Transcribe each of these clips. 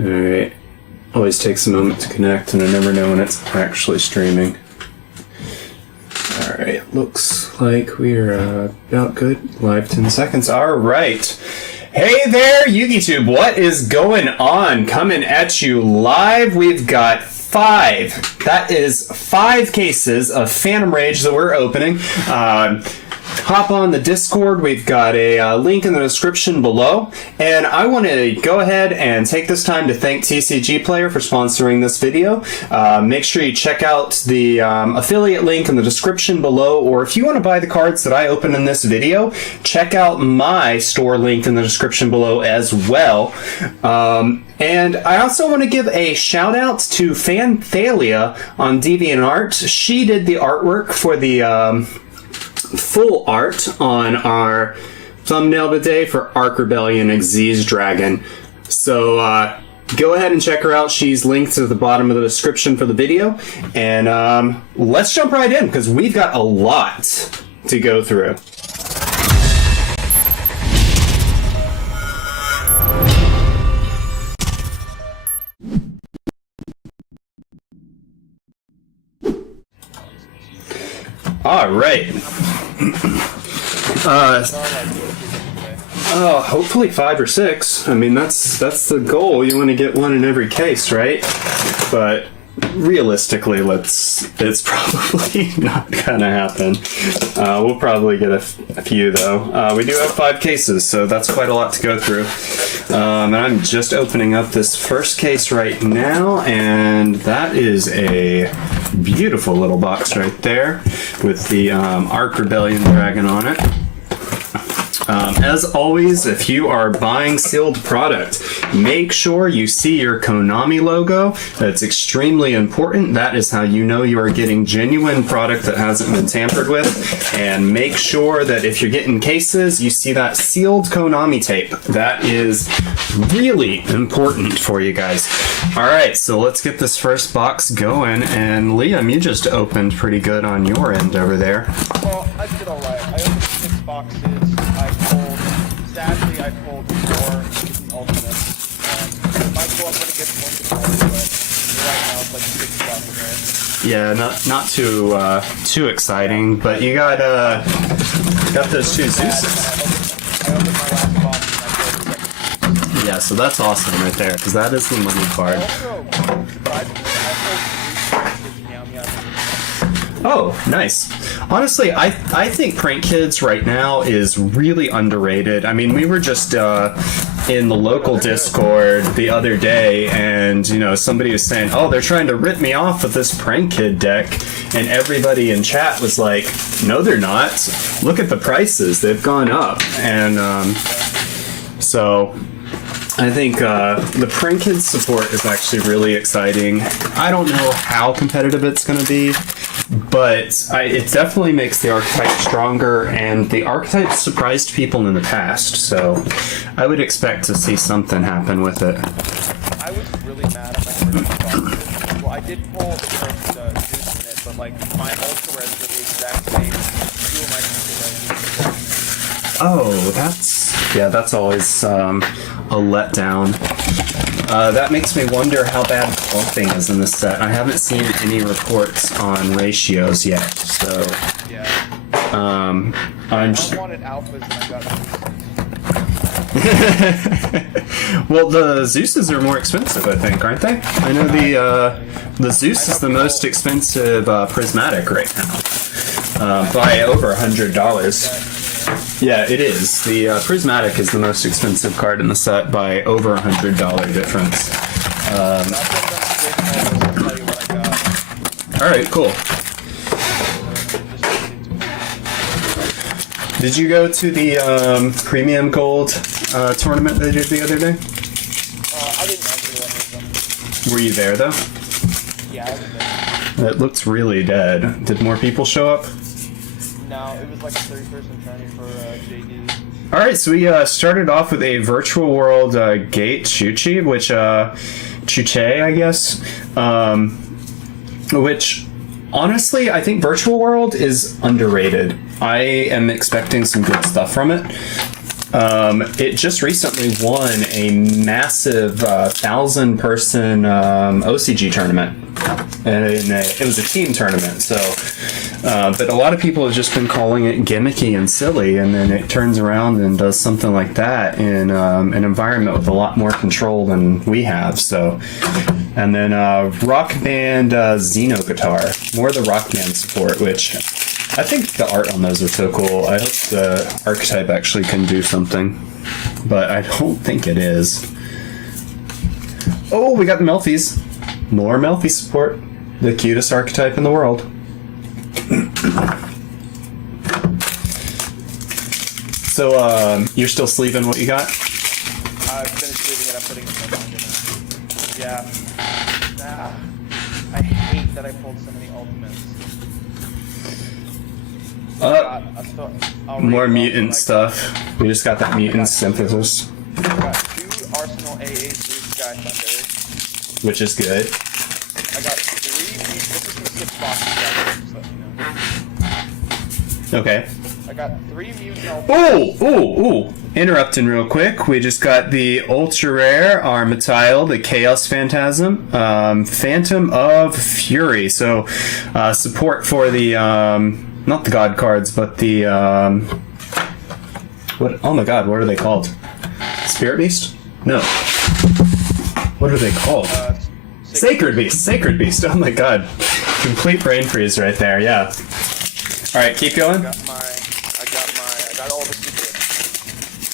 Alright. Always takes a moment to connect, and I never know when it's actually streaming. Alright, looks like we're about good. Live 10 seconds. Alright. Hey there, YugiTube. What is going on? Coming at you live. We've got 5. That is 5 cases of Phantom Rage that we're opening. Hop on the Discord. We've got a link in the description below. And I want to go ahead and take this time to thank TCG Player for sponsoring this video. Make sure you check out the affiliate link in the description below, or if you want to buy the cards that I open in this video, check out my store link in the description below as well. And I also want to give a shout out to Phanthelia on DeviantArt. She did the artwork for the full art on our thumbnail today for Ark Rebellion Xyz Dragon. So go ahead and check her out. She's linked to the bottom of the description for the video. And let's jump right in, because we've got a lot to go through. All right. Hopefully 5 or 6. I mean, that's the goal. You want to get one in every case, right? But realistically, it's probably not gonna happen. We'll probably get a few though. We do have 5 cases, so that's quite a lot to go through. And I'm just opening up this first case right now, and that is a beautiful little box right there with the Ark Rebellion Dragon on it. As always, if you are buying sealed product, make sure you see your Konami logo. That's extremely important. That is how you know you are getting genuine product that hasn't been tampered with. And make sure that if you're getting cases, you see that sealed Konami tape. That is really important for you guys. Alright, so let's get this first box going. And Liam, you just opened pretty good on your end over there. Well, I did alright. I opened 6 boxes. Sadly, I pulled 4 ultimates. Might go up when it gets 1 to 4, but right now it's like 6 boxes, right? Yeah, not too exciting, but you got those 2 Zeuses. I opened my last box and I pulled the second. Yeah, so that's awesome right there, because that is the money card. Also, surprisingly, I pulled 3 Oh, nice. Honestly, I think Prank Kids right now is really underrated. I mean, we were just in the local Discord the other day, and somebody was saying, "Oh, they're trying to rip me off with this Prank Kid deck," and everybody in chat was like, "No, they're not. Look at the prices; they've gone up." And so I think the Prank Kids support is actually really exciting. I don't know how competitive it's going to be, but it definitely makes the archetype stronger, and the archetype surprised people in the past, so I would expect to see something happen with it. I was really mad at my first box. Well, I did pull the first Zeus in it, but like my ultra res were the exact same. 2 of my ultra res. Oh, that's always a letdown. That makes me wonder how bad clumping is in this set. I haven't seen any reports on ratios yet, so yeah. I wanted alphas and I got Well, the Zeuses are more expensive, I think, aren't they? I know the Zeus is the most expensive prismatic right now, by over $100. Yeah, it is. The prismatic is the most expensive card in the set by over $100 difference. Alright, cool. Did you go to the Premium Gold tournament they did the other day? I didn't enter any of them. Were you there, though? Yeah, I was there. It looks really dead. Did more people show up? No, it was like a 30-person tourney for JD. Alright, so we started off with a Virtual World Gate Chuchi, which, Chuche, I guess, which, honestly, I think Virtual World is underrated. I am expecting some good stuff from it. It just recently won a massive 1,000-person OCG tournament, and it was a team tournament. So, but a lot of people have just been calling it gimmicky and silly, and then it turns around and does something like that in an environment with a lot more control than we have. So, and then Rock Band Xeno Guitar, more of the Rock Band support, which I think the art on those are so cool. I hope the archetype actually can do something, but I don't think it is. Oh, we got the Melfies. More Melfi support. The cutest archetype in the world. So, you're still sleeving what you got? I've finished sleeving it. I'm putting it in my manga now. Yeah. I hate that I pulled so many ultimates. More mutant stuff. We just got that mutant synthesis. I got 2 Arsenal AA-ZEUS Sky Thunder. Which is good. I got 3 mutant. This is from 6 boxes, just let you know. Okay. I got 3 mutant ultimates. Ooh! Interrupting real quick. We just got the ultra rare Armatile, the Chaos Phantasm, Phantom of Fury. So, support for the, not the god cards, but the, what? Oh my god, what are they called? Spirit Beast? No. What are they called? Sacred Beast. Oh my god. Complete brain freeze right there, yeah. Alright, keep going. I got all the secrets.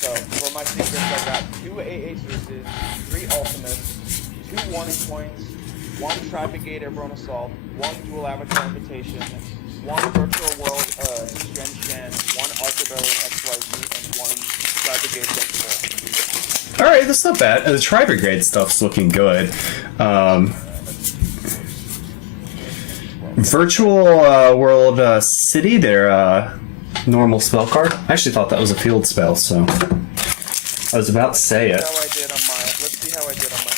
So, for my secrets, I got 2 AA-ZEUSes, 3 ultimates, 2 warning points, 1 Tri-Brigade Airborne Assault, 1 Dual Avatar Invitation, 1 Virtual World Shen, 1 Archer Rebellion XYZ, and 1 Tri-Brigade Gen 4. Alright, that's not bad. The Tri-Brigade stuff's looking good. Virtual World City, their normal spell card. I actually thought that was a field spell, so I was about to say it. Let's see how I did on my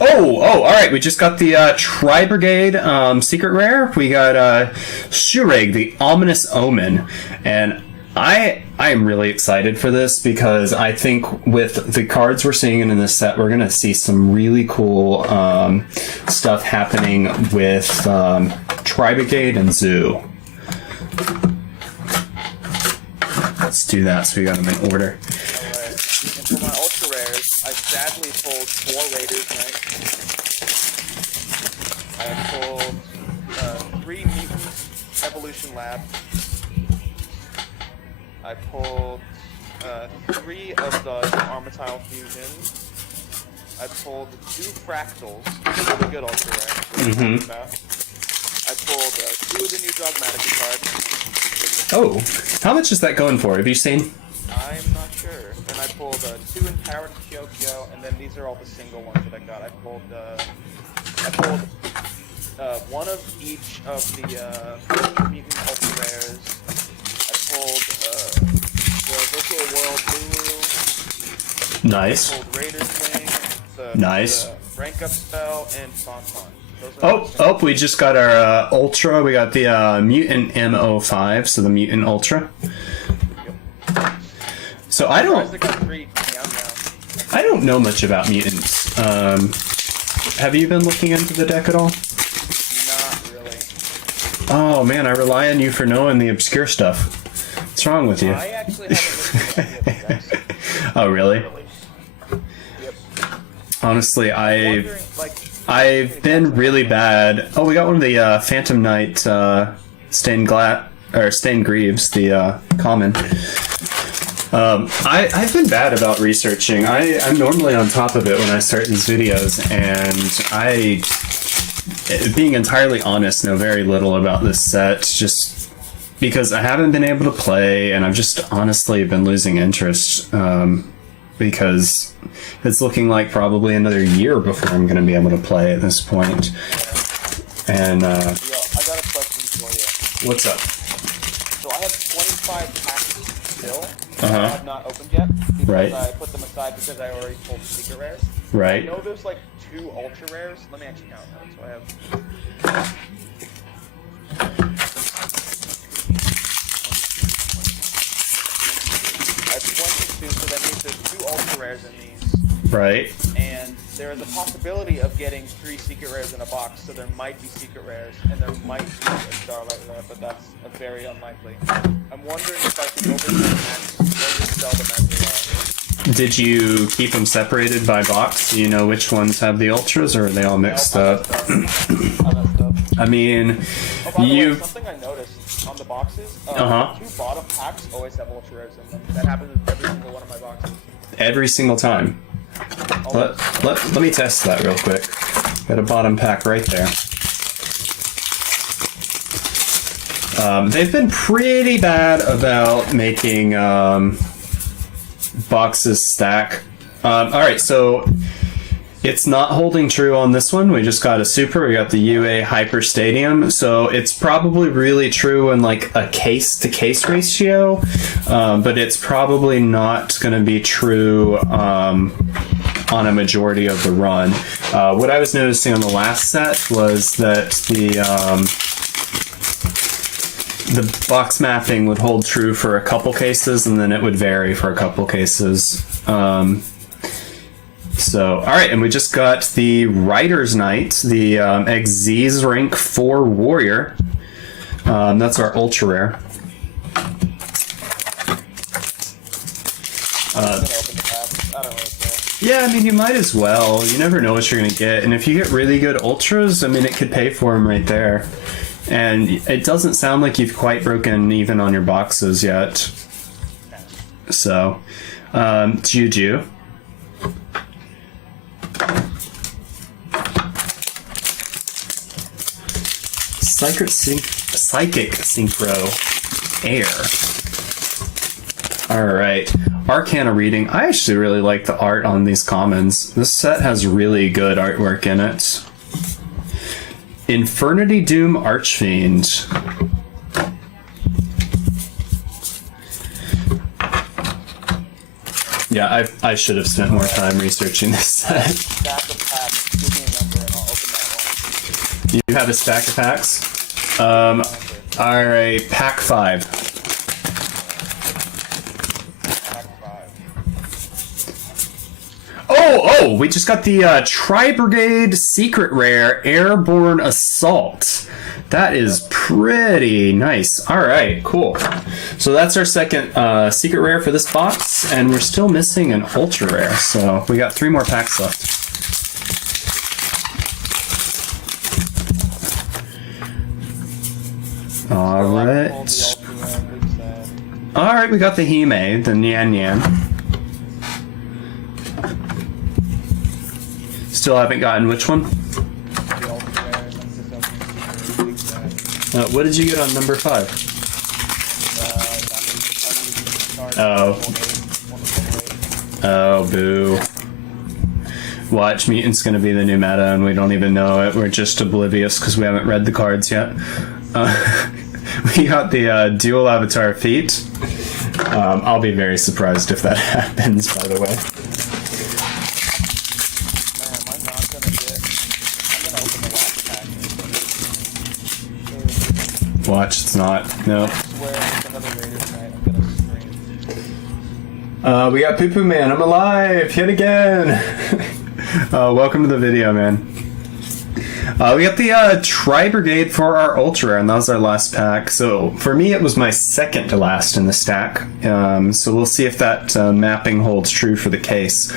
Oh, alright, we just got the Tri-Brigade Secret Rare. We got Shureg, the Ominous Omen, and I am really excited for this because I think with the cards we're seeing in this set, we're going to see some really cool stuff happening with Tri-Brigade and Zoo. Let's do that so we got them in order. Alright, and for my ultra rares, I sadly pulled 4 Raiders, right? I pulled 3 Mutant Evolution Lab. I pulled 3 of the Armatile Fusion. I pulled 2 Fractals, really good ultra rare. I pulled 2 of the new Dogmatica cards. Oh, how much is that going for? Have you seen? I'm not sure. And I pulled 2 Empowered Kyokyo, and then these are all the single ones that I got. I pulled 1 of each of the Mutant Ultra Rares. I pulled the Virtual World Lulu. Nice. I pulled Raider's Wing, the Rank Up Spell, and Fonfon. Oh, we just got our Ultra. We got the Mutant M05, so the Mutant Ultra. Yep. So I don't know much about mutants. Have you been looking into the deck at all? Not really. Oh man, I rely on you for knowing the obscure stuff. What's wrong with you? I actually haven't looked at any of the decks. Oh really? Yep. Honestly, I've been really bad. Oh, we got one of the Phantom Knight Stained Greaves, the common. I've been bad about researching. I'm normally on top of it when I start these videos, and being entirely honest, know very little about this set, just because I haven't been able to play, and I've just honestly been losing interest, because it's looking like probably another year before I'm going to be able to play at this point. And, Yo, I got a question for you. What's up? So I have 25 packs still. Uh-huh. I have not opened yet because Right. I put them aside because I already pulled the secret rares. Right. I know there's like 2 ultra rares. Let me actually count those. So I have ultra rares in these, Right. and there is a possibility of getting 3 secret rares in a box, so there might be secret rares, and there might be a Starlight rare, but that's very unlikely. I'm wondering if I should open them next, or just sell them as they are. Did you keep them separated by box? Do you know which ones have the ultras, or are they all mixed up? I mean, Oh, by the way, something I noticed on the boxes, 2 bottom packs always have ultra rares in them. That happens with every single one of my boxes. Every single time. Let me test that real quick. Got a bottom pack right there. They've been pretty bad about making boxes stack. Alright, so it's not holding true on this one. We just got a super. We got the UA Hyper Stadium. So it's probably really true in like a case-to-case ratio, but it's probably not going to be true on a majority of the run. What I was noticing on the last set was that the box mapping would hold true for a couple cases, and then it would vary for a couple cases. So, alright, and we just got the Rider's Knight, the AA-ZEUS rank 4 warrior. That's our ultra rare. Yeah, I mean, you might as well. You never know what you're going to get. And if you get really good ultras, I mean, it could pay for them right there. And it doesn't sound like you've quite broken even on your boxes yet. So, Juju. Psychic Synchro Air. Alright. Arcana reading. I actually really like the art on these commons. This set has really good artwork in it. Infernity Doom Archfiend. Yeah, I should have spent more time researching this set. Stack of packs. Give me a number and I'll open that one. You have a stack of packs? Alright, pack 5. Oh, we just got the Tri-Brigade Secret Rare Airborne Assault. That is pretty nice. Alright, cool. So that's our second Secret Rare for this box, and we're still missing an Ultra Rare, so we got 3 more packs left. Alright. Alright, we got the Hime, the Nyan Nyan. Still haven't gotten which one? What did you get on number 5? Oh, boo. Watch, Mutant's gonna be the new meta and we don't even know it. We're just oblivious because we haven't read the cards yet. We got the dual avatar feat. I'll be very surprised if that happens, by the way. Watch, it's not. No. We got Poo Poo Man. I'm alive yet again. Welcome to the video, man. We got the Tri-Brigade for our Ultra, and that was our last pack. So for me, it was my second to last in the stack. So we'll see if that mapping holds true for the case.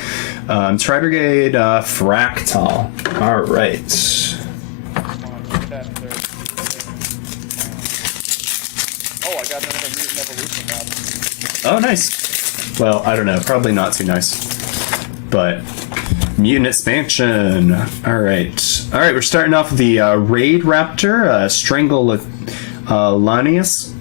Tri-Brigade Fractal. All right. Oh, I got another Mutant Evolution map. Oh, nice. Well, I don't know. Probably not too nice. But Mutant Expansion. Alright. Alright, we're starting off with the Raid Raptor, Lanius.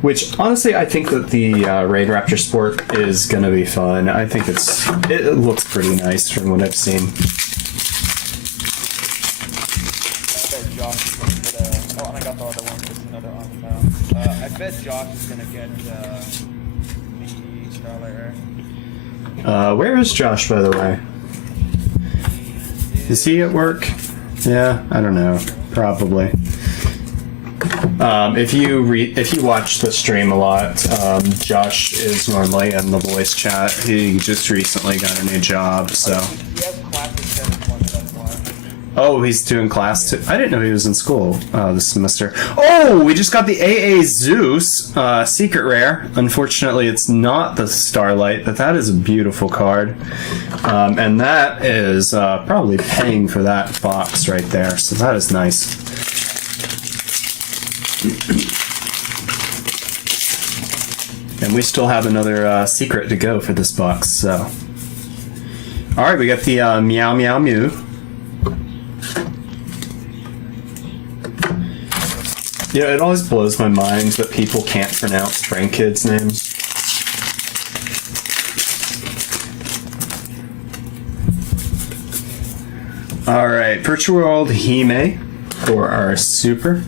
Which, honestly, I think that the Raid Raptor Sport is going to be fun. I think it looks pretty nice from what I've seen. I bet Josh is gonna get the Starlight Rare. Where is Josh, by the way? Is he at work? Yeah, I don't know. Probably. If you watch the stream a lot, Josh is normally in the voice chat. He just recently got a new job, so. He has classes 7-1, that's why. Oh, he's doing class too. I didn't know he was in school this semester. Oh, we just got the AA-ZEUS secret rare. Unfortunately, it's not the Starlight, but that is a beautiful card. And that is probably paying for that box right there, so that is nice. And we still have another secret to go for this box, so. Alright, we got the Meow Meow Mew. You know, it always blows my mind that people can't pronounce grandkids' names. Alright, Virtual World Hime for our super.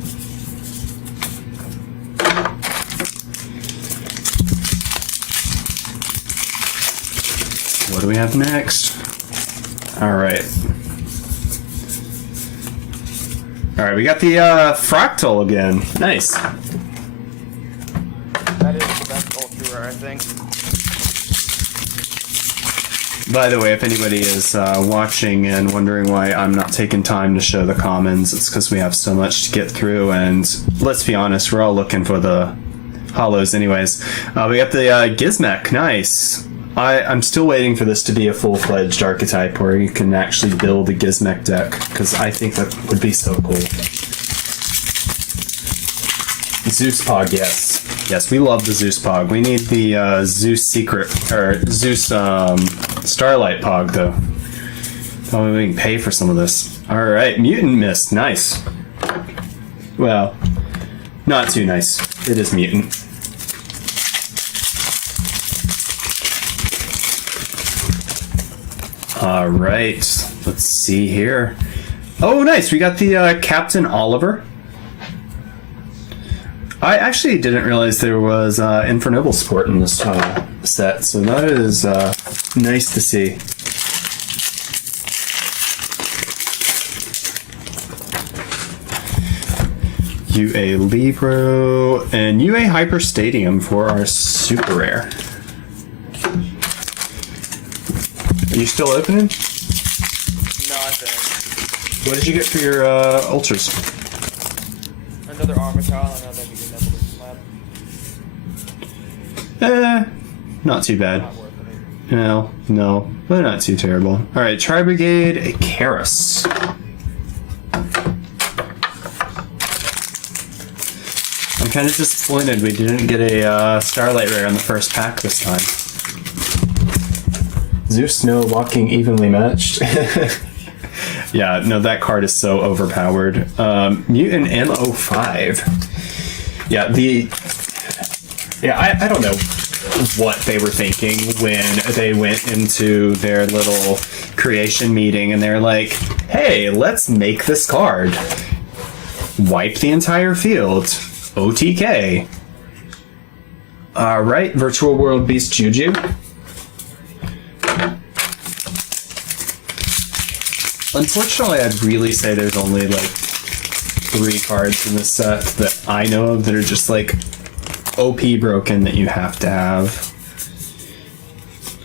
What do we have next? Alright. Alright, we got the Fractal again. Nice. That is the best ultra rare, I think. By the way, if anybody is watching and wondering why I'm not taking time to show the commons, it's because we have so much to get through, and let's be honest, we're all looking for the hollows anyways. We got the Gizmek. Nice. I'm still waiting for this to be a full-fledged archetype where you can actually build a Gizmek deck, because I think that would be so cool. Zeus Pog, yes. Yes, we love the Zeus Pog. We need the Zeus Secret, or Zeus Starlight Pog, though. Probably we can pay for some of this. Alright, Mutant Mist, nice. Well, not too nice. It is Mutant. Alright, let's see here. Oh, nice, we got the Captain Oliver. I actually didn't realize there was Infernoble support in this set, so that is nice to see. UA Libro and UA Hyper Stadium for our super rare. Are you still opening? No, I think. What did you get for your ultras? Another Armital, another Nebulous Lab. Not too bad. Not worth it. No, but not too terrible. Alright, Tri-Brigade, a Karis. I'm kind of disappointed we didn't get a Starlight Rare in the first pack this time. Zeus Snow walking evenly matched. Yeah, no, that card is so overpowered. Mutant M05. Yeah, I don't know what they were thinking when they went into their little creation meeting and they're like, hey, let's make this card. Wipe the entire field. OTK. Alright, Virtual World Beast Juju. Unfortunately, I'd really say there's only like 3 cards in this set that I know of that are just like OP broken that you have to have.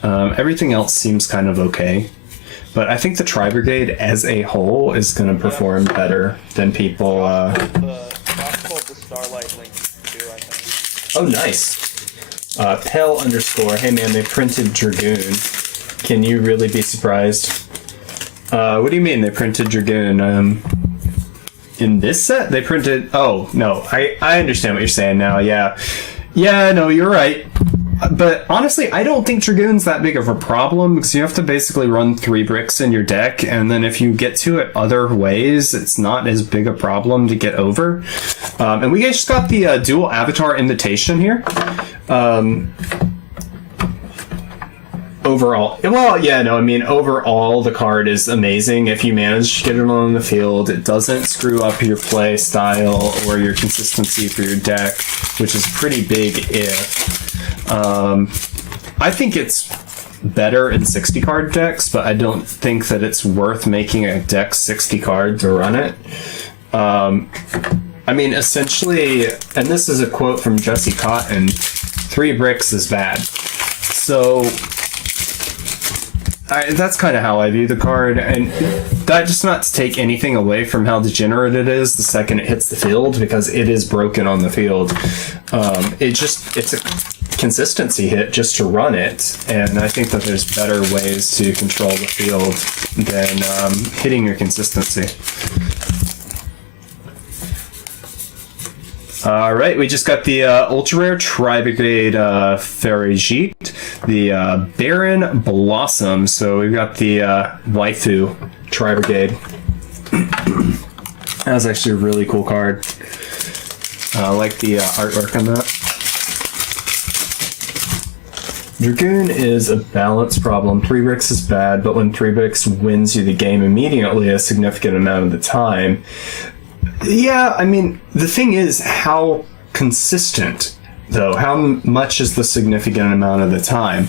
Everything else seems kind of okay. But I think the Tri-Brigade as a whole is going to perform better than people... The Starlight link too, I think. Oh, nice. Pell _ hey man, they printed Dragoon. Can you really be surprised? What do you mean they printed Dragoon? In this set? They printed... Oh, no. I understand what you're saying now, yeah. Yeah, no, you're right. But honestly, I don't think Dragoon's that big of a problem, because you have to basically run 3 bricks in your deck, and then if you get to it other ways, it's not as big a problem to get over. And we just got the dual avatar invitation here. Overall, well, yeah, no, I mean, overall, the card is amazing. If you manage to get it on the field, it doesn't screw up your play style or your consistency for your deck, which is pretty big if. I think it's better in 60 card decks, but I don't think that it's worth making a deck 60 card to run it. I mean, essentially, and this is a quote from Jesse Cotton, 3 bricks is bad. So that's kind of how I view the card, and that just not to take anything away from how degenerate it is the second it hits the field, because it is broken on the field. It's a consistency hit just to run it, and I think that there's better ways to control the field than hitting your consistency. All right, we just got the ultra rare Tri-Brigade Ferrigite, the Baron Blossom. So we've got the waifu Tri-Brigade. That was actually a really cool card. I like the artwork on that. Dragoon is a balance problem. 3 bricks is bad, but when 3 bricks wins you the game immediately a significant amount of the time. Yeah, I mean, the thing is, how consistent, though? How much is the significant amount of the time?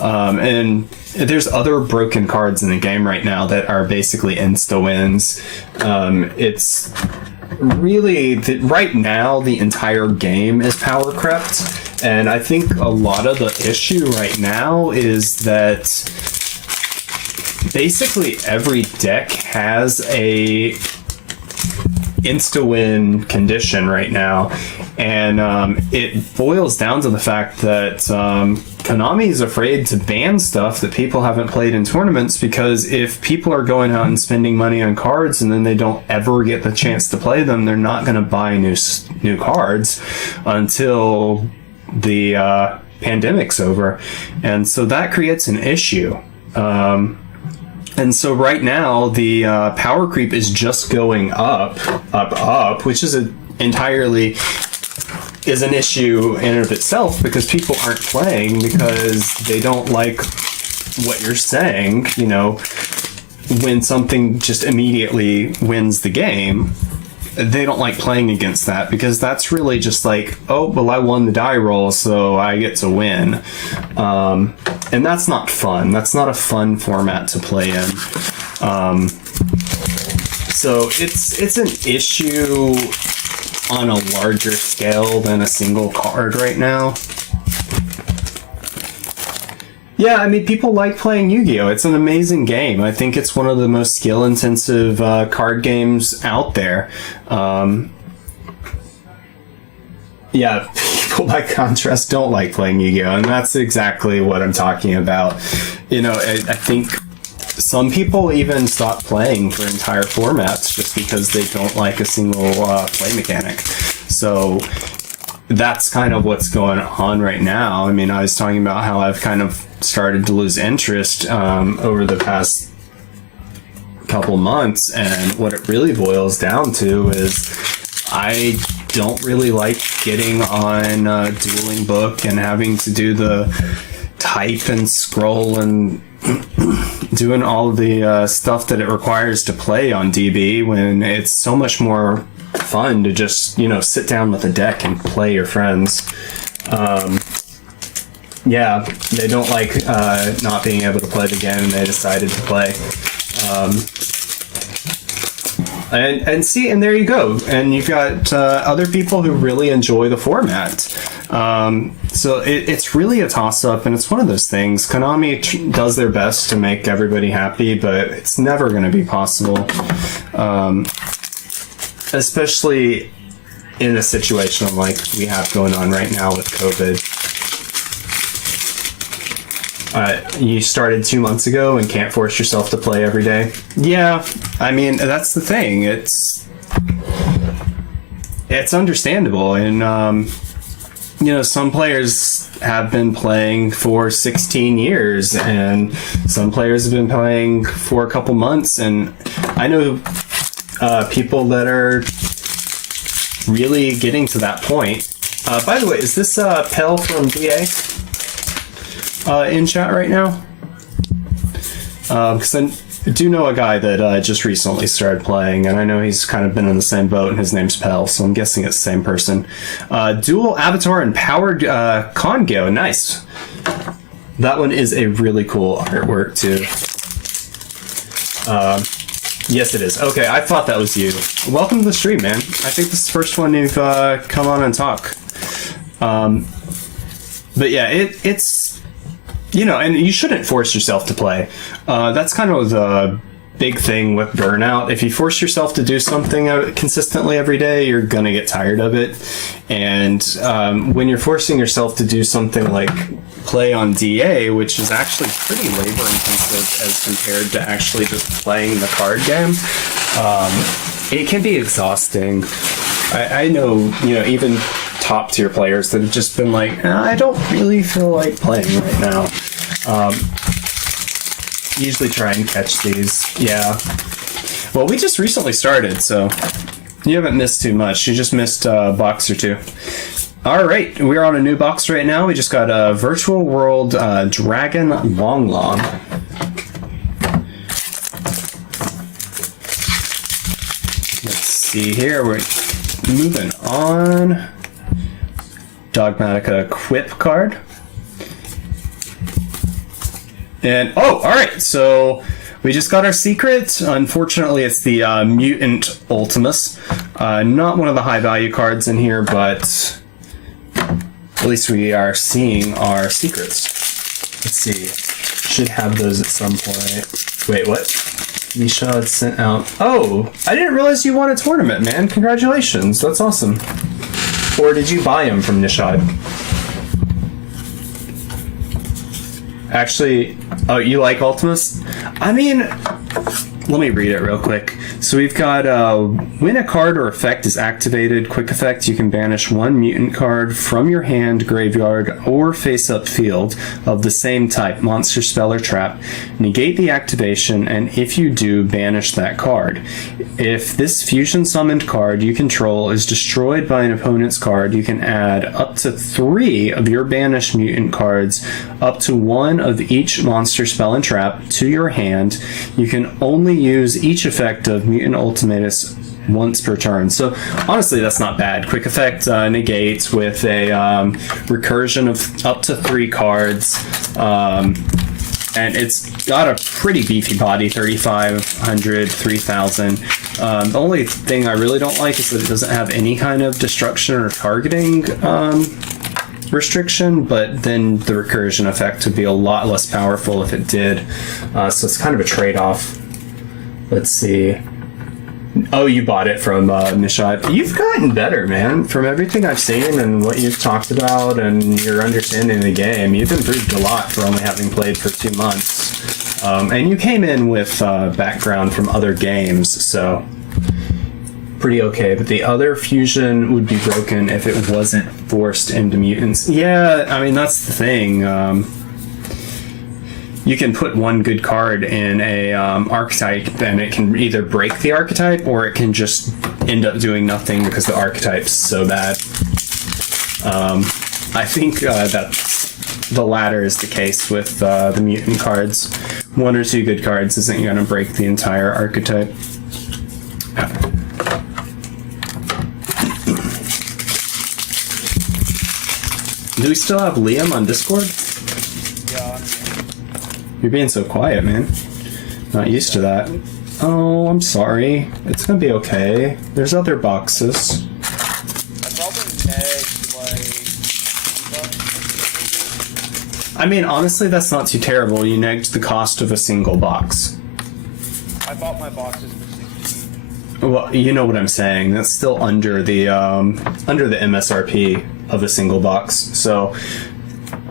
And there's other broken cards in the game right now that are basically insta-wins. It's really, right now, the entire game is power crept. And I think a lot of the issue right now is that basically every deck has a insta-win condition right now, and it boils down to the fact that Konami is afraid to ban stuff that people haven't played in tournaments, because if people are going out and spending money on cards and then they don't ever get the chance to play them, they're not going to buy new cards until the pandemic's over, and so that creates an issue. And so right now, the power creep is just going up, which is entirely an issue in and of itself, because people aren't playing because they don't like what you're saying. You know, when something just immediately wins the game, they don't like playing against that, because that's really just like, oh, well, I won the die roll, so I get to win. And that's not fun. That's not a fun format to play in. So it's an issue on a larger scale than a single card right now. Yeah, I mean, people like playing Yu-Gi-Oh! It's an amazing game. I think it's one of the most skill-intensive card games out there. Yeah, people by contrast don't like playing Yu-Gi-Oh! And that's exactly what I'm talking about. You know, I think some people even stop playing for entire formats just because they don't like a single play mechanic. So that's kind of what's going on right now. I mean, I was talking about how I've kind of started to lose interest over the past couple months, and what it really boils down to is I don't really like getting on Dueling Book and having to do the type and scroll and doing all of the stuff that it requires to play on DB, when it's so much more fun to just, you know, sit down with a deck and play your friends. Yeah, they don't like not being able to play the game, and they decided to play. And see, and there you go. And you've got other people who really enjoy the format. So it's really a toss-up, and it's one of those things. Konami does their best to make everybody happy, but it's never going to be possible. Especially in a situation like we have going on right now with COVID. You started 2 months ago and can't force yourself to play every day. Yeah, I mean, that's the thing. It's understandable, and you know, some players have been playing for 16 years, and some players have been playing for a couple months, and I know people that are really getting to that point. By the way, is this Pell from DA in chat right now? Because I do know a guy that just recently started playing, and I know he's kind of been in the same boat, and his name's Pell, so I'm guessing it's the same person. Dual Avatar and Powered Congo, nice. That one is a really cool artwork too. Yes, it is. Okay, I thought that was you. Welcome to the stream, man. I think this is the first one you've come on and talk. But yeah, it's and you shouldn't force yourself to play. That's kind of the big thing with burnout. If you force yourself to do something consistently every day, you're gonna get tired of it. And when you're forcing yourself to do something like play on DA, which is actually pretty labor intensive as compared to actually just playing the card game, it can be exhausting. I know, even top tier players that have just been like, I don't really feel like playing right now. Usually try and catch these. Yeah. Well, we just recently started, so you haven't missed too much. You just missed a box or two. All right, we're on a new box right now. We just got a Virtual World Dragon Long Long. Let's see here. We're moving on. Dogmatica Quip card. And, alright, so we just got our secret. Unfortunately, it's the Mutant Ultimus. Not one of the high value cards in here, but at least we are seeing our secrets. Let's see. Should have those at some point. Wait, what? Nishad sent out... Oh, I didn't realize you won a tournament, man. Congratulations. That's awesome. Or did you buy them from Nishad? Actually, oh, you like Ultimus? I mean, let me read it real quick. So we've got, when a card or effect is activated, quick effect, you can banish one mutant card from your hand, graveyard, or face-up field of the same type, monster, spell, or trap. Negate the activation, and if you do, banish that card. If this fusion summoned card you control is destroyed by an opponent's card, you can add up to 3 of your banished mutant cards, up to 1 of each monster, spell, and trap, to your hand. You can only use each effect of Mutant Ultimatus once per turn. So honestly, that's not bad. Quick effect negates with a recursion of up to 3 cards. And it's got a pretty beefy body, 3,500, 3,000. The only thing I really don't like is that it doesn't have any kind of destruction or targeting restriction, but then the recursion effect would be a lot less powerful if it did. So it's kind of a trade-off. Let's see. Oh, you bought it from Nishad. You've gotten better, man. From everything I've seen and what you've talked about and your understanding of the game, you've improved a lot for only having played for 2 months. And you came in with background from other games, so pretty okay. But the other fusion would be broken if it wasn't forced into mutants. Yeah, I mean, that's the thing. You can put one good card in a archetype and it can either break the archetype or it can just end up doing nothing because the archetype's so bad. I think that the latter is the case with the mutant cards. 1 or 2 good cards isn't going to break the entire archetype. Do we still have Liam on Discord? Yeah. You're being so quiet, man. Not used to that. Oh, I'm sorry. It's gonna be okay. There's other boxes. I probably negged, like... I mean, honestly, that's not too terrible. You negged the cost of a single box. I bought my boxes for 60. Well, you know what I'm saying. That's still under the MSRP of a single box. So...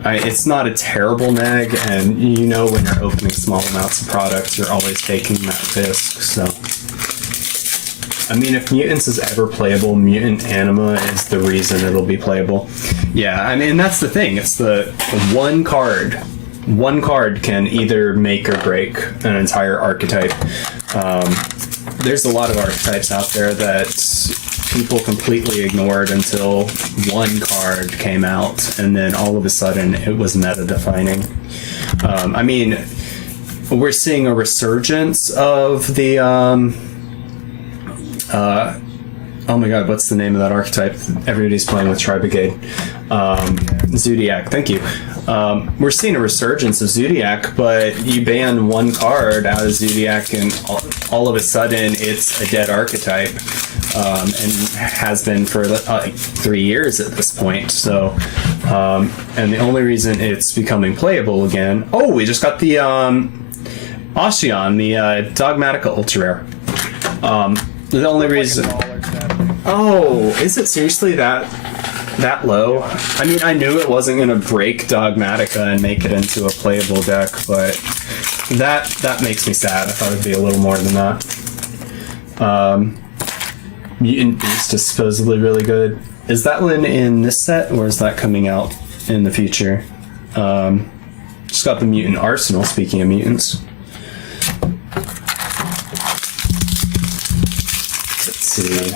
it's not a terrible neg, and you know when you're opening small amounts of products, you're always taking that risk, so... I mean, if Mutants is ever playable, Mutant Anima is the reason it'll be playable. Yeah, I mean, that's the thing. It's the one card. One card can either make or break an entire archetype. There's a lot of archetypes out there that people completely ignored until one card came out, and then all of a sudden it was meta-defining. I mean, we're seeing a resurgence of the oh my god, what's the name of that archetype? Everybody's playing with Tri-Brigade. Zodiac, thank you. We're seeing a resurgence of Zodiac, but you ban one card out of Zodiac and all of a sudden it's a dead archetype, and has been for like 3 years at this point. So, and the only reason it's becoming playable again, oh, we just got the Ocean, the Dogmatica Ultra Rare. The only reason... Oh, is it seriously that low? I mean, I knew it wasn't going to break Dogmatica and make it into a playable deck, but that makes me sad. I thought it'd be a little more than that. Mutant Beast is supposedly really good. Is that one in this set, or is that coming out in the future? Just got the Mutant Arsenal, speaking of mutants. Let's see.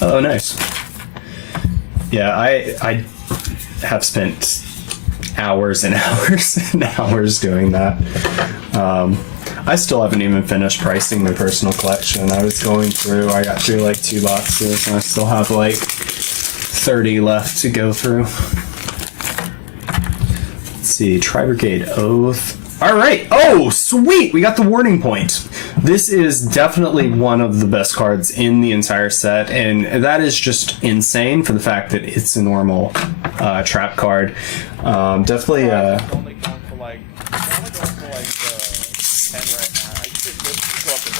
Oh, nice. Yeah, I have spent hours and hours and hours doing that. I still haven't even finished pricing my personal collection. I was going through, I got through like 2 boxes, and I still have like 30 left to go through. Let's see, Tri-Brigade Oath. All right. Oh, sweet. We got the Warning Point. This is definitely one of the best cards in the entire set, and that is just insane for the fact that it's a normal trap card. Definitely. Only going for like 10 right now. I should go up to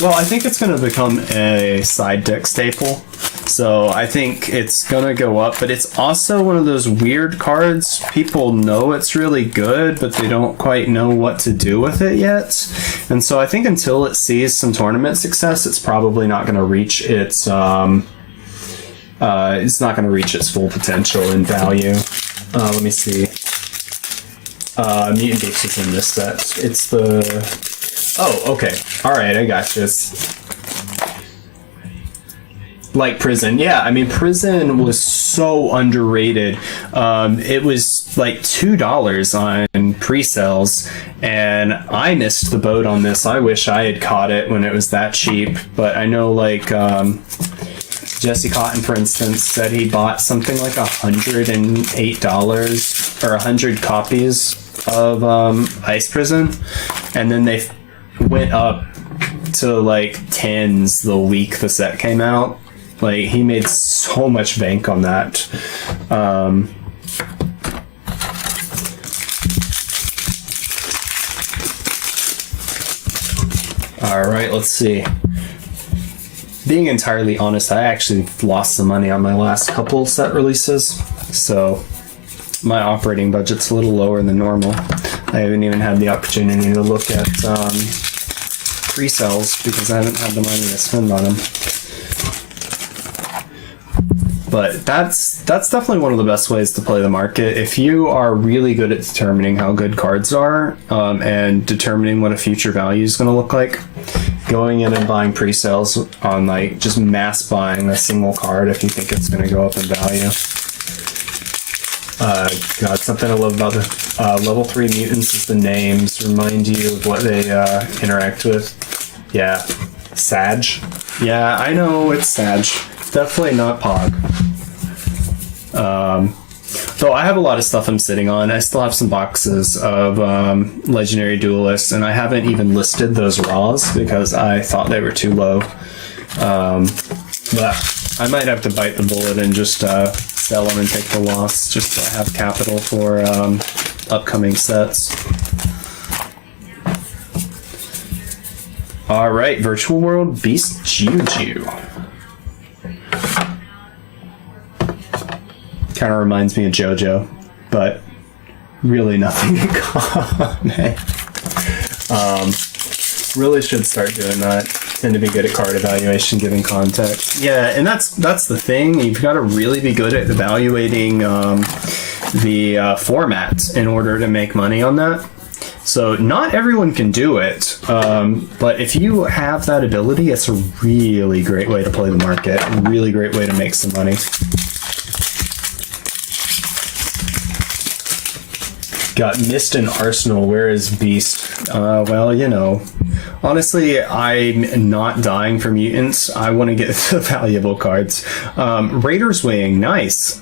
1. Well, I think it's going to become a side deck staple. So I think it's going to go up, but it's also one of those weird cards. People know it's really good, but they don't quite know what to do with it yet. And so I think until it sees some tournament success, it's probably not going to reach its full potential and value. Let me see. Mutant Beast is in this set. It's the... Oh, okay. All right, I got this. Like Prison. Yeah, I mean, Prison was so underrated. It was like $2 on pre-sales, and I missed the boat on this. I wish I had caught it when it was that cheap, but I know like Jesse Cotton, for instance, said he bought something like $108 or 100 copies of Ice Prison, and then they went up to like tens the week the set came out. Like, he made so much bank on that. All right, let's see. Being entirely honest, I actually lost some money on my last couple set releases, so my operating budget's a little lower than normal. I haven't even had the opportunity to look at pre-sales because I haven't had the money to spend on them. But that's definitely one of the best ways to play the market. If you are really good at determining how good cards are and determining what a future value is going to look like, going in and buying pre-sales on like just mass buying a single card if you think it's going to go up in value. God, something I love about the level 3 mutants is the names remind you of what they interact with. Yeah, Sag. Yeah, I know it's Sag. Definitely not Pog. Though I have a lot of stuff I'm sitting on. I still have some boxes of Legendary Duelists, and I haven't even listed those raws because I thought they were too low. But I might have to bite the bullet and just sell them and take the loss just to have capital for upcoming sets. Alright, Virtual World Beast Juju. Kind of reminds me of JoJo, but really nothing in common. Really should start doing that. Tend to be good at card evaluation, giving context. Yeah, and that's the thing. You've got to really be good at evaluating the format in order to make money on that. So not everyone can do it, but if you have that ability, it's a really great way to play the market. A really great way to make some money. Got Mist and Arsenal. Where is Beast? Well, you know, honestly, I'm not dying for mutants. I want to get the valuable cards. Raiders Wing, nice.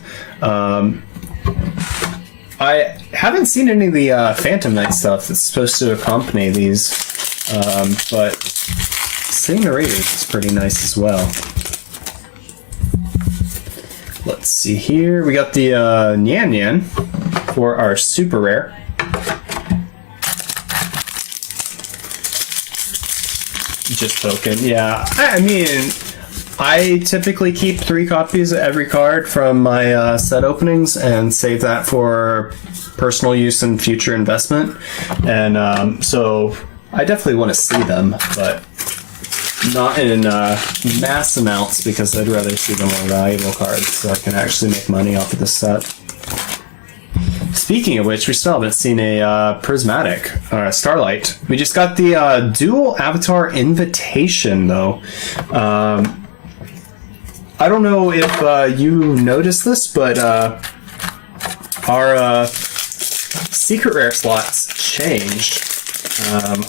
I haven't seen any of the Phantom Knight stuff that's supposed to accompany these, but seeing the Raiders is pretty nice as well. Let's see here. We got the Nyan Nyan for our super rare. Just token, yeah. I mean, I typically keep 3 copies of every card from my set openings and save that for personal use and future investment. And so I definitely want to see them, but not in mass amounts because I'd rather see the more valuable cards so I can actually make money off of this set. Speaking of which, we still haven't seen a prismatic Starlight. We just got the dual avatar invitation though. I don't know if you noticed this, but our secret rare slots changed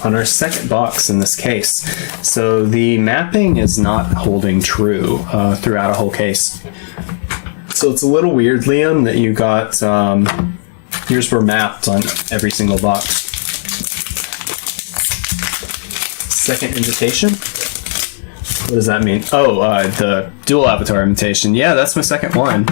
on our second box in this case. So the mapping is not holding true throughout a whole case. So it's a little weird, Liam, that you got yours were mapped on every single box. Second invitation? What does that mean? Oh, the dual avatar invitation. Yeah, that's my second one.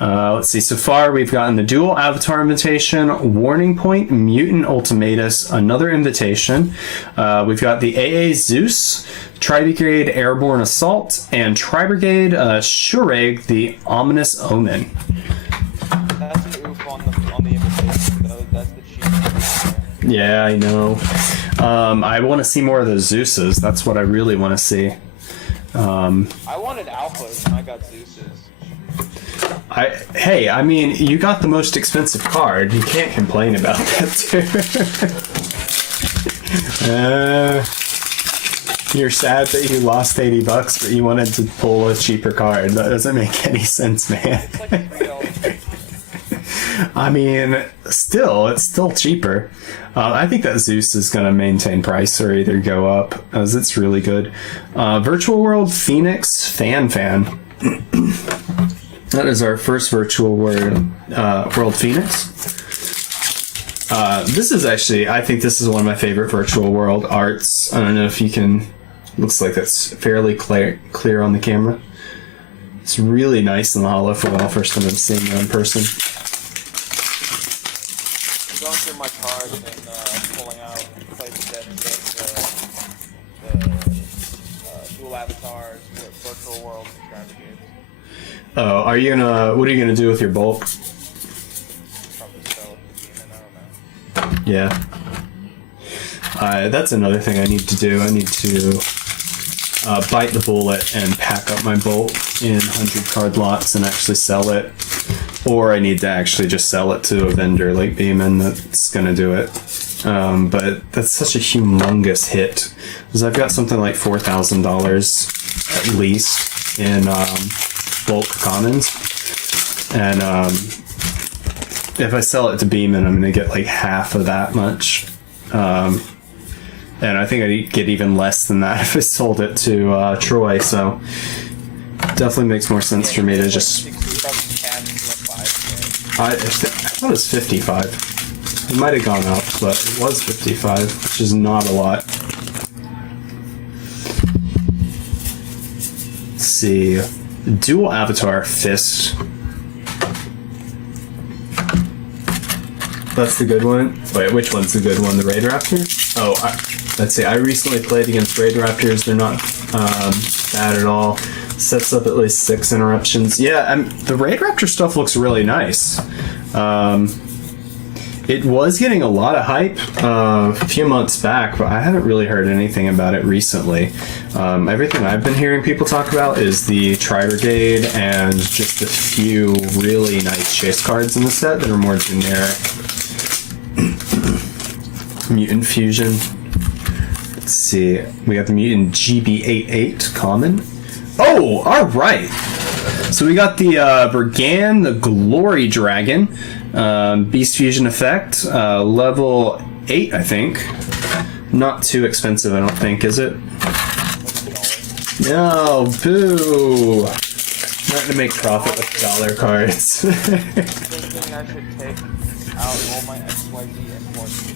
Let's see. So far, we've gotten the dual avatar invitation, warning point, mutant ultimatus, another invitation. We've got the AA-ZEUS, Tri-Brigade Airborne Assault, and Tri-Brigade Shureg, the Ominous Omen. That's an oof on the invitation, though. That's the cheap. Yeah, I know. I want to see more of the Zeuses. That's what I really want to see. I wanted alphas and I got Zeus's. Hey, I mean, you got the most expensive card. You can't complain about that, too. You're sad that you lost $80, but you wanted to pull a cheaper card. That doesn't make any sense, man. It's like $3. I mean, it's still cheaper. I think that Zeus is going to maintain price or either go up, as it's really good. Virtual World Phoenix Fan. That is our first Virtual World Phoenix. This is actually, I think this is one of my favorite Virtual World arts. I don't know if you can, looks like that's fairly clear on the camera. It's really nice in the holo foil, first time I'm seeing it in person. Going through my cards and pulling out playsets the dual avatars, Virtual World, and Tri-Brigades. Oh, what are you gonna do with your bulk? Probably sell it to Demon, I don't know. Yeah. That's another thing I need to do. I need to bite the bullet and pack up my bulk in 100 card lots and actually sell it. Or I need to actually just sell it to a vendor like Beeman that's gonna do it. But that's such a humongous hit. Because I've got something like $4,000 at least in bulk commons. And if I sell it to Beeman, I'm gonna get like half of that much. And I think I'd get even less than that if I sold it to Troy, so definitely makes more sense for me to just... I thought it was 55. It might have gone up, but it was 55, which is not a lot. Let's see. Dual Avatar Fist. That's the good one. Wait, which one's the good one? The Raid Raptor? Oh, let's see. I recently played against Raid Raptors. They're not bad at all. Sets up at least 6 interruptions. Yeah, the Raid Raptor stuff looks really nice. It was getting a lot of hype a few months back, but I haven't really heard anything about it recently. Everything I've been hearing people talk about is the Tri-Brigade and just a few really nice chase cards in the set that are more generic. Mutant Fusion. Let's see. We got the Mutant GB88 common. Oh, alright! So we got the Brigand, the Glory Dragon, Beast Fusion effect, level 8, I think. Not too expensive, I don't think, is it? $1. No, boo! Not to make profit with dollar cards. Thinking I should take out all my XYZ imports.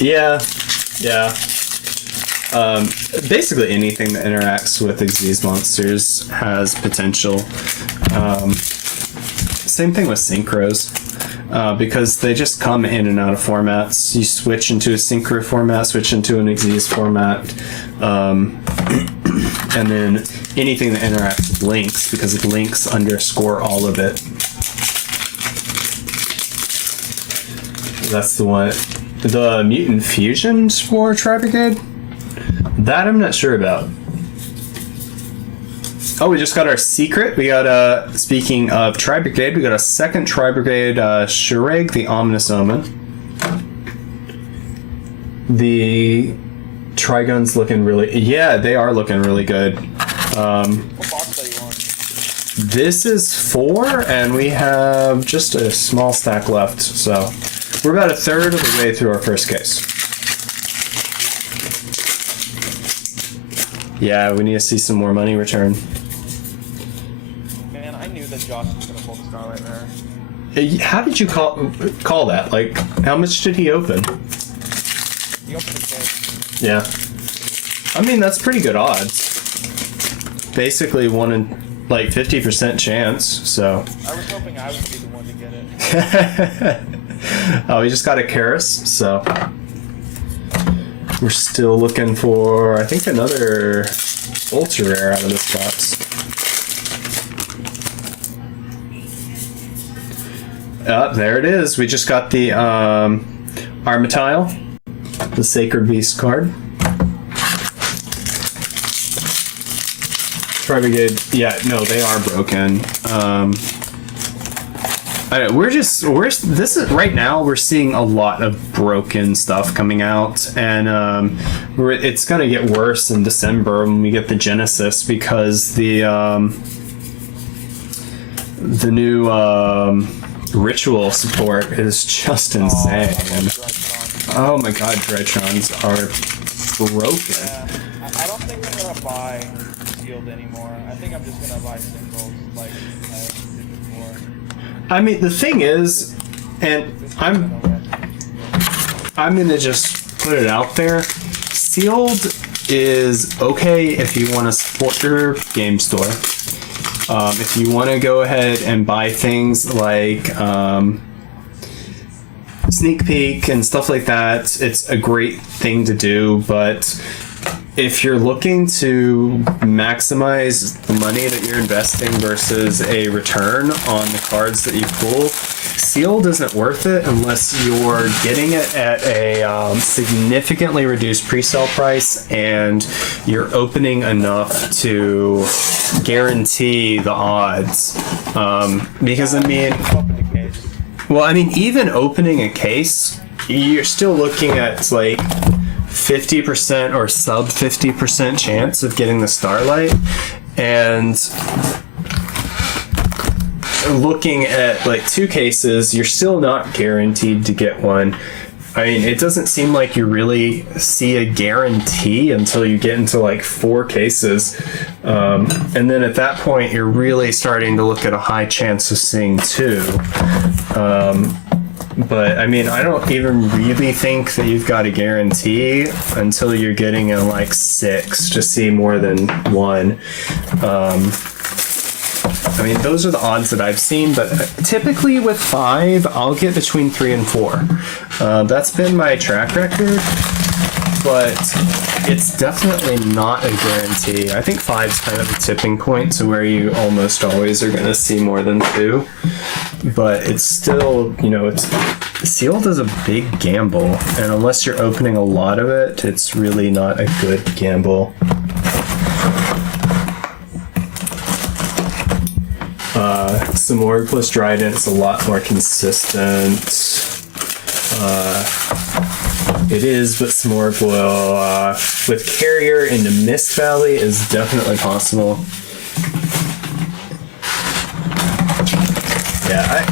Yeah. Basically anything that interacts with Xyz monsters has potential. Same thing with synchros. Because they just come in and out of formats. You switch into a synchro format, switch into an Xyz format, and then anything that interacts with links, because links underscore all of it. That's the one. The mutant fusions for Tri-Brigade? That I'm not sure about. Oh, we just got our secret. We got, speaking of Tri-Brigade, we got a second Tri-Brigade Shureg, the Ominous Omen. The Trigun's looking really... Yeah, they are looking really good. What box are you on? This is 4, and we have just a small stack left, so... We're about a third of the way through our first case. Yeah, we need to see some more money return. Man, I knew that Josh was gonna pull the Starlight there. How did you call that? Like, how much did he open? He opened the case. Yeah. I mean, that's pretty good odds. Basically, 1 in, like, 50% chance, so. I was hoping I would be the one to get it. Oh, we just got a Karis, so. We're still looking for, I think, another ultra rare out of this box. There it is. We just got the Armitile, the Sacred Beast card. Tri-Brigade, yeah, no, they are broken. This is right now. We're seeing a lot of broken stuff coming out, and it's gonna get worse in December when we get the Genesis, because the new ritual support is just insane. Oh my god, Dreadtrons are broken. Yeah, I don't think I'm gonna buy sealed anymore. I think I'm just gonna buy singles like I did before. I mean, the thing is, and I'm gonna just put it out there. Sealed is okay if you want to support your game store. If you want to go ahead and buy things like Sneak Peek and stuff like that, it's a great thing to do. But if you're looking to maximize the money that you're investing versus a return on the cards that you pull, sealed isn't worth it unless you're getting it at a significantly reduced pre-sale price and you're opening enough to guarantee the odds. Because I mean, even opening a case, you're still looking at like 50% or sub 50% chance of getting the Starlight, and looking at like 2 cases, you're still not guaranteed to get one. I mean, it doesn't seem like you really see a guarantee until you get into like 4 cases, and then at that point you're really starting to look at a high chance of seeing 2. But I mean, I don't even really think that you've got a guarantee until you're getting in like 6 to see more than 1. I mean, those are the odds that I've seen, but typically with 5, I'll get between 3 and 4. That's been my track record, but it's definitely not a guarantee. I think 5's kind of a tipping point to where you almost always are going to see more than 2. But it's still, sealed is a big gamble, and unless you're opening a lot of it, it's really not a good gamble. Samorg plus Dryden is a lot more consistent. It is, but Samorg will, with Carrier into Mist Valley is definitely possible. Yeah,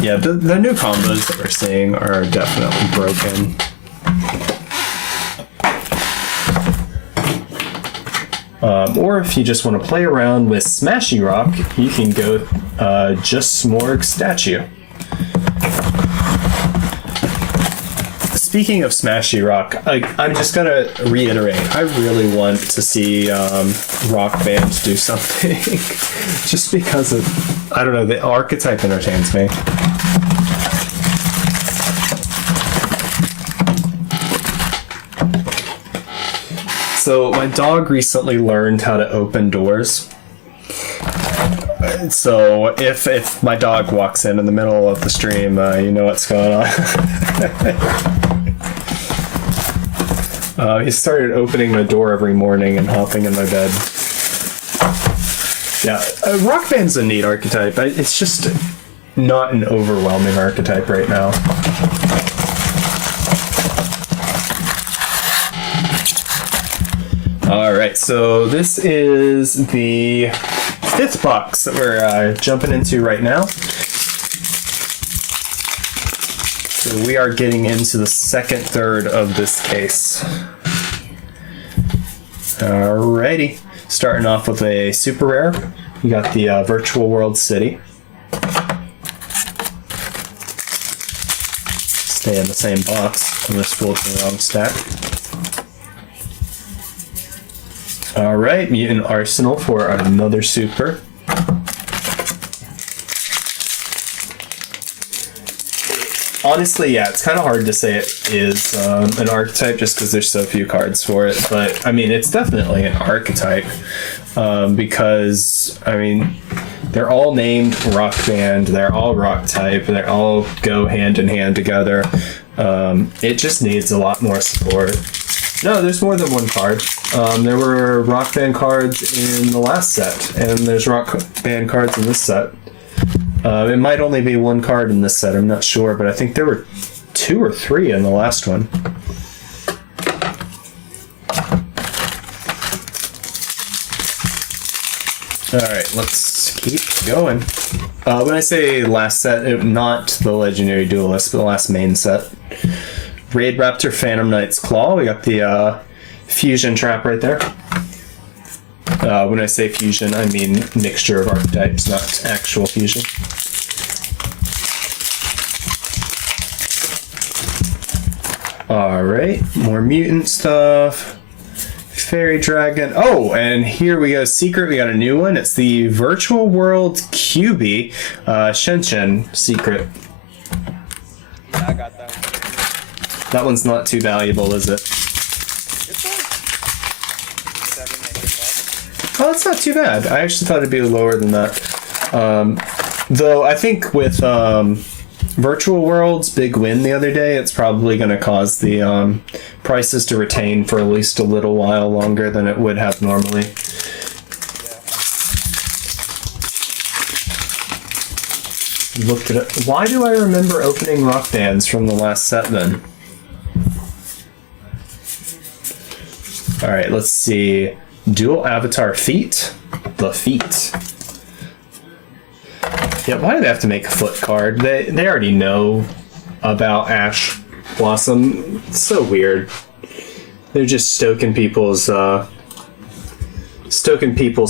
Yeah, the new combos that we're seeing are definitely broken. Or if you just want to play around with Smashy Rock, you can go just Smorg Statue. Speaking of Smashy Rock, I'm just gonna reiterate, I really want to see Rock Band do something. Just because of, I don't know, the archetype entertains me. So my dog recently learned how to open doors. So if my dog walks in the middle of the stream, you know what's going on. He started opening my door every morning and hopping in my bed. Yeah, Rock Band's a neat archetype. It's just not an overwhelming archetype right now. Alright, so this is the 5th box that we're jumping into right now. So we are getting into the 2nd third of this case. Alrighty, starting off with a super rare. We got the Virtual World City. Stay in the same box. I'm just folding the wrong stack. Alright, Mutant Arsenal for another super. Honestly, yeah, it's kind of hard to say it is an archetype just because there's so few cards for it. But, I mean, it's definitely an archetype because, I mean, they're all named Rock Band. They're all rock type. They all go hand in hand together. It just needs a lot more support. No, there's more than one card. There were Rock Band cards in the last set, and there's Rock Band cards in this set. It might only be one card in this set, I'm not sure, but I think there were 2 or 3 in the last one. Alright, let's keep going. When I say last set, not the Legendary Duelist, but the last main set. Raid Raptor Phantom Knight's Claw. We got the fusion trap right there. When I say fusion, I mean mixture of archetypes, not actual fusion. Alright, more mutant stuff. Fairy Dragon. Oh, and here we go. Secret, we got a new one. It's the Virtual World QB Shenshin Secret. Yeah, I got that one. That one's not too valuable, is it? It's like $7-8. Oh, that's not too bad. I actually thought it'd be lower than that. Though I think with Virtual World's big win the other day, it's probably going to cause the prices to retain for at least a little while longer than it would have normally. Yeah. Looked at it. Why do I remember opening Rock Bands from the last set then? Alright, let's see. Dual Avatar Feet. The Feet. Yeah, why do they have to make a foot card? They already know about Ash Blossom. It's so weird. They're just stoking people's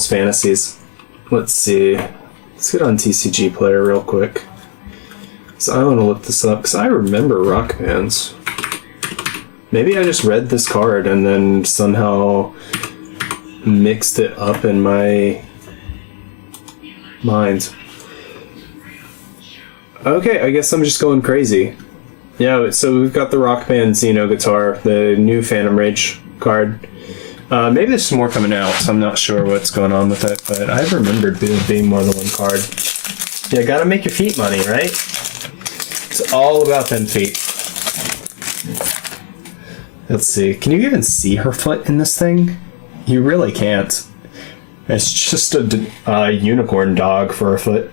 fantasies. Let's see. Let's get on TCG Player real quick. So I want to look this up because I remember Rock Bands. Maybe I just read this card and then somehow mixed it up in my mind. Okay, I guess I'm just going crazy. Yeah, so we've got the Rock Band Xeno guitar, the new Phantom Rage card. Maybe there's some more coming out, so I'm not sure what's going on with it, but I remembered being more than one card. Yeah, gotta make your feet money, right? It's all about them feet. Let's see. Can you even see her foot in this thing? You really can't. It's just a unicorn dog for a foot.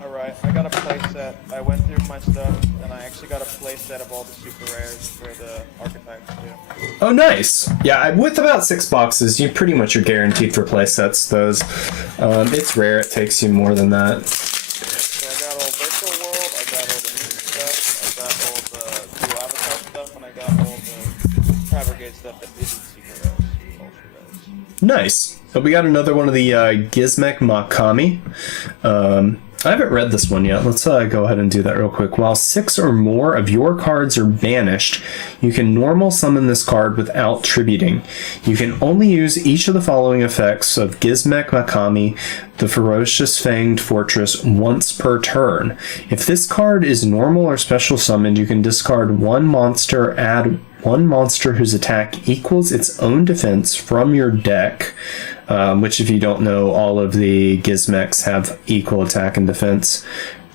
Alright, I got a playset. I went through my stuff, and I actually got a playset of all the super rares for the archetypes too. Oh, nice. Yeah, with about 6 boxes, you pretty much are guaranteed for playsets. Those, it's rare. It takes you more than that. So I got all Virtual World, ultra rares. Nice. We got another one of the Gizmek Makami. I haven't read this one yet. Let's go ahead and do that real quick. While 6 or more of your cards are banished, you can normal summon this card without tributing. You can only use each of the following effects of Gizmek Makami, the Ferocious Fanged Fortress, once per turn. If this card is normal or special summoned, you can discard one monster, add one monster whose attack equals its own defense from your deck. Which, if you don't know, all of the Gizmeks have equal attack and defense,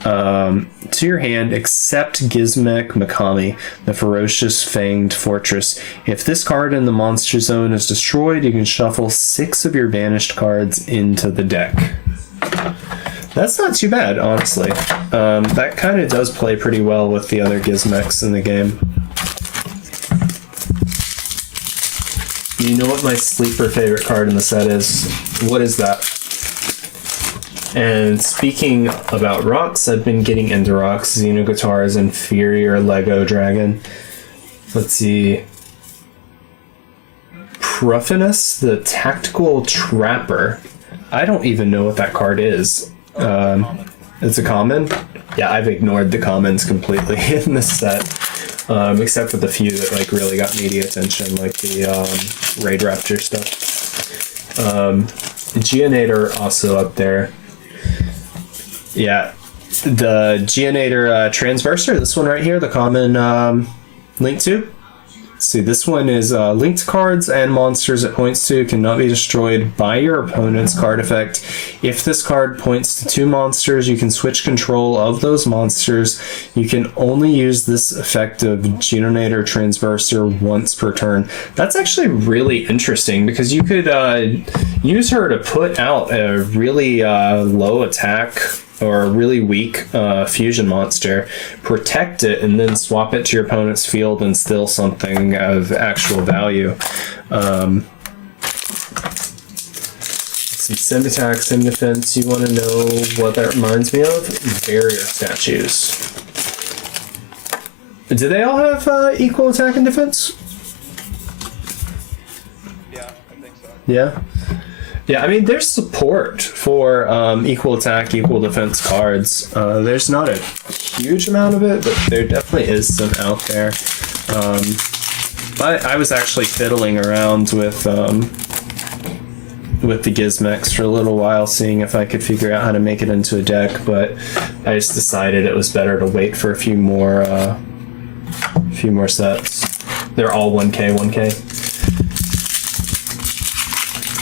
to your hand, except Gizmek Makami, the Ferocious Fanged Fortress. If this card in the monster zone is destroyed, you can shuffle 6 of your banished cards into the deck. That's not too bad, honestly. That kind of does play pretty well with the other Gizmeks in the game. You know what my sleeper favorite card in the set is? What is that? And speaking about rocks, I've been getting into rocks. Xenoguitar's Inferior Lego Dragon. Let's see. Pruffinus, the Tactical Trapper. I don't even know what that card is. It's a common? Yeah, I've ignored the commons completely in this set. Except for the few that like really got media attention, like the Raid Raptor stuff. Geonator also up there. Yeah, the Geonator Transverser, this one right here, the common link to. See, this one is linked cards and monsters it points to cannot be destroyed by your opponent's card effect. If this card points to 2 monsters, you can switch control of those monsters. You can only use this effect of Geonator Transverser once per turn. That's actually really interesting because you could use her to put out a really low attack or a really weak fusion monster, protect it, and then swap it to your opponent's field and steal something of actual value. Sim attack, sim defense. You want to know what that reminds me of? Barrier statues. Do they all have equal attack and defense? Yeah, I think so. Yeah. Yeah, I mean, there's support for equal attack, equal defense cards. There's not a huge amount of it, but there definitely is some out there. I was actually fiddling around with the Gizmeks for a little while, seeing if I could figure out how to make it into a deck, but I just decided it was better to wait for a few more sets. They're all 1K, 1K.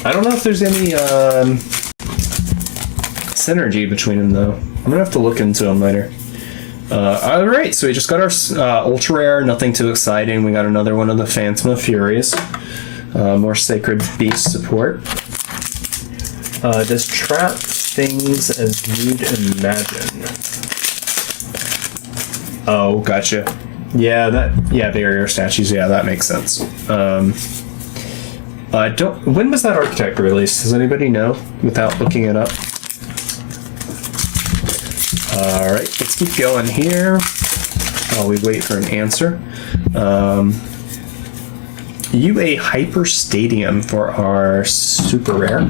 I don't know if there's any synergy between them, though. I'm gonna have to look into them later. Alright, so we just got our ultra rare, nothing too exciting. We got another one of the Phantom of Furies. More Sacred Beast support. Does trap things as you'd imagine? Oh, gotcha. Yeah, barrier statues, yeah, that makes sense. When was that archetype released? Does anybody know without looking it up? Alright, let's keep going here while we wait for an answer. UA Hyper Stadium for our super rare.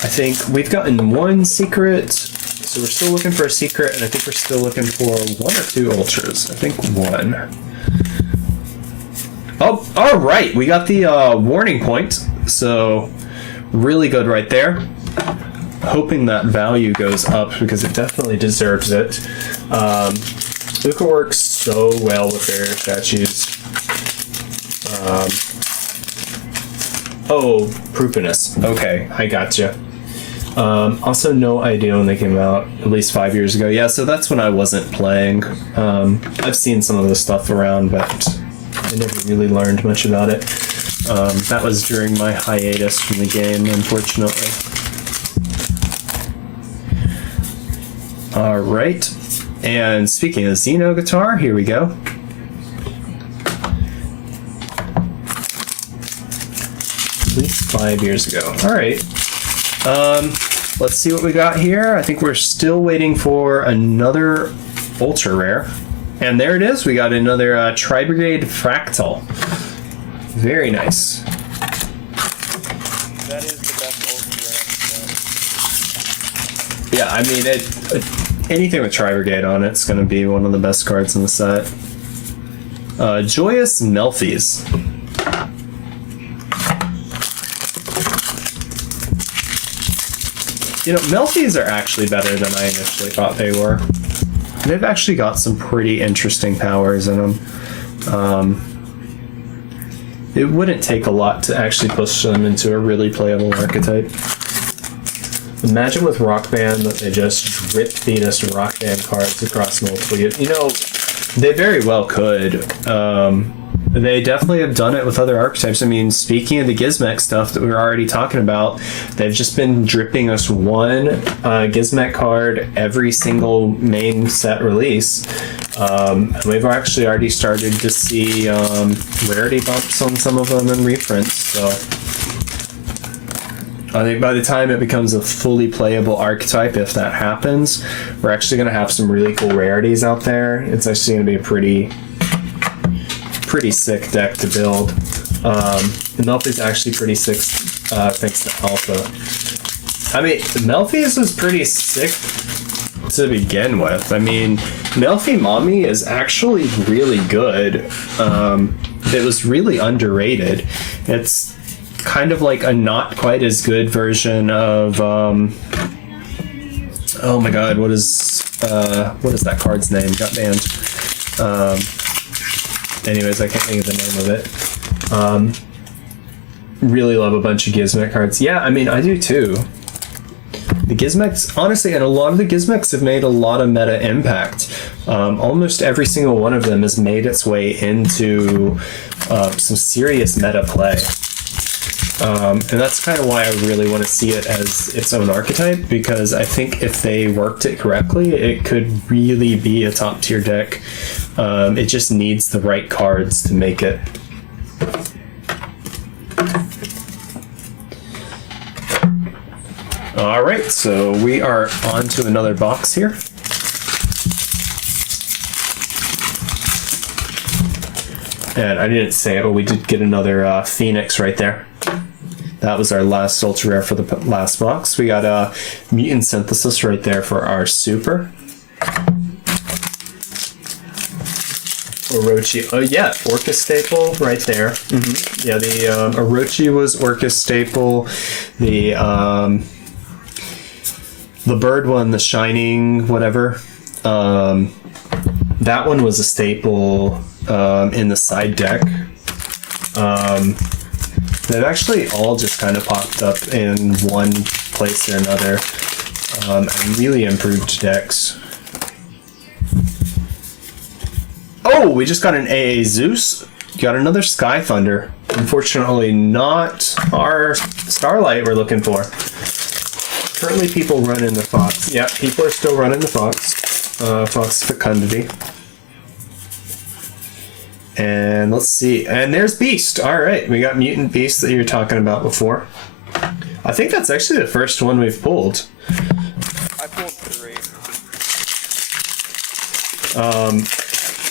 I think we've gotten one secret, so we're still looking for a secret, and I think we're still looking for 1 or 2 ultras. I think 1. Oh, all right. We got the warning point, so really good right there. Hoping that value goes up because it definitely deserves it. Luca works so well with barrier statues. Oh, Proofiness. Okay, I gotcha. Also, no idea when they came out, at least 5 years ago. Yeah, so that's when I wasn't playing. I've seen some of this stuff around, but I never really learned much about it. That was during my hiatus from the game, unfortunately. Alright, and speaking of Xenoguitar, here we go. At least 5 years ago. Alright. Let's see what we got here. I think we're still waiting for another ultra rare. And there it is. We got another Tri-Brigade Fractal. Very nice. That is the best ultra rare. Yeah, I mean, anything with Tri-Brigade on it's going to be one of the best cards in the set. Joyous Melfies. You know, Melfies are actually better than I initially thought they were. They've actually got some pretty interesting powers in them. It wouldn't take a lot to actually push them into a really playable archetype. Imagine with Rock Band that they just drip feed us Rock Band cards across multiple. You know, they very well could. They definitely have done it with other archetypes. I mean, speaking of the Gizmek stuff that we were already talking about, they've just been dripping us one Gizmek card every single main set release. We've actually already started to see rarity bumps on some of them and reprints. So I think by the time it becomes a fully playable archetype, if that happens, we're actually going to have some really cool rarities out there. It's actually going to be a pretty sick deck to build. The Melfi's actually pretty sick thanks to Alpha. I mean, Melfi's was pretty sick to begin with. I mean, Melfi Mommy is actually really good. It was really underrated. It's kind of like a not quite as good version of oh my god, what is that card's name? Got banned. Anyways, I can't think of the name of it. Really love a bunch of Gizmek cards. Yeah, I mean, I do too. The Gizmeks, honestly, and a lot of the Gizmeks have made a lot of meta impact. Almost every single one of them has made its way into some serious meta play. And that's kind of why I really want to see it as its own archetype, because I think if they worked it correctly, it could really be a top tier deck. It just needs the right cards to make it. All right, so we are on to another box here. And I didn't say it, but we did get another Phoenix right there. That was our last ultra rare for the last box. We got a Mutant Synthesis right there for our super. Orochi. Oh yeah, Orcus staple right there. Mm-hmm. Yeah, the Orochi was Orcus staple. The bird one, the Shining whatever. That one was a staple in the side deck. They've actually all just kind of popped up in one place or another, and really improved decks. Oh, we just got an AA-ZEUS. Got another Sky Thunder. Unfortunately, not our Starlight we're looking for. Currently, people running the Fox. Yeah, people are still running the Fox. Fox Fecundity. And let's see. And there's Beast. All right, we got Mutant Beast that you were talking about before. I think that's actually the first one we've pulled. I pulled 3.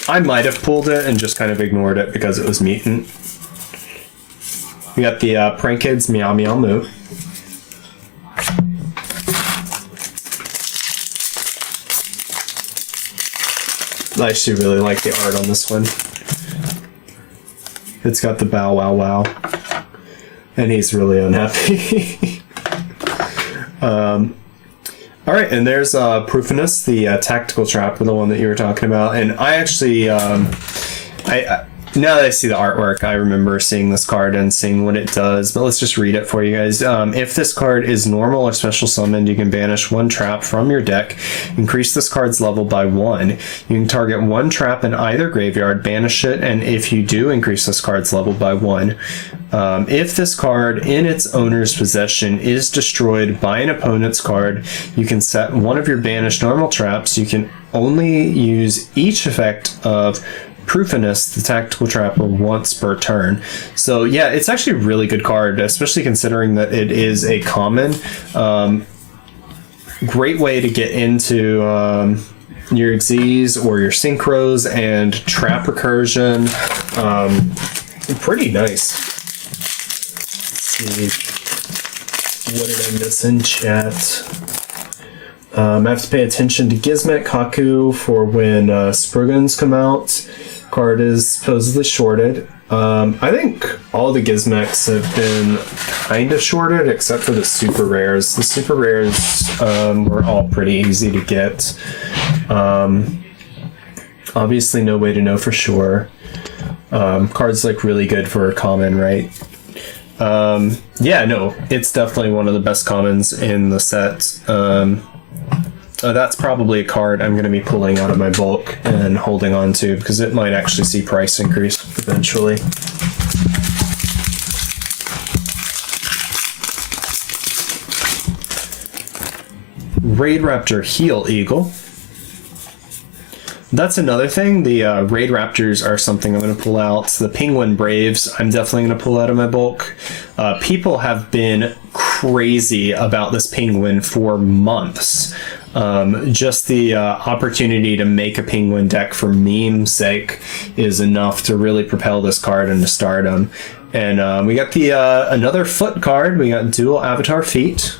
I might have pulled it and just kind of ignored it because it was Mutant. We got the Prank Kids Meow Meow Moo. I actually really like the art on this one. It's got the bow wow wow. And he's really unhappy. Alright, and there's Proofinus, the tactical trap, the one that you were talking about. And I actually, now that I see the artwork, I remember seeing this card and seeing what it does. But let's just read it for you guys. If this card is normal or special summoned, you can banish one trap from your deck. Increase this card's level by 1. You can target one trap in either graveyard, banish it, and if you do, increase this card's level by 1. If this card in its owner's possession is destroyed by an opponent's card, you can set one of your banished normal traps. You can only use each effect of Proofinus, the tactical trapper, once per turn. So yeah, it's actually a really good card, especially considering that it is a common. Great way to get into your Xyz or your Synchros and trap recursion. Pretty nice. Let's see. What did I miss in chat? I have to pay attention to Gizmek Kaku for when Sprugans come out. Card is supposedly shorted. I think all the Gizmeks have been kind of shorted except for the super rares. The super rares were all pretty easy to get. Obviously no way to know for sure. Card's like really good for a common, right? Yeah, no, it's definitely one of the best commons in the set. That's probably a card I'm going to be pulling out of my bulk and holding on to because it might actually see price increase eventually. Raid Raptor Heel Eagle. That's another thing. The Raid Raptors are something I'm going to pull out. The Penguin Braves, I'm definitely going to pull out of my bulk. People have been crazy about this penguin for months. Just the opportunity to make a penguin deck for meme's sake is enough to really propel this card into stardom. And we got the another foot card. We got dual avatar feet.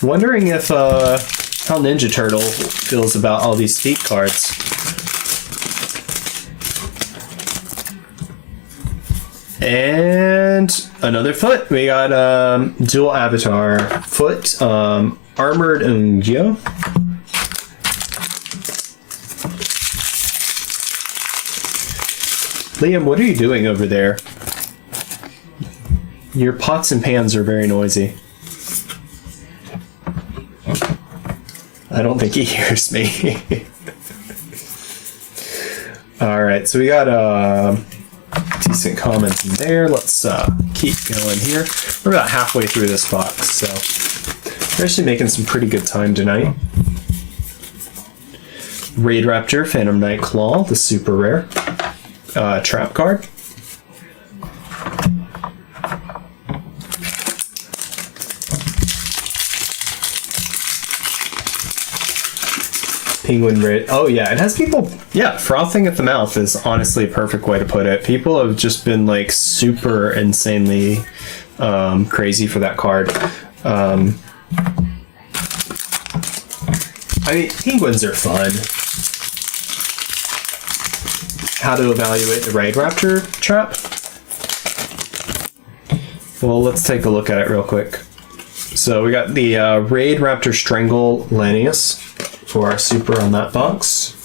Wondering if how Ninja Turtle feels about all these feet cards. And another foot. We got dual avatar foot, armored Ungyo. Liam, what are you doing over there? Your pots and pans are very noisy. I don't think he hears me. All right, so we got decent comments in there. Let's keep going here. We're about halfway through this box, so we're actually making some pretty good time tonight. Raid Raptor, Phantom Knight Claw, the super rare trap card. Penguin Raid. Oh yeah, it has people. Yeah, frothing at the mouth is honestly a perfect way to put it. People have just been like super insanely crazy for that card. I mean, penguins are fun. How to evaluate the Raid Raptor trap? Well, let's take a look at it real quick. So we got the Raid Raptor Strangle Lanius for our super on that box.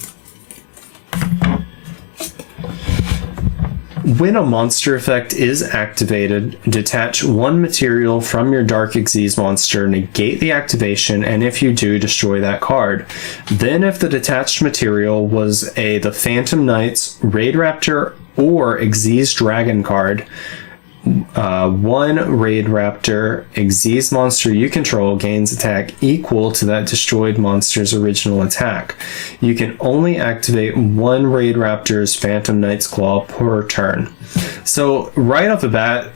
When a monster effect is activated, detach one material from your Dark Xyz monster, negate the activation, and if you do, destroy that card. Then if the detached material was the Phantom Knights, Raid Raptor, or Xyz Dragon card, one Raid Raptor Xyz monster you control gains attack equal to that destroyed monster's original attack. You can only activate one Raid Raptor's Phantom Knight's Claw per turn. So right off the bat,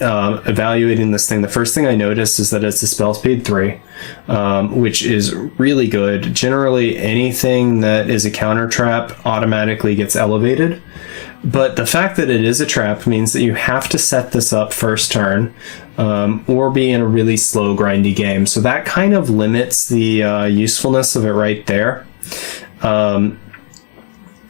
evaluating this thing, the first thing I noticed is that it's a spell speed 3, which is really good. Generally, anything that is a counter trap automatically gets elevated. But the fact that it is a trap means that you have to set this up first turn or be in a really slow, grindy game. So that kind of limits the usefulness of it right there.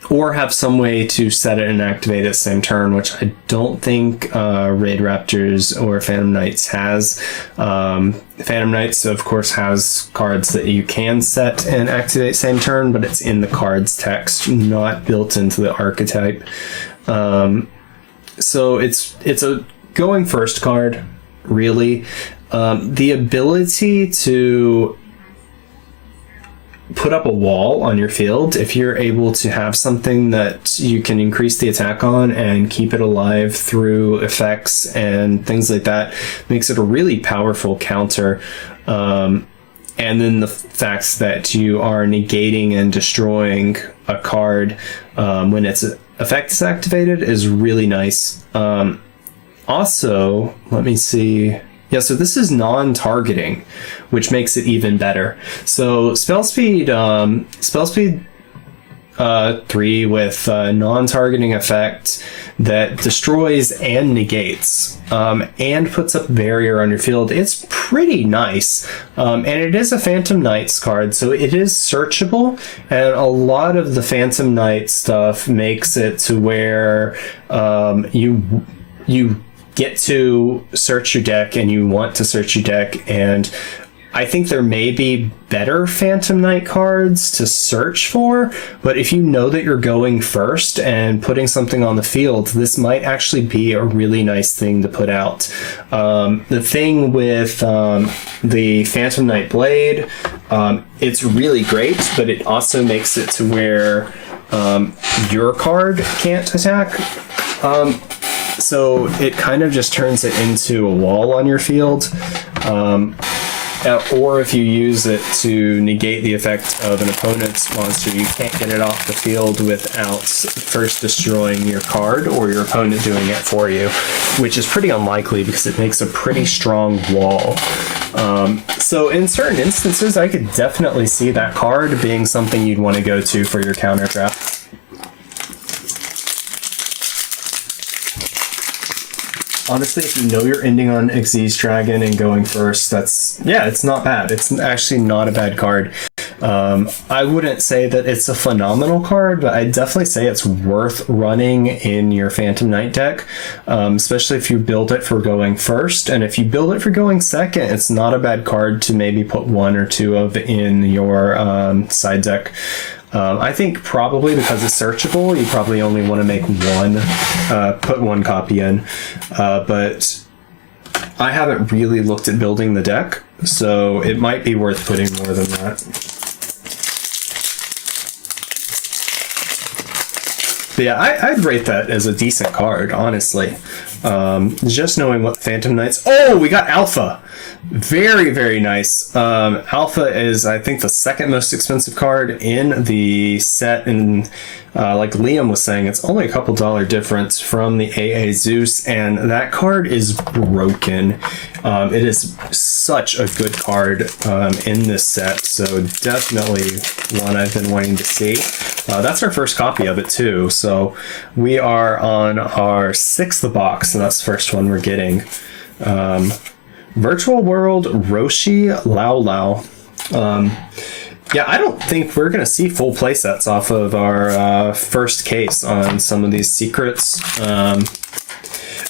Or have some way to set it and activate it same turn, which I don't think Raid Raptors or Phantom Knights has. Phantom Knights, of course, has cards that you can set and activate same turn, but it's in the card's text, not built into the archetype. So it's a going first card, really. The ability to put up a wall on your field, if you're able to have something that you can increase the attack on and keep it alive through effects and things like that, makes it a really powerful counter. And then the fact that you are negating and destroying a card when its effect is activated is really nice. Also, let me see. Yeah, so this is non-targeting, which makes it even better. So spell speed 3 with non-targeting effect that destroys and negates, and puts up barrier on your field. It's pretty nice, and it is a Phantom Knights card, so it is searchable, and a lot of the Phantom Knight stuff makes it to where you get to search your deck, and you want to search your deck, and I think there may be better Phantom Knight cards to search for, but if you know that you're going first and putting something on the field, this might actually be a really nice thing to put out. The thing with the Phantom Knight Blade, it's really great, but it also makes it to where your card can't attack. So it kind of just turns it into a wall on your field. Or if you use it to negate the effect of an opponent's monster, you can't get it off the field without first destroying your card or your opponent doing it for you, which is pretty unlikely because it makes a pretty strong wall. So in certain instances, I could definitely see that card being something you'd want to go to for your counter draft. Honestly, if you know you're ending on Xyz Dragon and going first, it's not bad. It's actually not a bad card. I wouldn't say that it's a phenomenal card, but I'd definitely say it's worth running in your Phantom Knight deck, especially if you build it for going first. And if you build it for going second, it's not a bad card to maybe put 1 or 2 of in your side deck. I think probably because it's searchable, you probably only want to make put 1 copy in. But I haven't really looked at building the deck, so it might be worth putting more than that. But yeah, I'd rate that as a decent card, honestly. Just knowing what Phantom Knights... Oh, we got Alpha! Very, very nice. Alpha is, I think, the second most expensive card in the set, and like Liam was saying, it's only a couple $1 difference from the AA-ZEUS, and that card is broken. It is such a good card in this set, so definitely one I've been wanting to see. That's our first copy of it too, so we are on our 6th box, and that's the first one we're getting. Virtual World Roshi Lao Lao. Yeah, I don't think we're going to see full playsets off of our first case on some of these secrets,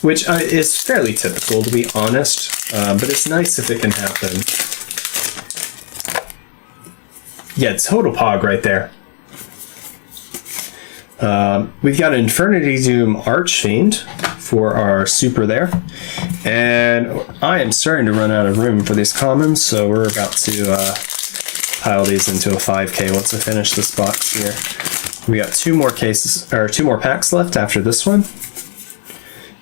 which is fairly typical, to be honest, but it's nice if it can happen. Yeah, total pog right there. We've got Infernity Doom Archfiend for our super there, and I am starting to run out of room for these commons, so we're about to pile these into a 5k once I finish this box here. We got 2 more packs left after this one,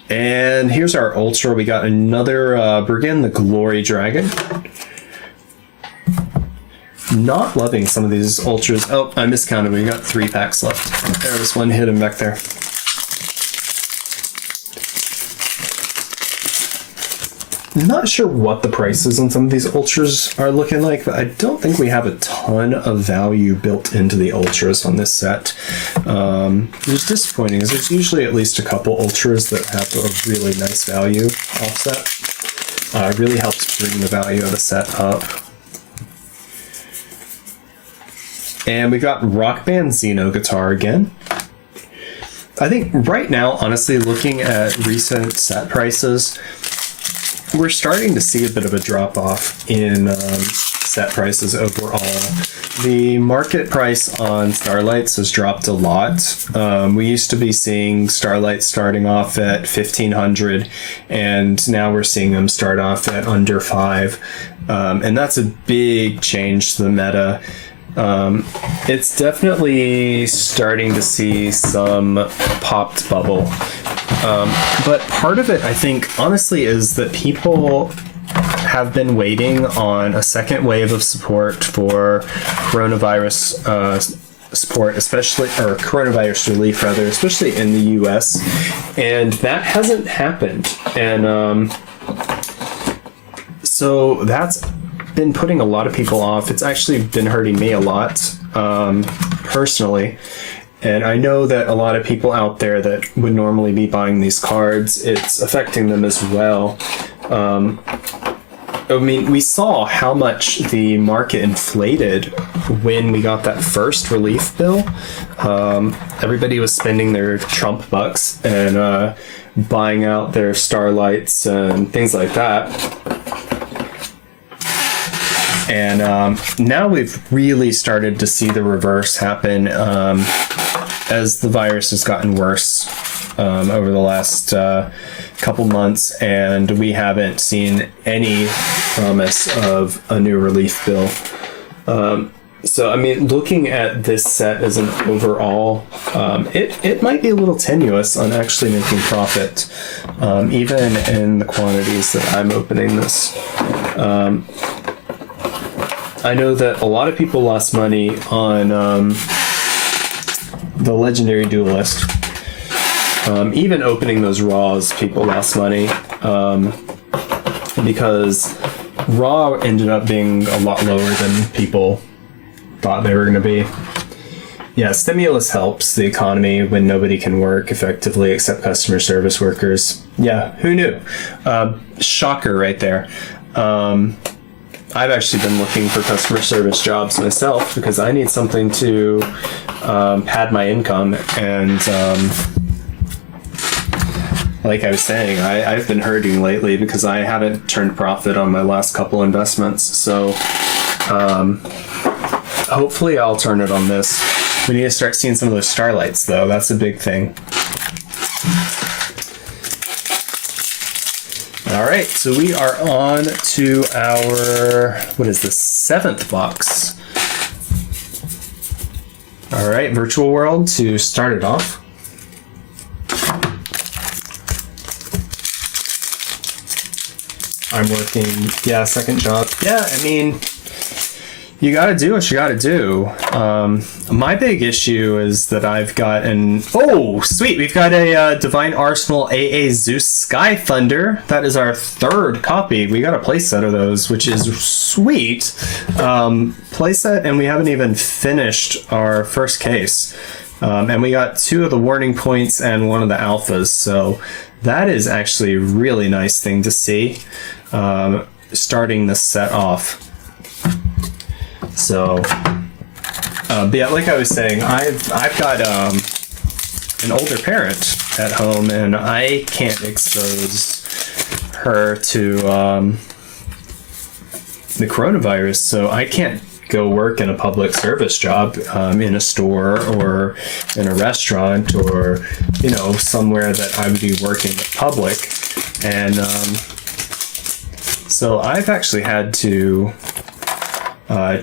and here's our ultra. We got another Brigand the Glory Dragon. Not loving some of these ultras. Oh, I miscounted. We got 3 packs left. There was one hidden back there. Not sure what the prices on some of these ultras are looking like, but I don't think we have a ton of value built into the ultras on this set. Which is disappointing, because there's usually at least a couple ultras that have a really nice value offset. It really helps bring the value of the set up. And we got Rock Band Xeno Guitar again. I think right now, honestly, looking at recent set prices, we're starting to see a bit of a drop-off in set prices overall. The market price on Starlights has dropped a lot. We used to be seeing Starlights starting off at $1,500, and now we're seeing them start off at under $5. And that's a big change to the meta. It's definitely starting to see some popped bubble. But part of it, I think, honestly, is that people have been waiting on a second wave of support for coronavirus support, especially, or coronavirus relief, rather, especially in the US. And that hasn't happened. And so that's been putting a lot of people off. It's actually been hurting me a lot, personally. And I know that a lot of people out there that would normally be buying these cards, it's affecting them as well. I mean, we saw how much the market inflated when we got that first relief bill. Everybody was spending their Trump bucks and buying out their Starlights and things like that. And now we've really started to see the reverse happen as the virus has gotten worse over the last couple months, and we haven't seen any promise of a new relief bill. So, I mean, looking at this set as an overall, it might be a little tenuous on actually making profit, even in the quantities that I'm opening this. I know that a lot of people lost money on the Legendary Duelist. Even opening those Raws, people lost money because Raw ended up being a lot lower than people thought they were going to be. Yeah, stimulus helps the economy when nobody can work effectively except customer service workers. Yeah, who knew? Shocker right there. I've actually been looking for customer service jobs myself because I need something to pad my income. And like I was saying, I've been hurting lately because I haven't turned profit on my last couple investments. So hopefully I'll turn it on this. We need to start seeing some of those Starlights, though. That's a big thing. All right, so we are on to our, what is this, 7th box. All right, Virtual World to start it off. I'm working, yeah, second job. Yeah, I mean, you gotta do what you gotta do. My big issue is that I've got an... Oh, sweet! We've got a Divine Arsenal AA-ZEUS Sky Thunder. That is our 3rd copy. We got a playset of those, which is sweet. Playset, and we haven't even finished our first case. And we got 2 of the warning points and 1 of the alphas. So that is actually a really nice thing to see. Starting this set off. So, but yeah, like I was saying, I've got an older parent at home, and I can't expose her to the coronavirus, so I can't go work in a public service job in a store or in a restaurant or, you know, somewhere that I would be working in public. And so I've actually had to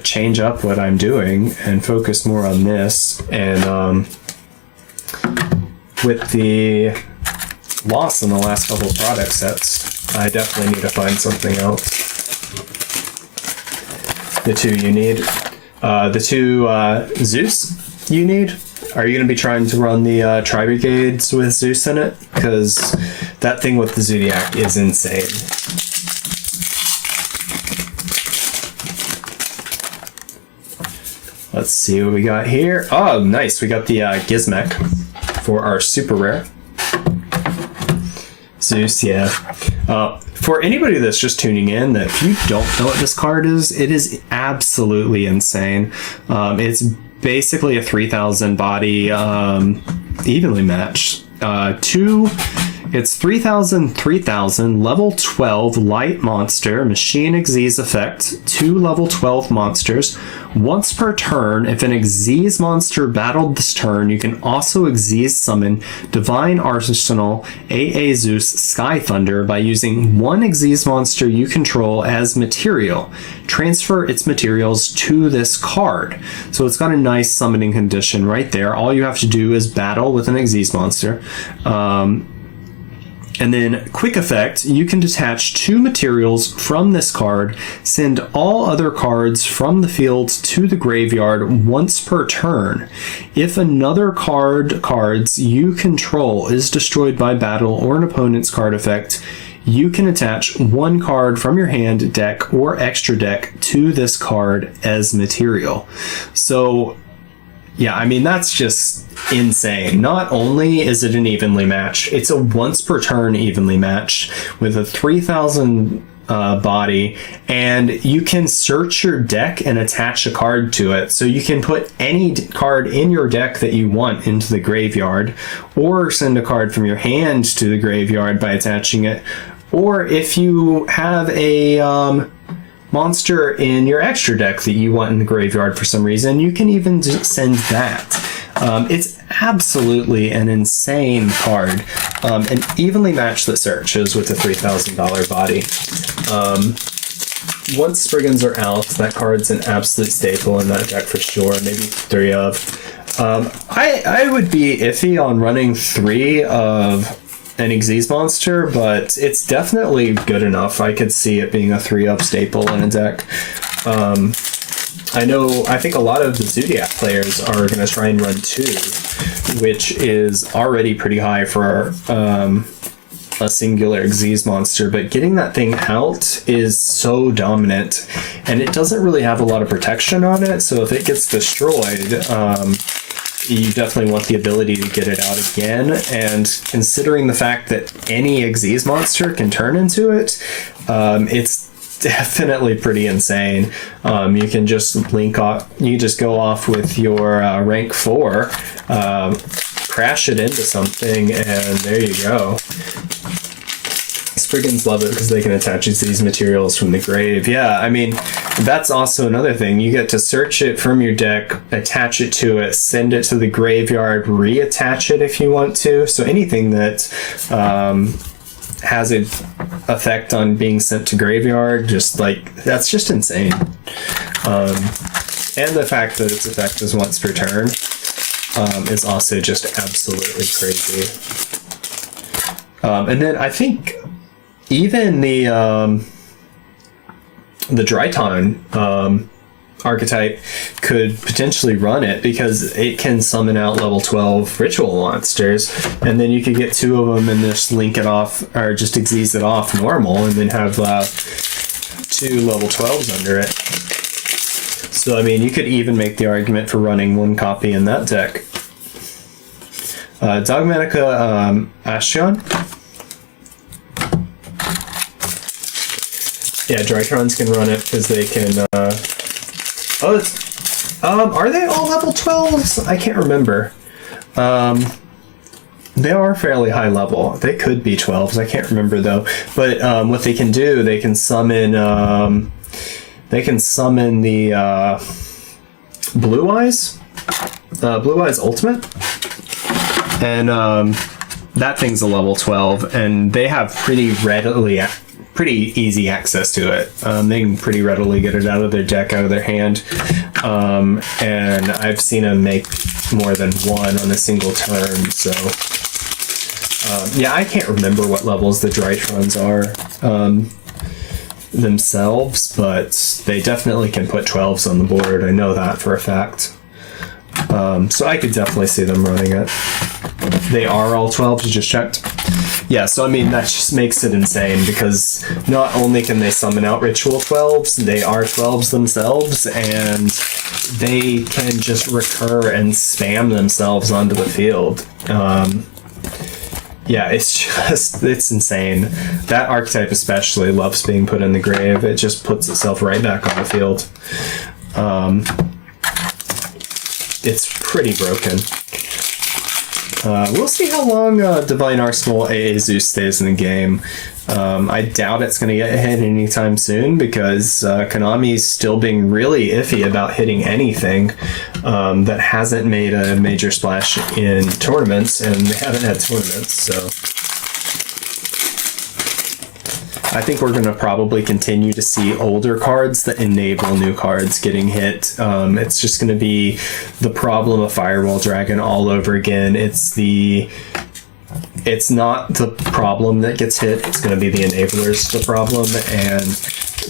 change up what I'm doing and focus more on this. And with the loss in the last couple of product sets, I definitely need to find something else. The 2 you need. The 2 Zeus you need. Are you going to be trying to run the Tri-Brigades with Zeus in it? Because that thing with the Zodiac is insane. Let's see what we got here. Oh, nice. We got the Gizmek for our super rare. Zeus, yeah. For anybody that's just tuning in, that if you don't know what this card is, it is absolutely insane. It's basically a 3,000 body, evenly matched. It's 3,000, level 12 light monster, machine Xyz effect, 2 level 12 monsters. Once per turn, if an Xyz monster battled this turn, you can also Xyz summon Divine Arsenal AA-ZEUS Sky Thunder by using 1 Xyz monster you control as material. Transfer its materials to this card. So it's got a nice summoning condition right there. All you have to do is battle with an Xyz monster. And then, quick effect, you can detach 2 materials from this card, send all other cards from the field to the graveyard once per turn. If another cards you control is destroyed by battle or an opponent's card effect, you can attach 1 card from your hand, deck, or extra deck to this card as material. So, Yeah, I mean, that's just insane. Not only is it an evenly matched, it's a once per turn evenly matched with a 3,000 body, and you can search your deck and attach a card to it. So you can put any card in your deck that you want into the graveyard, or send a card from your hand to the graveyard by attaching it. Or if you have a monster in your extra deck that you want in the graveyard for some reason, you can even just send that. It's absolutely an insane card. And evenly matched that searches with a $3,000 body. Once Spriggans are out, that card's an absolute staple in that deck for sure. Maybe 3 of. I would be iffy on running 3 of an Xyz monster, but it's definitely good enough. I could see it being a 3-up staple in a deck. I think a lot of the Zodiac players are going to try and run 2, which is already pretty high for a singular Xyz monster, but getting that thing out is so dominant, and it doesn't really have a lot of protection on it, so if it gets destroyed, you definitely want the ability to get it out again. And considering the fact that any Xyz monster can turn into it, it's definitely pretty insane. You can just link off, you just go off with your rank 4, crash it into something, and there you go. Spriggans love it because they can attach these materials from the grave. Yeah, I mean, that's also another thing. You get to search it from your deck, attach it to it, send it to the graveyard, reattach it if you want to. So anything that has an effect on being sent to graveyard, just like, that's just insane. And the fact that its effect is once per turn is also just absolutely crazy. And then I think even the Dryton archetype could potentially run it, because it can summon out level 12 ritual monsters, and then you could get 2 of them and just link it off, or just Xyz it off normal, and then have 2 level 12s under it. So I mean, you could even make the argument for running 1 copy in that deck. Dogmatica Ashion. Yeah, Drytrons can run it because they can. Are they all level 12s? I can't remember. They are fairly high level. They could be 12s. I can't remember though. But what they can do, they can summon. They can summon the Blue Eyes. Blue Eyes Ultimate. And that thing's a level 12, and they have pretty easy access to it. They can pretty readily get it out of their deck, out of their hand. And I've seen them make more than 1 on a single turn, so... yeah, I can't remember what levels the Drytrons are themselves, but they definitely can put 12s on the board. I know that for a fact. So I could definitely see them running it. They are all 12s, you just checked. Yeah, so I mean, that just makes it insane, because not only can they summon out ritual 12s, they are 12s themselves, and they can just recur and spam themselves onto the field. Yeah, it's insane. That archetype especially loves being put in the grave. It just puts itself right back on the field. It's pretty broken. We'll see how long Divine Arsenal AA-ZEUS stays in the game. I doubt it's going to get hit anytime soon, because Konami's still being really iffy about hitting anything that hasn't made a major splash in tournaments, and they haven't had tournaments, so... I think we're going to probably continue to see older cards that enable new cards getting hit. It's just going to be the problem of Firewall Dragon all over again. It's not the problem that gets hit, it's going to be the enablers the problem, and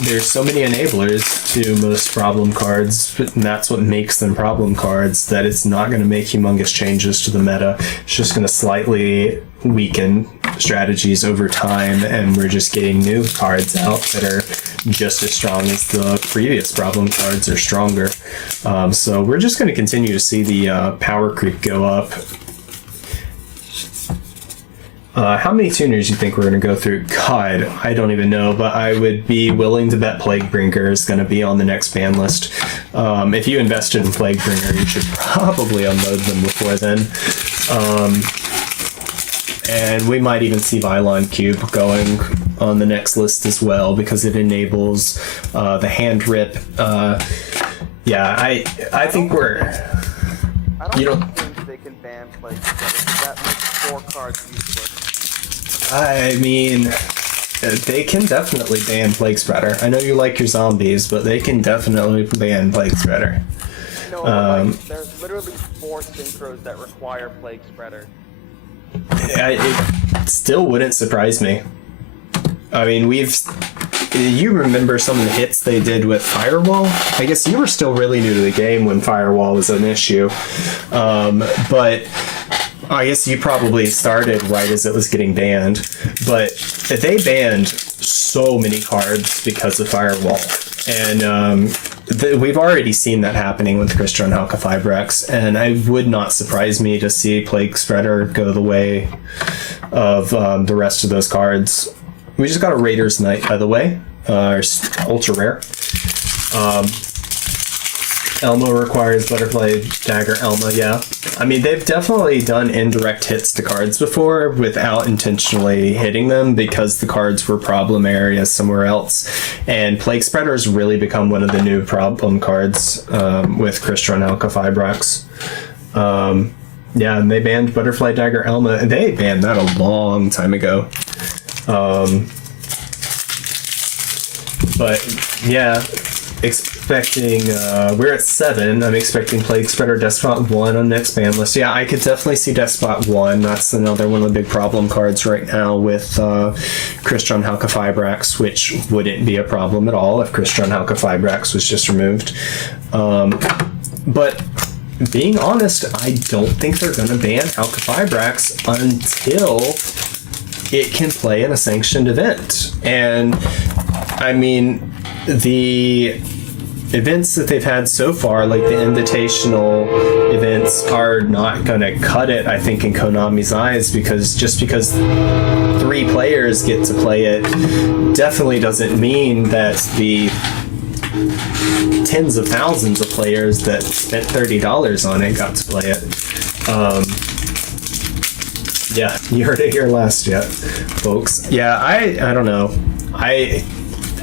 there's so many enablers to most problem cards, and that's what makes them problem cards, that it's not going to make humongous changes to the meta. It's just going to slightly weaken strategies over time, and we're just getting new cards out that are just as strong as the previous problem cards, or stronger. So we're just going to continue to see the power creep go up. How many tuners do you think we're going to go through? God, I don't even know, but I would be willing to bet Plaguebringer is going to be on the next ban list. If you invested in Plaguebringer, you should probably unload them before then. And we might even see Vylon Cube going on the next list as well, because it enables the hand rip. Yeah, I think we're... I don't think they can ban Plaguebringer. That makes 4 cards useless. I mean, they can definitely ban Plague Spreader. I know you like your zombies, but they can definitely ban Plague Spreader. No, there's literally 4 synchros that require Plague Spreader. It still wouldn't surprise me. I mean, you remember some of the hits they did with Firewall? I guess you were still really new to the game when Firewall was an issue. But I guess you probably started right as it was getting banned. But they banned so many cards because of Firewall. And we've already seen that happening with Crystron Halqifibrax, and it would not surprise me to see Plague Spreader go the way of the rest of those cards. We just got a Raider's Knight, by the way. Ultra rare. Elmo requires Butterfly Dagger Elmo, yeah. I mean, they've definitely done indirect hits to cards before without intentionally hitting them because the cards were problem areas somewhere else. And Plague Spreader has really become one of the new problem cards with Crystron Halqifibrax. Yeah, and they banned Butterfly Dagger Elmo. They banned that a long time ago. But, yeah... expecting we're at 7. I'm expecting Plague Spreader Despot 1 on next ban list. Yeah, I could definitely see Despot 1. That's another one of the big problem cards right now with Crystron Halqifibrax, which wouldn't be a problem at all if Crystron Halqifibrax was just removed. But being honest, I don't think they're going to ban Halqifibrax until it can play in a sanctioned event. And I mean, the events that they've had so far, like the invitational events, are not going to cut it, I think, in Konami's eyes, because just because 3 players get to play it definitely doesn't mean that the tens of thousands of players that spent $30 on it got to play it. Yeah, you heard it here last, yet, folks. Yeah, I don't know.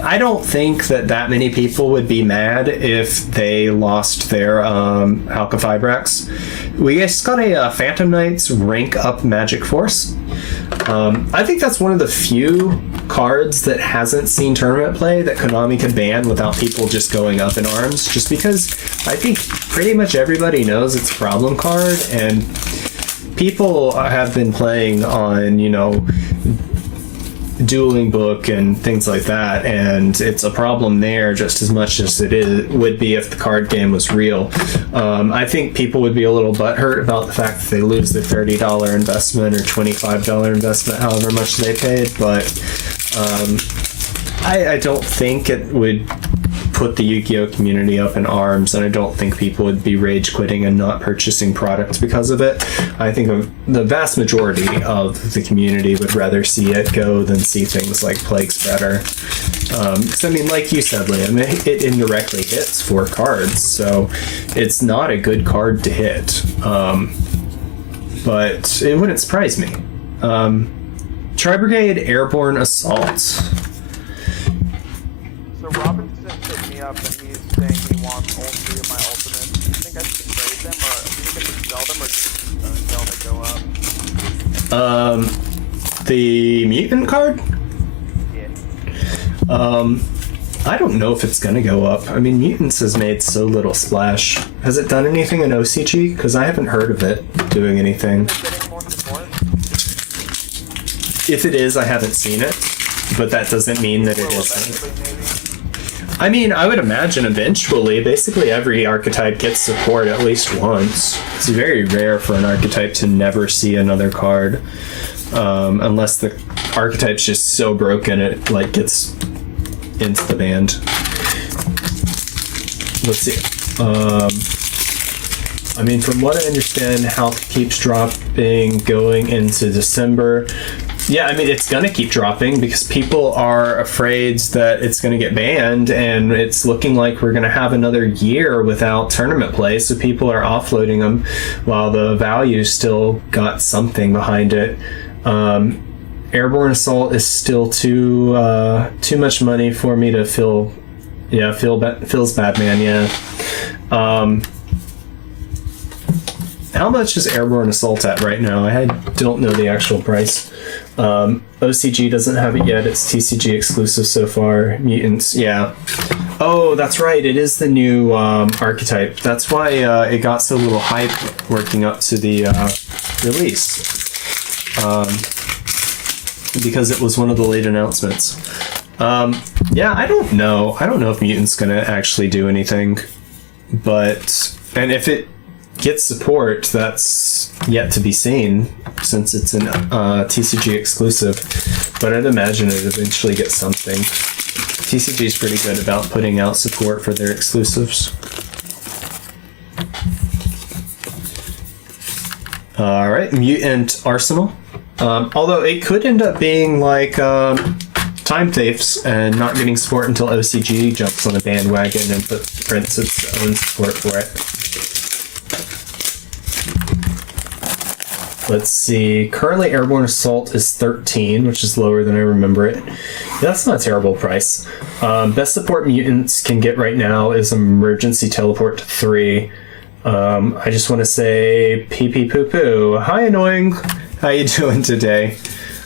I don't think that many people would be mad if they lost their Halqifibrax. We just got a Phantom Knights rank up Magic Force. I think that's one of the few cards that hasn't seen tournament play that Konami could ban without people just going up in arms, just because I think pretty much everybody knows it's a problem card, and people have been playing on, Dueling Book and things like that, and it's a problem there just as much as would be if the card game was real. I think people would be a little butthurt about the fact that they lose their $30 investment or $25 investment, however much they paid, but I don't think it would put the Yu-Gi-Oh community up in arms, and I don't think people would be rage quitting and not purchasing products because of it. I think the vast majority of the community would rather see it go than see things like Plague Spreader. Because, I mean, like you said, Liam, it indirectly hits 4 cards, so it's not a good card to hit. But it wouldn't surprise me. Tri-Brigade Airborne Assault. So Robinson hit me up and he's saying he wants all 3 of my ultimates. Do you think I should trade them, or do you think I should sell them, or just until they go up? The mutant card? Yeah. I don't know if it's gonna go up. I mean, Mutants has made so little splash. Has it done anything in OCG? Because I haven't heard of it doing anything. Getting more support? If it is, I haven't seen it, but that doesn't mean that it isn't. I mean, I would imagine eventually, basically every archetype gets support at least once. It's very rare for an archetype to never see another card, unless the archetype's just so broken it gets into the band. Let's see. I mean, from what I understand, health keeps dropping going into December. Yeah, I mean, it's going to keep dropping because people are afraid that it's going to get banned, and it's looking like we're going to have another year without tournament play, so people are offloading them while the value still got something behind it. Airborne Assault is still too much money for me to feels bad, man, yeah. How much is Airborne Assault at right now? I don't know the actual price. OCG doesn't have it yet. It's TCG exclusive so far. Mutants, yeah. Oh, that's right. It is the new archetype. That's why it got so little hype working up to the release. Because it was one of the late announcements. Yeah, I don't know. I don't know if Mutant's gonna actually do anything. And if it gets support, that's yet to be seen, since it's an TCG exclusive, but I'd imagine it eventually gets something. TCG is pretty good about putting out support for their exclusives. Alright, Mutant Arsenal. Although it could end up being like Time Thieves and not getting support until OCG jumps on a bandwagon and prints its own support for it. Let's see. Currently, Airborne Assault is 13, which is lower than I remember it. That's not a terrible price. Best support Mutants can get right now is Emergency Teleport to 3. I just want to say pee pee poo poo. Hi, Annoying. How you doing today?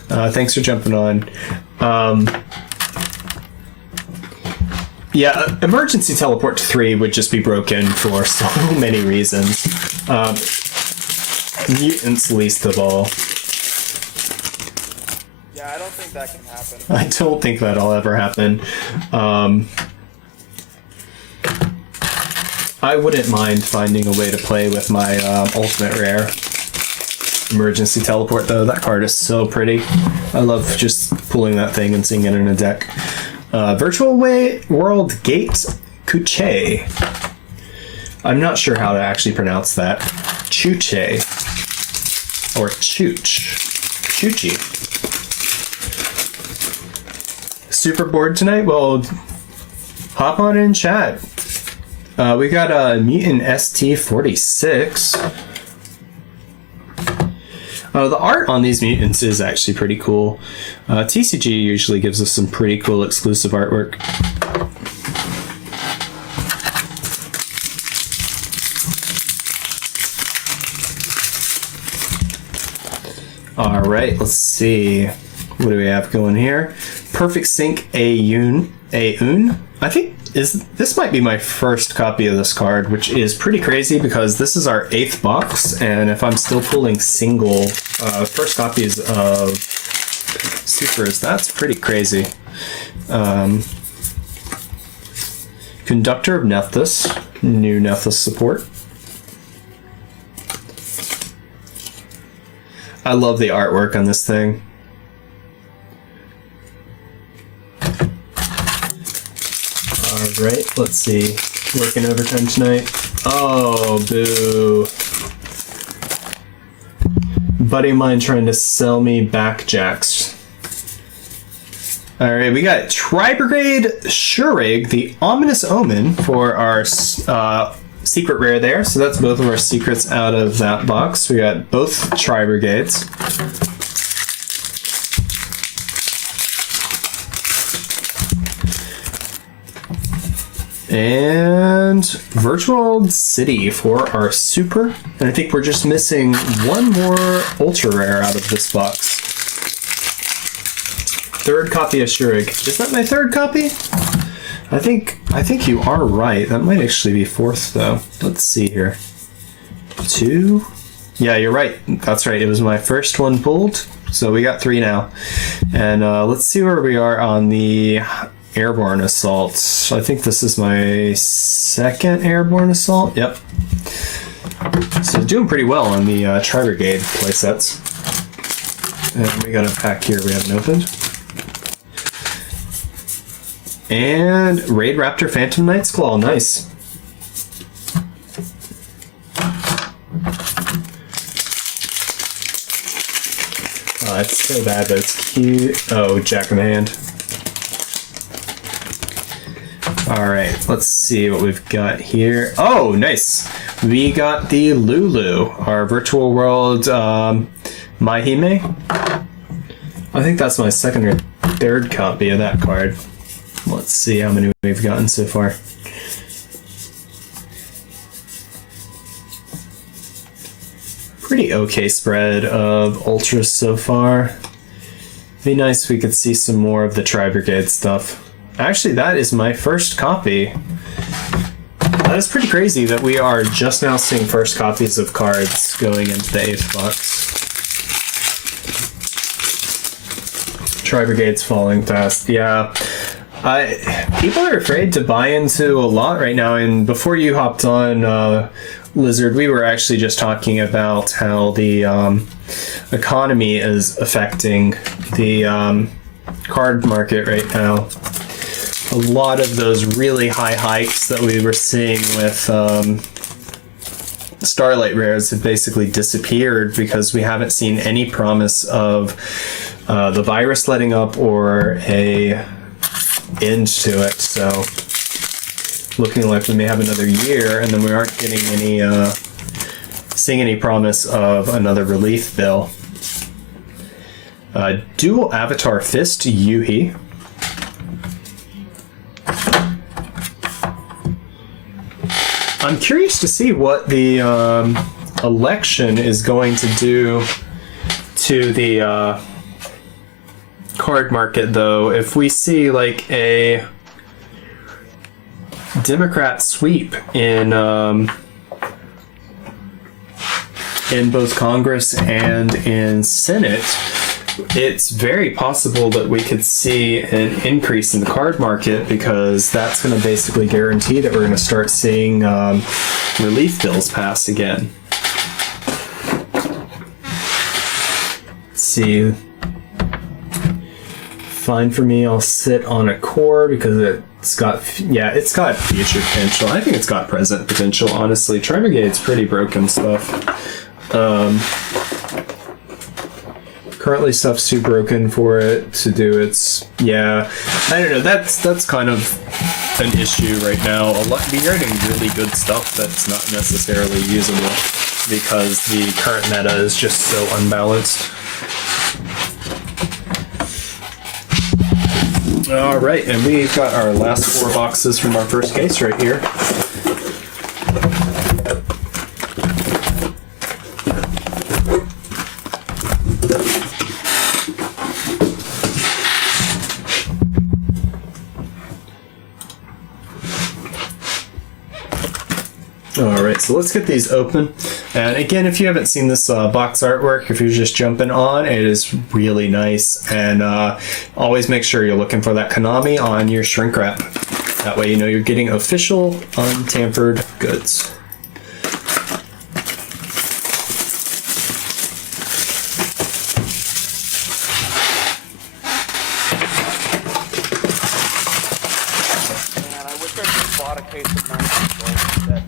Thanks for jumping on. Yeah, Emergency Teleport to 3 would just be broken for so many reasons. Mutants least of all. Yeah, I don't think that can happen. I don't think that'll ever happen. I wouldn't mind finding a way to play with my ultimate rare. Emergency Teleport, though, that card is so pretty. I love just pulling that thing and seeing it in a deck. Virtual World Gate Kuche. I'm not sure how to actually pronounce that. Chuche. Or Chooch. Choochie. Super bored tonight? Well, hop on in chat. We got a Mutant ST46. The art on these mutants is actually pretty cool. TCG usually gives us some pretty cool exclusive artwork. Alright, let's see. What do we have going here? Perfect Sync A-Un. I think this might be my first copy of this card, which is pretty crazy because this is our 8th box, and if I'm still pulling single first copies of Supers, that's pretty crazy. Conductor of Nethys, new Nethys support. I love the artwork on this thing. Alright, let's see. Working overtime tonight. Oh, boo. Buddy of mine trying to sell me back jacks. Alright, we got Tri-Brigade Shurig, the Ominous Omen, for our secret rare there. So that's both of our secrets out of that box. We got both Tri-Brigades. And Virtual City for our super. And I think we're just missing one more ultra rare out of this box. Third copy of Shurig. Is that my third copy? I think you are right. That might actually be fourth though. Let's see here. 2. Yeah, you're right. That's right. It was my first one pulled. So we got 3 now. And let's see where we are on the Airborne Assault. I think this is my second Airborne Assault. Yep. So doing pretty well on the Tri-Brigade playsets. And we got a pack here we haven't opened. And Raid Raptor Phantom Knight's Claw. Nice. Oh, it's so bad, but it's cute. Oh, Jack in the Hand. Alright, let's see what we've got here. Oh, nice! We got the Lulu, our virtual world Mahime. I think that's my second or third copy of that card. Let's see how many we've gotten so far. Pretty okay spread of ultras so far. Be nice if we could see some more of the Tri-Brigade stuff. Actually, that is my first copy. That is pretty crazy that we are just now seeing first copies of cards going into the 8th box. Tri-Brigade's falling fast. Yeah. People are afraid to buy into a lot right now, and before you hopped on, Lizard, we were actually just talking about how the economy is affecting the card market right now. A lot of those really high hikes that we were seeing with Starlight rares have basically disappeared because we haven't seen any promise of the virus letting up or a end to it. So looking like we may have another year, and then we aren't getting any seeing any promise of another relief bill. Dual Avatar Fist Yuhi. I'm curious to see what the election is going to do to the card market, though. If we see like a Democrat sweep in both Congress and in Senate, it's very possible that we could see an increase in the card market, because that's going to basically guarantee that we're going to start seeing relief bills pass again. Let's see. Fine for me, I'll sit on a core because it's got future potential. I think it's got present potential, honestly. Tri-Brigade's pretty broken stuff. Currently stuff's too broken for it to do its, I don't know, that's kind of an issue right now. We're getting really good stuff that's not necessarily usable because the current meta is just so unbalanced. Alright, and we've got our last 4 boxes from our first case right here. Alright, so let's get these open. And again, if you haven't seen this box artwork, if you're just jumping on, it is really nice. And always make sure you're looking for that Konami on your shrink wrap. That way you know you're getting official, untampered goods. Man, I wish I just bought a case of Maximum Gold instead.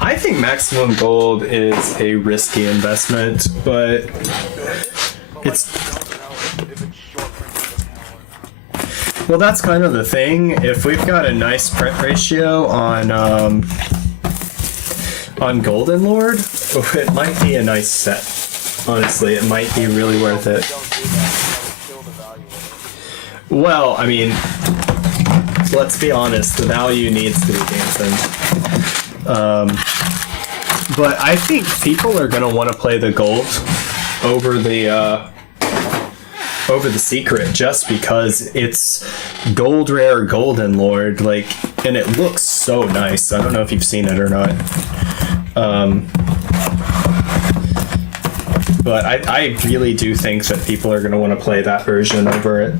I think Maximum Gold is a risky investment, but it's... Well, that's kind of the thing. If we've got a nice print ratio on Golden Lord, it might be a nice set. Honestly, it might be really worth it. Well, I mean, let's be honest, the value needs to be dampened. But I think people are going to want to play the gold over the secret, just because it's gold rare Golden Lord, like, and it looks so nice. I don't know if you've seen it or not. But I really do think that people are going to want to play that version over it.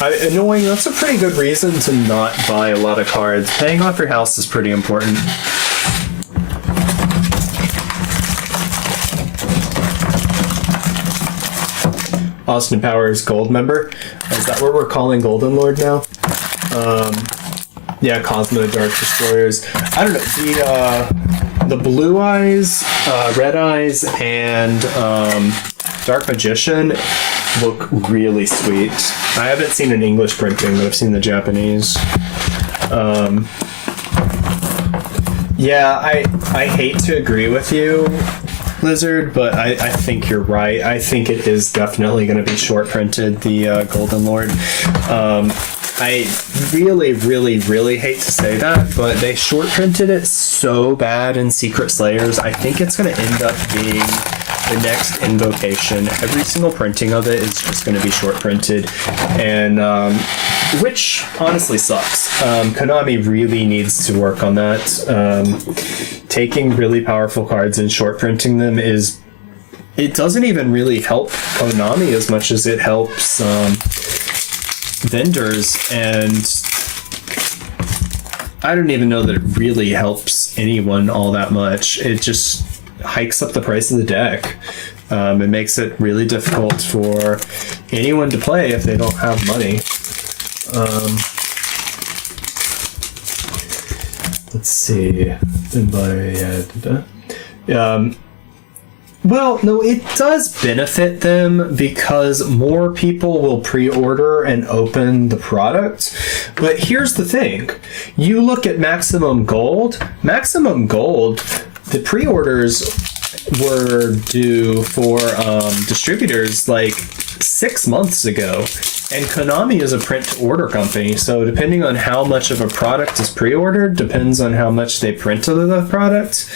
Annoying, that's a pretty good reason to not buy a lot of cards. Paying off your house is pretty important. Austin Powers Gold member. Is that what we're calling Golden Lord now? Yeah, Cosmo Dark Destroyers. I don't know, the Blue Eyes, Red Eyes, and Dark Magician look really sweet. I haven't seen an English printing, but I've seen the Japanese. Yeah, I hate to agree with you, Lizard, but I think you're right. I think it is definitely going to be short printed, the Golden Lord. I really, really, really hate to say that, but they short printed it so bad in Secret Slayers. I think it's going to end up being the next Invocation. Every single printing of it is just going to be short printed, and which honestly sucks. Konami really needs to work on that. Taking really powerful cards and short printing them it doesn't even really help Konami as much as it helps vendors, and I don't even know that it really helps anyone all that much. It just hikes up the price of the deck. It makes it really difficult for anyone to play if they don't have money. Let's see. Well, no, it does benefit them because more people will pre-order and open the product. But here's the thing. You look at Maximum Gold. Maximum Gold, the pre-orders were due for distributors like 6 months ago. And Konami is a print-to-order company, so depending on how much of a product is pre-ordered, depends on how much they printed the product.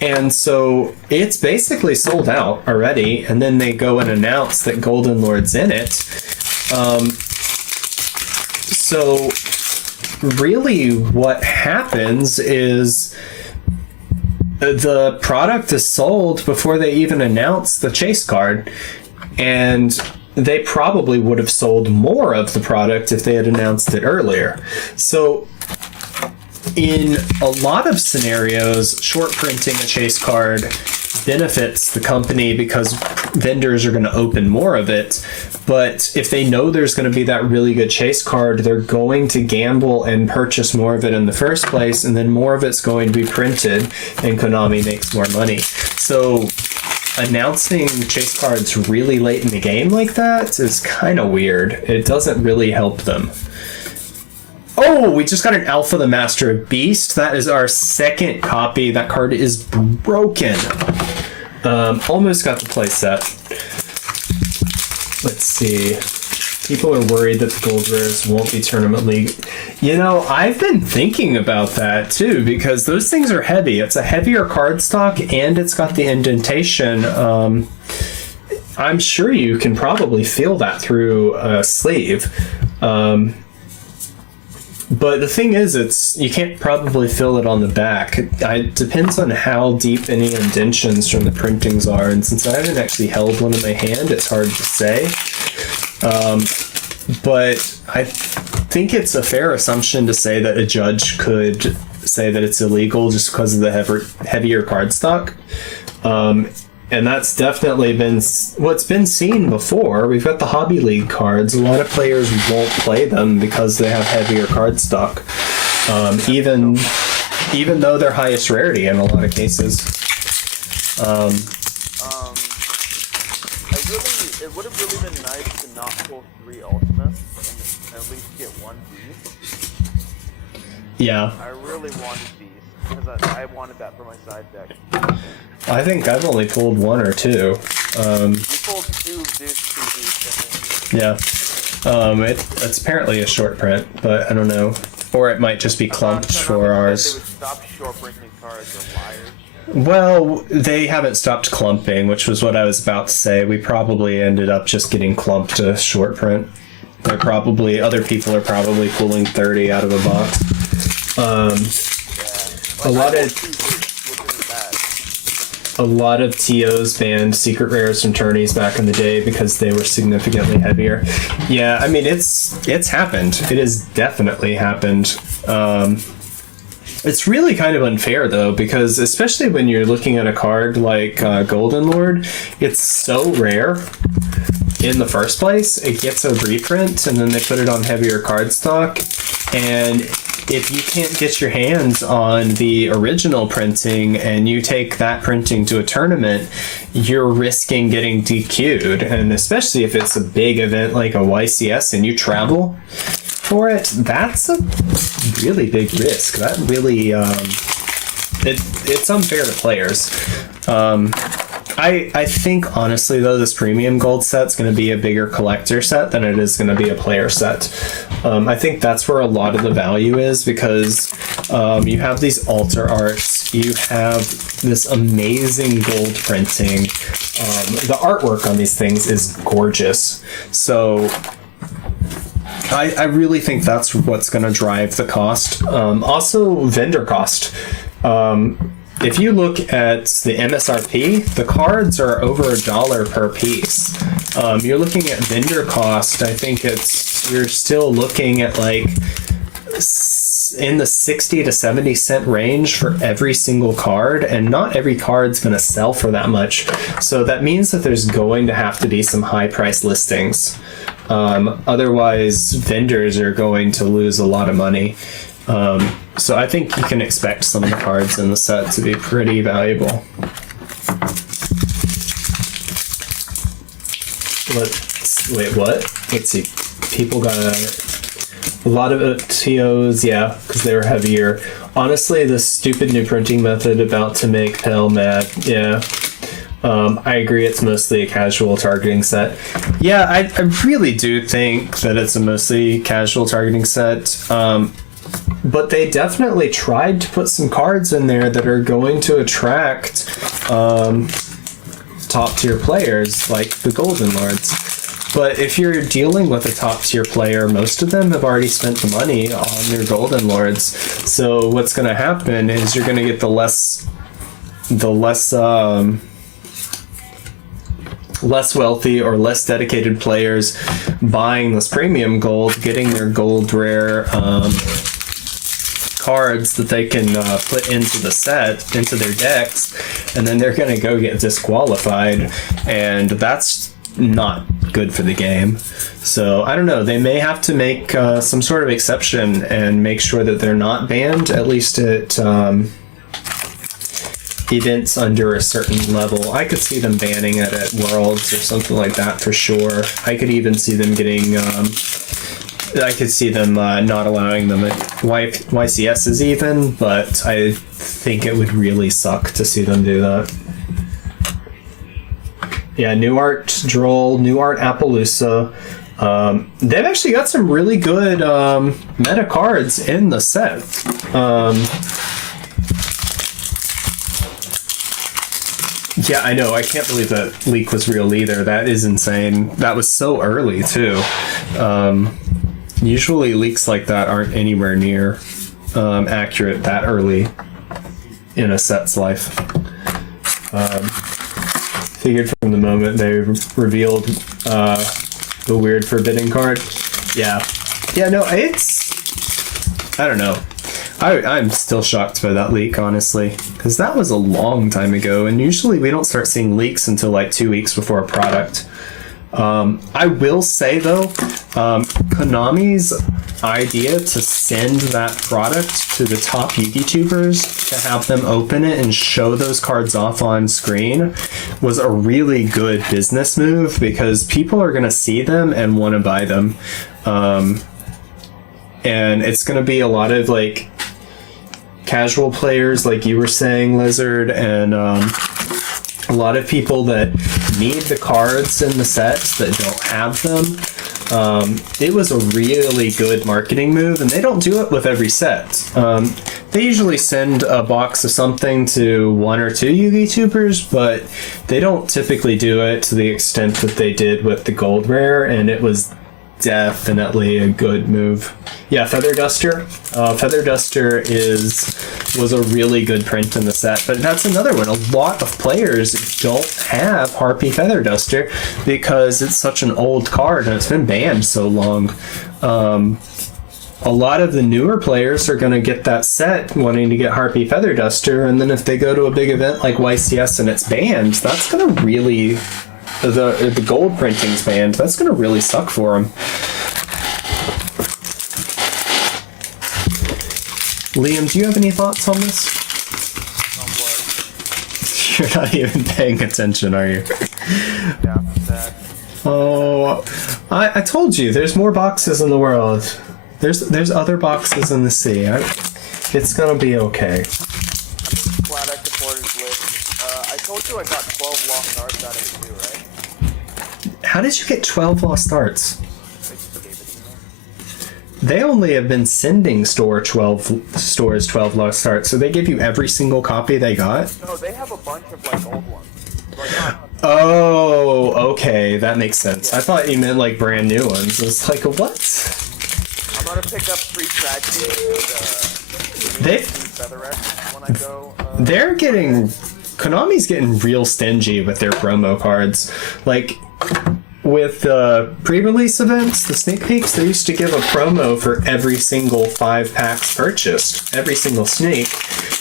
And so it's basically sold out already, and then they go and announce that Golden Lord's in it. So really what happens is the product is sold before they even announce the chase card, and they probably would have sold more of the product if they had announced it earlier. So in a lot of scenarios, short printing a chase card benefits the company because vendors are going to open more of it. But if they know there's going to be that really good chase card, they're going to gamble and purchase more of it in the first place, and then more of it's going to be printed, and Konami makes more money. So announcing chase cards really late in the game like that is kind of weird. It doesn't really help them. Oh, we just got an Alpha the Master of Beast. That is our second copy. That card is broken. Almost got the play set. Let's see. People are worried that the Gold Rares won't be Tournament League. You know, I've been thinking about that too, because those things are heavy. It's a heavier card stock, and it's got the indentation. I'm sure you can probably feel that through a sleeve. But the thing is, you can't probably feel it on the back. It depends on how deep any indentions from the printings are, and since I haven't actually held one in my hand, it's hard to say. But I think it's a fair assumption to say that a judge could say that it's illegal just because of the heavier cardstock. And that's definitely been what's been seen before. We've got the Hobby League cards. A lot of players won't play them because they have heavier cardstock, even though they're highest rarity in a lot of cases. It would have really been nice to not pull 3 Ultimates and at least get 1 Beast. Yeah. I really wanted Beast because I wanted that for my side deck. I think I've only pulled 1 or 2. You pulled 2 Deuce, 2 Beast, yeah. It's apparently a short print, but I don't know. Or it might just be clumped for ours. They would stop short printing cards or liars. Well, they haven't stopped clumping, which was what I was about to say. We probably ended up just getting clumped to short print. Other people are probably pulling 30 out of a box. A lot of TOs banned secret rares from tourneys back in the day because they were significantly heavier. Yeah, I mean, it's happened. It has definitely happened. It's really kind of unfair, though, because especially when you're looking at a card like Golden Lord, it's so rare in the first place. It gets a reprint, and then they put it on heavier cardstock. And if you can't get your hands on the original printing and you take that printing to a tournament, you're risking getting DQ'd. And especially if it's a big event like a YCS and you travel for it, that's a really big risk. That really, it's unfair to players. I think, honestly, though, this premium gold set's going to be a bigger collector set than it is going to be a player set. I think that's where a lot of the value is, because you have these altar arts, you have this amazing gold printing. The artwork on these things is gorgeous. So I really think that's what's going to drive the cost. Also, vendor cost. If you look at the MSRP, the cards are over $1 per piece. You're looking at vendor cost. I think you're still looking at like in the 60 to 70 cent range for every single card, and not every card's going to sell for that much. So that means that there's going to have to be some high price listings. Otherwise, vendors are going to lose a lot of money. So I think you can expect some of the cards in the set to be pretty valuable. Wait, what? Let's see. People got a lot of OTOs, yeah, because they were heavier. Honestly, the stupid new printing method about to make Pell mad, yeah. I agree, it's mostly a casual targeting set. Yeah, I really do think that it's a mostly casual targeting set. But they definitely tried to put some cards in there that are going to attract top tier players like the Golden Lords. But if you're dealing with a top tier player, most of them have already spent the money on their Golden Lords. So what's going to happen is you're going to get the less wealthy or less dedicated players buying this premium gold, getting their gold rare cards that they can put into the set, into their decks, and then they're going to go get disqualified, and that's not good for the game. So I don't know, they may have to make some sort of exception and make sure that they're not banned, at least at events under a certain level. I could see them banning it at Worlds or something like that for sure. I could even see them getting I could see them not allowing them at YCSs even, but I think it would really suck to see them do that. Yeah, New Art Droll, New Art Appaloosa. They've actually got some really good meta cards in the set. Yeah, I know. I can't believe that leak was real either. That is insane. That was so early, too. Usually leaks like that aren't anywhere near accurate that early in a set's life. Figured from the moment they revealed the weird forbidden card. Yeah, no, it's... I don't know. I'm still shocked by that leak, honestly, because that was a long time ago, and usually we don't start seeing leaks until like 2 weeks before a product. I will say, though, Konami's idea to send that product to the top YouTubers to have them open it and show those cards off on screen was a really good business move, because people are going to see them and want to buy them. And it's going to be a lot of, like, casual players, like you were saying, Lizard, and a lot of people that need the cards in the sets that don't have them. It was a really good marketing move, and they don't do it with every set. They usually send a box of something to 1 or 2 YouTubers, but they don't typically do it to the extent that they did with the Gold Rare, and it was definitely a good move. Yeah, Feather Duster. Feather Duster was a really good print in the set, but that's another one. A lot of players don't have Harpy Feather Duster because it's such an old card and it's been banned so long. a lot of the newer players are going to get that set wanting to get Harpy Feather Duster, and then if they go to a big event like YCS and it's banned, that's going to really... The gold printing's banned. That's going to really suck for them. Liam, do you have any thoughts on this? You're not even paying attention, are you? Yeah, I'm sad. Oh, I told you, there's more boxes in the world. There's other boxes in the sea. It's gonna be okay. Glad I supported Blitz. I told you I got 12 lost arts out of it too, right? How did you get 12 lost arts? They just gave it to me. They only have been sending stores 12 lost arts, so they give you every single copy they got? No, they have a bunch of like old ones. Like, Oh, okay, that makes sense. Yeah. I thought you meant like brand new ones. I was like, what? I'm gonna pick up Free Tragedy and Feather X when I go. They're getting... Konami's getting real stingy with their promo cards. Like, with the pre-release events, the sneak peeks, they used to give a promo for every single 5 packs purchased. Every single sneak.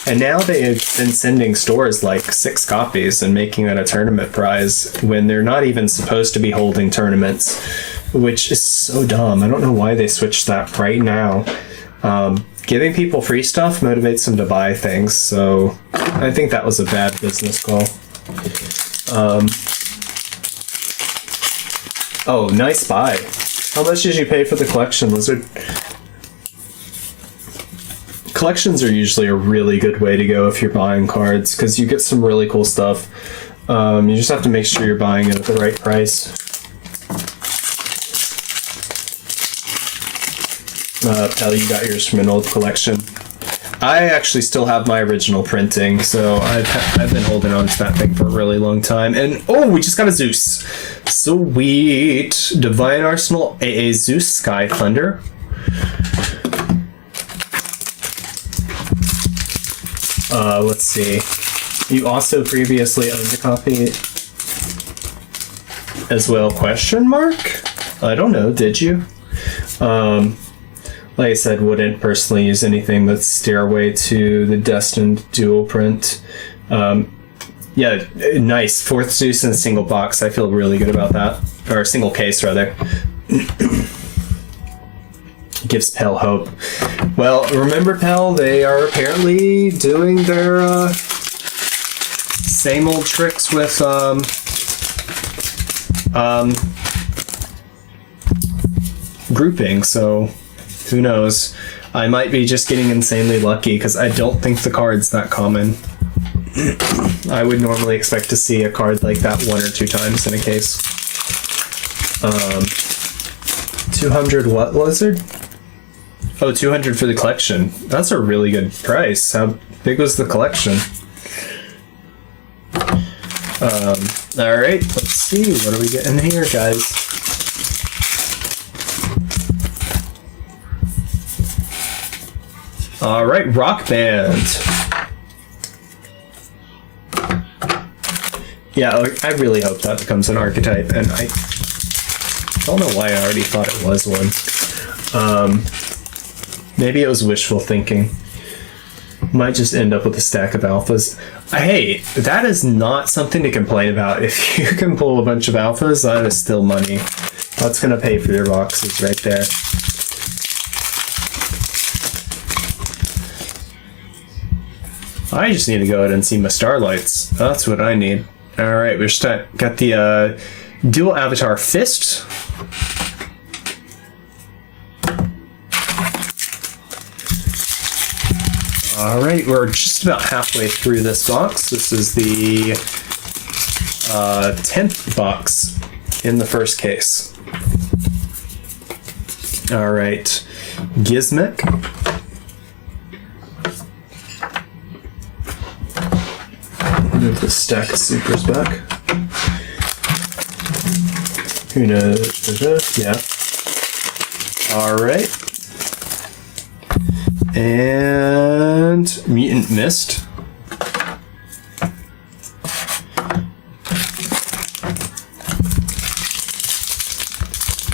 And now they have been sending stores like 6 copies and making it a tournament prize when they're not even supposed to be holding tournaments. Which is so dumb. I don't know why they switched that right now. Giving people free stuff motivates them to buy things, so I think that was a bad business call. Oh, nice buy. How much did you pay for the collection, Lizard? Collections are usually a really good way to go if you're buying cards, because you get some really cool stuff. You just have to make sure you're buying it at the right price. Pell, you got yours from an old collection. I actually still have my original printing, so I've been holding on to that thing for a really long time. And oh, we just got a Zeus. Sweet. Divine Arsenal, AA-ZEUS, Sky Thunder. Let's see. You also previously owned a copy as well, question mark? I don't know, did you? Like I said, wouldn't personally use anything that's Stairway to the Destined dual print. Yeah, nice. 4th Zeus in a single box. I feel really good about that. Or single case, rather. Gives Pell hope. Well, remember, Pell, they are apparently doing their same old tricks with grouping, so who knows? I might be just getting insanely lucky because I don't think the card's that common. I would normally expect to see a card like that 1 or 2 times in a case. 200 what, Lizard? Oh, 200 for the collection. That's a really good price. How big was the collection? Alright, let's see. What are we getting here, guys? Alright, Rock Band. Yeah, I really hope that becomes an archetype, and I don't know why I already thought it was one. Maybe it was wishful thinking. Might just end up with a stack of alphas. Hey, that is not something to complain about. If you can pull a bunch of alphas, that is still money. That's gonna pay for your boxes right there. I just need to go ahead and see my Starlights. That's what I need. Alright, we're got the dual avatar fist. Alright, we're just about halfway through this box. This is the 10th box in the first case. Alright, Gizmek. Move the stack of supers back. Who knows? Yeah. Alright. And Mutant Mist.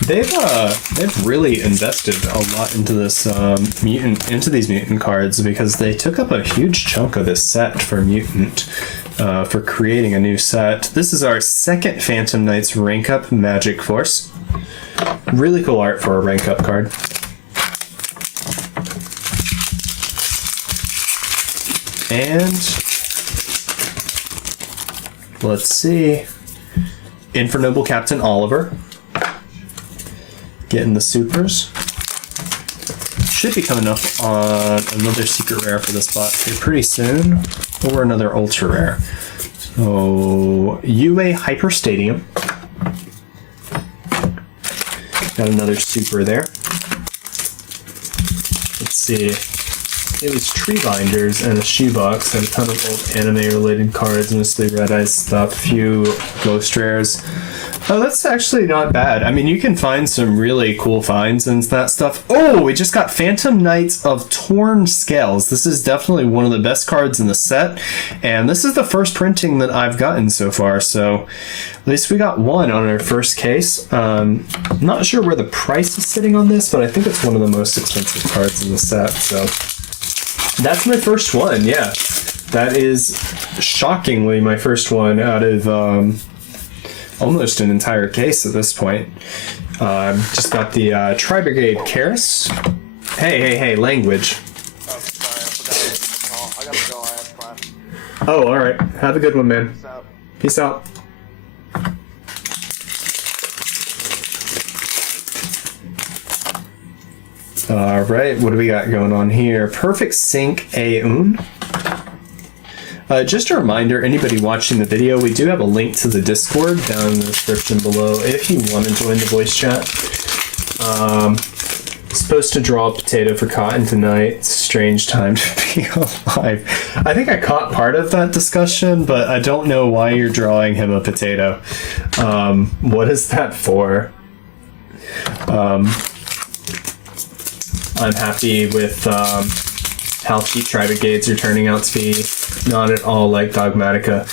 they've really invested a lot into this into these mutant cards, because they took up a huge chunk of this set for mutant, for creating a new set. This is our second Phantom Knights rank up Magic Force. Really cool art for a rank up card. And let's see, Infernoble Captain Oliver. Getting the supers. Should be coming up on another secret rare for this box here pretty soon, or another ultra rare. So UA Hyper Stadium. Got another super there. Let's see. It was Tree Binders and a shoebox and a ton of old anime-related cards, mostly Red Eyes stuff, a few ghost rares. Oh, that's actually not bad. I mean, you can find some really cool finds and that stuff. Oh, we just got Phantom Knights of Torn Scales. This is definitely one of the best cards in the set, and this is the first printing that I've gotten so far, so at least we got one on our first case. I'm not sure where the price is sitting on this, but I think it's one of the most expensive cards in the set, so that's my first one, yeah. That is shockingly my first one out of almost an entire case at this point. Just got the Tri-Brigade Karis. Hey, language. Oh, sorry, I gotta go, I have class. Oh, alright. Have a good one, man. Peace out. Peace out. Alright, what do we got going on here? Perfect Sync Aeon. Just a reminder, anybody watching the video, we do have a link to the Discord down in the description below if you want to join the voice chat. Supposed to draw a potato for Cotton tonight. It's a strange time to be alive. I think I caught part of that discussion, but I don't know why you're drawing him a potato. What is that for? I'm happy with how cheap Tri-Brigades are turning out to be. Not at all like Dogmatica.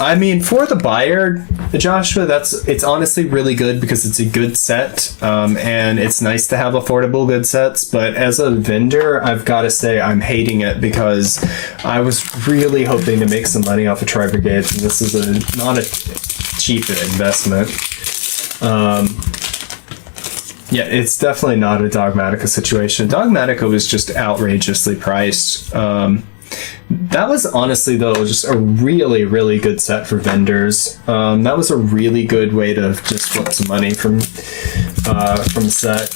I mean, for the buyer, Joshua, it's honestly really good because it's a good set, and it's nice to have affordable good sets, but as a vendor, I've got to say I'm hating it because I was really hoping to make some money off of Tri-Brigades, and this is not a cheap investment. Yeah, it's definitely not a Dogmatica situation. Dogmatica was just outrageously priced. That was honestly, though, just a really, really good set for vendors. That was a really good way to just flip some money from the set.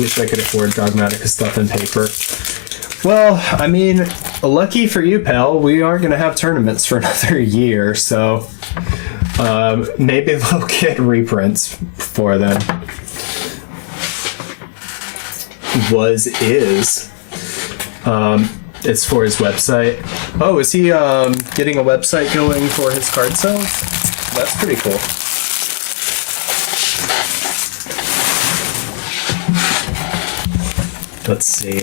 Wish I could afford Dogmatica stuff in paper. Well, I mean, lucky for you, pal, we aren't going to have tournaments for another year, so maybe they'll get reprints for them. It's for his website. Oh, is he getting a website going for his card sales? That's pretty cool. Let's see.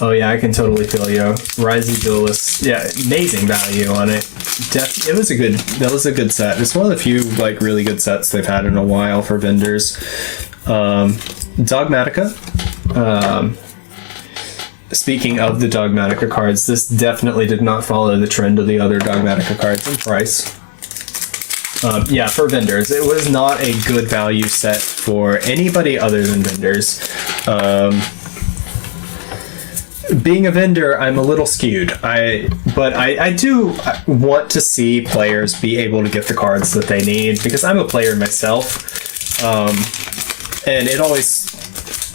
Oh yeah, I can totally feel you. Rising Duelist, yeah, amazing value on it. That was a good set. It's one of the few like really good sets they've had in a while for vendors. Dogmatica. Speaking of the Dogmatica cards, this definitely did not follow the trend of the other Dogmatica cards in price. Yeah, for vendors. It was not a good value set for anybody other than vendors. Being a vendor, I'm a little skewed. But I do want to see players be able to get the cards that they need, because I'm a player myself. And it always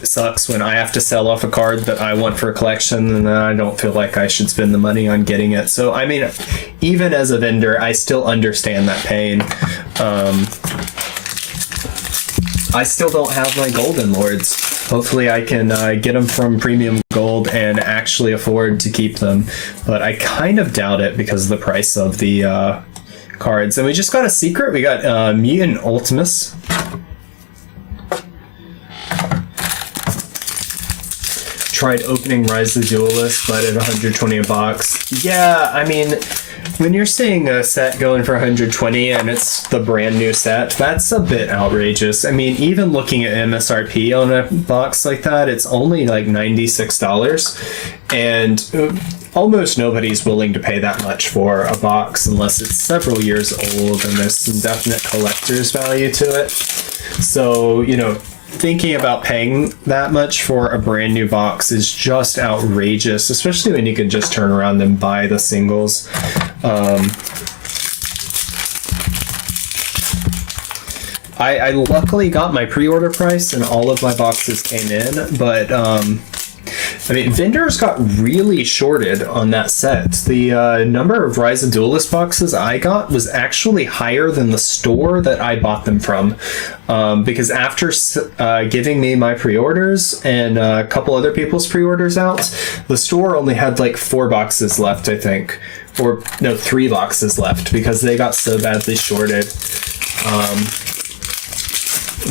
sucks when I have to sell off a card that I want for a collection and then I don't feel like I should spend the money on getting it. So, I mean, even as a vendor, I still understand that pain. I still don't have my Golden Lords. Hopefully I can get them from Premium Gold and actually afford to keep them. But I kind of doubt it because of the price of the cards. And we just got a secret. We got Mutant Ultimus. tried opening Rise of the Duelist, but at 120 a box. Yeah, I mean, when you're seeing a set going for 120 and it's the brand new set, that's a bit outrageous. I mean, even looking at MSRP on a box like that, it's only like $96, and almost nobody's willing to pay that much for a box unless it's several years old and there's some definite collector's value to it. So, you know, thinking about paying that much for a brand new box is just outrageous, especially when you can just turn around and buy the singles. I luckily got my pre-order price and all of my boxes came in, but I mean, vendors got really shorted on that set. The number of Rise of Duelist boxes I got was actually higher than the store that I bought them from. Because after giving me my pre-orders and a couple other people's pre-orders out, the store only had like 4 boxes left, I think. Or, no, 3 boxes left because they got so badly shorted.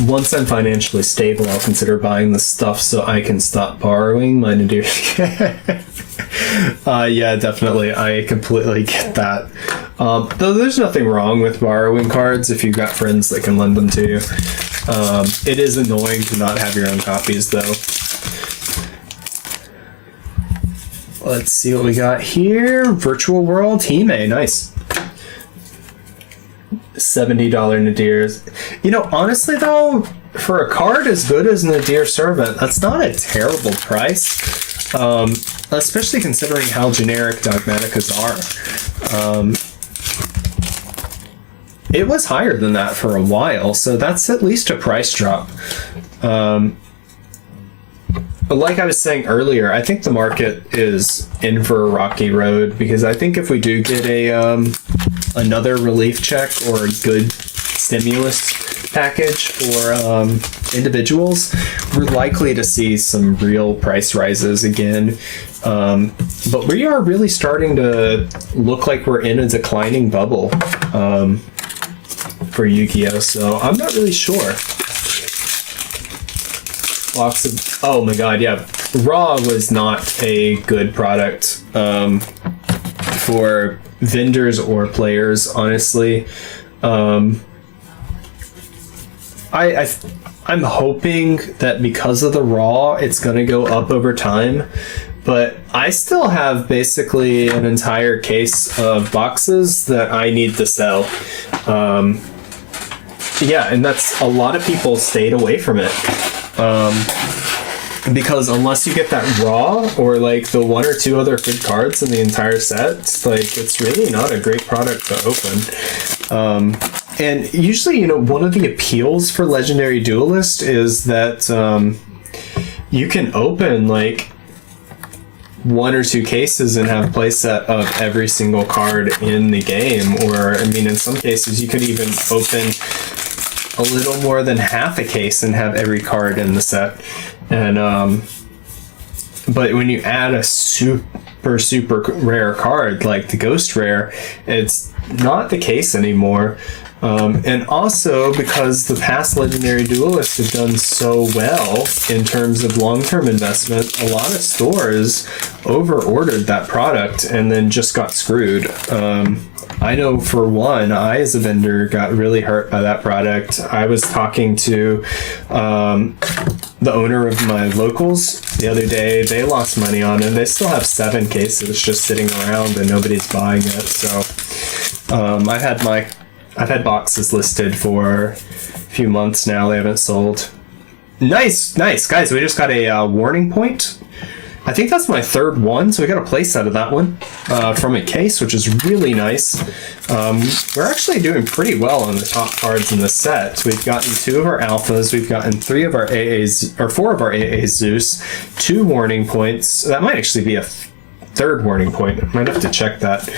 Once I'm financially stable, I'll consider buying the stuff so I can stop borrowing my Nadir. Yeah, definitely. I completely get that. Though there's nothing wrong with borrowing cards if you've got friends that can lend them to you. It is annoying to not have your own copies, though. Let's see what we got here. Virtual World Hime. Nice. $70 Nadirs. You know, honestly though, for a card as good as Nadir Servant, that's not a terrible price. Especially considering how generic Dogmaticas are. It was higher than that for a while, so that's at least a price drop. Like I was saying earlier, I think the market is in for a rocky road, because I think if we do get a another relief check or a good stimulus package for individuals, we're likely to see some real price rises again. But we are really starting to look like we're in a declining bubble for Yu-Gi-Oh! So I'm not really sure. Lots of, oh my god, yeah, Raw was not a good product for vendors or players, honestly. I'm hoping that because of the Raw, it's going to go up over time, but I still have basically an entire case of boxes that I need to sell. Yeah, and that's, a lot of people stayed away from it. Because unless you get that Raw or like the 1 or 2 other good cards in the entire set, like, it's really not a great product to open. And usually, you know, one of the appeals for Legendary Duelist is that you can open like 1 or 2 cases and have a playset of every single card in the game. Or, I mean, in some cases you could even open a little more than half a case and have every card in the set. And but when you add a super rare card like the Ghost Rare, it's not the case anymore. And also because the past Legendary Duelists have done so well in terms of long-term investment, a lot of stores over-ordered that product and then just got screwed. I know for one, I as a vendor got really hurt by that product. I was talking to the owner of my locals the other day. They lost money on it. They still have 7 cases just sitting around and nobody's buying it. So I've had boxes listed for a few months now. They haven't sold. Nice, guys. We just got a warning point. I think that's my 3rd one, so we got a playset of that one from a case, which is really nice. We're actually doing pretty well on the top cards in the set. We've gotten 2 of our alphas, we've gotten 3 of our AAs, or 4 of our AA-ZEUS, 2 warning points. That might actually be a 3rd warning point. I might have to check that.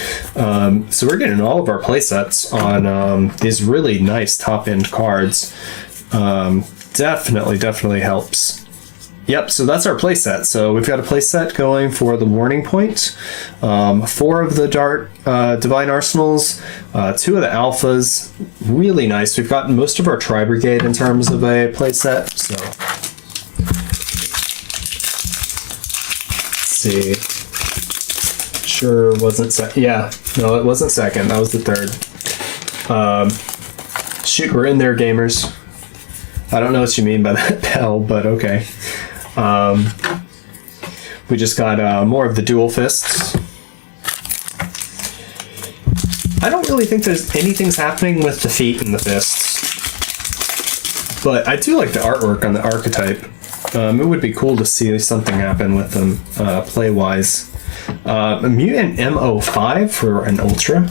So we're getting all of our playsets on these really nice top-end cards. Definitely helps. Yep, so that's our playset. So we've got a playset going for the warning point, 4 of the Divine Arsenals, 2 of the alphas. Really nice. We've gotten most of our Tri-Brigade in terms of a playset, so see. Sure wasn't second. Yeah, no, it wasn't second. That was the third. Shoot, we're in there, gamers. I don't know what you mean by that bell, but okay. We just got more of the dual fists. I don't really think there's anything's happening with the feet and the fists, but I do like the artwork on the archetype. It would be cool to see something happen with them play-wise. A mutant MO5 for an ultra.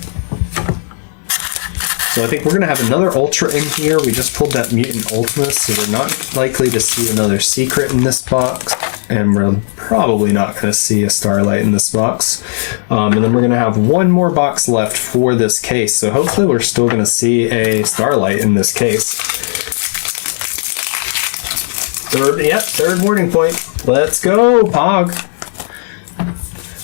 So I think we're going to have another ultra in here. We just pulled that mutant ultimus, so we're not likely to see another secret in this box. And we're probably not going to see a Starlight in this box. And then we're going to have one more box left for this case. So hopefully we're still going to see a Starlight in this case. Third warning point. Let's go, Pog.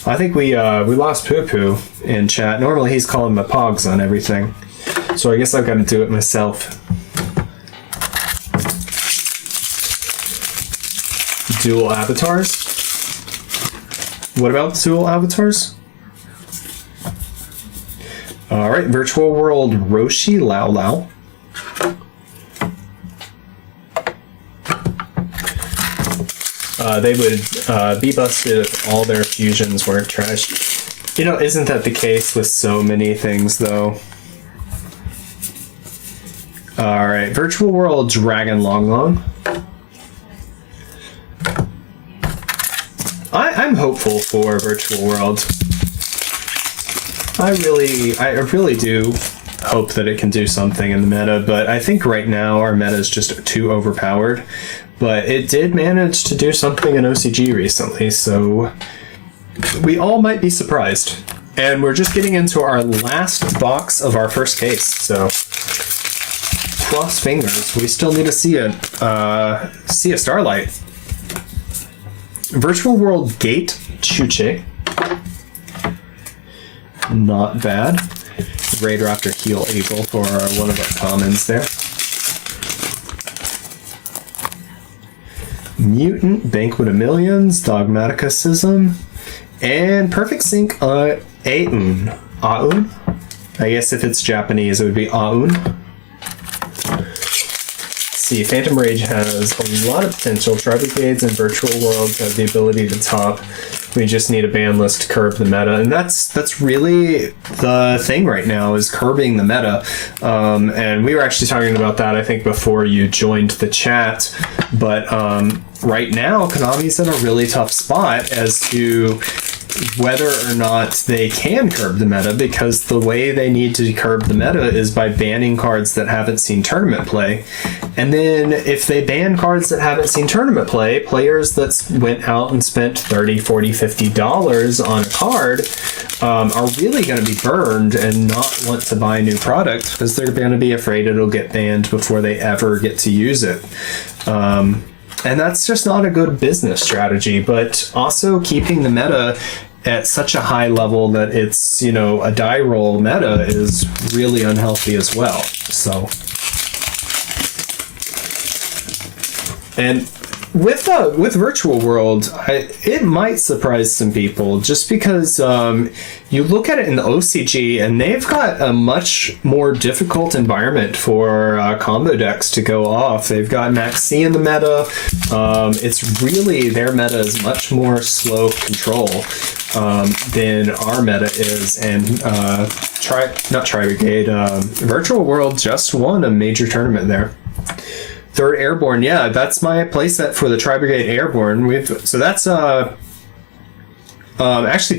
I think we lost Poo Poo in chat. Normally he's calling my Pogs on everything. So I guess I've got to do it myself. Dual avatars? What about dual avatars? Alright, Virtual World Roshi Lao Lao. They would be busted if all their fusions weren't trashed. You know, isn't that the case with so many things, though? Alright, Virtual World Dragon Long Long. I'm hopeful for Virtual World. I really do hope that it can do something in the meta, but I think right now our meta is just too overpowered. But it did manage to do something in OCG recently, so we all might be surprised. And we're just getting into our last box of our first case, so cross fingers. We still need to see a Starlight. Virtual World Gate Chuche. Not bad. Raid Raptor Heal Eagle for one of our commons there. Mutant Banquet of Millions, Dogmaticism, and Perfect Sync Aun. Aun? I guess if it's Japanese, it would be Aun. See, Phantom Rage has a lot of potential. Tri-Brigades and Virtual Worlds have the ability to top. We just need a ban list to curb the meta, and that's really the thing right now, is curbing the meta. And we were actually talking about that, I think, before you joined the chat. But right now, Konami's in a really tough spot as to whether or not they can curb the meta, because the way they need to curb the meta is by banning cards that haven't seen tournament play. And then if they ban cards that haven't seen tournament play, players that went out and spent $30, $40, $50 on a card are really going to be burned and not want to buy a new product, because they're going to be afraid it'll get banned before they ever get to use it. And that's just not a good business strategy, but also keeping the meta at such a high level that it's, you know, a die roll meta is really unhealthy as well. So, and with Virtual World, it might surprise some people, just because you look at it in the OCG and they've got a much more difficult environment for combo decks to go off. They've got Max C in the meta. It's really, their meta is much more slow control than our meta is. And Tri-Brigade, Virtual World just won a major tournament there. Third Airborne, yeah, that's my playset for the Tri-Brigade Airborne. So that's actually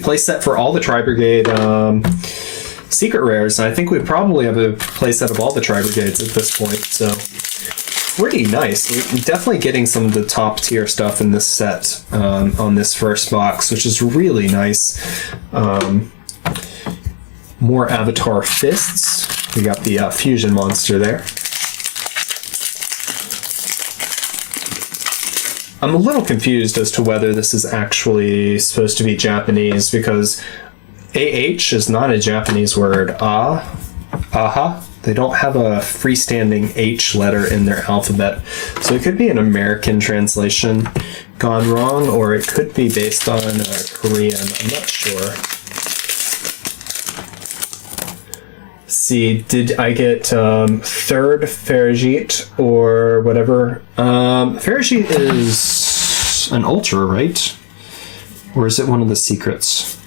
playset for all the Tri-Brigade secret rares. And I think we probably have a playset of all the Tri-Brigades at this point. So pretty nice. We're definitely getting some of the top tier stuff in this set on this first box, which is really nice. More Avatar Fists. We got the Fusion Monster there. I'm a little confused as to whether this is actually supposed to be Japanese, because AH is not a Japanese word. Aha. They don't have a freestanding H letter in their alphabet. So it could be an American translation. gone wrong, or it could be based on Korean. I'm not sure. See, did I get third Farigite or whatever? Farigite is an ultra, right? Or is it one of the secrets?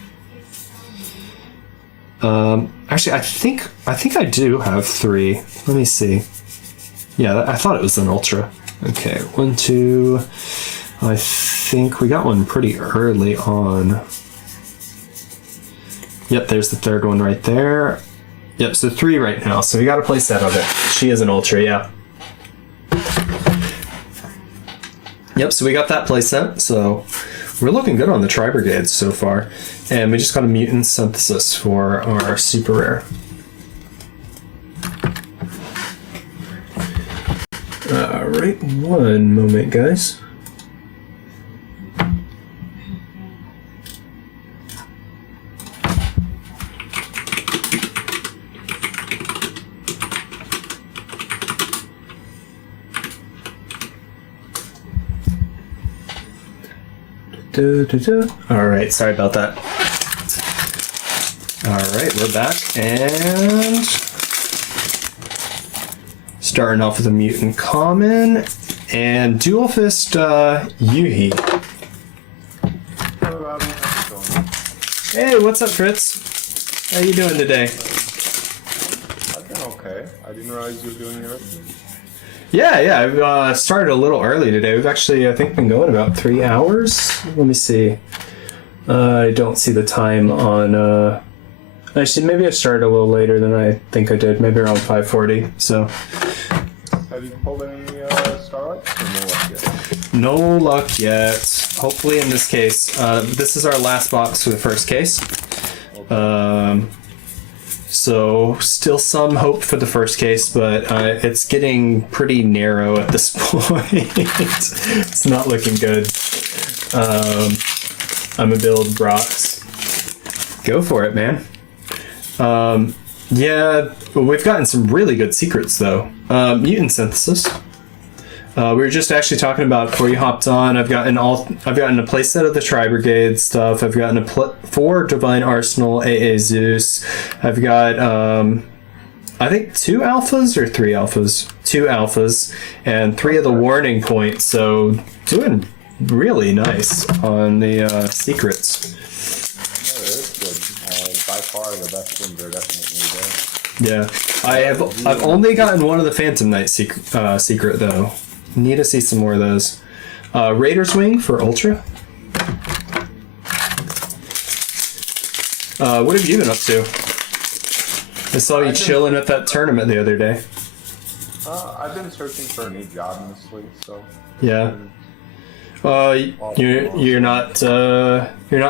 Actually, I think I do have 3. Let me see. Yeah, I thought it was an ultra. Okay, 1, 2. I think we got one pretty early on. Yep, there's the third one right there. Yep, so 3 right now. So we got a playset of it. She is an ultra, yeah. Yep, so we got that playset. So we're looking good on the Tri-Brigades so far. And we just got a mutant synthesis for our super rare. Alright, one moment, guys. Alright, sorry about that. Alright, we're back, and starting off with a mutant common and dual fist Yuhi. Hello, Robbie. How's it going? Hey, what's up, Fritz? How you doing today? I've been okay. I didn't realize you were doing your. Yeah, I've started a little early today. We've actually, I think, been going about 3 hours. Let me see. I don't see the time on... Actually, maybe I started a little later than I think I did. Maybe around 5:40. So. Have you pulled any Starlight? Or no luck yet? No luck yet. Hopefully in this case. This is our last box for the first case. Okay. So still some hope for the first case, but it's getting pretty narrow at this point. It's not looking good. I'm a build Brox. Go for it, man. Yeah, we've gotten some really good secrets though. Mutant synthesis. We were just actually talking about before you hopped on. I've gotten a playset of the Tri-Brigade stuff. I've gotten 4 Divine Arsenal AA-ZEUS. I've got I think 2 alphas or 3 alphas. 2 alphas and 3 of the warning points. So doing really nice on the secrets. Oh, that's good. By far the best ones are definitely there. Yeah, I've only gotten one of the Phantom Knight secret though. Need to see some more of those. Raider's Wing for Ultra. What have you been up to? I saw you chilling at that tournament the other day. I've been searching for a new job honestly, so. Yeah. You're not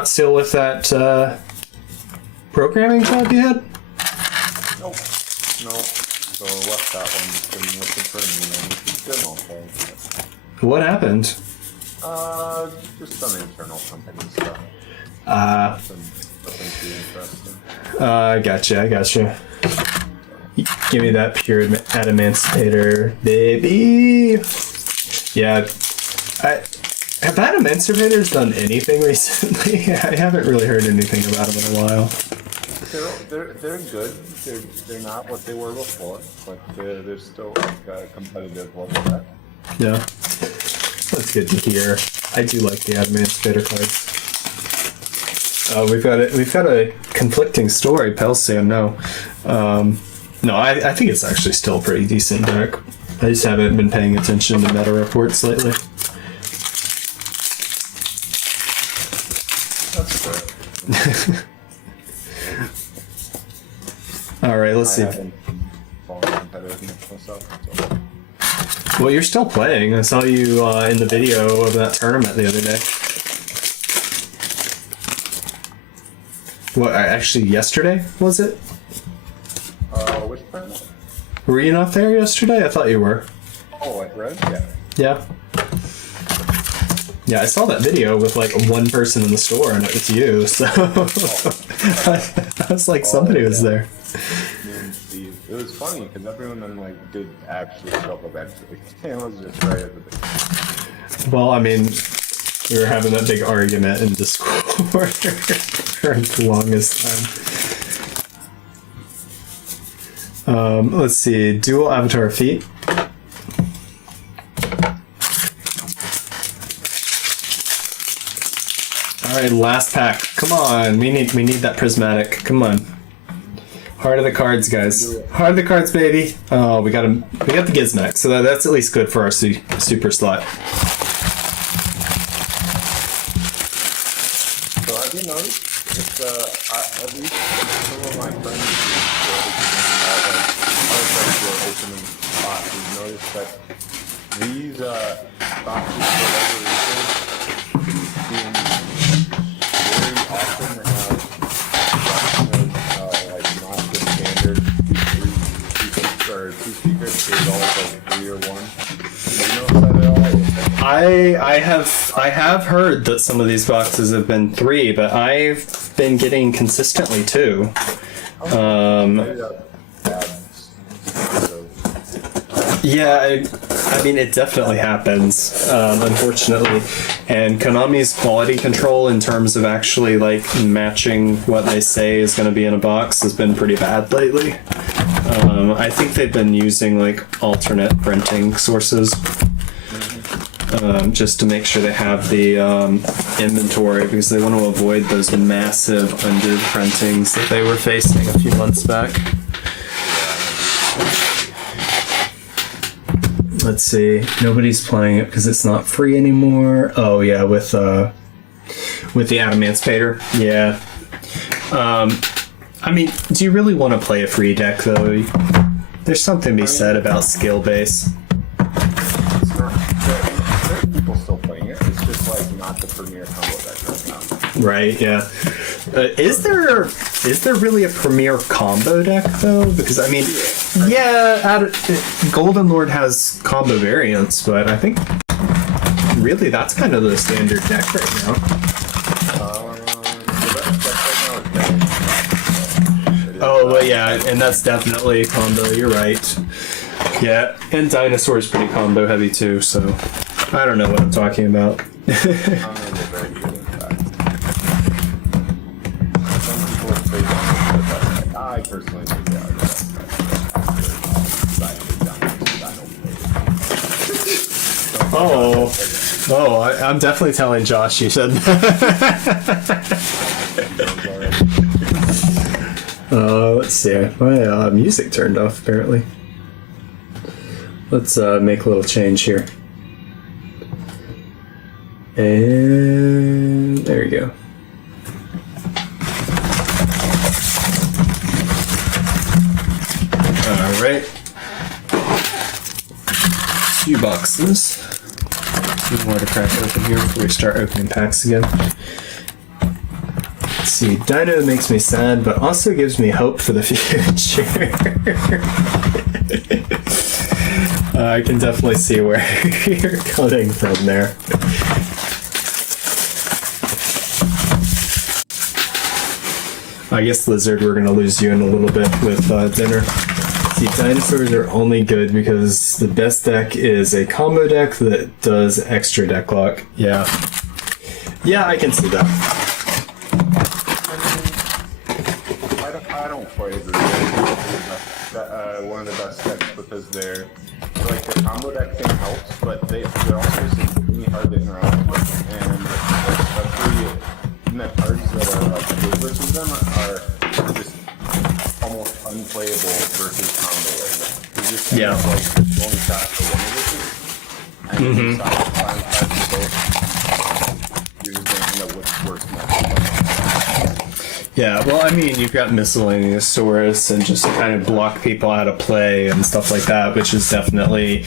still with that programming job you had? Nope. No. So left that one. Just been looking for a new one. It's been okay. What happened? Just some internal company stuff. Nothing too interesting. I gotcha. Give me that pure adamantipator, baby. Yeah. Have Adamantivators done anything recently? I haven't really heard anything about them in a while. They're good. They're not what they were before, but they're still like a competitive level back. Yeah. That's good to hear. I do like the Adamantipator cards. We've got a conflicting story, Pelsian. No, I think it's actually still a pretty decent deck. I just haven't been paying attention to meta reports lately. That's fair. All right, let's see. I haven't fallen competitive myself. So. Well, you're still playing. I saw you in the video of that tournament the other day. What, actually yesterday, was it? Which tournament? Were you not there yesterday? I thought you were. Oh, at Red? Yeah. Yeah. Yeah, I saw that video with like one person in the store and it was you, so I was like, somebody was there. Me and Steve. It was funny because everyone then like did actually show up eventually. It was just right at the beginning. Well, I mean, We were having that big argument in Discord for the longest time. Let's see. Dual avatar feet. All right, last pack. Come on, we need that prismatic. Come on. Heart of the cards, guys. Heart of the cards, baby. Oh, we got the Gizmek, so that's at least good for our super slot. So have you noticed? It's at least some of my friends who are opening boxes noticed that these boxes for whatever reason seem very often have like not the standard two secrets. There's always like 3 or 1. Do you notice that at all? I have heard that some of these boxes have been 3, but I've been getting consistently 2. Yeah, I mean, it definitely happens, unfortunately. And Konami's quality control in terms of actually, like, matching what they say is going to be in a box has been pretty bad lately. I think they've been using, like, alternate printing sources. Just to make sure they have the inventory, because they want to avoid those massive underprintings that they were facing a few months back. Let's see. Nobody's playing it because it's not free anymore. Oh yeah, with the Adamantipator. Yeah. I mean, do you really want to play a free deck though? There's something to be said about skill base. It's not. There are people still playing it. It's just like not the premier combo deck right now. Right. Yeah. Is there really a premier combo deck though? Because I mean, yeah, Golden Lord has combo variants, but I think really that's kind of the standard deck right now. Oh, well, yeah, and that's definitely a combo. You're right. Yeah, and Dinosaur is pretty combo heavy too, so I don't know what I'm talking about. I personally think they are. I'm definitely telling Josh you said that. Let's see. My music turned off, apparently. Let's make a little change here. And there we go. Alright. 2 boxes. 2 more to crack open here before we start opening packs again. Let's see, Dino makes me sad, but also gives me hope for the future. I can definitely see where you're coming from there. I guess Lizard, we're gonna lose you in a little bit with dinner. See, dinosaurs are only good because the best deck is a combo deck that does extra deck lock. Yeah. Yeah, I can see that. I don't quite agree. One of the best decks because they're like the combo deck thing helps, but they're also extremely hard to interact with, and especially in the cards that are like good versus them are just almost unplayable versus combo right now. You just end up like one shot for one versus, and then you stop five cards for both. You're just gonna end up with worse matchup. Yeah, well, I mean, you've got Miscellaneous Saurus and just kind of block people out of play and stuff like that, which is definitely,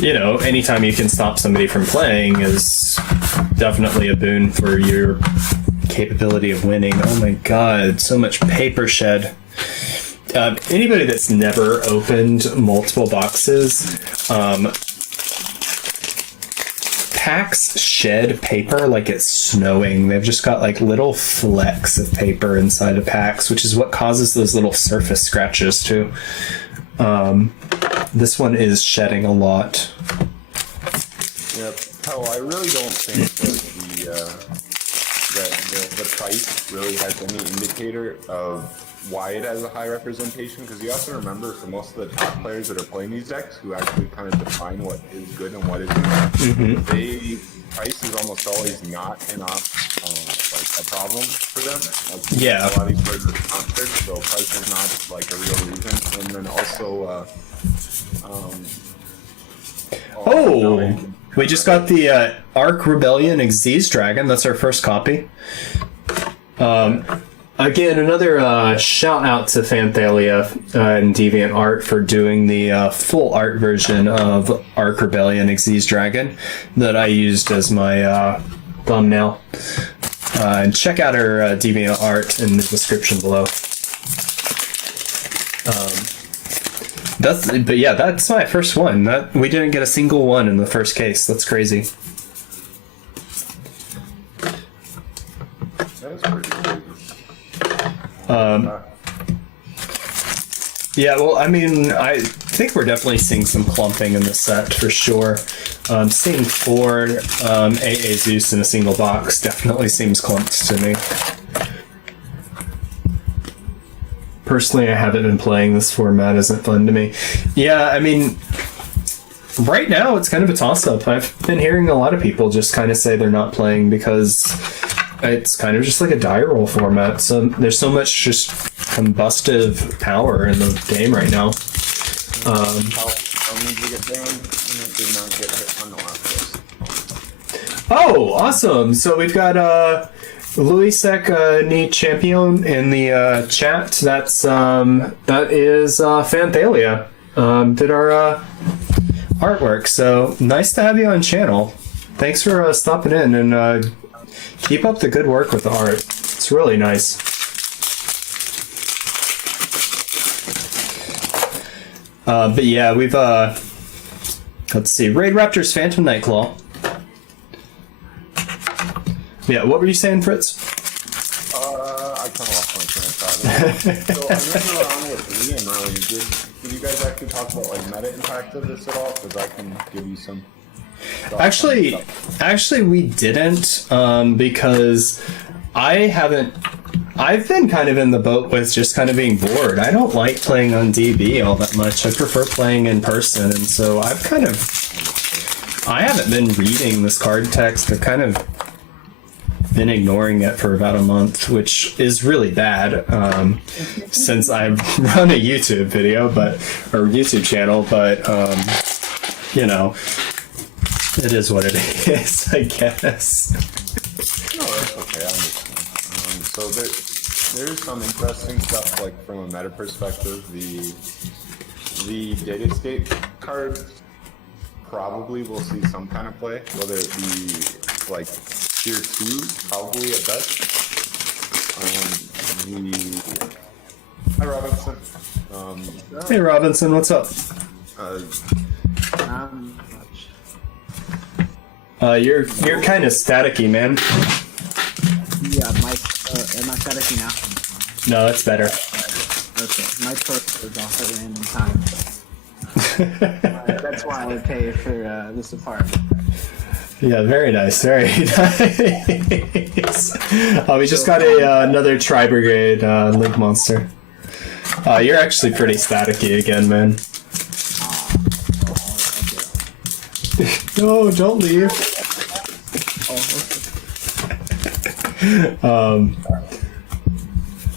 you know, anytime you can stop somebody from playing is definitely a boon for your capability of winning. Oh my god, so much paper shed. Anybody that's never opened multiple boxes, packs shed paper like it's snowing. They've just got like little flecks of paper inside of packs, which is what causes those little surface scratches too. This one is shedding a lot. Yep. Oh, I really don't think that the price really has any indicator of why it has a high representation, because you have to remember, for most of the top players that are playing these decks, who actually kind of define what is good and what isn't, price is almost always not enough, like a problem for them. Like, yeah. A lot of these players are sponsored, so price is not like a real reason. And then also, we just got the Arc Rebellion Xyz Dragon. That's our first copy. Again, another shout out to Phanthelia and DeviantArt for doing the full art version of Arc Rebellion Xyz Dragon that I used as my thumbnail. And check out our DeviantArt in the description below. That's my first one. We didn't get a single one in the first case. That's crazy. that's pretty crazy. Yeah, well, I mean, I think we're definitely seeing some clumping in the set for sure. Seeing 4 AA-ZEUS in a single box definitely seems clumped to me. Personally, I haven't been playing this format. Isn't fun to me. Yeah, I mean, right now it's kind of a toss-up. I've been hearing a lot of people just kind of say they're not playing because it's kind of just like a die roll format. So there's so much just combustive power in the game right now. How many did you get down? And it did not get hit on the last list. Oh, awesome! So we've got Luisek Ni Champion in the chat. That is Phanthelia. Did our artwork. So nice to have you on channel. Thanks for stopping in and keep up the good work with the art. It's really nice. But yeah, we've let's see, Raid Raptor's Phantom Nightclaw. Yeah, what were you saying, Fritz? I kind of lost my train of thought. So I'm moving around with Liam earlier. Did you guys actually talk about like meta impact of this at all? Because I can give you some. Actually, we didn't because I've been kind of in the boat with just kind of being bored. I don't like playing on DB all that much. I prefer playing in person, and so I haven't been reading this card text. I've kind of been ignoring it for about a month, which is really bad since I run a YouTube YouTube channel, but you know, it is what it is, I guess. No, that's okay. I understand. So there's some interesting stuff, like from a meta perspective. The Datascape card probably will see some kind of play, whether it be like tier 2, probably at best. Hi Robinson. Hey Robinson, what's up? You're kind of staticky, man. Yeah, am I staticky now? No, that's better. Okay, my perk is off at random time. That's why I pay for this apartment. Yeah, very nice, very nice. We just got another Tri-Brigade Link Monster. You're actually pretty staticky again, man. No, don't leave.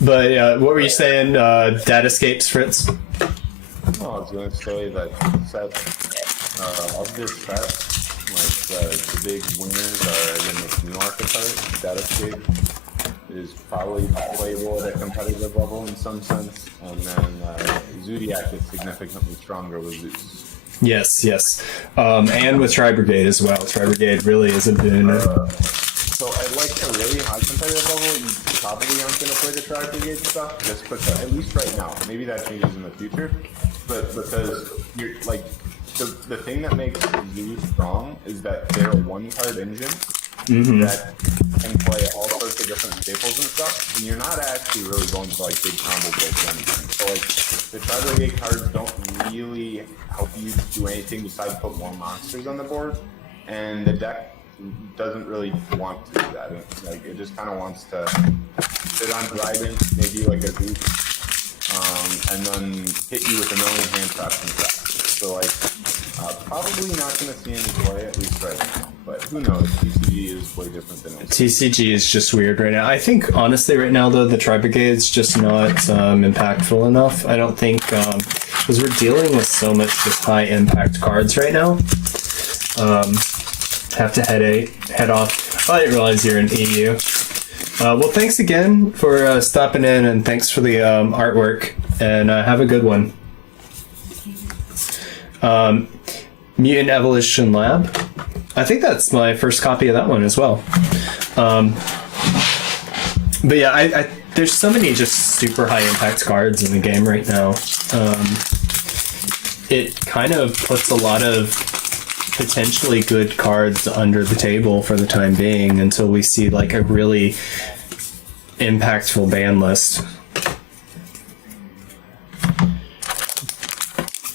But yeah, what were you saying? Datascapes, Fritz? Oh, I was going to say that of this set, like the big winners are again this new archetype. Datascape is probably playable at a competitive level in some sense, and then Zodiac is significantly stronger with Zeus. Yes. And with Tri-Brigade as well. Tri-Brigade really is a boon. So at like a really high competitive level, you probably aren't going to play the Tri-Brigade stuff, just because, at least right now. Maybe that changes in the future, but because you're like, the thing that makes Zeus strong is that they're a one-card engine that can play all sorts of different staples and stuff, and you're not actually really going to like big combo builds or anything. So like, the Tri-Brigade cards don't really help you do anything besides put more monsters on the board, and the deck doesn't really want to do that. It just kind of wants to sit on Dryden, maybe like a goop, and then hit you with a million hand traps and traps. So probably not going to see any play, at least right now. But who knows? TCG is way different than else. TCG is just weird right now. I think, honestly, right now, though, the Tri-Brigade's just not impactful enough. I don't think, because we're dealing with so much just high-impact cards right now. Have to head off. Oh, I didn't realize you're in EU. Well, thanks again for stopping in, and thanks for the artwork, and have a good one. Mutant Evolution Lab. I think that's my first copy of that one as well. But yeah, I there's so many just super high impact cards in the game right now. It kind of puts a lot of potentially good cards under the table for the time being until we see like a really impactful ban list.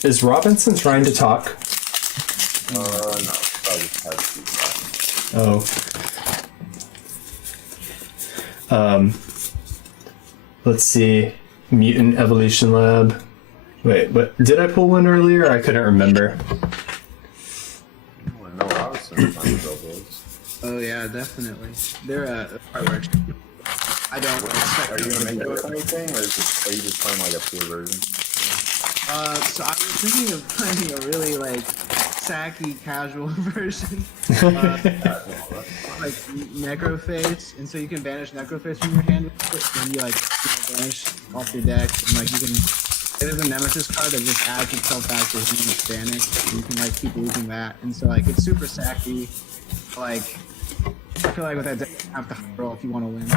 Is Robinson trying to talk? No. I just had to let's see. Mutant Evolution Lab. Wait, but did I pull one earlier? I couldn't remember. No, Robinson's trying to build those. Oh yeah, definitely. They're artwork. I don't expect. Are you gonna make it with anything, or are you just playing like a pure version? So I was thinking of playing a really like sacky casual version, like Necroface, and so you can banish Necroface from your hand with it, and you banish off your deck, and like you can. It is a Nemesis card that just adds itself back to his name Hispanic, and you can like keep looping that, and so like it's super sacky. Like I feel like with that deck, you have to roll if you want to win.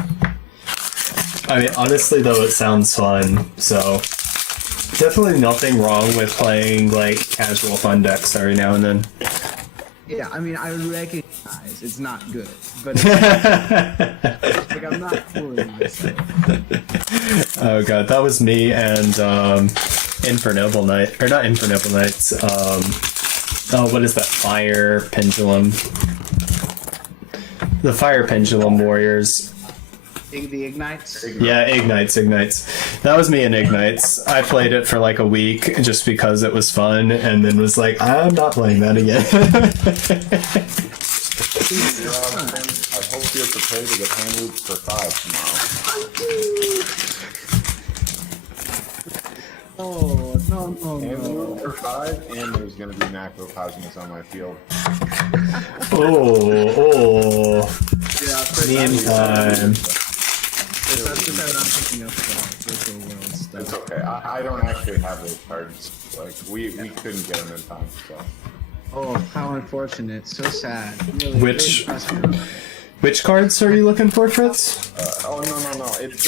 I mean, honestly though, it sounds fun, so definitely nothing wrong with playing like casual fun decks every now and then. Yeah, I mean, I recognize it's not good, but it's like I'm not fooling myself. Oh god, that was me and Infernoble Knight, or not Infernoble Knights. Oh, what is that? Fire Pendulum. The Fire Pendulum Warriors. The Ignites? Yeah, Ignites. That was me and Ignites. I played it for like a week just because it was fun, and then was like, I'm not playing that again. I hope you're prepared to get hand looped for 5 tomorrow. Oh, no. Hand loop for 5, and there's going to be Macrocosmos on my field. Oh. Yeah, Meantime. That's just how I'm thinking of virtual world stuff. It's okay. I don't actually have those cards. Like, we couldn't get them in time, so. Oh, how unfortunate. So sad. Really, Which cards are you looking for, Fritz? No. It's,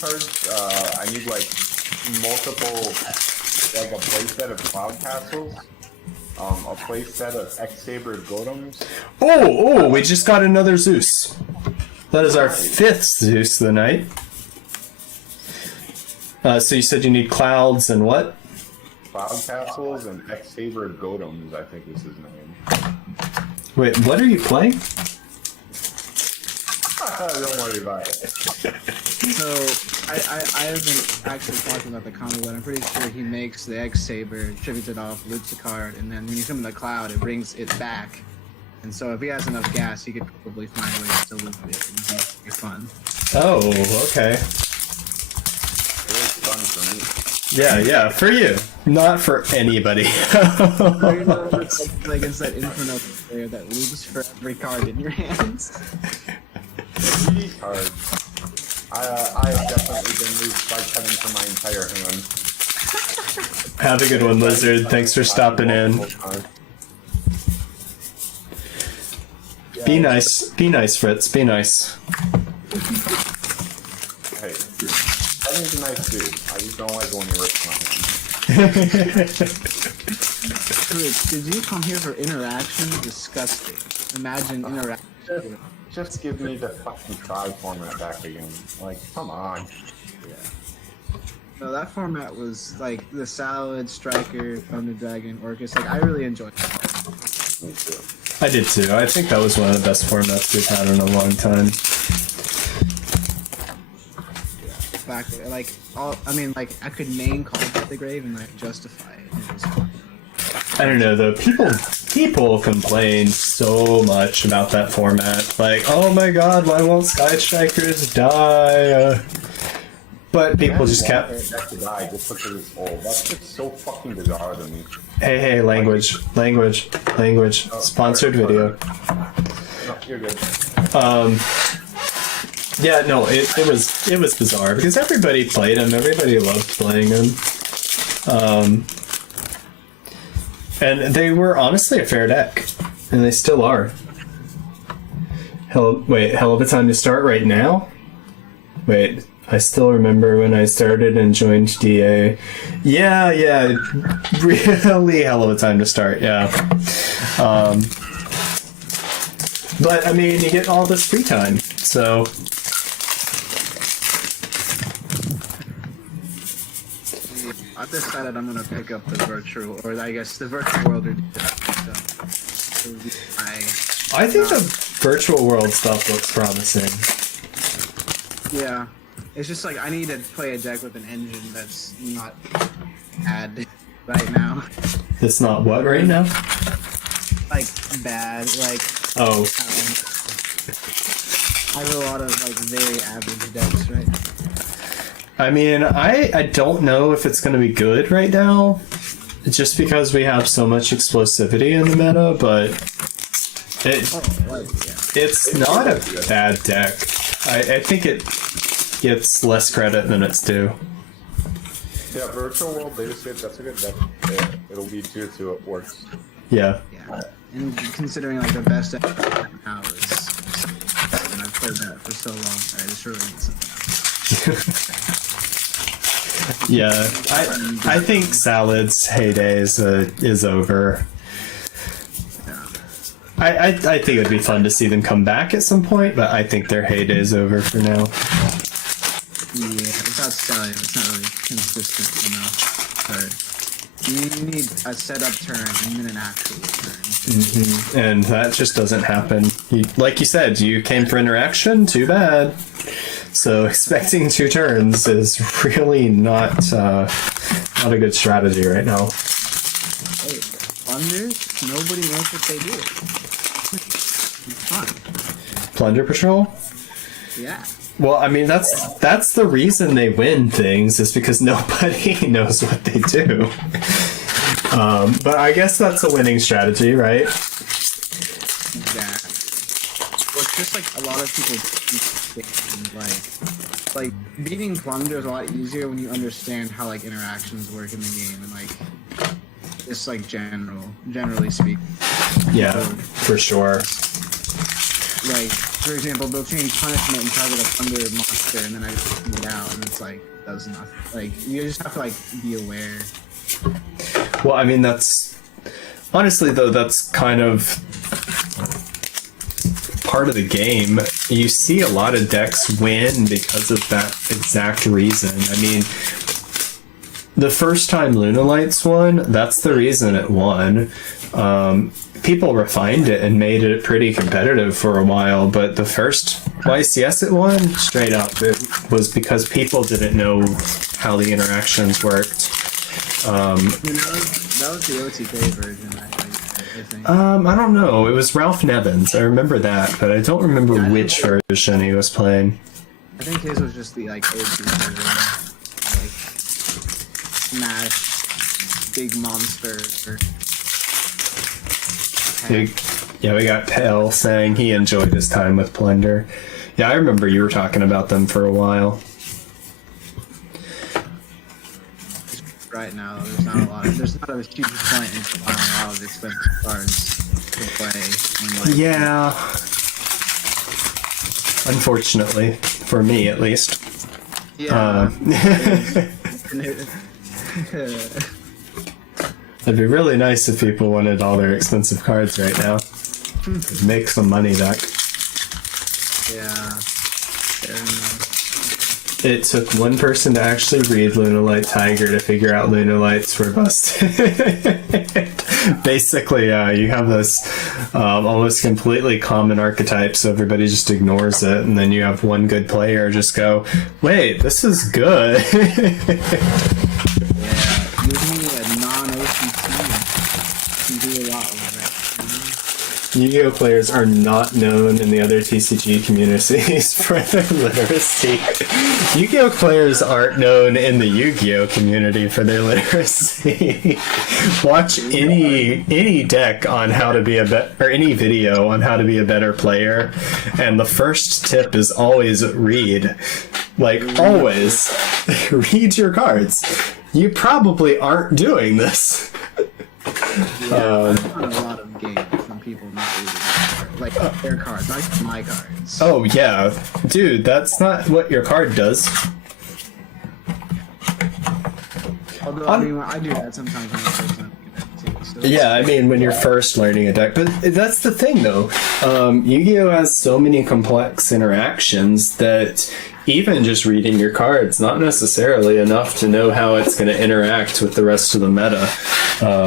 cards, I need, like, multiple, like, a playset of Cloud Castles, a playset of X-Saber Golems. Oh, we just got another Zeus. That is our 5th Zeus of the night. So you said you need clouds and what? Cloud Castles and X-Saber Golems, I think is his name. Wait, what are you playing? Don't worry about it. So, I haven't actually talked about the combo, but I'm pretty sure he makes the X-Saber, tributes it off, loops the card, and then when you summon the cloud, it brings it back. And so if he has enough gas, he could probably find a way to still loop it and be fun. Oh, okay. It was fun for me. Yeah, for you. Not for anybody. It's like it's that Inferno player that loops for every card in your hands. Greedy cards. I have definitely been looped by Kevin for my entire hand. Have a good one, Lizard. Thanks for stopping in. Be nice, Fritz. Be nice. Hey, Kevin's a nice dude. I just don't like when he rips my hand. Chris, did you come here for interaction? Disgusting. Imagine interaction. Just give me the fucking try format back again. Like, come on. Yeah. No, that format was like the Salad, Striker, Thunder Dragon, Orcus. Like, I really enjoyed it. Me too. I did too. I think that was one of the best formats we've had in a long time. Back like I mean, like I could main Call of the Grave and like justify it. It was fun. I don't know though. People complain so much about that format. Like, oh my god, why won't Sky Strikers die? But people just kept. That's to die just because it's old. That's just so fucking bizarre to me. Hey, language. Sponsored video. No, you're good. Yeah, no, it was bizarre because everybody played them. Everybody loved playing them. And they were honestly a fair deck, and they still are. Hell of a time to start right now? Wait, I still remember when I started and joined DA. Yeah, really hell of a time to start, yeah. But, I mean, you get all this free time, so... I've decided I'm gonna pick up the virtual, or I guess the virtual world. I think the virtual world stuff looks promising. Yeah, it's just like I need to play a deck with an engine that's not bad right now. It's not what right now? Like bad, like Oh. I have a lot of like very average decks right now. I mean, I don't know if it's going to be good right now, just because we have so much explosivity in the meta, but it's not a bad deck. I think it gets less credit than it's due. Yeah, virtual world data state, that's a good deck. Yeah, it'll be tier 2, it works. Yeah. Yeah, and considering like the best deck now is, and I've played that for so long, I just really need something else. Yeah, I think Salad's heyday is over. I think it'd be fun to see them come back at some point, but I think their heyday is over for now. Yeah, without selling, it's not really consistent enough. But you need a setup turn and then an actual turn. Mm-hmm. And that just doesn't happen. Like you said, you came for interaction, too bad. So expecting 2 turns is really not a good strategy right now. Hey, Plunders, nobody knows what they do. It's fun. Plunder Patrol? Yeah. Well, I mean, that's the reason they win things, is because nobody knows what they do. But I guess that's a winning strategy, right? Yeah. Well, it's just like a lot of people like beating Plunder is a lot easier when you understand how like interactions work in the game and like just like generally speaking. Yeah, for sure. Like, for example, they'll change punishment and target a Plunder monster, and then I just take it out, and it's like does nothing. Like, you just have to like be aware. Well, I mean, that's honestly though, that's kind of part of the game. You see a lot of decks win because of that exact reason. I mean, the first time Luna Lights won, that's the reason it won. People refined it and made it pretty competitive for a while, but the first YCS it won, straight up, it was because people didn't know how the interactions worked. That was the OTK version, I think. I don't know. It was Ralph Nevins. I remember that, but I don't remember which version he was playing. I think his was just the like OG version, like Smash, big monster. Yeah, we got Pale saying he enjoyed his time with Plunder. Yeah, I remember you were talking about them for a while. Right now, there's not a huge point in buying a lot of expensive cards to play. When, like, Yeah. Unfortunately, for me at least. Yeah. It'd be really nice if people wanted all their expensive cards right now. Make some money back. Yeah. Fair enough. it took one person to actually read Lunalight Tiger to figure out Lunalights were busted. Basically, you have this almost completely common archetype, so everybody just ignores it, and then you have one good player just go, wait, this is good. Yeah, usually a non-OCT can do a lot with that. Yu-Gi-Oh! Players are not known in the other TCG communities for their literacy. Yu-Gi-Oh! Players aren't known in the Yu-Gi-Oh! Community for their literacy. Watch any deck on how to be or any video on how to be a better player, and the first tip is always read. Like, always. Read your cards. You probably aren't doing this. Yeah, I've done a lot of games from people not reading their cards. Like their cards, not my cards. Oh, yeah. Dude, that's not what your card does. Although, I mean, I do that sometimes when I'm first learning a deck too. So Yeah, I mean, when you're first learning a deck. But that's the thing, though. Yu-Gi-Oh! Has so many complex interactions that even just reading your cards, not necessarily enough to know how it's going to interact with the rest of the meta.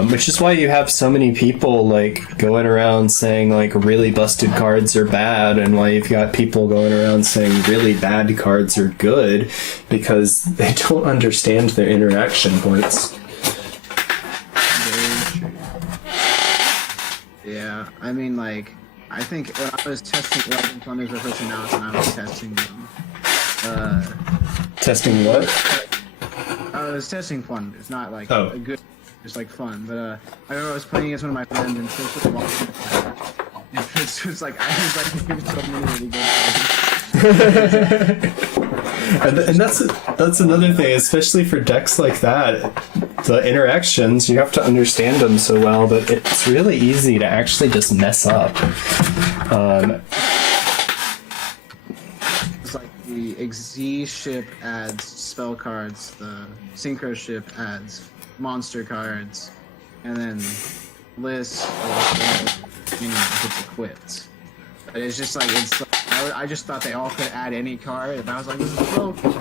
Which is why you have so many people, like, going around saying, like, really busted cards are bad, and why you've got people going around saying really bad cards are good, because they don't understand their interaction points. very true. Yeah, I mean, like, I think when I was testing Legend Thunders were first announced and I was testing them. Testing what? I was testing fun. It's not like Oh. a good, just like fun. But I remember I was playing against one of my friends and so was watching. It's just like I was like doing so many really good things. And that's another thing, especially for decks like that. The interactions, you have to understand them so well, but it's really easy to actually just mess up. It's like the Xyz ship adds spell cards, the Synchro ship adds monster cards, and then Liz gets equipped. But it's just like I just thought they all could add any card, and I was like, this is broken.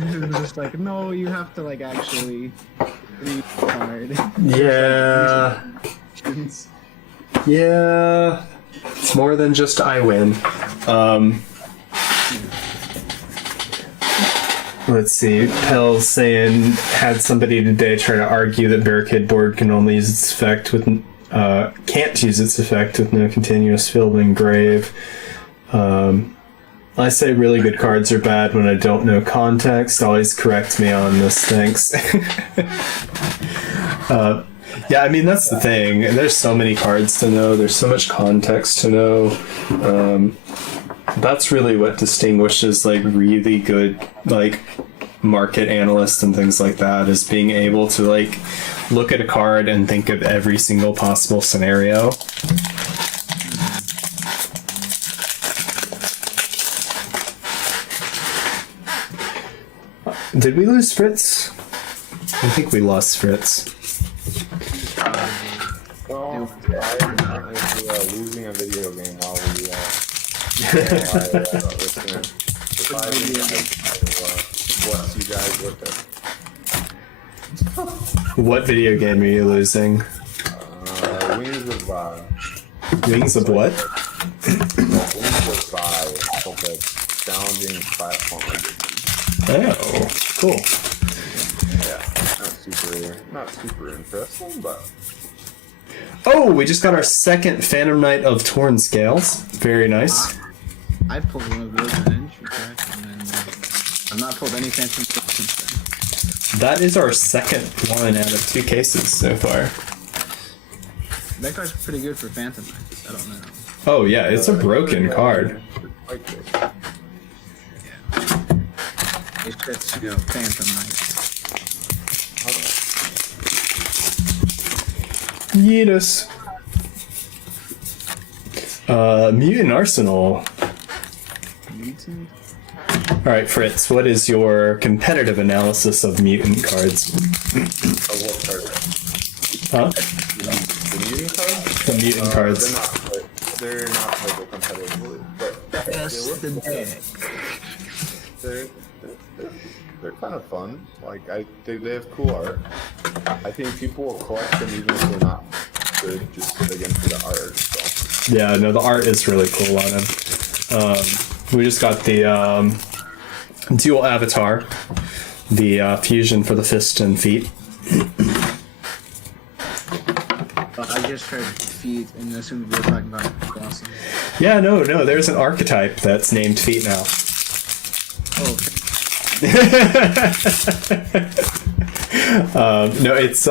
It was just like, no, you have to like actually read the card. Yeah. Yeah. It's more than just I win. Let's see. Pell's saying, had somebody today try to argue that Barricade Board can only use its effect with can't use its effect with no continuous field and grave. I say really good cards are bad when I don't know context. Always correct me on this, thanks. Yeah, I mean, that's the thing. There's so many cards to know. There's so much context to know. That's really what distinguishes, like, really good, like, market analysts and things like that, is being able to, like, look at a card and think of every single possible scenario. Did we lose Fritz? I think we lost Fritz. Well, I'm losing a video game while we listen. If I bless you guys with it. What video game are you losing? Wings of Vibe. Wings of what? Wings of Vibe. It's like a challenging platform. Oh, cool. Yeah, not super interesting, but. Oh, we just got our second Phantom Knight of Torn Scales. Very nice. I pulled one of those in an entry pack, and then I've not pulled any Phantom Knight since then. That is our second one out of 2 cases so far. That card's pretty good for Phantom Knights. I don't know. Oh yeah, it's a broken card. Like this. It's just, you know, Phantom Knights. Yeetus. Mutant Arsenal. Mutant? Alright, Fritz, what is your competitive analysis of mutant cards? What card? Huh? The mutant card? The mutant cards. They're not playable competitively, but Yes, the deck. They're, they're kind of fun. Like they have cool art. I think people will collect them even if they're not good, just again for the art. So. Yeah, no, the art is really cool on him. We just got the dual avatar, the fusion for the fist and feet. I just heard feet and assumed we were talking about crossing. Yeah, no, there's an archetype that's named Feet now. Oh, No, it's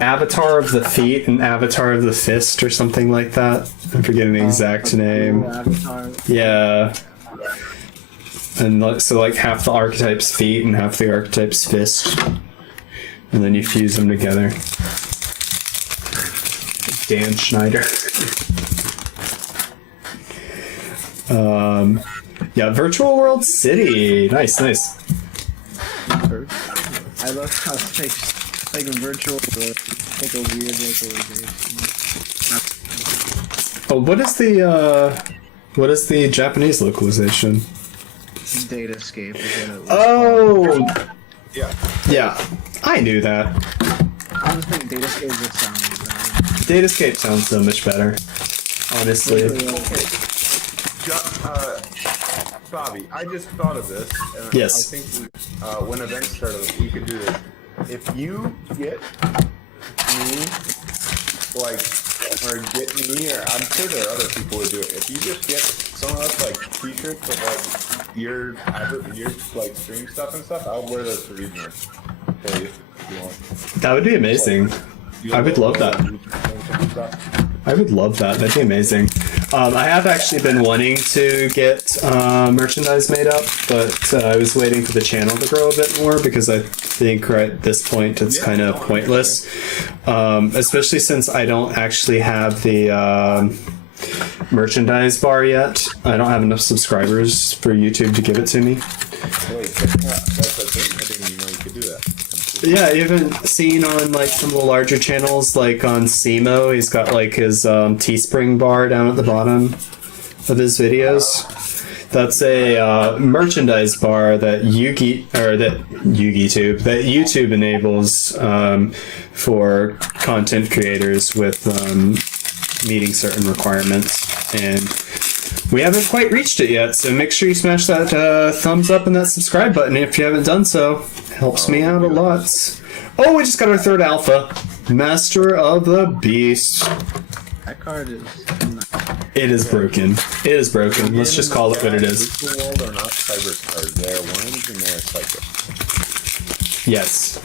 Avatar of the Feet and Avatar of the Fist or something like that. I'm forgetting the exact name. Avatar. Yeah. And so like half the archetype's feet and half the archetype's fist. And then you fuse them together. Dan Schneider. Yeah, Virtual World City. Nice. I love how it's like a virtual world, like a weird localization. Oh, what is the Japanese localization? Datascape is what it was. Oh, Yeah. yeah, I knew that. I was thinking Datascape would sound Datascape sounds so much better, honestly. Bobby, I just thought of this. And Yes. I think when events start, we could do this. If you get me, like, or get me, or I'm sure there are other people who do it. If you just get some of us like t-shirts with like your like stream stuff and stuff, I'll wear those for evenings. Okay, if you want. That would be amazing. I would love that. I would love that. That'd be amazing. I have actually been wanting to get merchandise made up, but I was waiting for the channel to grow a bit more because I think right at this point it's kind of pointless. Especially since I don't actually have the merchandise bar yet. I don't have enough subscribers for YouTube to give it to me. Wait, that's a thing? I didn't even know you could do that. Yeah, even seen on like some of the larger channels, like on Simo, he's got like his Teespring bar down at the bottom of his videos. That's a merchandise bar that YouTube enables for content creators with meeting certain requirements, and we haven't quite reached it yet. So make sure you smash that thumbs up and that subscribe button if you haven't done so. Helps me out a lot. Oh, we just got our third alpha, Master of the Beast. that card is. It is broken. It is broken. Let's just call it what it is. Virtual World are not cyber cards. They are worms and they are cyber. Yes.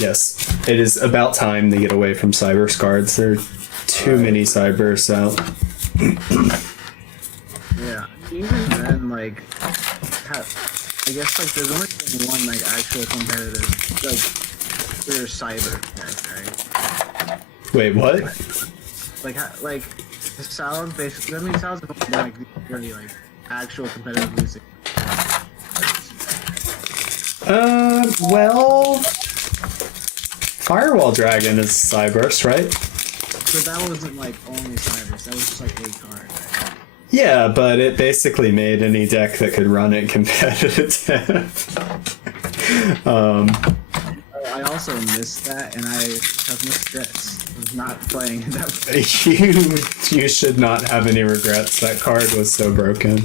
Yes. It is about time they get away from cyber cards. There are too many cybers out. Yeah. Even then, like, I guess like there's only been one like actual competitive like for cyber deck, right? Wait, what? Like the Salad basically. I mean, Salad's been like really like actual competitive music. Well, Firewall Dragon is Cyburst, right? But that wasn't like only Cybers. That was just like a card. Right? Yeah, but it basically made any deck that could run it competitive. I also missed that, and I have no regrets of not playing that. You should not have any regrets. That card was so broken.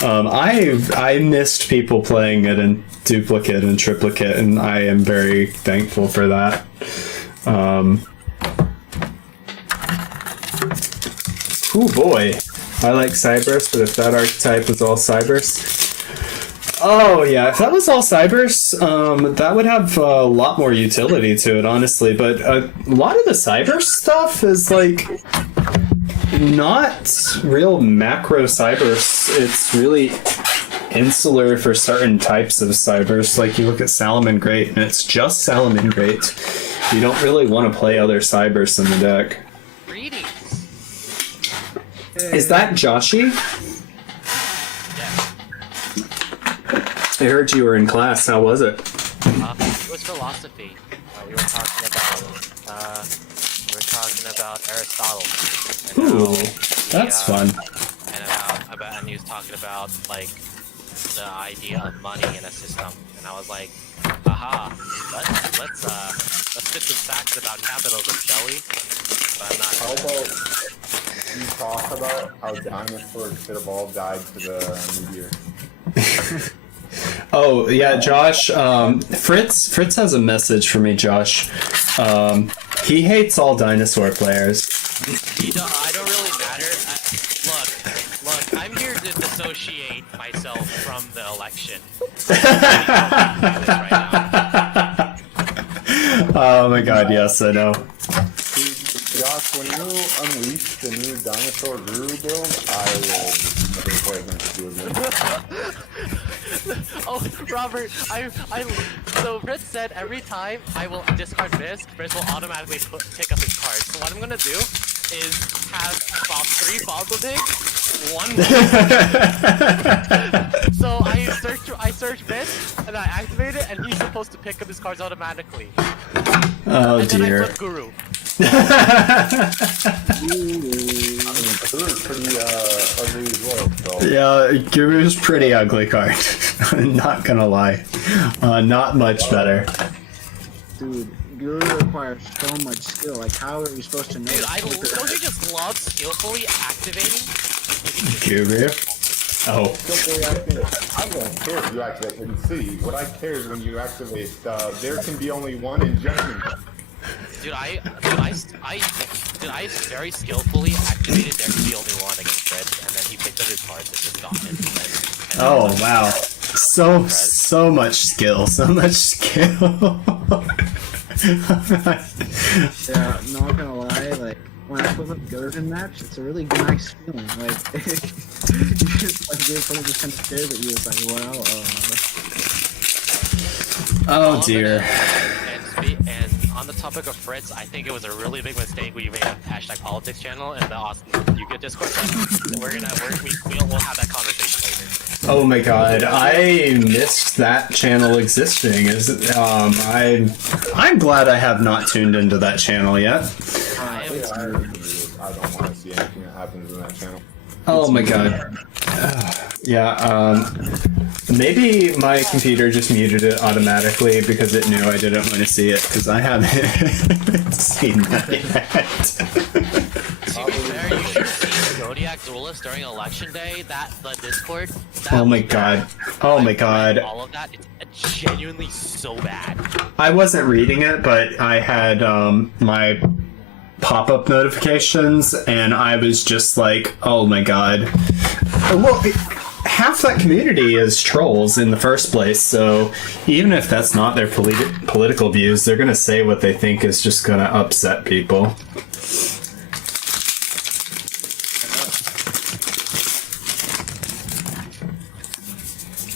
I missed people playing it in duplicate and triplicate, and I am very thankful for that. Oh boy, I like Cyberse, but if that archetype was all Cyberse. Oh yeah, if that was all Cyberse, that would have a lot more utility to it, honestly. But a lot of the Cyberse stuff is like not real macro Cyberse. It's really insular for certain types of Cyberse. Like you look at Salomon Great, and it's just Salomon Great. You don't really want to play other Cyberse in the deck. Greetings. Is that Joshi? I heard you were in class. How was it? It was philosophy. We were talking about were talking about Aristotle. Ooh, And that's fun. And and he was talking about like the idea of money in a system, and I was like, aha, let's spit some facts about capitalism, shall we? But I'm not. How about you talk about how dinosaurs could have all died to the meteor? Oh yeah, Josh. Fritz has a message for me, Josh. He hates all dinosaur players. I don't really matter. Look, I'm here to dissociate myself from the election. Right Oh my god, yes, I know. Josh, when you unleash the new dinosaur guru build, I will never play against you again. Oh, Robert, so Fritz said every time I will discard Fritz will automatically pick up his card. So what I'm gonna do is have 3 fossil digs, 1 So I search Fritz, and I activate it, and he's supposed to pick up his cards automatically. Oh and dear. then I flip Guru. Guru's pretty ugly as well, so. Yeah, Guru's pretty ugly card. I'm not gonna lie. Not much better. Dude, Guru requires so much skill. Like, how are we supposed to know? Dude, don't you just love skillfully activating? Guru? Oh. I don't care if you activate and see. What I care is when you activate, there can be only one injection. Dude, I very skillfully activated there can be only one against Fred, and then he picked up his cards and just got it. And Oh wow. So much skill. So much skill. Yeah, not gonna lie, like, when I flip up Guru in maps, it's a really nice feeling. Like, you just, like, you're probably just kind of scared that you was like, wow, Oh dear. And on the topic of Fritz, I think it was a really big mistake when you made a hashtag politics channel and the Austin UK Discord. We'll have that conversation later. Oh my god, I missed that channel existing. I'm glad I have not tuned into that channel yet. I don't want to see anything that happens in that channel. Oh my god. Maybe my computer just muted it automatically because it knew I didn't want to see it, because I haven't seen that yet. To be fair, you should have seen Zodiac Duelist during election day, the Discord. Oh my god. Oh my god. All of that, it's genuinely so bad. I wasn't reading it, but I had my pop-up notifications, and I was just like, oh my god. Well, half that community is trolls in the first place, so even if that's not their political views, they're gonna say what they think is just gonna upset people.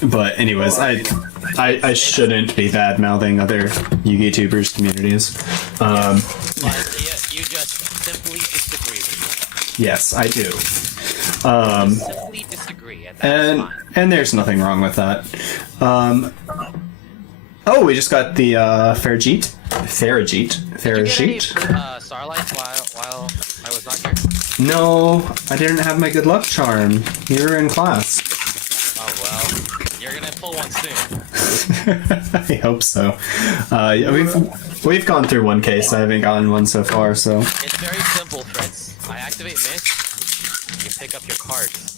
But anyways, I shouldn't be bad-mouthing other YouTubers' communities. But you just simply disagree with me. Yes, I do. Simply disagree, and that's fine. And there's nothing wrong with that. Oh, we just got the Farajit. Did you get any Starlights while I was not here? No, I didn't have my good luck charm. You were in class. Oh well, you're gonna pull one soon. I hope so. Yeah, we've gone through one case. I haven't gotten one so far, so. It's very simple, Fritz. I activate Mist, you pick up your cards.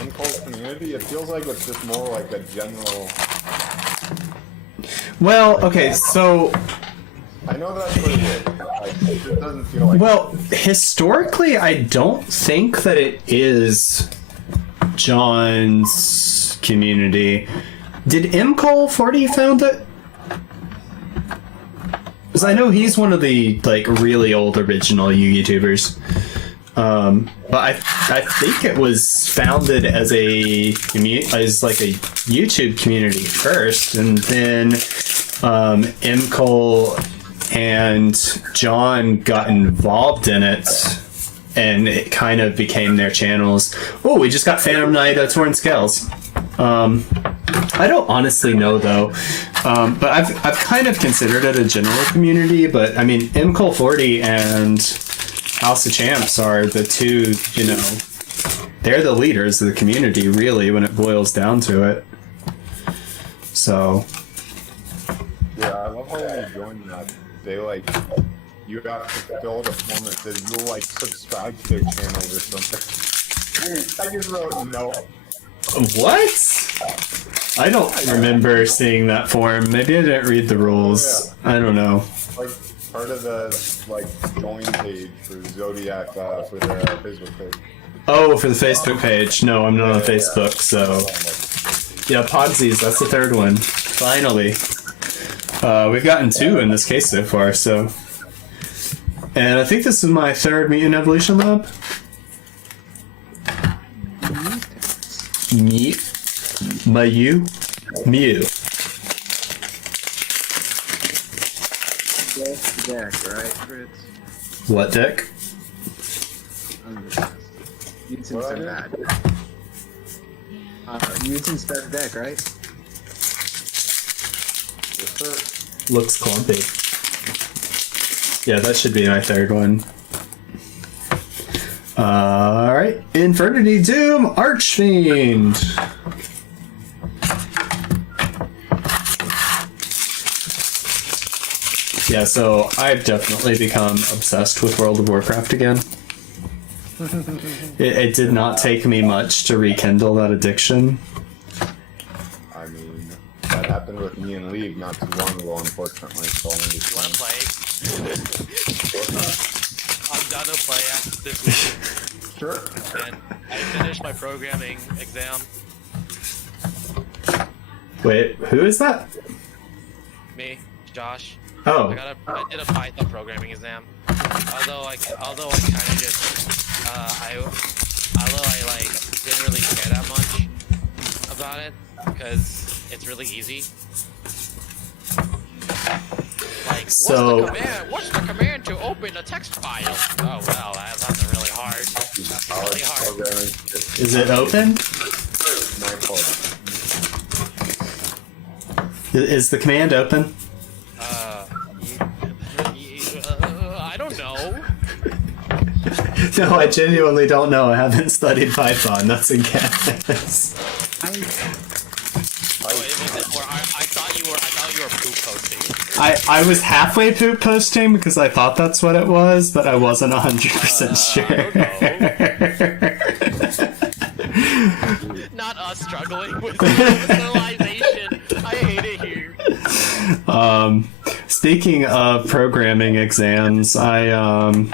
Uncold community, it feels like it's just more like a general. Well, okay, so. I know that's what it is. It doesn't feel like. Well, historically, I don't think that it is John's community. Did MCole40 found it? Because I know he's one of the like really old original YouTubers. But I think it was founded as like a YouTube community first, and then MCole and John got involved in it, and it kind of became their channels. Oh, we just got Phantom Knight Torn Scales. I don't honestly know though, but I've kind of considered it a general community. But I mean, MCOL 40 and House of Champs are the two, you know, they're the leaders of the community really when it boils down to it. So Yeah, I love how when you join that, they like, you have to fill the form that says you'll like subscribe to their channel or something. I just wrote no. what? I don't remember seeing that form. Maybe I didn't read the rules. I don't know. Like part of the like join page for Zodiac for their Facebook page. Oh, for the Facebook page. No, I'm not on Facebook, so yeah, Podsies, that's the third one. Finally. We've gotten 2 in this case so far, so. And I think this is my 3rd mutant evolution lab. Mew. Mew. Deck, right, Fritz? What deck? Mutants are bad. Mutants best deck, right? Yes, sir. Looks clumpy. Yeah, that should be my 3rd one. Alright. Infernity Doom Archfiend. Yeah, so I've definitely become obsessed with World of Warcraft again. It did not take me much to rekindle that addiction. I mean, that happened with me in League not too long ago, unfortunately. So I'm You wanna just play? I'm done to play after this week, sure. and I finished my programming exam. Wait, who is that? Me, Josh. Oh, I did a Python programming exam. Although I kind of just, although I like didn't really care that much about it because it's really easy. Like, So- what's the command to open a text file? Oh well, that's really hard. Really hard. Programming. is it open? My fault. Is the command open? I don't know. No, I genuinely don't know. I haven't studied Python. That's a guess. Oh, I thought you were poop posting. I was halfway poop posting because I thought that's what it was, but I wasn't 100% sure. Not us struggling with personalization. I hate it here. Speaking of programming exams, I am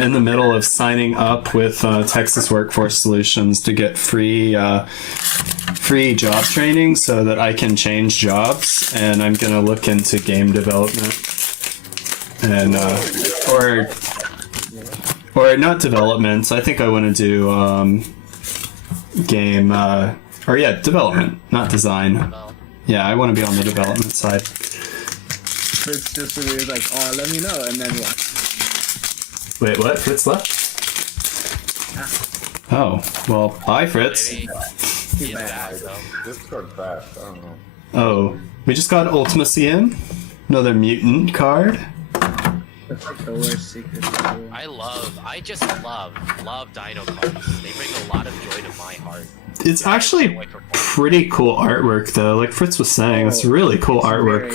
in the middle of signing up with Texas Workforce Solutions to get free job training so that I can change jobs, and I'm gonna look into game development and or not development. I think I want to do game development, not design. Yeah, I want to be on the development side. Fritz just was like, oh, let me know, and then what? Wait, what? Fritz left? Oh, well, bye, Fritz. Maybe he's back, so. Discord crashed. I don't know. Oh, we just got Ultimacy in. Another mutant card. That's like the worst secret ever. I just love Dino cards. They bring a lot of joy to my heart. It's actually pretty cool artwork, though. Like Fritz was saying, it's really cool artwork. I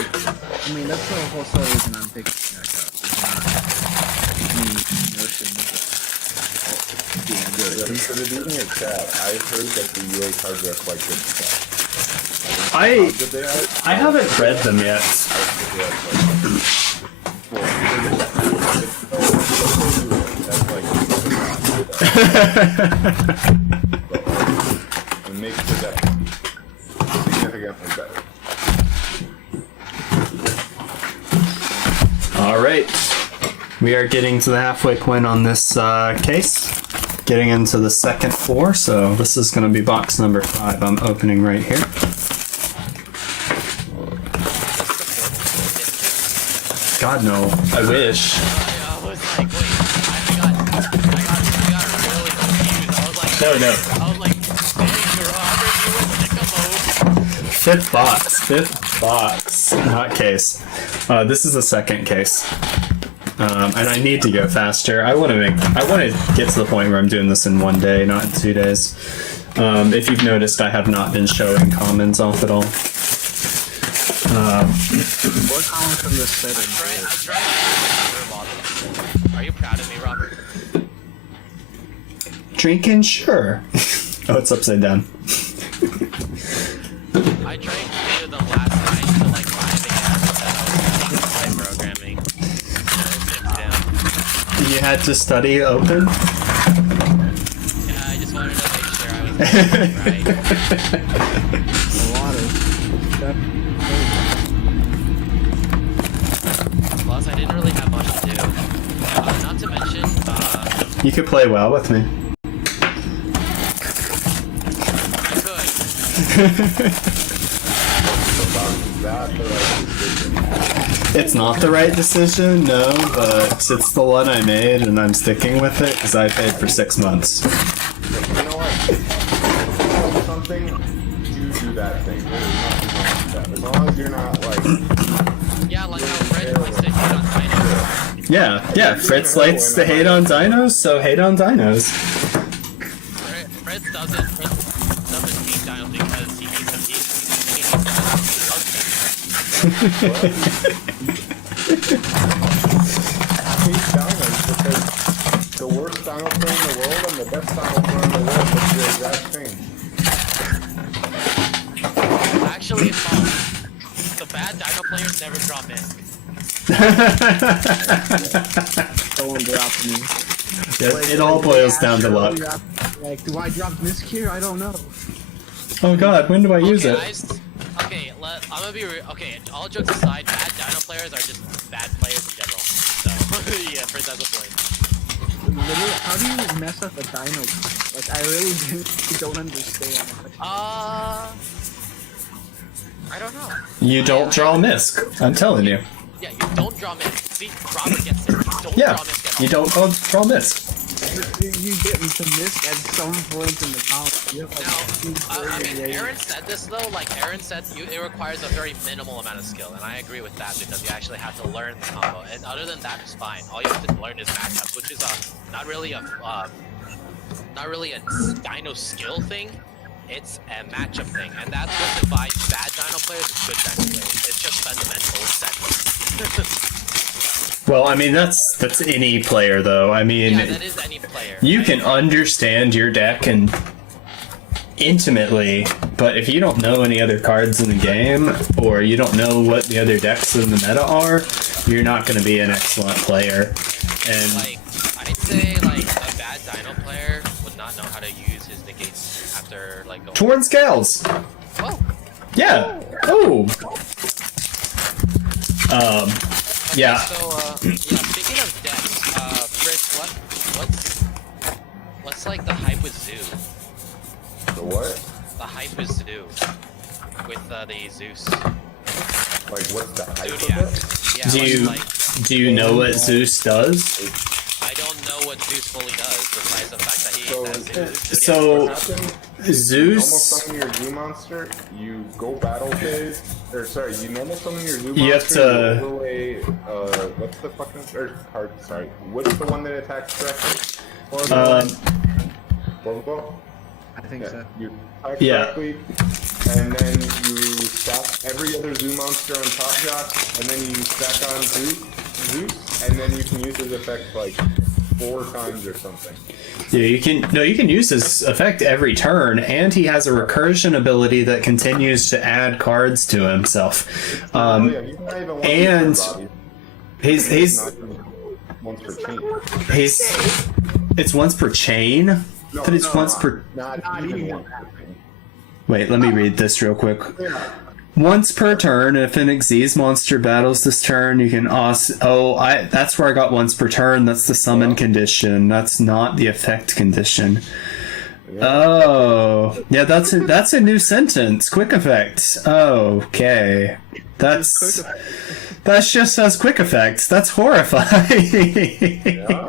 mean, that's the whole sole reason I'm picking that up. Any notion of being good. Instead of using a chat, I heard that the UA cards are quite good stuff. I haven't read them yet. It makes the deck significantly better. All right, we are getting to the halfway point on this case. Getting into the second 4, so this is going to be box number 5. I'm opening right here. God no, I wish. I was like, wait, I got really confused. I was like, No. I was like, dang, you're 100 US fifth box. Not case. This is the second case. And I need to go faster. I want to get to the point where I'm doing this in 1 day, not in 2 days. If you've noticed, I have not been showing commons off at all. What common from this set? I tried. Are you proud of me, Robert? Drinking? Sure. Oh, it's upside down. I tried to do them last night till like 5 a.m. and I was programming. You had to study open? Yeah, I just wanted to make sure I was right. A lot of stuff. Plus, I didn't really have much to do. Not to mention, You could play well with me. I could. It's not the right decision, no, but it's the one I made and I'm sticking with it because I paid for 6 months. You know what? Something, you do that thing. There's nothing wrong with that. As long as you're not like. Yeah, like how Fred likes to hate on dinos. Yeah, Fritz likes to hate on dinos, so hate on dinos. Fred doesn't hate dinos because he hates them. He hates Hate dinos because the worst dino player in the world and the best dino player in the world is the exact same. Actually, it's false. The bad dino players never draw misc. Someone dropped me. It all boils down to luck. Like, do I drop misc here? I don't know. Oh god, when do I use it? Okay, I'm gonna be real. Okay, all jokes aside, bad dino players are just bad players in general. So, yeah, first that's a point. Literally, how do you mess up a dino? Like, I really don't understand. I don't know. You don't draw misc, I'm telling you. Yeah, you don't draw misc. See, Robert gets it. You don't Yeah, draw misc at all. you don't draw misc. You get to misc at some point in the comp. You have, like, Now, I mean, Aaron said this though. Like Aaron said, it requires a very minimal amount of skill, and I agree with that because you actually have to learn the combo. And other than that, it's fine. All you have to learn is matchups, which is not really a dino skill thing. It's a matchup thing, and that's what divides bad dino players and good dino players. It's just fundamental set. Well, I mean, that's any player, though. I mean, Yeah, that is any player. you can understand your deck and intimately, but if you don't know any other cards in the game, or you don't know what the other decks in the meta are, you're not going to be an excellent player. And Like, I'd say like a bad dino player would not know how to use his negates after like going. Torn Scales! Oh, Yeah! Oh! Yeah. so yeah. Speaking of decks, Fritz, what's like the hype with Zoo? The what? The hype with Zoo with the Zeus. Like, what's the hype Zodiac. of it? Yeah. Do you know what Zeus does? I don't know what Zeus fully does, besides the fact that he has Zeus. So, What happens? You normal Zeus, summon your zoo monster, you go battle phase, or sorry, you normal summon your zoo You have monster, to- you overlay, what's the fucking, or card, sorry, what's the one that attacks directly? Orbital? I think Yeah, so. you attack Yeah. directly, and then you stack every other zoo monster on top shot, and then you stack on Zeus, and then you can use his effect like 4 times or something. yeah, you can use his effect every turn, and he has a recursion ability that continues to add cards to himself. Oh yeah, he's not even one and per body. he's Not even once per chain. it's once per chain. No, But it's once per. Not even once per chain. Wait, let me read this real quick. Yeah. Once per turn, if an Xyz monster battles this turn, you can that's where I got once per turn. That's the summon condition. That's not the effect condition. Oh, yeah, that's a new sentence. Quick effect. Okay, that's just as quick effects. That's horrifying. Yeah.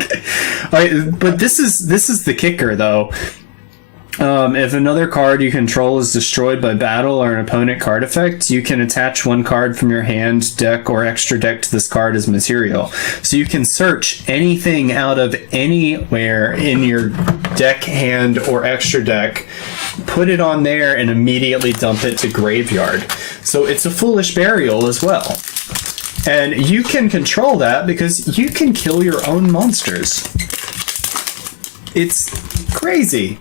But this is the kicker, though. If another card you control is destroyed by battle or an opponent card effect, you can attach one card from your hand, deck, or extra deck to this card as material. So you can search anything out of anywhere in your deck, hand, or extra deck, put it on there, and immediately dump it to graveyard. So it's a foolish burial as well. And you can control that because you can kill your own monsters. It's crazy.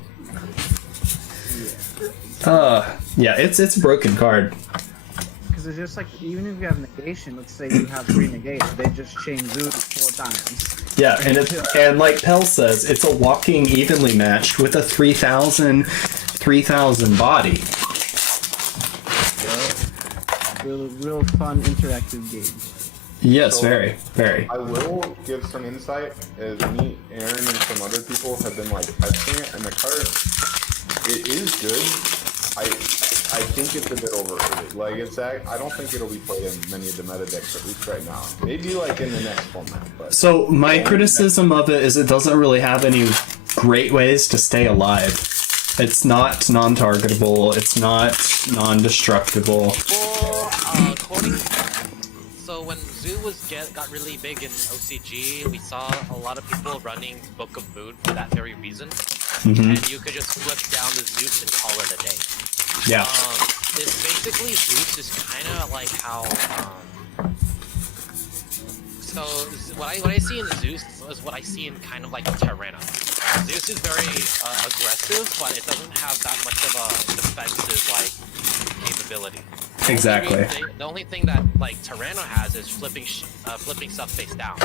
Yeah, it's a broken card. Because it's just like, even if you have negation, let's say you have 3 negates, they just chain Zeus 4 times. Yeah, and like Pell says, it's a walking evenly matched with a 3,000 body. Real fun interactive game. Yes, So, very, very. I will give some insight, as me, Aaron, and some other people have been like testing it, and the card, it is good. I think it's a bit overrated. Like I don't think it'll be played in many of the meta decks, at least right now. Maybe like in the next format. But So my criticism of it is it doesn't really have any great ways to stay alive. It's not non-targetable. It's not non-destructible. Well, according. So when Zoo got really big in OCG, we saw a lot of people running Book of Moon for that very reason. And you could just flip down the Zeus and call it a day. Yeah. It's basically Zeus is kind of like how. So what I see in Zeus is what I see in kind of like Tyranno. Zeus is very aggressive, but it doesn't have that much of a defensive like capability. Exactly. The only thing that like Tyranno has is flipping stuff face down,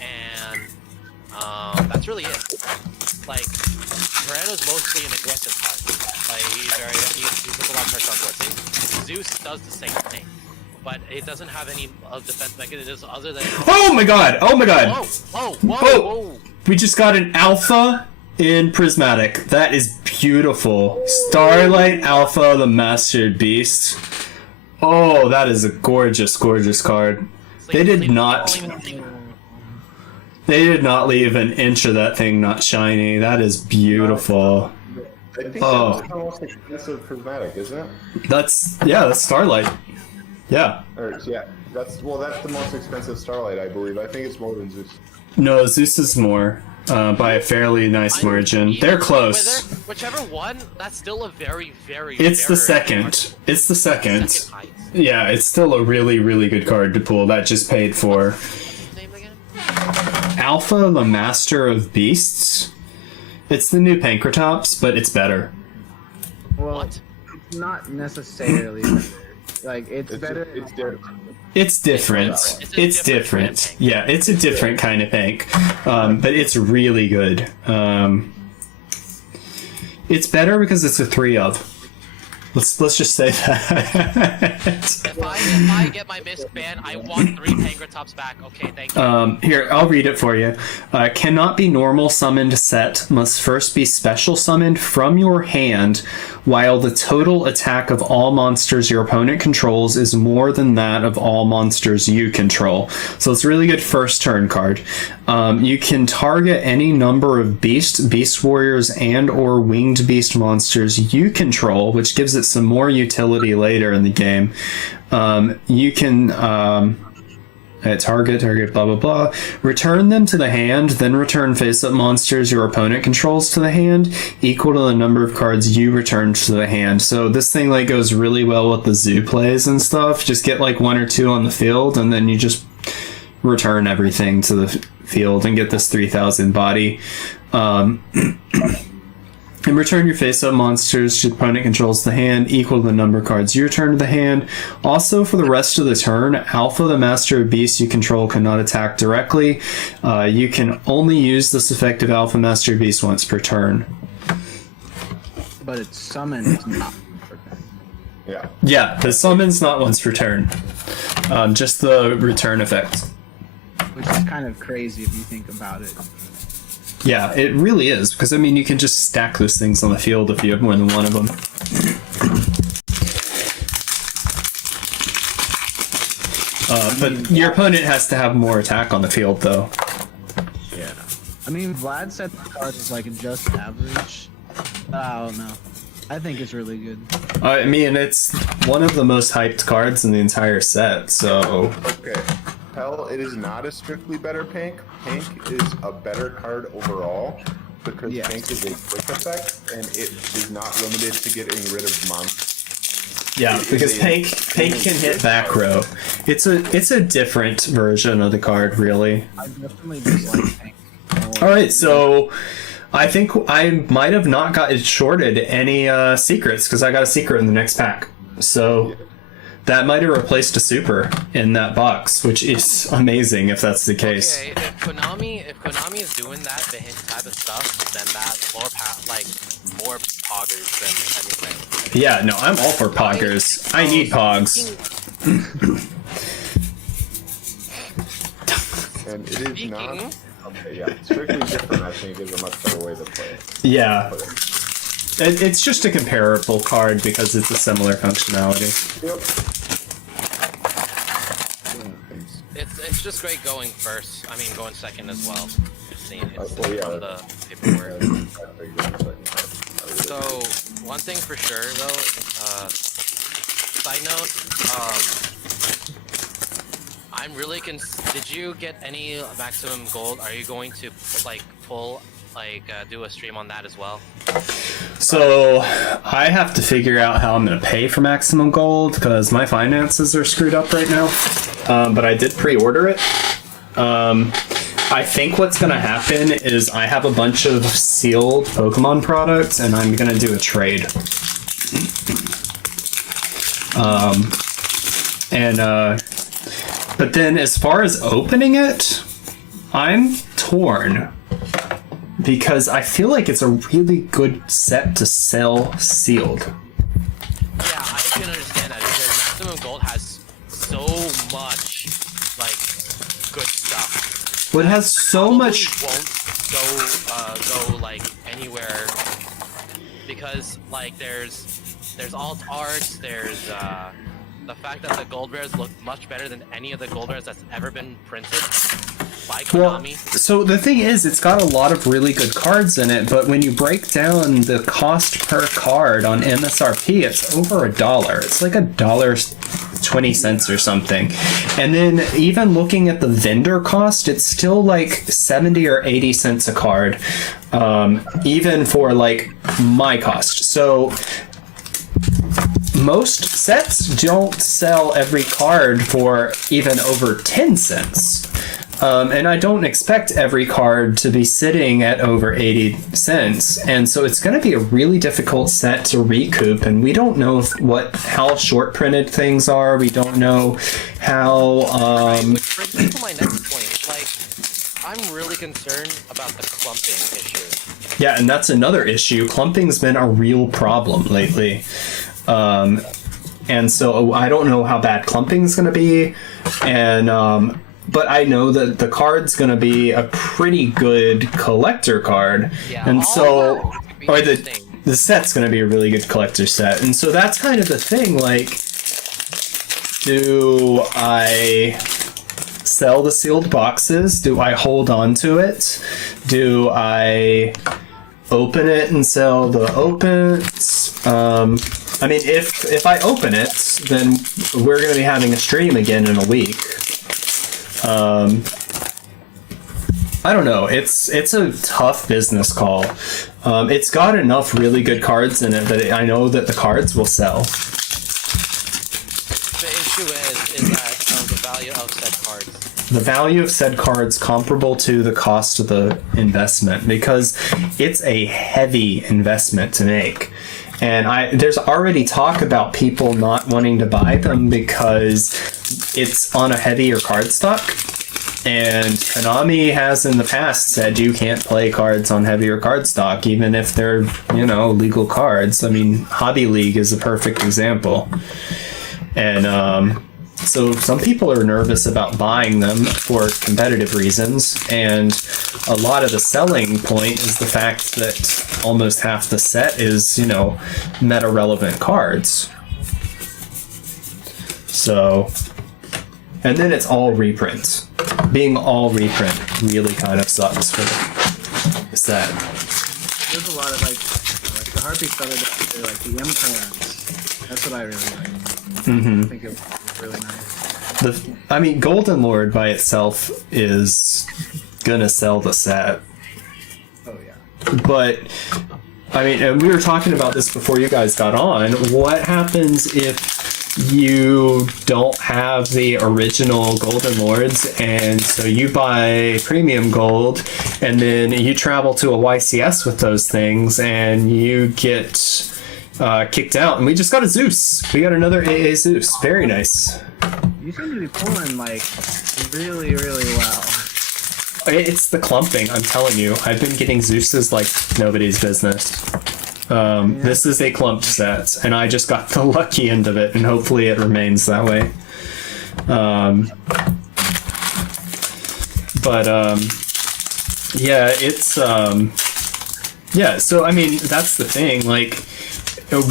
and that's really it. Like Tyranno's mostly an aggressive card. Like he puts a lot of pressure on board. Zeus does the same thing, but it doesn't have any defense mechanisms other than. Oh my god! Oh my god! Whoa! We just got an alpha in Prismatic. That is beautiful. Starlight Alpha, the Mastered Beast. Oh, that is a gorgeous, gorgeous card. They did not leave an inch of that thing not shiny. That is beautiful. I think that's the most expensive prismatic, isn't it? That's Starlight. Yeah. Or yeah, that's the most expensive Starlight, I believe. I think it's more than Zeus. No, Zeus is more. By a fairly nice margin. They're close. Whichever one, that's still a very, very. It's the second. Hard. It's the second. Second Yeah, it's still a really, really good card to pull. That just paid for. name again? Alpha, the Master of Beasts. It's the new Pankratops, but it's better. Well, What? it's not necessarily better. Like, it's better. It's different. It's different. It's different. Yeah, it's a different kind of pank. But it's really good. It's better because it's a 3 of. Let's just say that. If I get my Mist ban, I want 3 Pankratops back. Okay, thank you. Here, I'll read it for you. Cannot be normal summoned set, must first be special summoned from your hand, while the total attack of all monsters your opponent controls is more than that of all monsters you control. So it's a really good first turn card. You can target any number of beast warriors, and or winged beast monsters you control, which gives it some more utility later in the game. You can target, blah, blah, blah. Return them to the hand, then return face-up monsters your opponent controls to the hand, equal to the number of cards you returned to the hand. So this thing like goes really well with the zoo plays and stuff. Just get like 1 or 2 on the field, and then you just return everything to the field and get this 3,000 body. And return your face-up monsters your opponent controls the hand, equal to the number of cards you return to the hand. Also, for the rest of the turn, Alpha, the Master of Beasts you control, cannot attack directly. You can only use this effective Alpha Master Beast once per turn. But it's summoned not. Yeah. Yeah, the summon's not once per turn. Just the return effect. Which is kind of crazy if you think about it. Yeah, it really is, because I mean you can just stack those things on the field if you have more than one of them. But your opponent has to have more attack on the field, though. Yeah. I mean, Vlad said the card is like just average. I don't know. I think it's really good. I mean, it's one of the most hyped cards in the entire set, so... Okay. Hell, it is not a strictly better Pink. Pink is a better card overall because Yes. Pink is a quick effect and it is not limited to getting rid of monsters. Yeah, because Pink can hit back row. It's a different version of the card, really. I definitely dislike Pink. Alright, so... I think I might have not got shorted any secrets, because I got a secret in the next pack. So... that might have replaced a super in that box, which is amazing if that's the case. Okay, if Konami is doing that type of stuff, then that's more poggers than anything. Yeah, no, I'm all for poggers. I need pogs. And it is not... Okay, yeah. Strictly different, I think, is a much better way to play it. Yeah. It's just a comparable card because it's a similar functionality. Yep. It's just great going first. I mean, going second as well. Just seeing it Oh, from yeah. the paperwork. So So, one thing for sure though, side note, I'm really did you get any maximum gold? Are you going to do a stream on that as well? So I have to figure out how I'm going to pay for maximum gold because my finances are screwed up right now. But I did pre-order it. I think what's going to happen is I have a bunch of sealed Pokemon products and I'm going to do a trade. But then as far as opening it, I'm torn. Because I feel like it's a really good set to sell sealed. Yeah, I can understand that because Maximum Gold has so much good stuff. Well, it has so Probably much. Won't go anywhere because there's alt arts, there's the fact that the gold rares look much better than any of the gold rares that's ever been printed by Konami. Well, so the thing is, it's got a lot of really good cards in it, but when you break down the cost per card on MSRP, it's over $1. It's like $1.20 or something. And then even looking at the vendor cost, it's still like 70 or 80 cents a card, even for my cost. So most sets don't sell every card for even over 10 cents. And I don't expect every card to be sitting at over 80 cents. And so it's going to be a really difficult set to recoup. And we don't know how short printed things are. We don't know how... Which brings me to my next point. I'm really concerned about the clumping issue. Yeah, and that's another issue. Clumping's been a real problem lately. And so I don't know how bad clumping's going to be. And... but I know that the card's going to be a pretty good collector card. Yeah, and so, or the interesting. set's going to be a really good collector set. And so that's kind of the thing, do I sell the sealed boxes? Do I hold on to it? Do I open it and sell the opens? I mean, if I open it, then we're going to be having a stream again in a week. I don't know. It's a tough business call. It's got enough really good cards in it that I know that the cards will sell. The issue is that the value of said cards. The value of said cards comparable to the cost of the investment because it's a heavy investment to make. And there's already talk about people not wanting to buy them because it's on a heavier card stock. And Konami has in the past said you can't play cards on heavier card stock, even if they're, legal cards. I mean, Hobby League is a perfect example. And so some people are nervous about buying them for competitive reasons. And a lot of the selling point is the fact that almost half the set is, meta-relevant cards. So, and then it's all reprints. Being all reprint really kind of sucks for the set. There's a lot of the Harpy started to like the implants. That's what I really like. Mm-hmm. I think it was really nice. I mean, Golden Lord by itself is gonna sell the set. Oh yeah. But, I mean, and we were talking about this before you guys got on. What happens if you don't have the original Golden Lords, and so you buy premium gold, and then you travel to a YCS with those things, and you get kicked out? And we just got a Zeus. We got another AA-ZEUS. Very nice. You seem to be pulling like really, really well. It's the clumping, I'm telling you. I've been getting Zeuses like nobody's business. This is a clumped set, and I just got the lucky end of it, and hopefully it remains that way. Yeah, it's yeah. So I mean, that's the thing. Like,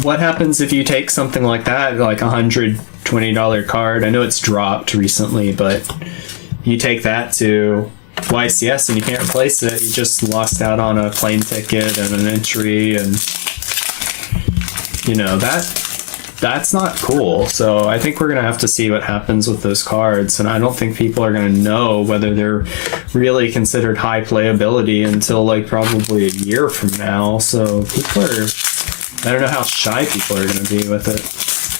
what happens if you take something like that, like $120 card? I know it's dropped recently, but you take that to YCS and you can't replace it. You just lost out on a plane ticket and an entry, and you know that's not cool. So I think we're gonna have to see what happens with those cards, and I don't think people are gonna know whether they're really considered high playability until like probably a year from now. So people are, I don't know how shy people are gonna be with it.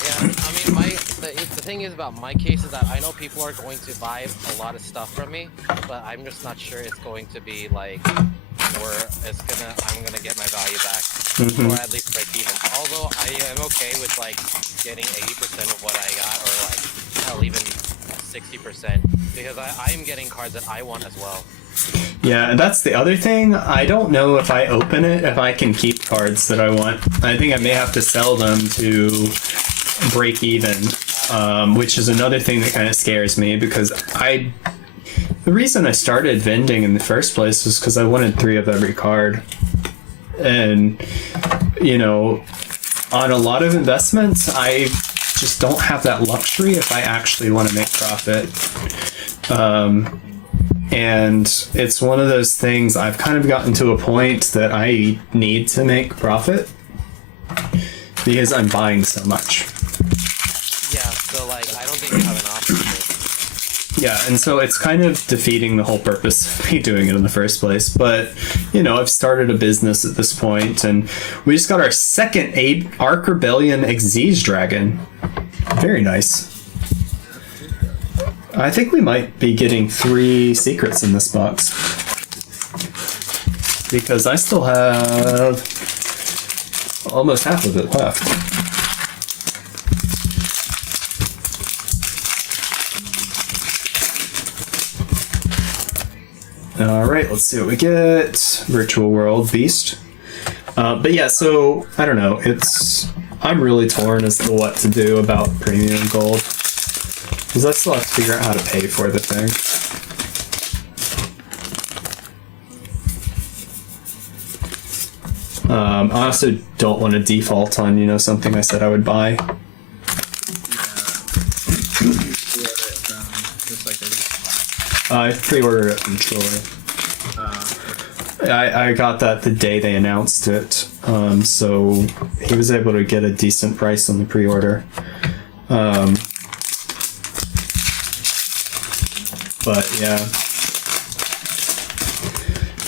Yeah, I mean, the thing is about my case is that I know people are going to buy a lot of stuff from me, but I'm just not sure it's going to be like where I'm gonna get my value back, or at least break even. Although I am okay with like getting 80% of what I got, or like hell, even 60%, because I'm getting cards that I want as well. Yeah, and that's the other thing. I don't know if I open it, if I can keep cards that I want. I think I may have to sell them to break even, which is another thing that kind of scares me, because the reason I started vending in the first place was because I wanted 3 of every card. And, you know, on a lot of investments, I just don't have that luxury if I actually want to make profit. And it's one of those things, I've kind of gotten to a point that I need to make profit because I'm buying so much. Yeah, so like I don't think you have an option to. Yeah, and so it's kind of defeating the whole purpose of me doing it in the first place. But, you know, I've started a business at this point, and we just got our second Ark Rebellion Xyz Dragon. Very nice. I think we might be getting 3 secrets in this box, because I still have almost half of it left. Alright, let's see what we get. Virtual World Beast. But yeah, so, I don't know, I'm really torn as to what to do about premium gold, because I still have to figure out how to pay for the thing. I also don't want to default on, you know, something I said I would buy. I pre-ordered it from Troy. I got that the day they announced it, so he was able to get a decent price on the pre-order. But yeah,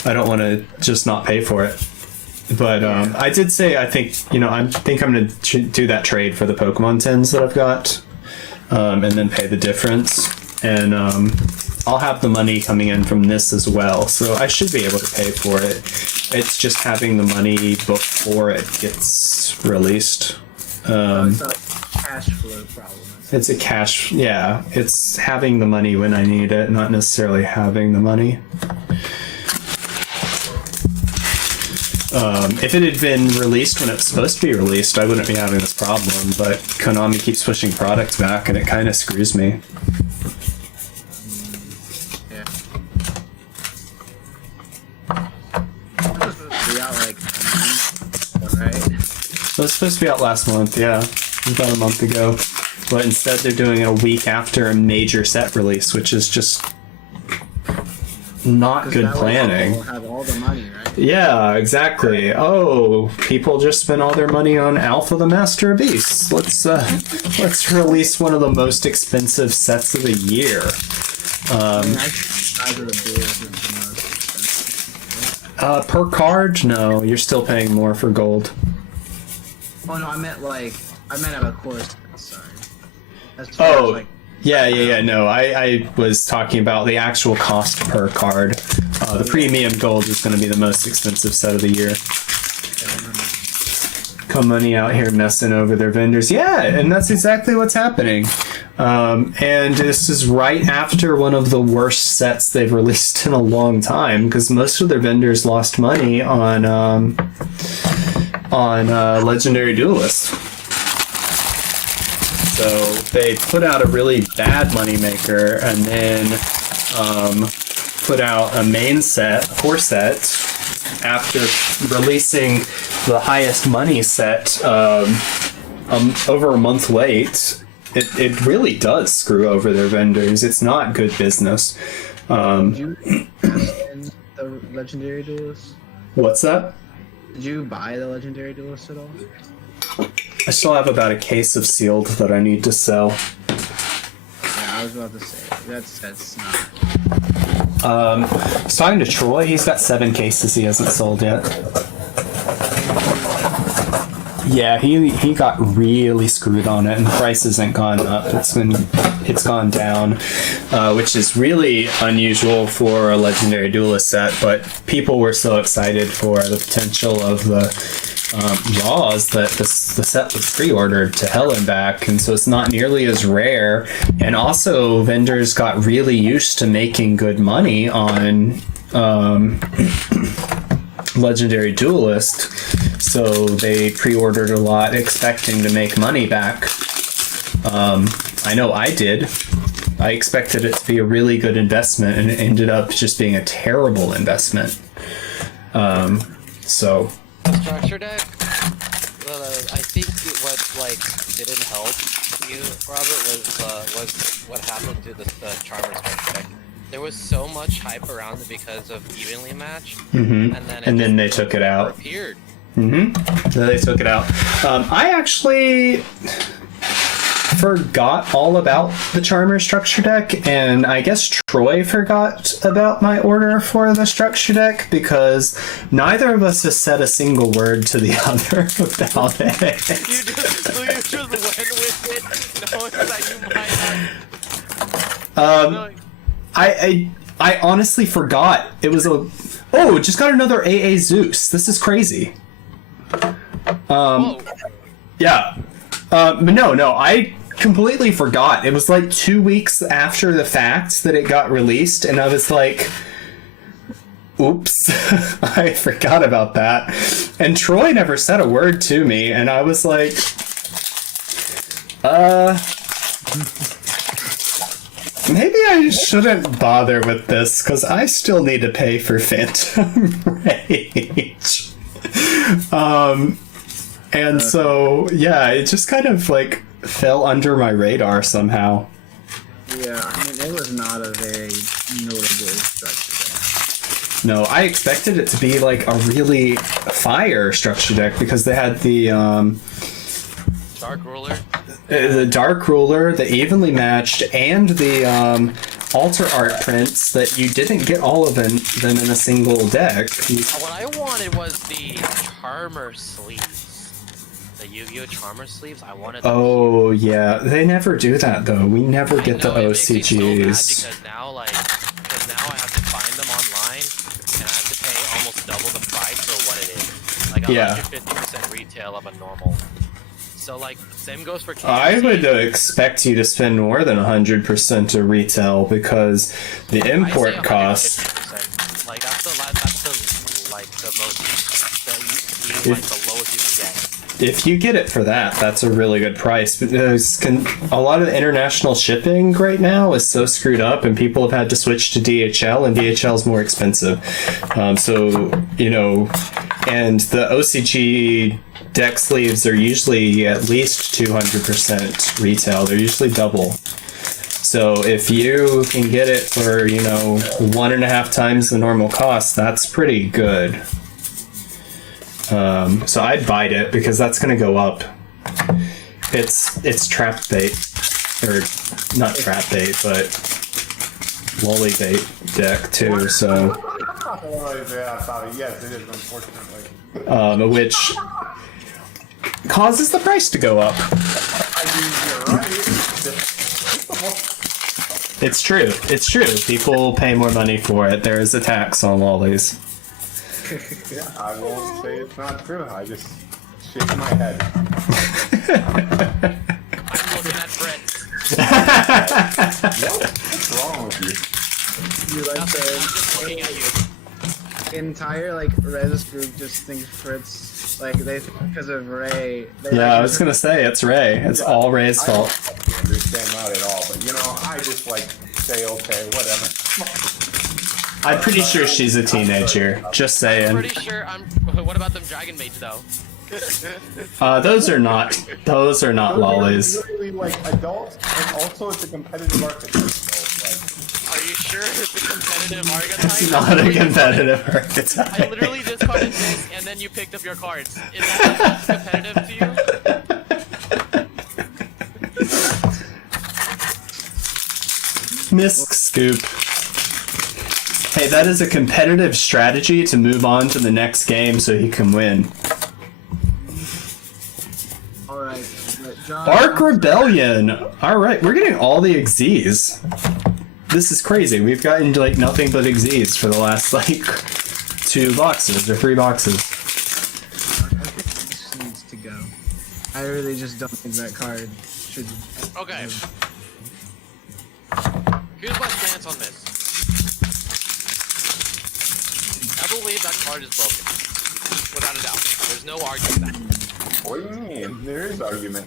I don't want to just not pay for it. But I did say I think I'm going to do that trade for the Pokemon tins that I've got, and then pay the difference, and I'll have the money coming in from this as well, so I should be able to pay for it. It's just having the money before it gets released. It's a cash flow problem. It's a cash, yeah. It's having the money when I need it, not necessarily having the money. If it had been released when it was supposed to be released, I wouldn't be having this problem, but Konami keeps pushing products back, and it kind of screws me. Yeah. It's supposed to be out like right? It was supposed to be out last month, yeah. About a month ago. But instead they're doing it a week after a major set release, which is just not good planning. Have all the money, right? Yeah, exactly. Oh, people just spent all their money on Alpha the Master of Beasts. Let's release one of the most expensive sets of the year. Per card? No, you're still paying more for gold. Oh no, I meant of course. Sorry. Oh, yeah. No, I was talking about the actual cost per card. The premium gold is going to be the most expensive set of the year. Come money out here messing over their vendors. Yeah, and that's exactly what's happening. And this is right after one of the worst sets they've released in a long time, because most of their vendors lost money on Legendary Duelist. So they put out a really bad moneymaker and then put out a main set, 4 sets, after releasing the highest money set over a month late. It really does screw over their vendors. It's not good business. Did you in the Legendary Duelist? What's that? Did you buy the Legendary Duelist at all? I still have about a case of sealed that I need to sell. Yeah, I was about to say that's not. I was talking to Troy. He's got 7 cases he hasn't sold yet. Yeah, he got really screwed on it, and the price hasn't gone up. It's gone down, which is really unusual for a Legendary Duelist set. But people were so excited for the potential of the Raws that the set was pre-ordered to hell and back, and so it's not nearly as rare. And also, vendors got really used to making good money on Legendary Duelist, so they pre-ordered a lot expecting to make money back. I know I did. I expected it to be a really good investment, and it ended up just being a terrible investment. So Structure deck. I think what didn't help you, Robert, was what happened to the Charmer structure deck. There was so much hype around it because of evenly matched, and then they took it out. Appeared. Then they took it out. I actually forgot all about the Charmer structure deck, and I guess Troy forgot about my order for the structure deck because neither of us has said a single word to the other about it. You just went with it, knowing that you might not. I honestly forgot. It was just got another AA-ZEUS. This is crazy. Yeah. But no, I completely forgot. It was like 2 weeks after the fact that it got released, and I was like, oops, I forgot about that. And Troy never said a word to me, and I was like, maybe I shouldn't bother with this, because I still need to pay for Phantom Rage. And so, yeah, it just kind of fell under my radar somehow. Yeah, I mean, it was not a very notable structure deck. No, I expected it to be a really fire structure deck because they had the Dark Ruler. The Dark Ruler, the Evenly Matched, and the Altar Art prints that you didn't get all of them in a single deck. What I wanted was the Charmer sleeves. The Yu-Gi-Oh! Charmer sleeves. I wanted them. Oh, yeah. They never do that, though. We never get the It makes me so mad OCGs. because now I have to find them online, and I have to pay almost double the price for what it is. Yeah. 150% retail of a normal. So, same goes for KFC. I would expect you to spend more than 100% of retail because the import cost. 150%. That's the most, the lowest you can get. If you get it for that, that's a really good price. But a lot of the international shipping right now is so screwed up, and people have had to switch to DHL, and DHL is more expensive. And the OCG deck sleeves are usually at least 200% retail. They're usually double. So if you can get it for 1.5 times the normal cost, that's pretty good. So I'd bite it because that's gonna go up. It's trap bait, or not trap bait, but lolly bait deck too. So Yes, it is, unfortunately. which causes the price to go up. I mean, you're right. It's true. It's true. People pay more money for it. There is a tax on lollies. I won't say it's not true. I just shake my head. I'm looking at Fritz. What's wrong with you? You like I'm the just looking at you. entire like Rez group just thinks Fritz like they think because of Ray. Yeah, I was gonna say it's Ray. It's all Ray's I fault. don't understand that at all, but you know, I just like say okay, whatever. I'm pretty sure she's a teenager. Just I'm saying. pretty sure I'm. What about them dragon mates though? Those are not lollies. Those are literally like adults, and also it's a competitive archetype. So, Are you sure it's a competitive archetype? It's not a competitive I archetype. literally discarded this, and then you picked up your cards. Is that competitive to you? Misk scoop. Hey, that is a competitive strategy to move on to the next game so he can win. All right, John. Ark Rebellion! Alright, we're getting all the XZs. This is crazy. We've gotten like nothing but XZs for the last like 2 boxes or 3 boxes. I think this needs to go. I really just don't think that card should. Okay. Here's my stance on this. I believe that card is broken. Without a doubt. There's no argument that. what do you mean? There is argument.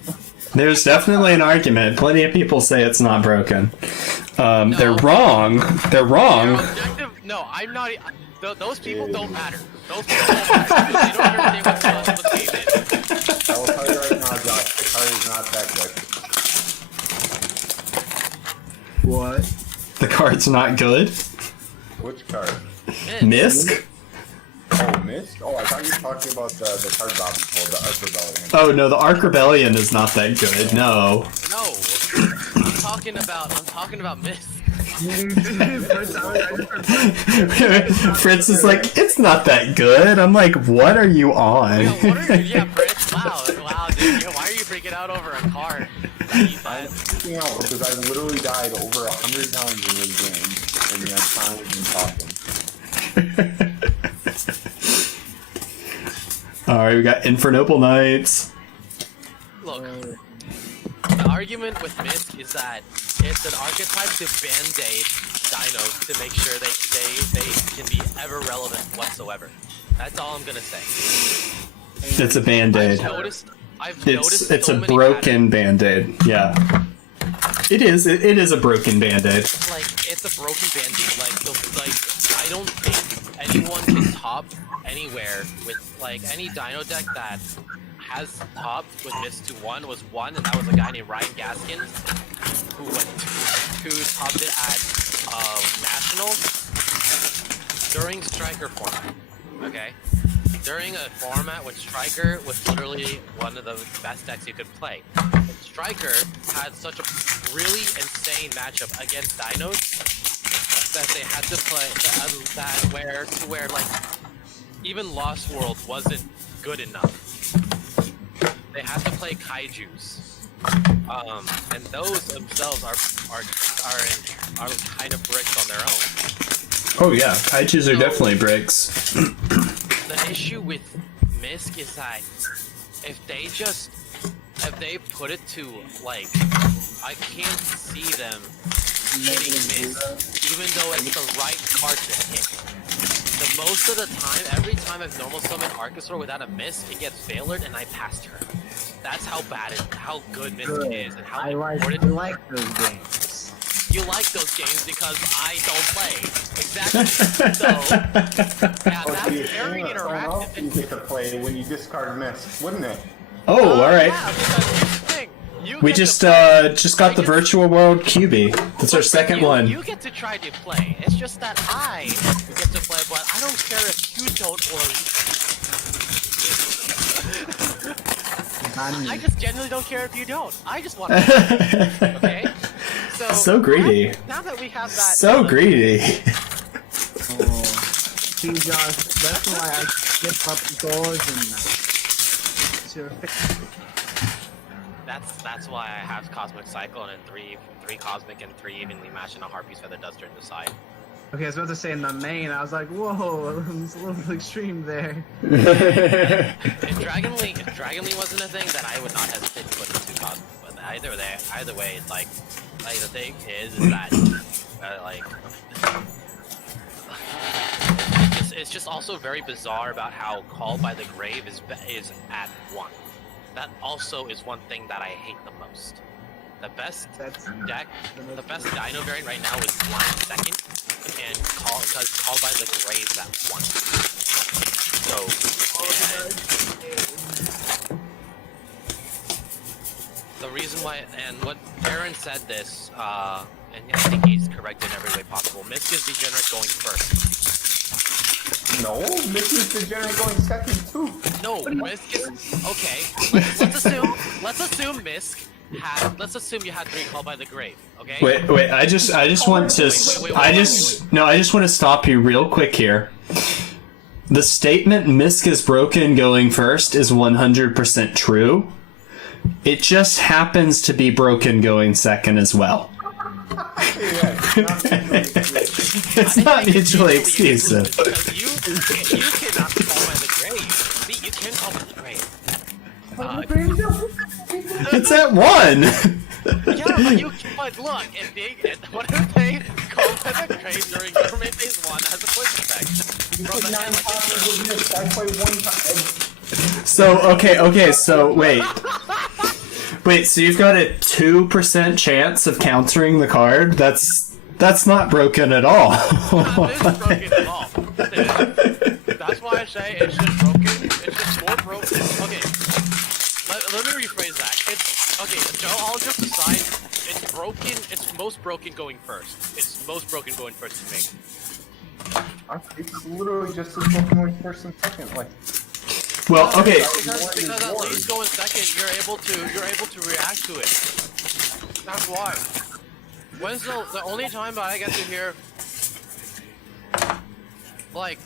There's definitely an argument. Plenty of people say it's not broken. They're wrong. They're wrong. Your objective, no, I'm not. Those people don't matter. Those people don't matter. They don't understand what the game is. I will tell you right now, Josh, the card is not that good. What? The card's not good. Which card? Misk? Oh, Mist? Oh, I thought you were talking about the card Bobby pulled, the Ark Rebellion. Oh no, the Ark Rebellion is not that good. No. No, I'm talking about Myth. Fritz is like, it's not that good. I'm like, what are you on? Yeah, what are you? Yeah, Fritz. Wow, dude. Yo, why are you freaking out over a card? I'm freaking out because I've literally died over 100 times in this game, and I'm finally been talking. Alright, we got Infernoble Knights. Look, the argument with Myth is that it's an archetype to band-aid dinos to make sure they can be ever relevant whatsoever. That's all I'm gonna say. It's a band-aid. I've noticed It's so a many broken band-aid. Yeah. It is a broken band-aid. like it's a broken band-aid. Like I don't think anyone can top anywhere with like any dino deck that has topped with Mist to 1 was 1, and that was a guy named Ryan Gaskins who topped it at Nationals during Striker format. Okay, during a format when Striker was literally one of the best decks you could play. Striker had such a really insane matchup against dinos that they had to play where like even Lost World wasn't good enough. They had to play kaijus, and those themselves are kind of bricks on their own. Oh yeah, kaijus are definitely bricks. The issue with Misk is that if they put it to like, I can't see them hitting Misk, even though it's the right card to hit. The most of the time, every time I've normal summoned Archosaur without a Misk, it gets failured and I passed her. That's how how good Misk is, and how important. I like those games. You like those games because I don't play. Exactly. So, yeah, that's very interactive. You get to play when you discard Mist, wouldn't it? Oh, alright. Yeah, because here's the thing. You We get to just play. got the virtual world QB. That's our second one. You get to try to play. It's just that I get to play, but I don't care if you don't or I just genuinely don't care if you don't. I just want to. Okay. So greedy. Now that we have that. So greedy. Oh. See, Josh, that's why I skip up doors and That's why I have Cosmic Cyclone and three Cosmic and 3 evenly matched and a Harpy's Feather Duster to the side. Okay, I was about to say in the main, I was like, whoa, it's a little extreme there. If Dragonly wasn't a thing, then I would not hesitate to put the 2 Cosmic. But either way, it's like the thing is that it's just also very bizarre about how Call by the Grave is at 1. That also is one thing that I hate the most. The best the best Dino variant right now is Blind Second, and because Call by the Grave is at 1. So, the reason why, and what Aaron said this, and I think he's correct in every way possible. Misk is degenerate going first. No, Misk is degenerate going second too. No, Misk is okay. Let's assume Misk had. Let's assume you had 3 Call by the Grave. Okay. Wait. I just want to. I just want to stop you real quick here. The statement "Misk is broken going first" is 100% true. It just happens to be broken going second as well. It's not mutually exclusive. You cannot Call by the Grave. See, you can Call by the Grave. It's at 1. Yeah, but look, what if they Call by the Grave during Government Phase 1 as a quick effect? So okay, so wait, so you've got a 2% chance of countering the card? That's not broken at all. That is broken at all. That's why I say it's just broken. It's just more broken. Okay, let me rephrase that. It's okay. So all jokes aside, it's broken. It's most broken going first. It's most broken going first to me. It's literally just as broken going first and second. Like. Well, okay. Because at least going second, you're able to react to it. That's why. When's the only time that I get to hear, like,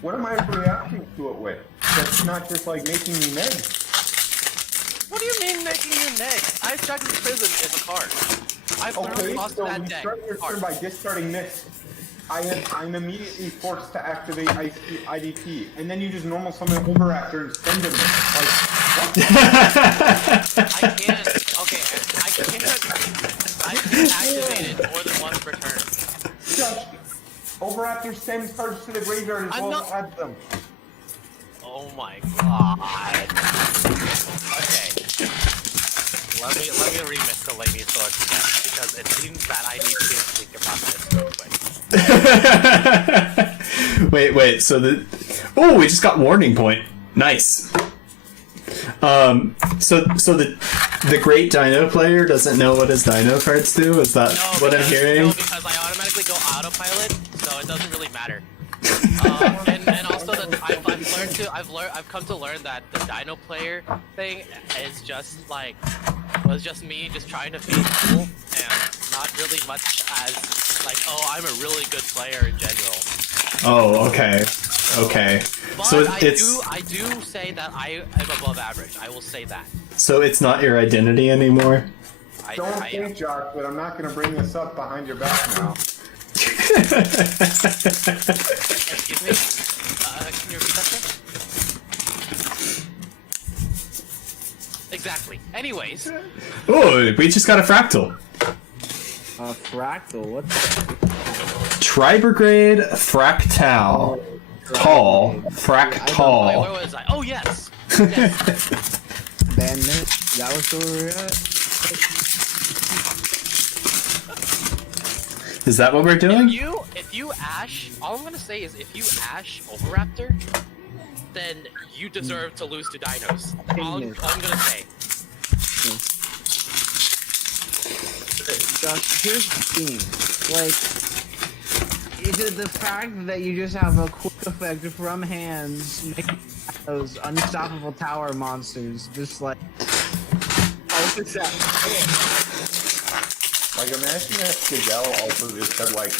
what am I reacting to it with? That's not just like making me neg. what do you mean making you neg? I've checked the prison is a card. I've literally lost so that you deck. start your turn by discarding Misk. I'm immediately forced to activate IDP, and then you just normal summon Overactor and send him. Like, what? I can't activate it more than once per turn. Josh, Overactor sends cards to the graveyard as well as adds them. Oh my god. Okay. Let me remix the Lady Sword because it seems that I need to think about this real quick. wait, so we just got warning point. Nice. So the great Dino player doesn't know what his Dino cards do? Is that what I'm hearing? No, because I automatically go autopilot, so it doesn't really matter. And also that I've come to learn that the Dino player thing is just like was just me just trying to be cool and not really much as like, oh, I'm a really good player in general. Oh, okay. But So I do say that I am above average. I will say that. So it's not your identity anymore? Don't think, Josh, but I'm not going to bring this up behind your back now. Excuse me? Can you repeat that, sir? Exactly. Anyways. Oh, we just got a fractal. Fractal, what? Tribergrade Fractal. Tall. Fractal. Wait, where was I? Oh, yes! Yes. Bandit, that was where we were at? Is that what we're doing? If you Ash, all I'm gonna say is if you Ash Overraptor, then you deserve to lose to Dinos. All I'm gonna say. Josh, here's the thing. Like, is it the fact that you just have a quick effect from hands, those unstoppable tower monsters, just like. Oh, it's that. Like, imagine if Gazelle also just said, like,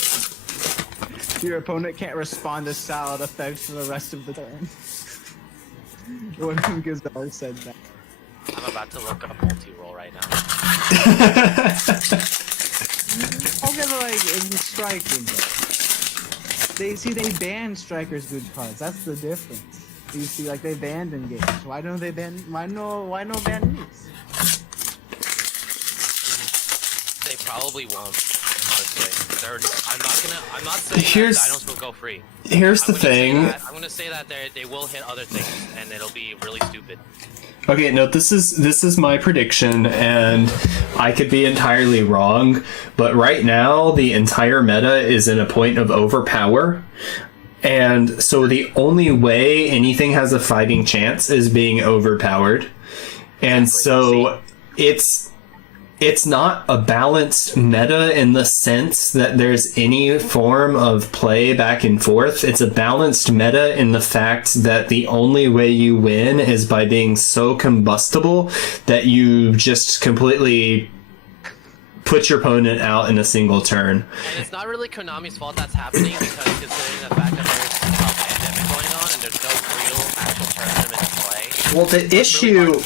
Your opponent can't respond to salad effects for the rest of the turn. What if Gazelle said that? I'm about to look up multi-roll right now. Okay, but like in the striking, they banned strikers good cards. That's the difference. You see, like they banned in games. Why don't they ban? Why no ban these? They probably won't. Honestly, I'm not saying Here's- that Dinos will go free. Here's the I'm gonna say thing. that- I'm gonna say that they will hit other things, and it'll be really stupid. Okay, no, this is my prediction, and I could be entirely wrong, but right now the entire meta is in a point of overpower, and so the only way anything has a fighting chance is being overpowered, and so it's not a balanced meta in the sense that there's any form of play back and forth. It's a balanced meta in the fact that the only way you win is by being so combustible that you just completely put your opponent out in a single turn. And it's not really Konami's fault that's happening, because considering the fact that there's a pandemic going on and there's no real actual tournament in play. Well, the issue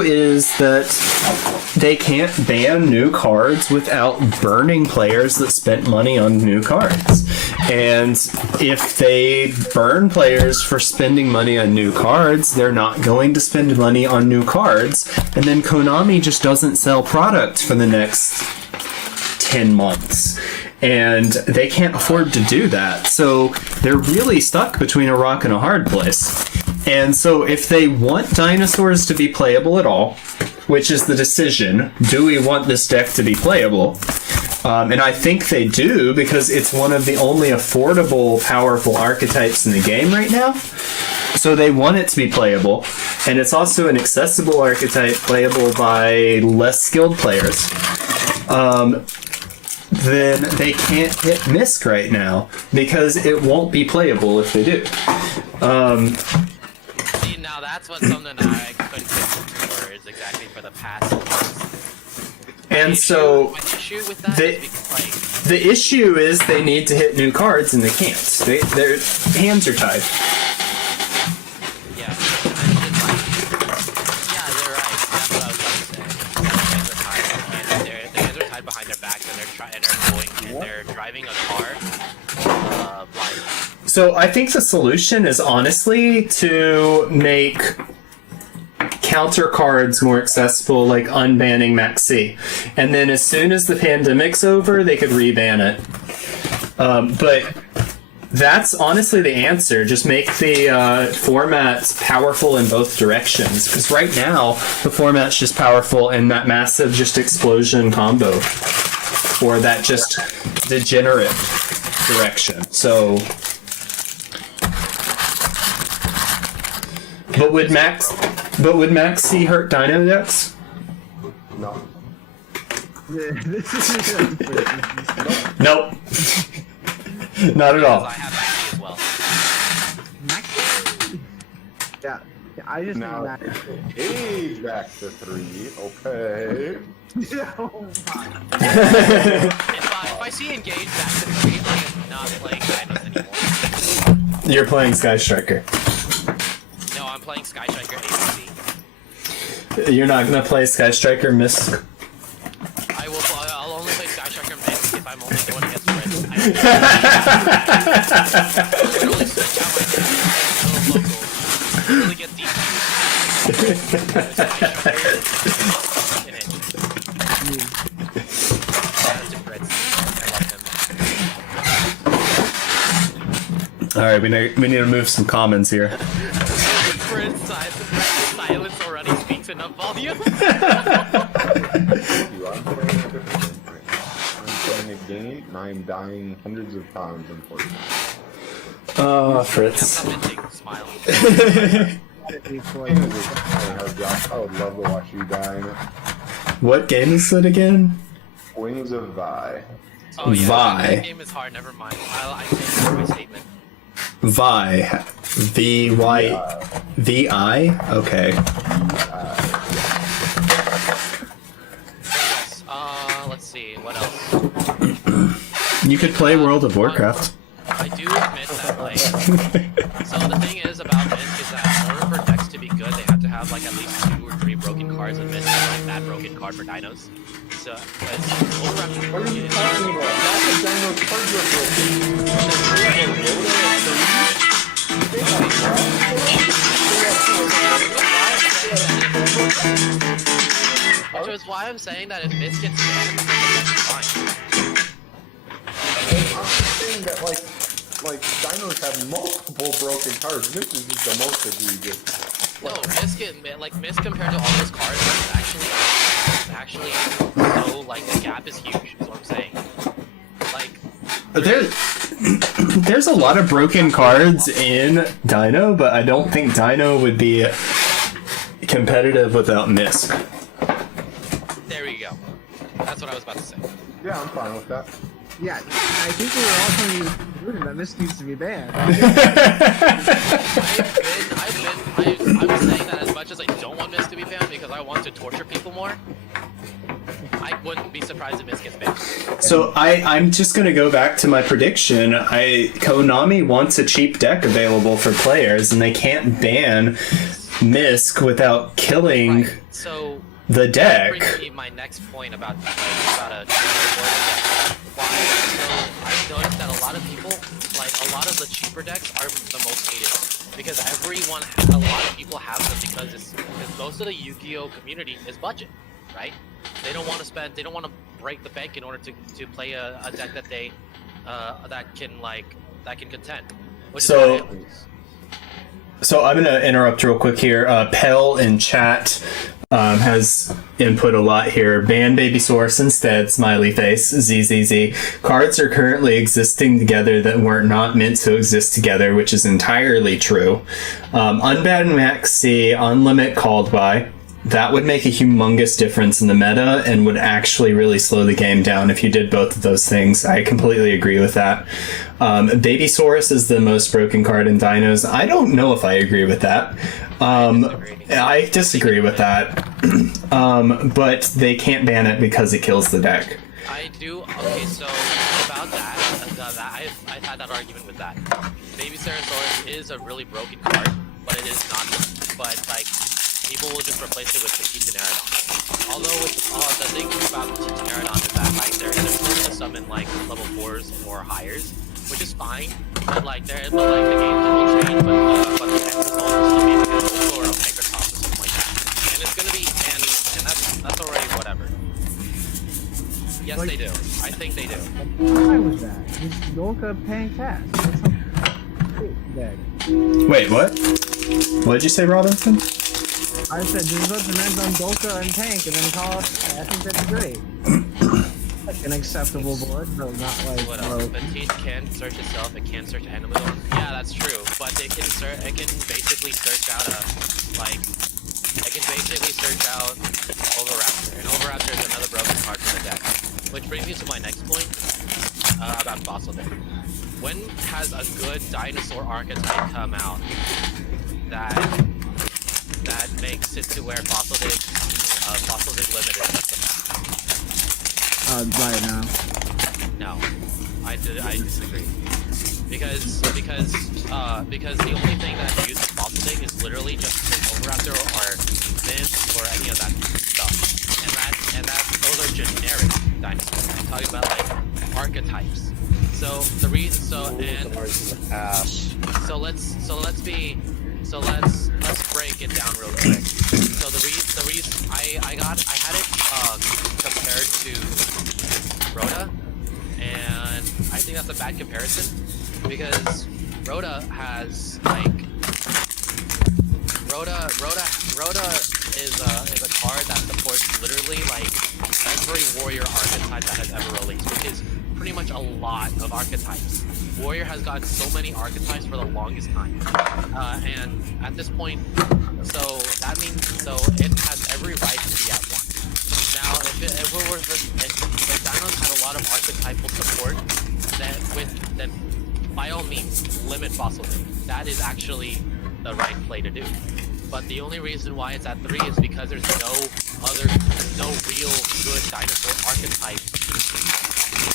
is that they can't ban new cards without burning players that spent money on new cards. And if they burn players for spending money on new cards, they're not going to spend money on new cards. And then Konami just doesn't sell product for the next 10 months. And they can't afford to do that. So they're really stuck between a rock and a hard place. And so if they want dinosaurs to be playable at all, which is the decision, do we want this deck to be playable? And I think they do, because it's one of the only affordable, powerful archetypes in the game right now. So they want it to be playable. And it's also an accessible archetype playable by less skilled players. Then they can't hit Misk right now, because it won't be playable if they do. See, now that's what something that I couldn't get for is exactly for the past months. And so My issue with that the- is because, like, the issue is they need to hit new cards and they can't. Their hands are tied. yeah, it's like, yeah, you're right. That's what I was trying to say. Their hands are tied, and their hands are tied behind their backs, and they're driving a car blind. So I think the solution is honestly to make counter cards more accessible, like unbanning Maxi. And then as soon as the pandemic's over, they could reban it. But that's honestly the answer. Just make the formats powerful in both directions. Because right now, the format's just powerful in that massive just explosion combo. Or that just degenerate direction. So... But would Maxi hurt Dino decks? no. This is Nope. Not at all. I have Maxi as well. yeah. I just Now, know that. age back to 3, okay. Oh my. If I see engage back to 3, I am not playing Dinos anymore. You're playing Sky Striker. No, I'm playing Sky Striker ABC. You're not gonna play Sky Striker Misk. I'll only play Sky Striker Misk if I'm only going against friends. I can only switch out my little locals. Really get deep. All right, we need to move some commons here. Silence already speaks enough volume. I'm playing a game and I'm dying hundreds of times, unfortunately. Oh, Fritz. Smiling. I would love to watch you die in it. What game is it again? Wings of Vi. Oh yeah, Vi. that game is hard. Never mind. I take back my statement. Vi. VI? Okay. Let's see, what else? You could play World of Warcraft. I do admit that, like, so the thing is about Myth is that in order for decks to be good, they have to have like at least 2 or 3 broken cards, and Myth is like that broken card for dinos. So it's overwrapping. What are you talking about? Not the dino cards are Which is why I'm saying that if Myth gets banned, then the deck is fine. I'm saying that like dinos have multiple broken cards. This is just the most egregious. No, Myth compared to all those cards is actually so like the gap is huge. Is what I'm saying. Like there's a lot of broken cards in Dino, but I don't think Dino would be competitive without Misk. There you go. That's what I was about to say. Yeah, I'm fine with that. Yeah, I think we were all telling you that this needs to be banned. I was saying that as much as I don't want Myth to be banned because I want to torture people more, I wouldn't be surprised if Myth gets banned. So I'm just gonna go back to my prediction. Konami wants a cheap deck available for players, and they can't ban Misk without killing Right. So the deck. that brings me my next point about a why. So I've noticed that a lot of people, like a lot of the cheaper decks, are the most hated because a lot of people have them because most of the Yu-Gi-Oh community is budget, right? They don't want to break the bank in order to play a deck that they that can contend. So I'm gonna interrupt real quick here. Pell in chat has input a lot here. Ban Baby Source instead, smiley face, ZZZ. Cards are currently existing together that were not meant to exist together, which is entirely true. Unban Max C, Unlimit Called By. That would make a humongous difference in the meta and would actually really slow the game down if you did both of those things. I completely agree with that. Babysaurus is the most broken card in Dinos. I don't know if I agree with that. I disagree with that. But they can't ban it because it kills the deck. I do. Okay, so about that I've had that argument with that. Baby Ceratosaurus is a really broken card, but it is not. But like, people will just replace it with the Pteranodon. Although the thing about the Pteranodon is that like they're supposed to summon like level 4s or highers, which is fine. But like the game will change, but the next is also be like a Gold or a Microsoft or something like that. And it's gonna be and that's already whatever. Yes, Like, they do. I think they do. Why was that? Just Yolka Pang Cast. That's some deck. Wait, what? What did you say, Robinson? I said just let the men on Dolka and Tank and then call it. I think that's great. Like an acceptable board, but not like What else? Petite can search itself. It can search animals. Yeah, that's true. But it can basically search out Overraptor, and Overraptor is another broken card from the deck. Which brings me to my next point about Fossil Deck. When has a good dinosaur archetype come out that makes it to where Fossil Dig Limited is right now. No, I disagree. Because the only thing that uses Fossil Dig is literally just Overraptor or Myth or any of that stuff, and that those are generic dinosaurs. I'm talking about like archetypes. So the reason let's break it down real quick. So the reason I had it compared to Rhoda, and I think that's a bad comparison because Rhoda has like Rhoda is a card that supports literally like every warrior archetype that has ever released, which is pretty much a lot of archetypes. Warrior has gotten so many archetypes for the longest time, and at this point, so it has every right to be at one. Now, if Dinos had a lot of archetypal support, then by all means limit Fossil Dig. that is actually the right play to do. But the only reason why it's at 3 is because there's no real good dinosaur archetype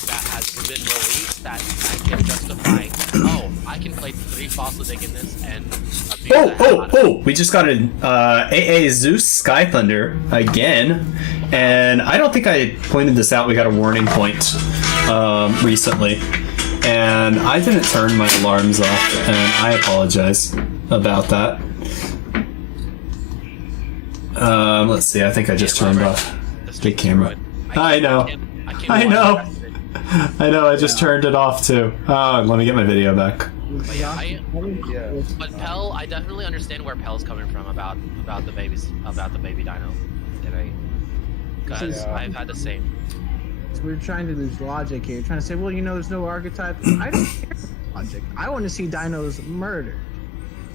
that has been released that can justify, oh, I can play 3 Fossil Dig in this and abuse Oh! We just got an AA-ZEUS Sky Thunder again, and I don't think I pointed this out. We got a warning point recently, and I didn't turn my alarms off, and I apologize about that. Let's see. I think I just turned off the camera. I know. I know. I just turned it off too. Oh, let me get my video back. But yeah, but Pell, I definitely understand where Pell's coming from about the baby dino, because I've had the same. We're trying to lose logic here. You're trying to say, well, there's no archetype. I don't care about logic. I want to see dinos murdered.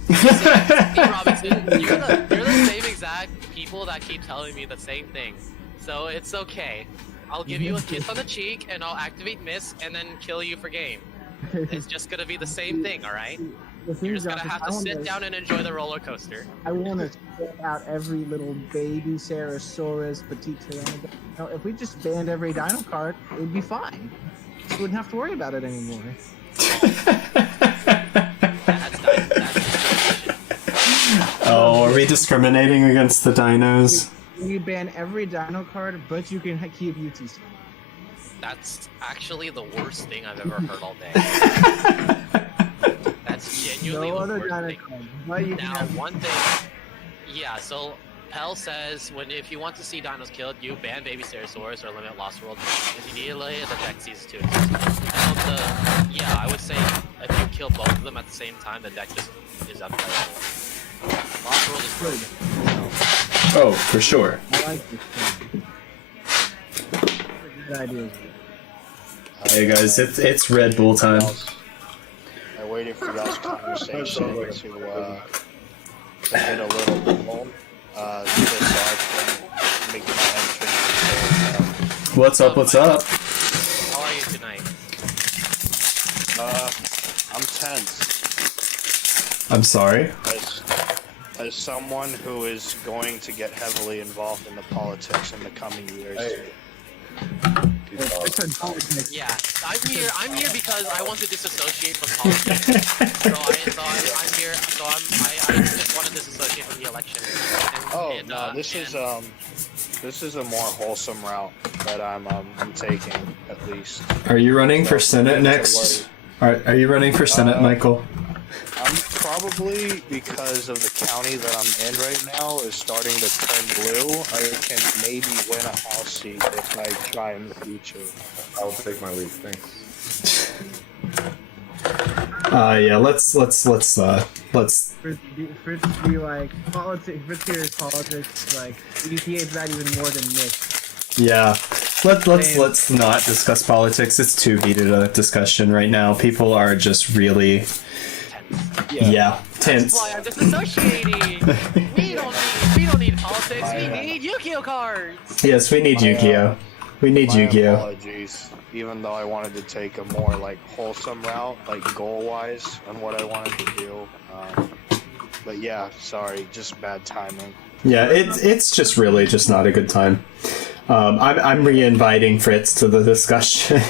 See, Robinson, you're the same exact people that keep telling me the same thing, so it's okay. I'll give you a kiss on the cheek, and I'll activate Miss, and then kill you for game. It's just gonna be the same thing, alright? You're just gonna have to sit down and enjoy the roller coaster. I want to spit out every little baby Ceratosaurus, Petite Pteranodon. If we just banned every dino card, it would be fine. We wouldn't have to worry about it anymore. Oh, are we discriminating against the dinos? You ban every dino card, but you can keep UTC. That's actually the worst thing I've ever heard all day. That's genuinely No the other worst dino thing. card. But you can Now, have one thing, yeah. So Pell says if you want to see dinos killed, you ban Baby Ceratosaurus or limit Lost World immediately. The deck ceases to exist. I would say if you kill both of them at the same time, the deck just is unplayable. Lost World is broken. Oh, for sure. I like this thing. Good idea. Hey guys, it's Red Bull time. I waited for y'all's conversation to get a little warm, just so I can make my entrance. What's up? What's up? How are you tonight? I'm tense. I'm sorry. As someone who is going to get heavily involved in the politics in the coming years. Yeah, I'm here because I want to disassociate from politics. I'm here. I just want to disassociate from the election. This is a more wholesome route that I'm taking, at least. Are you running for Senate next? Are you running for Senate, Michael? I'm probably, because of the county that I'm in right now is starting to turn blue, I can maybe win a house seat if I try in the future. I'll take my lead, thanks. Yeah. Let's. Fritz be like politics. Fritz here is politics. Like he hates that even more than Nick. Yeah. Let's not discuss politics. It's too heated a discussion right now. People are just really. Yeah, tense. That's why I'm disassociating. we don't need politics. We need Yu-Gi-Oh cards. Yes, we need Yu-Gi-Oh. We need Yu-Gi-Oh. Apologies. Even though I wanted to take a more wholesome route, goal-wise, on what I wanted to do. But yeah, sorry, just bad timing. Yeah, it's just really just not a good time. I'm re-inviting Fritz to the discussion.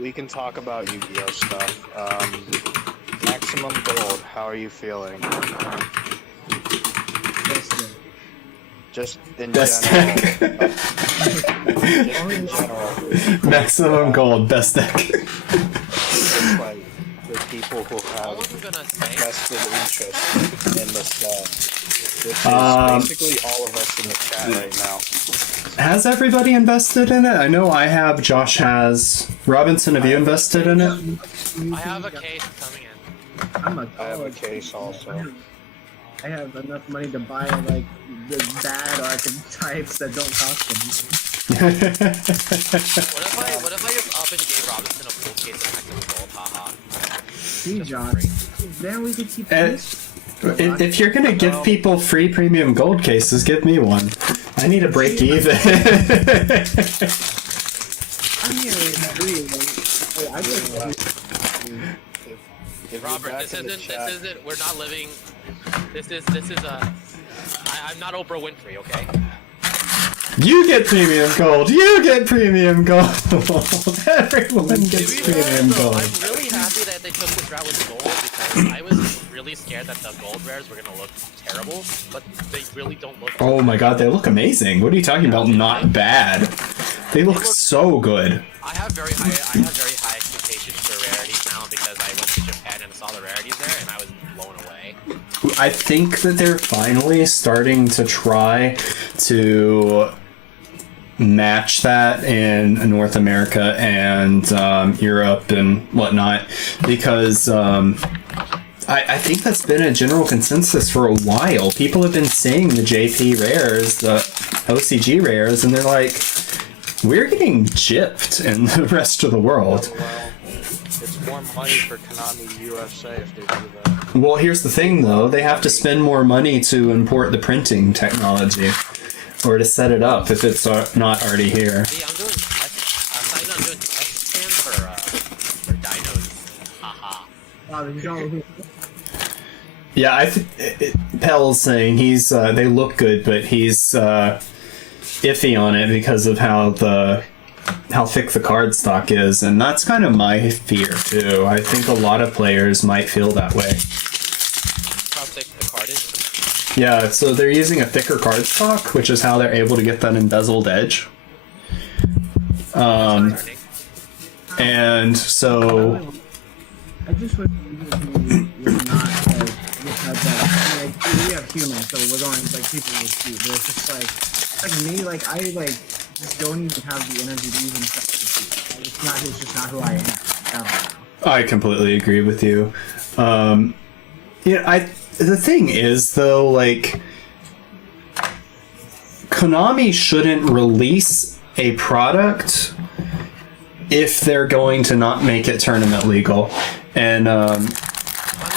We can talk about Yu-Gi-Oh stuff. Maximum Gold, how are you feeling? Just in Best general. deck. Just in general. Maximum Gold, best deck. Just the people who All have I'm gonna say. vested interest in the set. Which is basically all of us in the chat right now. Has everybody invested in it? I know I have. Josh has. Robinson, have you invested in it? I have a case coming in. I have a case also. I have enough money to buy the bad archetypes that don't cost them. What if I just up and gave Robinson a full case of Maximum Gold? Haha. See, John. Then we could keep this. If you're gonna give people free premium gold cases, give me one. I need a break even. I'm here to agree. I If Robert, you're this back in the isn't. chat- This isn't. We're not living. This is I'm not Oprah Winfrey, okay? You get premium gold. You get premium gold. Everyone gets To be fair, premium though, gold. I'm really happy that they took this route with gold because I was really scared that the gold rares were gonna look terrible, but they really don't look. Oh my god, they look amazing. What are you talking about? Not bad. They look so good. I have very high expectations for rarities now because I went to Japan and saw the rarities there, and I was blown away. I think that they're finally starting to try to match that in North America and Europe and whatnot, because I think that's been a general consensus for a while. People have been saying the JP rares, the OCG rares, and they're like, we're getting gypped in the rest of the world. Well, it's more money for Konami USA if they do that. Well, here's the thing, though. They have to spend more money to import the printing technology or to set it up if it's not already here. See, I'm doing S-Scan for dinos. Haha. Yeah, Pell's saying he's they look good, but he's iffy on it because of how thick the card stock is, and that's kind of my fear too. I think a lot of players might feel that way. How thick the card is? Yeah, so they're using a thicker card stock, which is how they're able to get that embezzled edge. And so I just wish we're not like we have humans, so we're going like people with cute, but it's just like me, like I like just don't even have the energy to even substitute. It's just not who I am. I completely agree with you. The thing is, though, like, Konami shouldn't release a product if they're going to not make it tournament legal. And I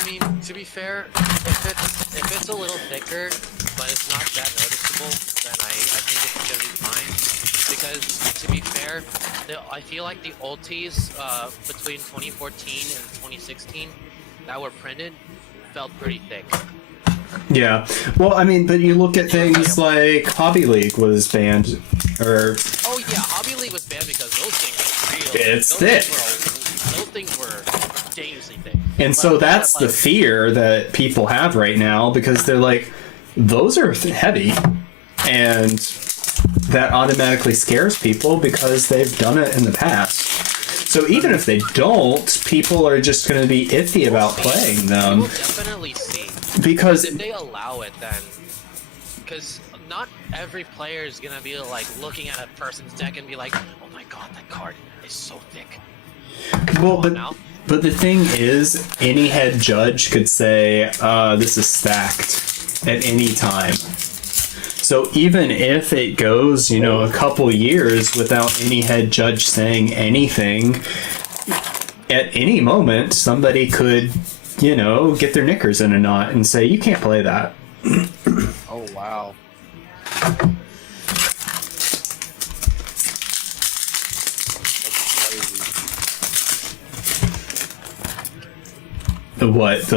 mean, to be fair, if it's a little thicker, but it's not that noticeable, then I think it's gonna be fine. Because to be fair, I feel like the ultis between 2014 and 2016 that were printed felt pretty thick. yeah, well, I mean, but you look at things like Hobby League was banned, or Oh yeah, Hobby League was banned because those things were real. It's thick. Those things were dangerously thick. and so that's the fear that people have right now, because they're like, those are heavy, and that automatically scares people because they've done it in the past. So even if they don't, people are just going to be iffy about playing them. We'll definitely see. Because If they allow it, then because not every player is gonna be like looking at a person's deck and be like, "Oh my god, that card is so thick." well, Now, but the thing is, any head judge could say this is stacked at any time. So even if it goes, a couple years without any head judge saying anything, at any moment somebody could, get their knickers in a knot and say, you can't play that. Oh wow. That's crazy. What,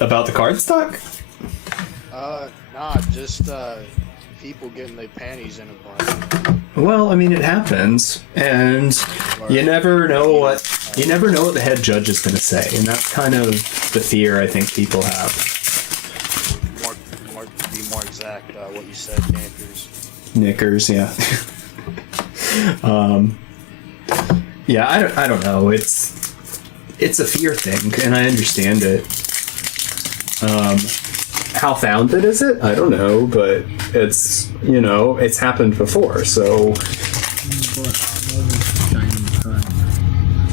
about the card stock? Nah, just people getting their panties in a bunch. Well, I mean, it happens, and you never know what the head judge is going to say, and that's kind of the fear I think people have. Be more exact, what you said, knickers. Knickers, yeah. Yeah, I don't know. It's a fear thing, and I understand it. How founded is it? I don't know, but it's it's happened before, so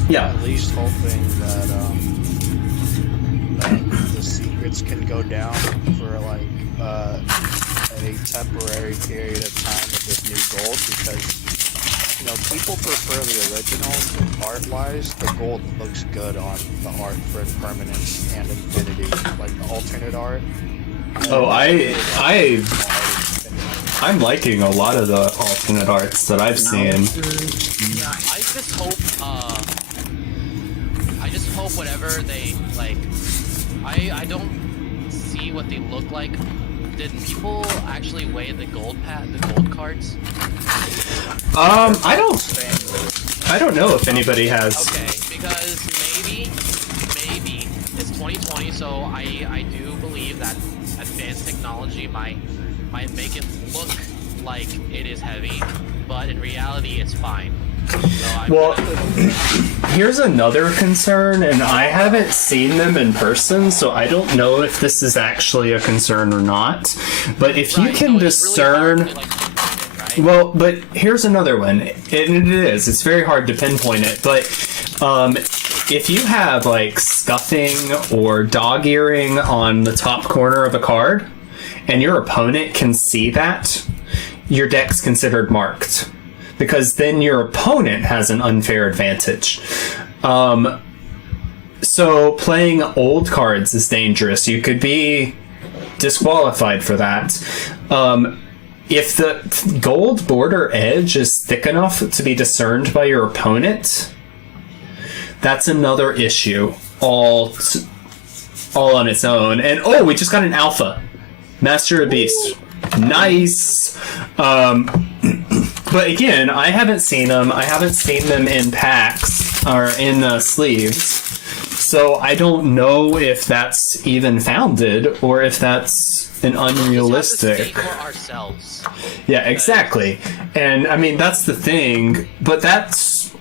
yeah. At least hoping that the secrets can go down for like a temporary period of time with this new gold, because people prefer the original art-wise. The gold looks good on the art for Impermanence and Infinity, like the alternate art. Oh, I'm liking a lot of the alternate arts that I've seen. I just hope hope whatever they like. I don't see what they look like. Did people actually weigh the gold cards? I don't know if anybody has. Okay, because maybe it's 2020, so I do believe that advanced technology might make it look like it is heavy, but in reality it's fine. So here's another concern, and I haven't seen them in person, so I don't know if this is actually a concern or not. But if you can discern... Really hard to, pinpoint it, right? Well, but here's another one. And it is. It's very hard to pinpoint it. But if you have, like, scuffing or dog-earing on the top corner of a card, and your opponent can see that, your deck's considered marked. Because then your opponent has an unfair advantage. So playing old cards is dangerous. You could be disqualified for that. If the gold border edge is thick enough to be discerned by your opponent, that's another issue all on its own. And oh, we just got an alpha. Master of Beast. Nice. But again, I haven't seen them. I haven't seen them in packs or in sleeves. So I don't know if that's even founded or if that's an unrealistic. For ourselves. Yeah, exactly. And I mean, that's the thing. But that's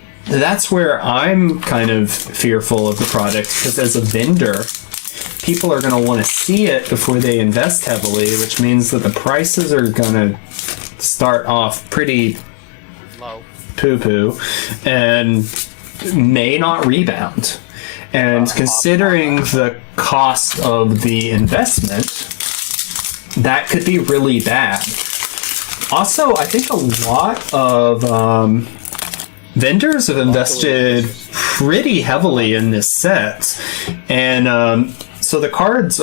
where I'm kind of fearful of the product, because as a vendor, people are going to want to see it before they invest heavily, which means that the prices are going to start off pretty low, poo-poo, and may not rebound. And considering the cost of the investment, that could be really bad. Also, I think a lot of vendors have invested pretty heavily in this set, and so the cards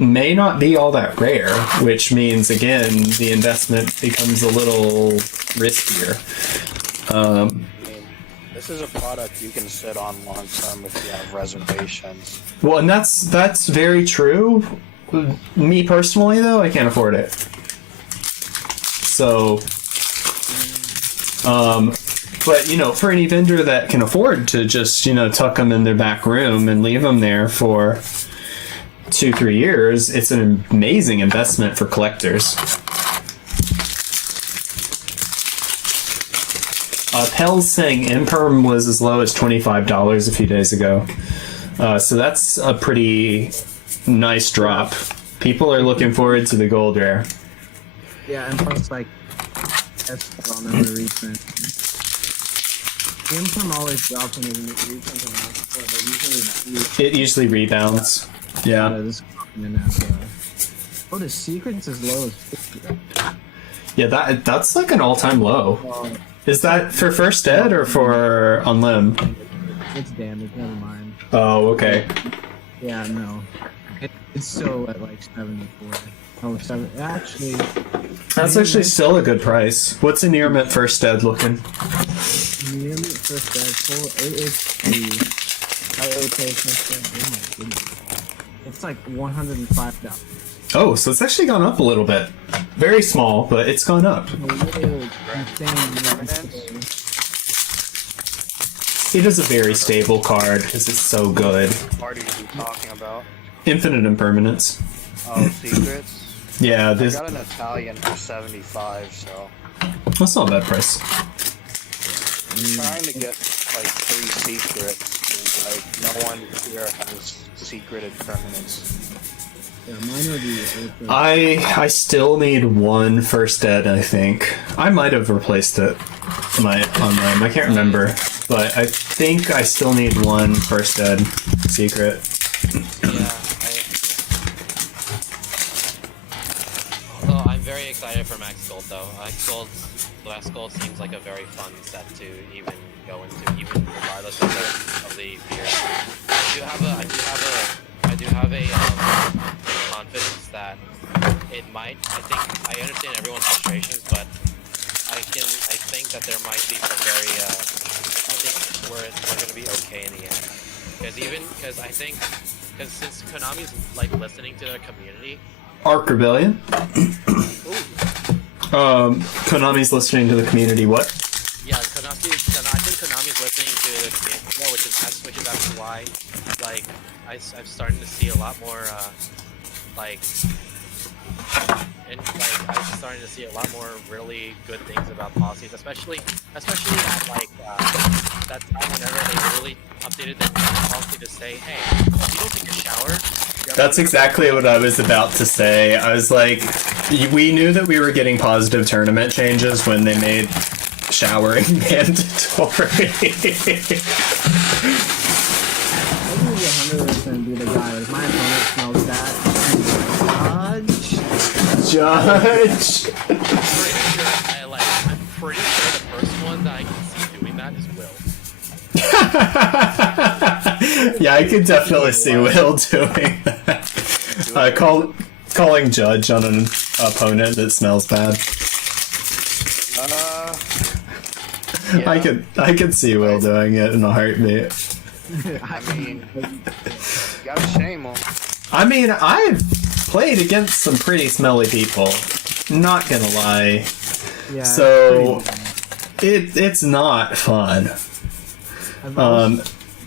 may not be all that rare, which means, again, the investment becomes a little riskier. This is a product you can sit on long term if you have reservations. Well, and that's very true. Me personally, though, I can't afford it. So, but, you know, for any vendor that can afford to just, you know, tuck them in their back room and leave them there for 2-3 years, it's an amazing investment for collectors. Pell's saying Imperm was as low as $25 a few days ago. So that's a pretty nice drop. People are looking forward to the gold rare. Yeah, and plus, like, that's on the recent. The Imperm always drops when you read something else, but It usually rebounds. Yeah. Oh, the secret's as low as 50. Yeah, that's like an all-time low. Is that for first ed or for on limb? It's damaged, never mind. Oh, okay. Yeah, no. It's still at like 74. Oh, 7. Actually. That's actually still a good price. What's a near mint first ed looking? Near mint first ed, full AHP. Oh my goodness. It's like $105. Oh, so it's actually gone up a little bit. Very small, but it's gone up. It is a very stable card because it's so good. What party are you talking about? Infinite Impermanence. Oh, secrets? Yeah, I this. got an Italian for 75, so That's not a bad price. I'm trying to get like 3 secrets. Like no one here has secreted permanents. Yeah, mine would be I still need one first ed, I think. I might have replaced it on my. I can't remember. But I think I still need one first ed secret. Yeah, although I'm very excited for Max Gold though. Max Gold seems like a very fun set to even go into, even regardless of the fears. I do have a confidence that it might. I understand everyone's frustrations, but I think that there might be some very. I think we're going to be okay in the end. because I think since Konami's like listening to the community. Arc Rebellion. Konami's listening to the community. What? Yeah, I think Konami's listening to the community more, which is actually why, like, I'm starting to see a lot more, I'm starting to see a lot more really good things about policies, especially at that time whenever they really updated the policy to say, hey, if you don't take a shower. That's exactly what I was about to say. I was like, we knew that we were getting positive tournament changes when they made showering mandatory. I would 100% be the guy. If my opponent smells that, Judge. I'm pretty sure the first one that I can see doing that is Will. Yeah, I could definitely see Will doing that. Calling Judge on an opponent that smells bad. Yeah. I could see Will doing it in a heartbeat. I mean, gotta shame him. I mean, I've played against some pretty smelly people. Not gonna lie. yeah. So it's not fun.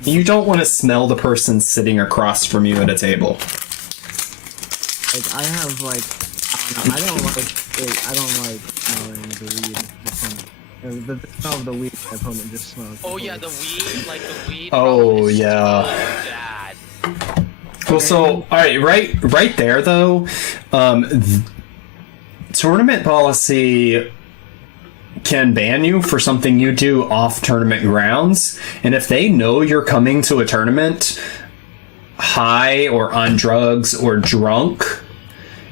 You don't want to smell the person sitting across from you at a table. Like I have like I don't like smelling the weed. The smell of the weed my opponent just smoked. Oh yeah, the weed. Oh, problem is yeah. so bad. Well, so right there though, tournament policy can ban you for something you do off tournament grounds, and if they know you're coming to a tournament high or on drugs or drunk,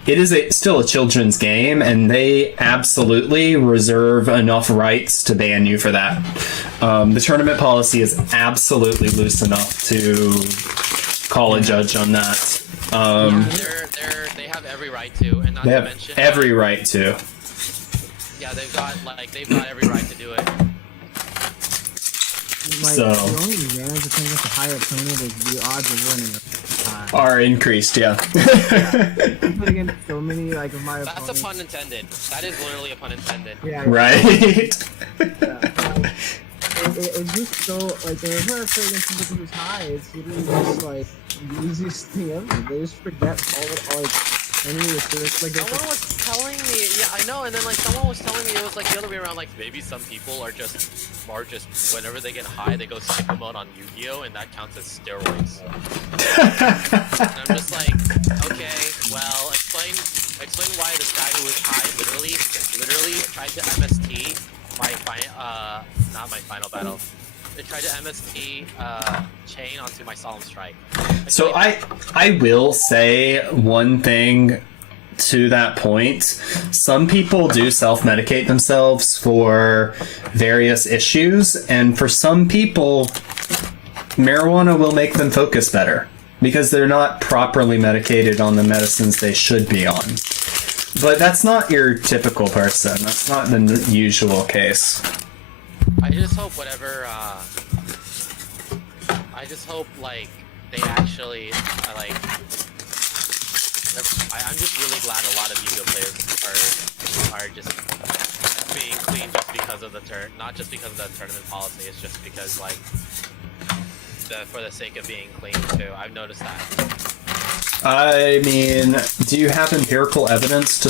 it is still a children's game, and they absolutely reserve enough rights to ban you for that. The tournament policy is absolutely loose enough to call a judge on that. They have every right to, and not They to have mention every right to. yeah, they've got every right to do it. Like, So- the only advantage of playing against a higher opponent is the odds of winning Are increased, yeah. I'm playing against so many like of my That's a opponents. pun intended. That is literally a pun intended. Yeah, Right? It's just so like whenever I play against somebody who's high, it's literally just like the easiest thing ever. They just forget all like any research. Like Someone was telling me, yeah, I know, and then like someone was telling me it was like the other way around. Like maybe some people are just whenever they get high, they go sicko mode on Yu-Gi-Oh, and that counts as steroids. And I'm just like, okay, well, explain why this guy who was high literally tried to MST not my final battle. They tried to MST chain onto my Solemn Strike. So I will say one thing to that point. Some people do self-medicate themselves for various issues, and for some people, marijuana will make them focus better because they're not properly medicated on the medicines they should be on. But that's not your typical person. That's not the usual case. I just hope I just hope like they actually I'm just really glad a lot of Yu-Gi-Oh players are just being clean just because of the not just because of the tournament policy. It's just because like for the sake of being clean too. I've noticed that. I mean, do you have empirical evidence to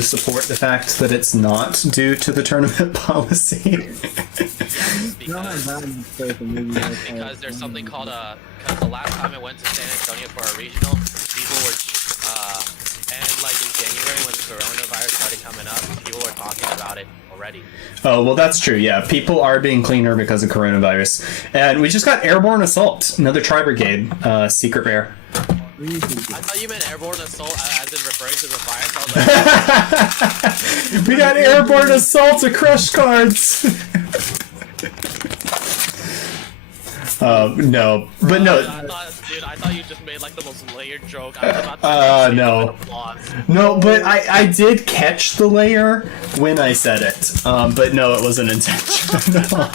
support the fact that it's not due to the tournament policy? Because there's something called because the last time I went to San Antonio for a regional, people were and like in January when coronavirus started coming up, people were talking about it already. Oh, well, that's true. Yeah, people are being cleaner because of coronavirus. And we just got Airborne Assault, another Tri-Brigade, secret rare. I thought you meant Airborne Assault as in referring to the fire. So We got Airborne Assault to crush cards! No, but no. I thought you just made like the most layered joke. I was about to say no. applause. No, but I did catch the layer when I said it. But no, it wasn't intentional.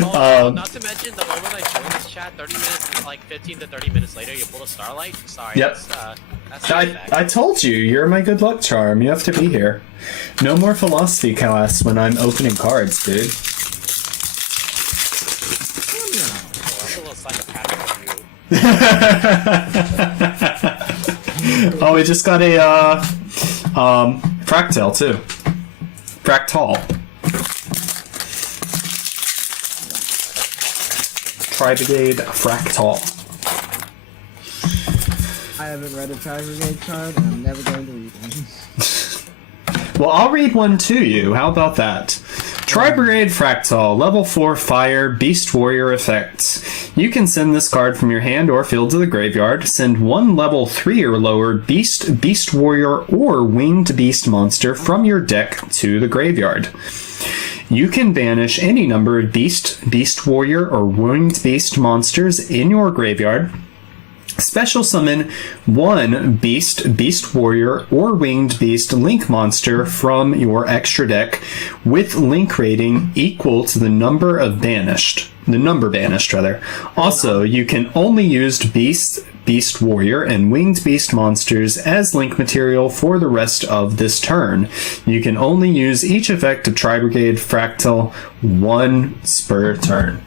Not to mention the moment I joined this chat, 30 minutes, like 15 to 30 minutes later, you pull a Starlight. Sorry. Yep. That's I told you, you're my good luck charm. You have to be here. No more philosophy class when I'm opening cards, dude. That's a little psychopathic of you. Oh, we just got a Fractal too. Fractal. Tri-Brigade Fractal. I haven't read a Tri-Brigade card, and I'm never going to read one. Well, I'll read one to you. How about that? Tri-Brigade Fractal, level 4 fire, Beast Warrior effects. You can send this card from your hand or field to the graveyard. Send one level 3 or lower Beast Warrior, or Winged Beast monster from your deck to the graveyard. You can banish any number of Beast Warrior, or Winged Beast monsters in your graveyard. Special summon one Beast Warrior, or Winged Beast Link monster from your extra deck with link rating equal to the number banished. Also, you can only use Beast Warrior, and Winged Beast monsters as link material for the rest of this turn. You can only use each effect of Tri-Brigade Fractal once per turn.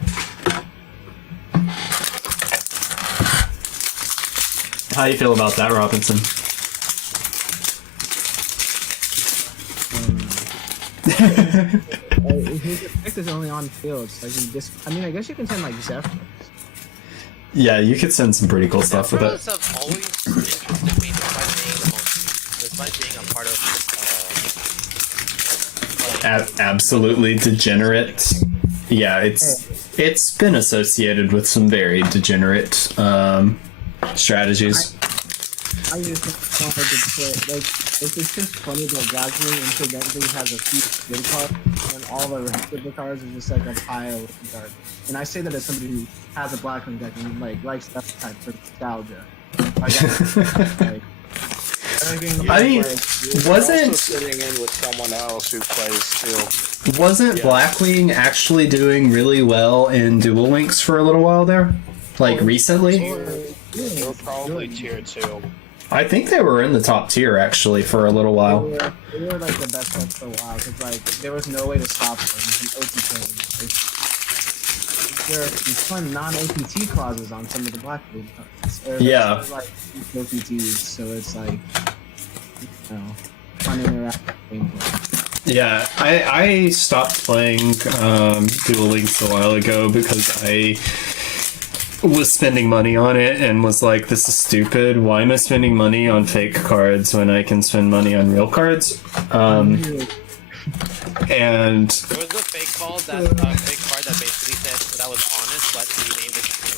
How you feel about that, Robinson? His effect is only on fields. Like I mean, I guess you can send like Zephyrs. Yeah, you could send some pretty cool stuff with Zephyrs it. have always interested me despite being a part of Absolutely degenerate. Yeah, it's been associated with some very degenerate strategies. I just wanted to play, like, it's just funny that Blackwing incidentally has a few good cards, and all the rest of the cards are just like a pile of cards. And I say that as somebody who has a Blackwing deck and like likes that type of nostalgia. I mean, wasn't sitting in with someone else who plays too? Wasn't Blackwing actually doing really well in Duel Links for a little while there? Like recently? They were probably tier 2. I think they were in the top tier actually for a little while. They were like the best ones for a while because like there was no way to stop them from OT there are fun non-OPT clauses on some of the Blackwing cards. Yeah. Like OPTs, so it's like, you know, fun interactive. Yeah, I stopped playing Duel Links a while ago because I was spending money on it and was like, this is stupid. Why am I spending money on fake cards when I can spend money on real cards? And There was a fake card that basically said that was honest, but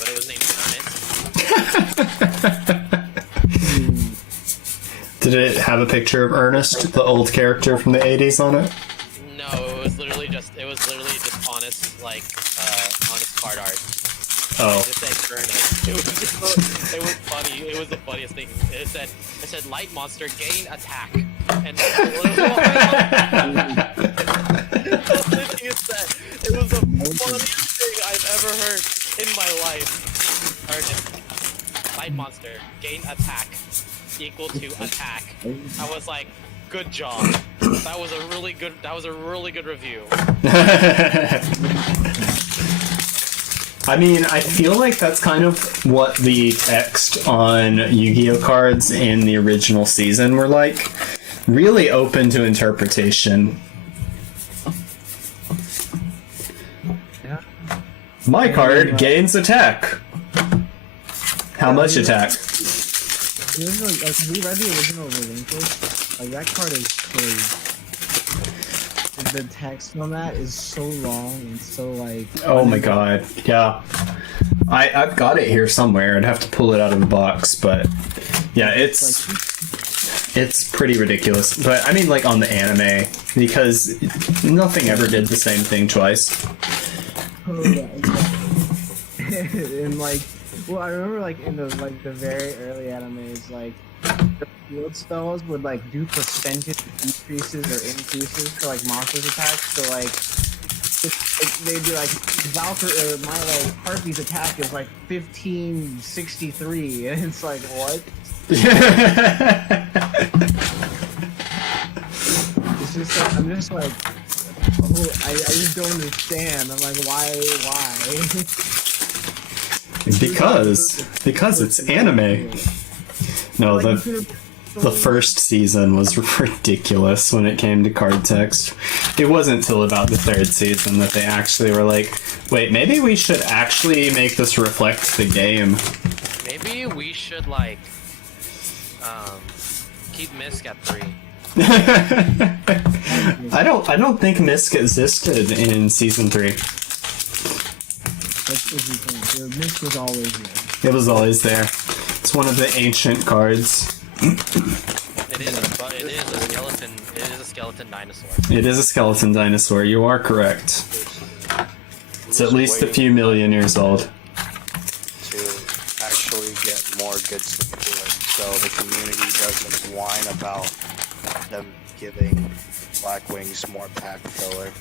it was named Ernest. did it have a picture of Ernest, the old character from the 80s on it? No, it was literally just honest, like honest card art. Oh. It said Ernest. It was funny. It was the funniest thing. It said light monster gain attack. And that's it was the funniest thing I've ever heard in my life. Ernest, light monster gain attack equal to attack. I was like, good job. That was a really good review. I mean, I feel like that's kind of what the text on Yu-Gi-Oh cards in the original season were like. Really open to interpretation. Yeah. My card gains attack. How much attack? The original, like, we read the original Relinquish, like, that card is crazy. The text on that is so long and so, like... Oh my god, yeah. I've got it here somewhere. I'd have to pull it out of the box, but... Yeah, it's pretty ridiculous. But, I mean, like, on the anime, because nothing ever did the same thing twice. Oh, yeah, exactly. And, like... Well, I remember, like, in the very early animes, like, the field spells would, like, do percentage decreases or increases for, like, monsters attacks. So, like, they'd be like, Valkyrie, my like Harpy's attack is like 1563, and it's like, what? It's just like, I'm just like, oh, I just don't understand. I'm like, why? Because it's anime. No, the first season was ridiculous when it came to card text. It wasn't until about the third season that they actually were like, wait, maybe we should actually make this reflect the game. Maybe we should like keep Misk at 3. I don't think Misk existed in season 3. Misk was always there. It was always there. It's one of the ancient cards. It is a skeleton. It is a skeleton dinosaur. It is a skeleton dinosaur. You are correct. It's at least a few million years old. To actually get more good support, so the community doesn't whine about them giving Blackwings more pack filler.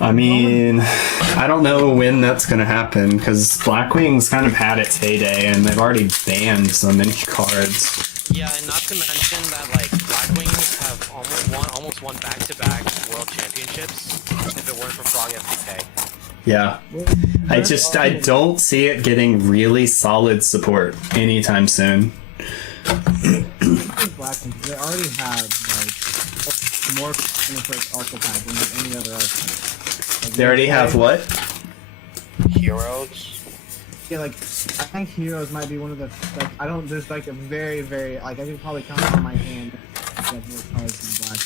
I mean, I don't know when that's going to happen, because Blackwing's kind of had its heyday, and they've already banned so many cards. Yeah, and not to mention that like Blackwings have almost won back-to-back world championships. If it weren't for Frog FPK. Yeah. I don't see it getting really solid support anytime soon. Blackwings, they already have like more archetype than any other archetype. Like, They already have what? Heroes? Yeah, like, I think Heroes might be one of the, like, I don't, there's like a very, like, I could probably count on my hand that more cards than Black.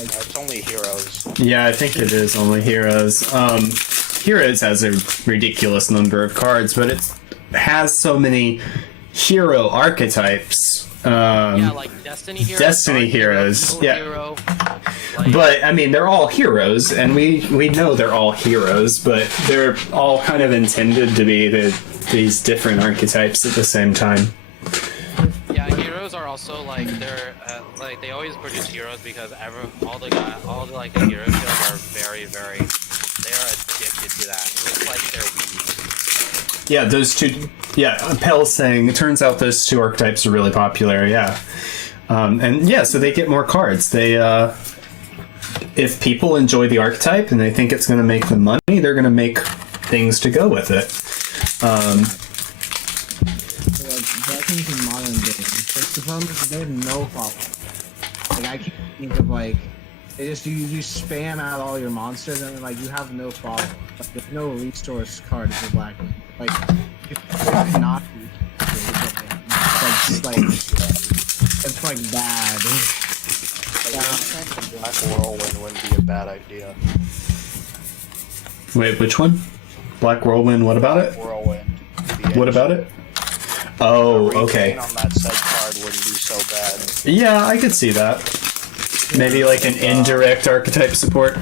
Like, It's only Heroes. Yeah, I think it is only Heroes. Heroes has a ridiculous number of cards, but it has so many hero archetypes. Yeah, like Destiny Heroes. Destiny Heroes, Evil yeah. Hero, like, But I mean, they're all heroes, and we know they're all heroes, but they're all kind of intended to be these different archetypes at the same time. yeah, heroes are also like they're like they always produce heroes because the hero kills are very they are addicted to that. It's like their weed. Yeah, those two. Yeah, Pel's saying it turns out those two archetypes are really popular. Yeah, and yeah, so they get more cards. They, if people enjoy the archetype and they think it's going to make them money, they're going to make things to go with it. Blackwings in modern days, like, the problem is they have no follow. Like, I can't think of, like, you spam out all your monsters and like you have no follow. Like, there's no resource card for Blackwing. Like, it's not it's like bad. Black Whirlwind wouldn't be a bad idea. Wait, which one? Black Whirlwind. What about it? Whirlwind. What about it? Oh, okay. On that set card wouldn't be so bad. Yeah, I could see that. Maybe like an indirect archetype support.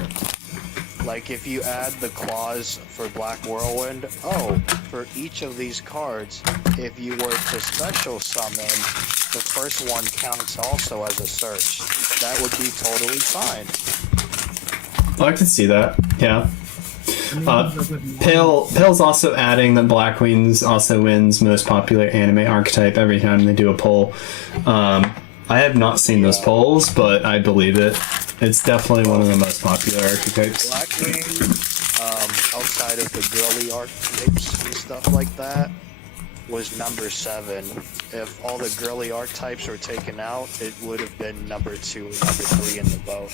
Like if you add the clause for Black Whirlwind, for each of these cards, if you were to special summon, the first one counts also as a search. That would be totally fine. Oh, I could see that. Yeah. Pill's also adding that Blackwings also wins most popular anime archetype every time they do a poll. I have not seen those polls, but I believe it. It's definitely one of the most popular archetypes. Blackwing, outside of the girly archetypes and stuff like that, was number 7. If all the girly archetypes were taken out, it would have been number 2 or number 3 in the vote.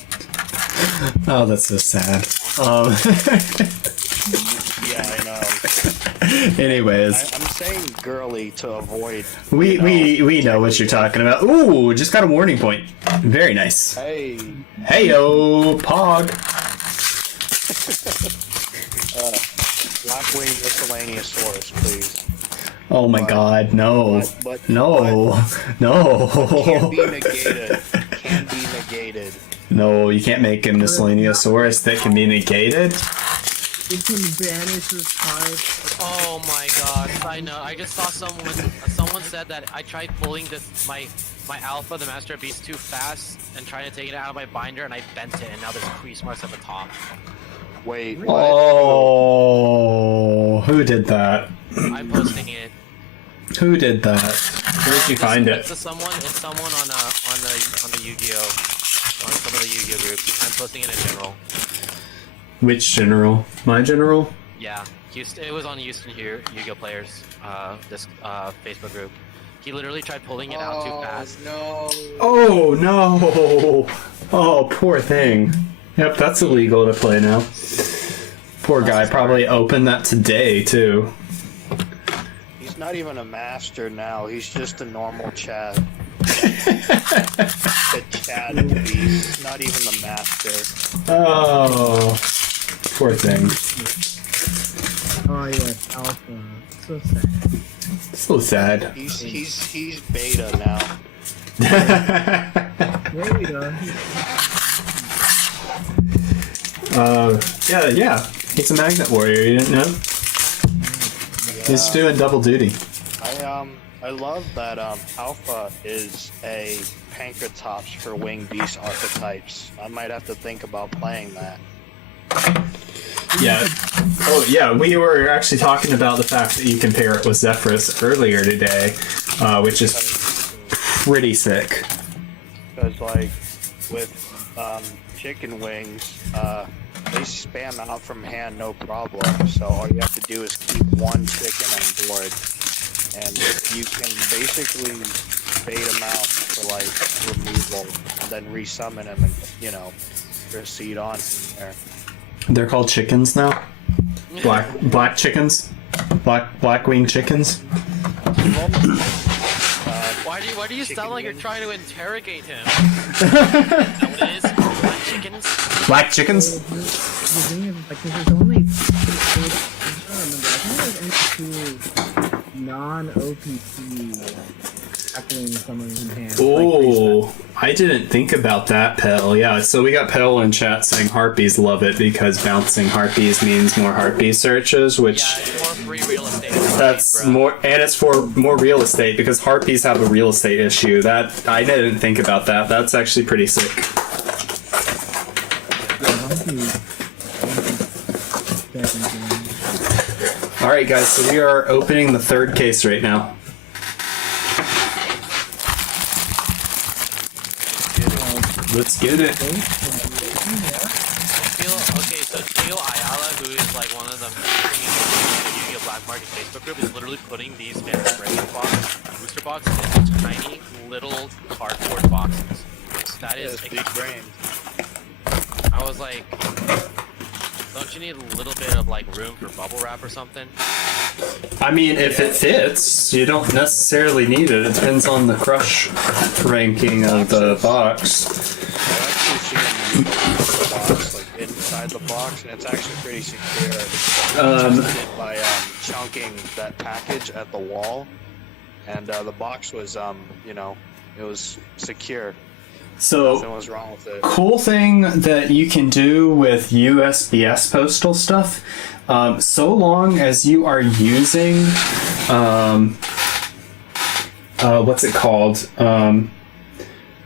Oh, that's so sad. Yeah, I know. Anyways, I'm saying girly to avoid. we know what you're talking about. Ooh, just got a warning point. Very nice. Hey. Heyo, Pog. Blackwing Miscellaneousaurus, please. Oh my God, no, no. Can't be negated. Can't be negated. No, you can't make a Miscellaneousaurus that can be negated. You can banish this card. Oh my god, side note, I just saw someone said that I tried pulling my alpha, the Master Beast, too fast and trying to take it out of my binder and I bent it and now there's crease marks at the top. Wait, what? Oh, who did that? I'm posting it. Who did that? Where did you find it? It's someone on the Yu-Gi-Oh, on some of the Yu-Gi-Oh groups. I'm posting it in general. Which general? My general? Yeah, Houston. It was on Houston Yu-Gi-Oh players. This Facebook group. He literally tried pulling it out too fast. No. Oh no! Oh, poor thing. Yep, that's illegal to play now. Poor guy probably opened that today too. He's not even a master now. He's just a normal Chad. The Chad beast. Not even the master. Oh, poor thing. Oh yes, Alpha. So sad. So sad. He's beta now. There we go. Yeah. He's a magnet warrior. You didn't know? He's doing double duty. I love that Alpha is a Pancratops for Wing Beast archetypes. I might have to think about playing that. Yeah. Oh, yeah. We were actually talking about the fact that you can pair it with Zephyrus earlier today, which is pretty sick. Because, like, with chicken wings, they spam out from hand no problem. So all you have to do is keep one chicken on board. And you can basically bait them out for, like, removal. And then resummon them and, proceed on from there. They're called chickens now. Black chickens. Black wing chickens. Why do you sound like you're trying to interrogate him? Is that what it is? Black chickens? Black chickens? The thing is, like, there's only, I think there's only 2 non-OPT tackling someone in hand. Oh, I didn't think about that, Pel. Yeah, so we got Pel in chat saying harpies love it because bouncing harpies means more harpy searches, which Yeah, it's more free real estate. that's bro. more, and it's for more real estate because harpies have a real estate issue. That I didn't think about that. That's actually pretty sick. All right, guys. So we are opening the third case right now. Let's get it. So Tio Ayala, who is like one of the Yu-Gi-Oh Black Market Facebook group, is literally putting these fancy booster boxes into tiny little cardboard boxes. That is big brain. I was like, don't you need a little bit of like room for bubble wrap or something? I mean, if it fits, you don't necessarily need it. It depends on the crush ranking of the box. I've actually seen them use the box, like inside the box, and it's actually pretty secure. Tested it by chunking that package at the wall, and the box was, it was secure. So, Nothing was wrong with it. cool thing that you can do with USPS postal stuff, so long as you are using, what's it called?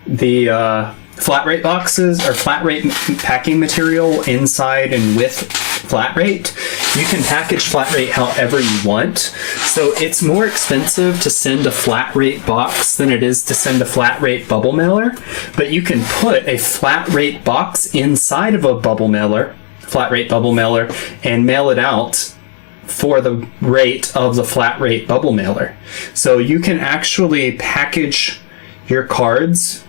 The flat rate boxes or flat rate packing material inside and with flat rate, you can package flat rate however you want. So it's more expensive to send a flat rate box than it is to send a flat rate bubble mailer, but you can put a flat rate box inside of a bubble mailer, flat rate bubble mailer, and mail it out for the rate of the flat rate bubble mailer. So you can actually package your cards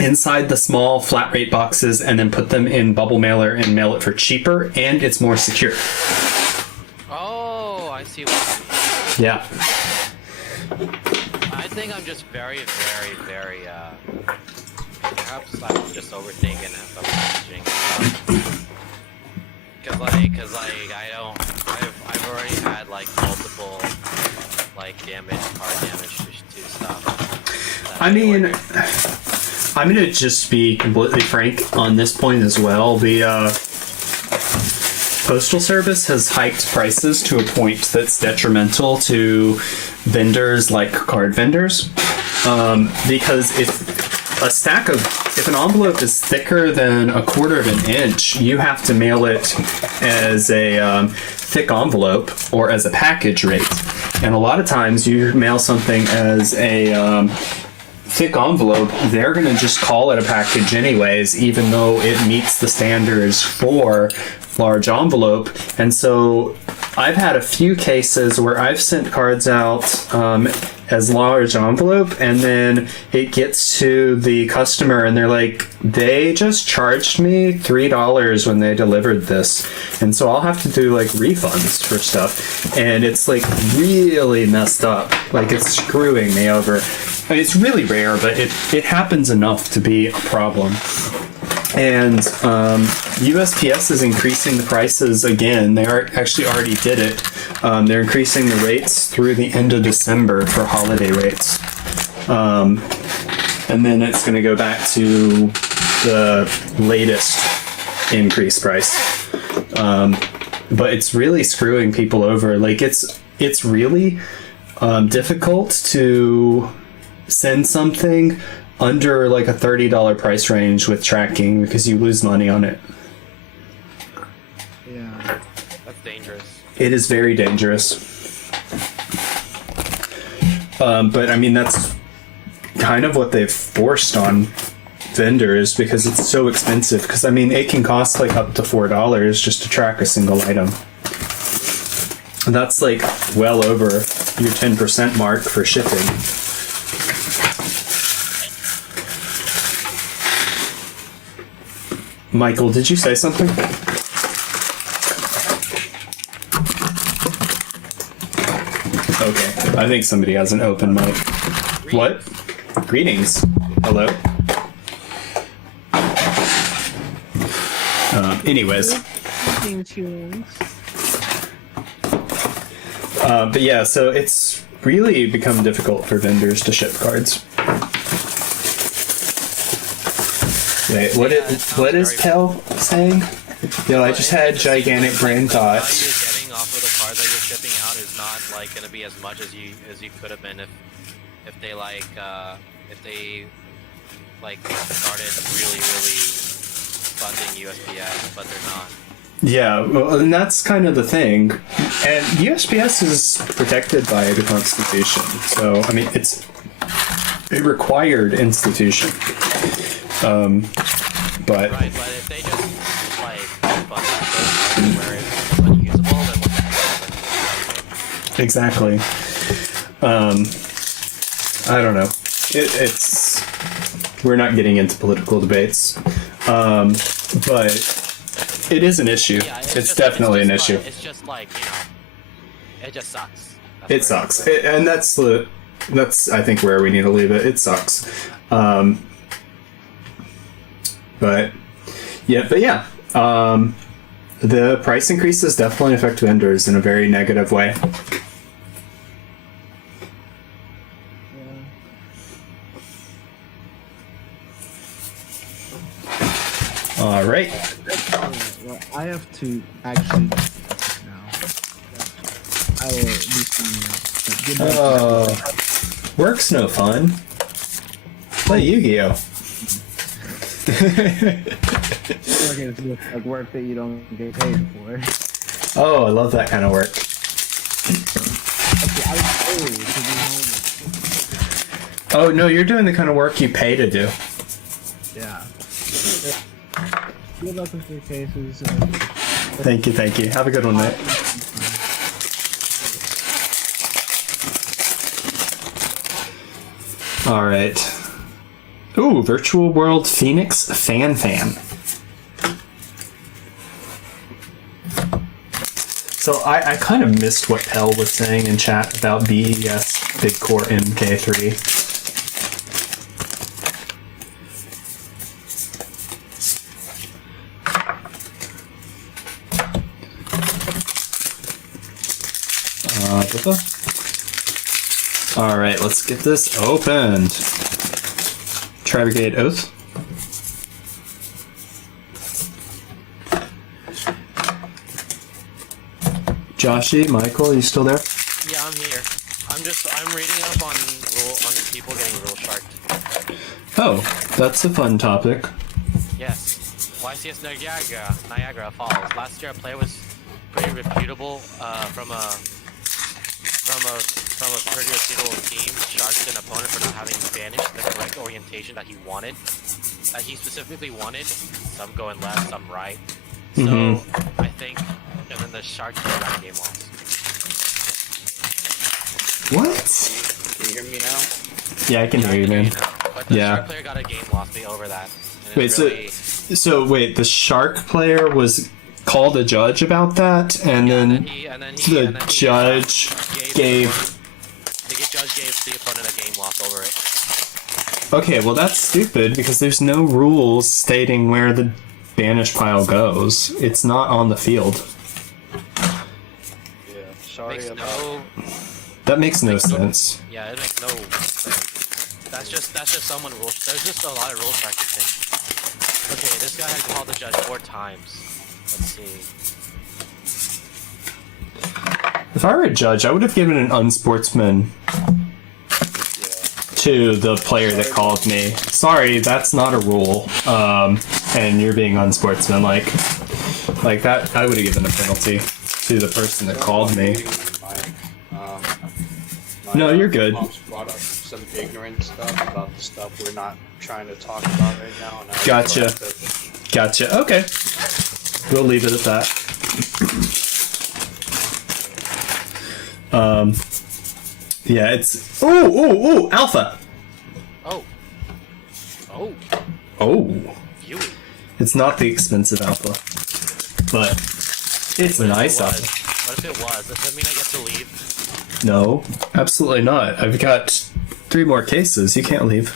inside the small flat rate boxes and then put them in bubble mailer and mail it for cheaper, and it's more secure. Oh, I see what Yeah. I think I'm just very, perhaps I'm just overthinking the packaging stuff. Cause I've already had like multiple like card damage to stuff. I mean, I'm gonna just be completely frank on this point as well. The Postal Service has hiked prices to a point that's detrimental to vendors like card vendors, because if a stack of, if an envelope is thicker than 1/4 of an inch, you have to mail it as a thick envelope or as a package rate. And a lot of times you mail something as a thick envelope, they're going to just call it a package anyways, even though it meets the standards for large envelope. And so I've had a few cases where I've sent cards out as large envelope, and then it gets to the customer and they're like, they just charged me $3 when they delivered this, and so I'll have to do like refunds for stuff, and it's like really messed up, like it's screwing me over. I mean, it's really rare, but it happens enough to be a problem. And USPS is increasing the prices again. They actually already did it. They're increasing the rates through the end of December for holiday rates. And then it's going to go back to the latest increased price. But it's really screwing people over. Like, it's really difficult to send something under like a $30 price range with tracking because you lose money on it. Yeah. That's dangerous. It is very dangerous. But I mean, that's kind of what they've forced on vendors because it's so expensive. Because I mean, it can cost like up to $4 just to track a single item. That's like well over your 10% mark for shipping. Michael, did you say something? Okay, I think somebody has an open mic. What? Greetings. Hello. Anyways. But yeah, so it's really become difficult for vendors to ship cards. Wait, what is Tel saying? Yo, I just had gigantic brain thought. The value you're getting off of the cards that you're shipping out is not like going to be as much as you could have been if they started really funding USPS, but they're not. Yeah, well, and that's kind of the thing. And USPS is protected by the Constitution, so I mean it's a required institution. But right, but if they just like fund it where it's unusable, then what the heck? exactly. I don't know. It's we're not getting into political debates, but it is an issue. Yeah, it's definitely an issue. It's just like, you know, it just sucks. It sucks, and that's I think where we need to leave it. It sucks. But yeah, the price increases definitely affect vendors in a very negative way. All right. Well, I have to actually now. I will do some. Work's no fun. Play Yu-Gi-Oh. Working is like work that you don't get paid for. Oh, I love that kind of work. Okay, I was paid to do homework. Oh no, you're doing the kind of work you pay to do. Yeah. Good luck with your cases. Thank you. Have a good one, mate. All right. Ooh, Virtual World Phoenix Fan. So I kind of missed what Pell was saying in chat about BES Big Core MK3. All right, let's get this opened. Tri-Brigade Oath. Joshy, Michael, are you still there? Yeah, I'm here. I'm reading up on people getting rule sharked. Oh, that's a fun topic. Yes. YCS Niagara Falls. Last year, a player was pretty reputable from a pretty reputable team. Sharked an opponent for not having banished the correct orientation that he wanted, that he specifically wanted. Some going left, some right. So I think, and then the Shark player got game lost. What? Can you hear me now? Yeah, I can hear you, man. But the Yeah. Shark player got a game lost me over that. And Wait, it really, so wait, the Shark player was called a judge about that, and then the judge gave the judge gave the opponent a game loss over it. Okay, well that's stupid because there's no rules stating where the banish pile goes. It's not on the field. Yeah. Sorry Makes about. That makes no sense. Yeah, it makes no sense. That's just someone rules. There's just a lot of rules practicing. Okay, this guy had called the judge 4 times. Let's see. If I were a judge, I would have given an unsportsman to the player that called me. Sorry, that's not a rule. And you're being unsportsmanlike. Like that, I would have given a penalty to the person that called me. No, you're good. Mom's brought up some ignorant stuff about the stuff we're not trying to talk about right now. And I Gotcha. Gotcha. Okay. We'll leave it at that. Yeah, it's... Ooh, Alpha! Oh. Viewing. It's not the expensive Alpha. But it's a nice Alpha. What if it was? Does that mean I get to leave? No, absolutely not. I've got 3 more cases. You can't leave.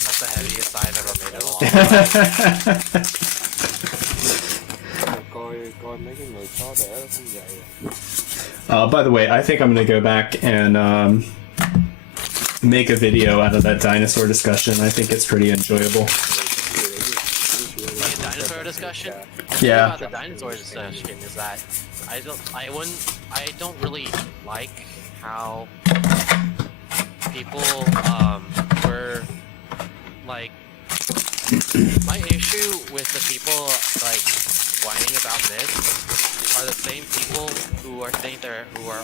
That's the heaviest sign I've ever made in a long time. By the way, I think I'm going to go back and make a video out of that dinosaur discussion. I think it's pretty enjoyable. Like a dinosaur discussion? Yeah. About the dinosaur discussion is that I don't really like how people were like, my issue with the people like whining about myths are the same people who are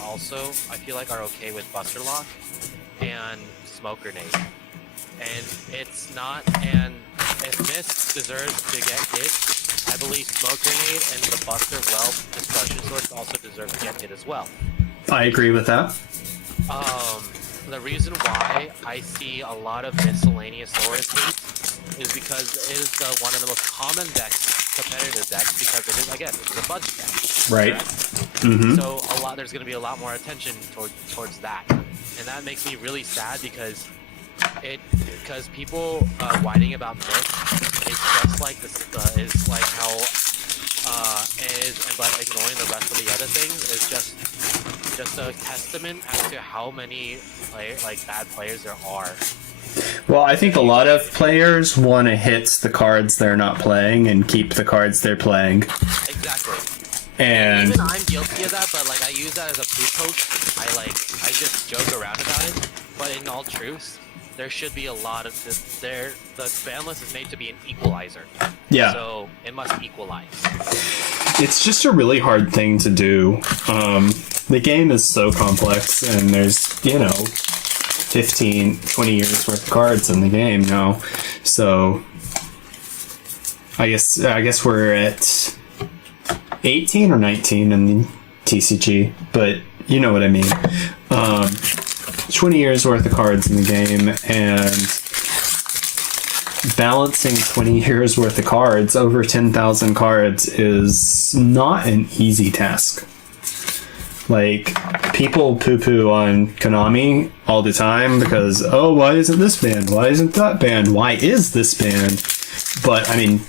also, I feel like, are okay with Buster Lock and Smoke Grenade. And it's not, and if myths deserves to get hit, I believe Smoke Grenade and the Buster Well Destruction Swords also deserve to get hit as well. I agree with that. The reason why I see a lot of miscellaneous Saurus hate is because it is one of the most common decks, competitive decks, because it is, again, it is a budget deck. Right. Correct? So there's going to be a lot more attention towards that, and that makes me really sad because people whining about myths, it's just like this is like how but ignoring the rest of the other things is just a testament as to how many bad players there are. Well, I think a lot of players want to hit the cards they're not playing and keep the cards they're playing. Exactly. And even I'm guilty of that, but like I use that as a poop post. I just joke around about it. But in all truth, there should be a lot of this. The ban list is made to be an equalizer. yeah, So it must equalize. it's just a really hard thing to do. The game is so complex, and there's 15, 20 years worth of cards in the game now. So I guess we're at 18 or 19 in the TCG, but you know what I mean. 20 years worth of cards in the game, and balancing 20 years worth of cards over 10,000 cards is not an easy task. Like, people poo-poo on Konami all the time because, oh, why isn't this banned? Why isn't that banned? Why is this banned? But, I mean,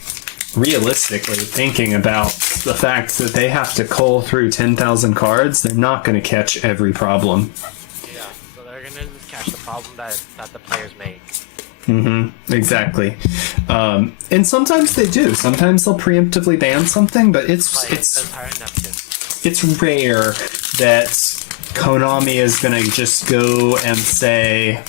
realistically, thinking about the fact that they have to cull through 10,000 cards, they're not going to catch every problem. Yeah, so they're gonna just catch the problem that the players make. Exactly. And sometimes they do. Sometimes they'll preemptively ban something, but it's Like the entire Neptune. it's rare that Konami is gonna just go and say,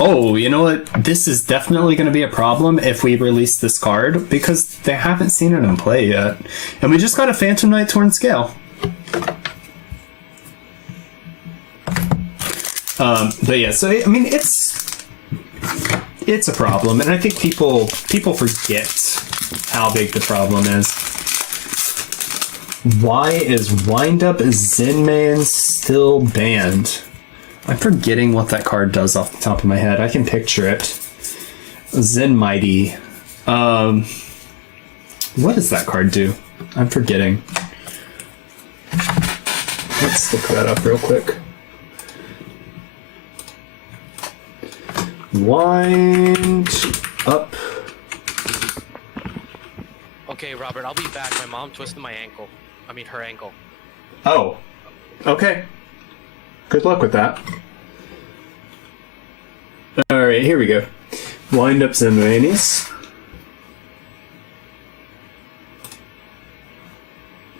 oh, you know what? This is definitely going to be a problem if we release this card, because they haven't seen it in play yet. And we just got a Phantom Knight Torn Scale. But yeah, so I mean, it's a problem, and I think people forget how big the problem is. Why is Wind Up Zenmain still banned? I'm forgetting what that card does off the top of my head. I can picture it. Zen Mighty. What does that card do? I'm forgetting. Let's look that up real quick. Wind Up. Okay, Robert, I'll be back. My mom twisted my ankle. I mean, her ankle. Oh. Okay. Good luck with that. Alright, here we go. Wind Up Zenmanis.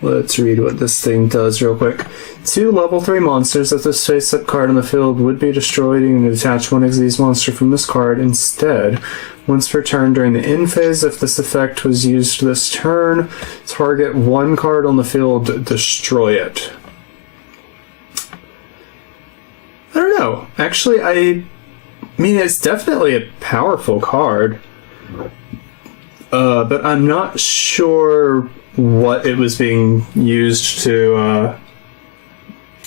Let's read what this thing does real quick. 2 level 3 monsters of this face-up card on the field would be destroyed, and you can detach one Xyz monster from this card instead. Once per turn during the end phase, if this effect was used this turn, target one card on the field, destroy it. I don't know. Actually, I mean, it's definitely a powerful card. But I'm not sure what it was being used to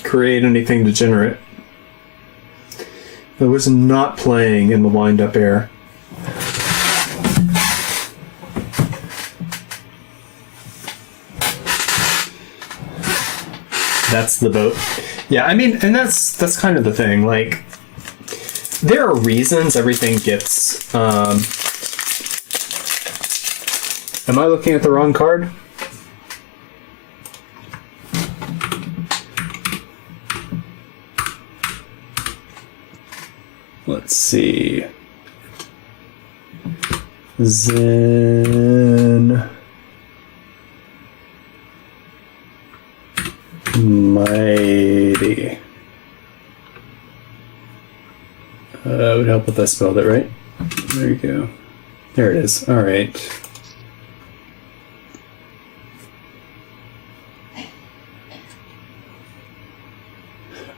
create anything degenerate. It was not playing in the wind-up era. That's the boat. Yeah, I mean, and that's kind of the thing. Like, there are reasons everything gets. Am I looking at the wrong card? Let's see. Zen Mighty. It would help if I spelled it right. There you go. There it is. All right.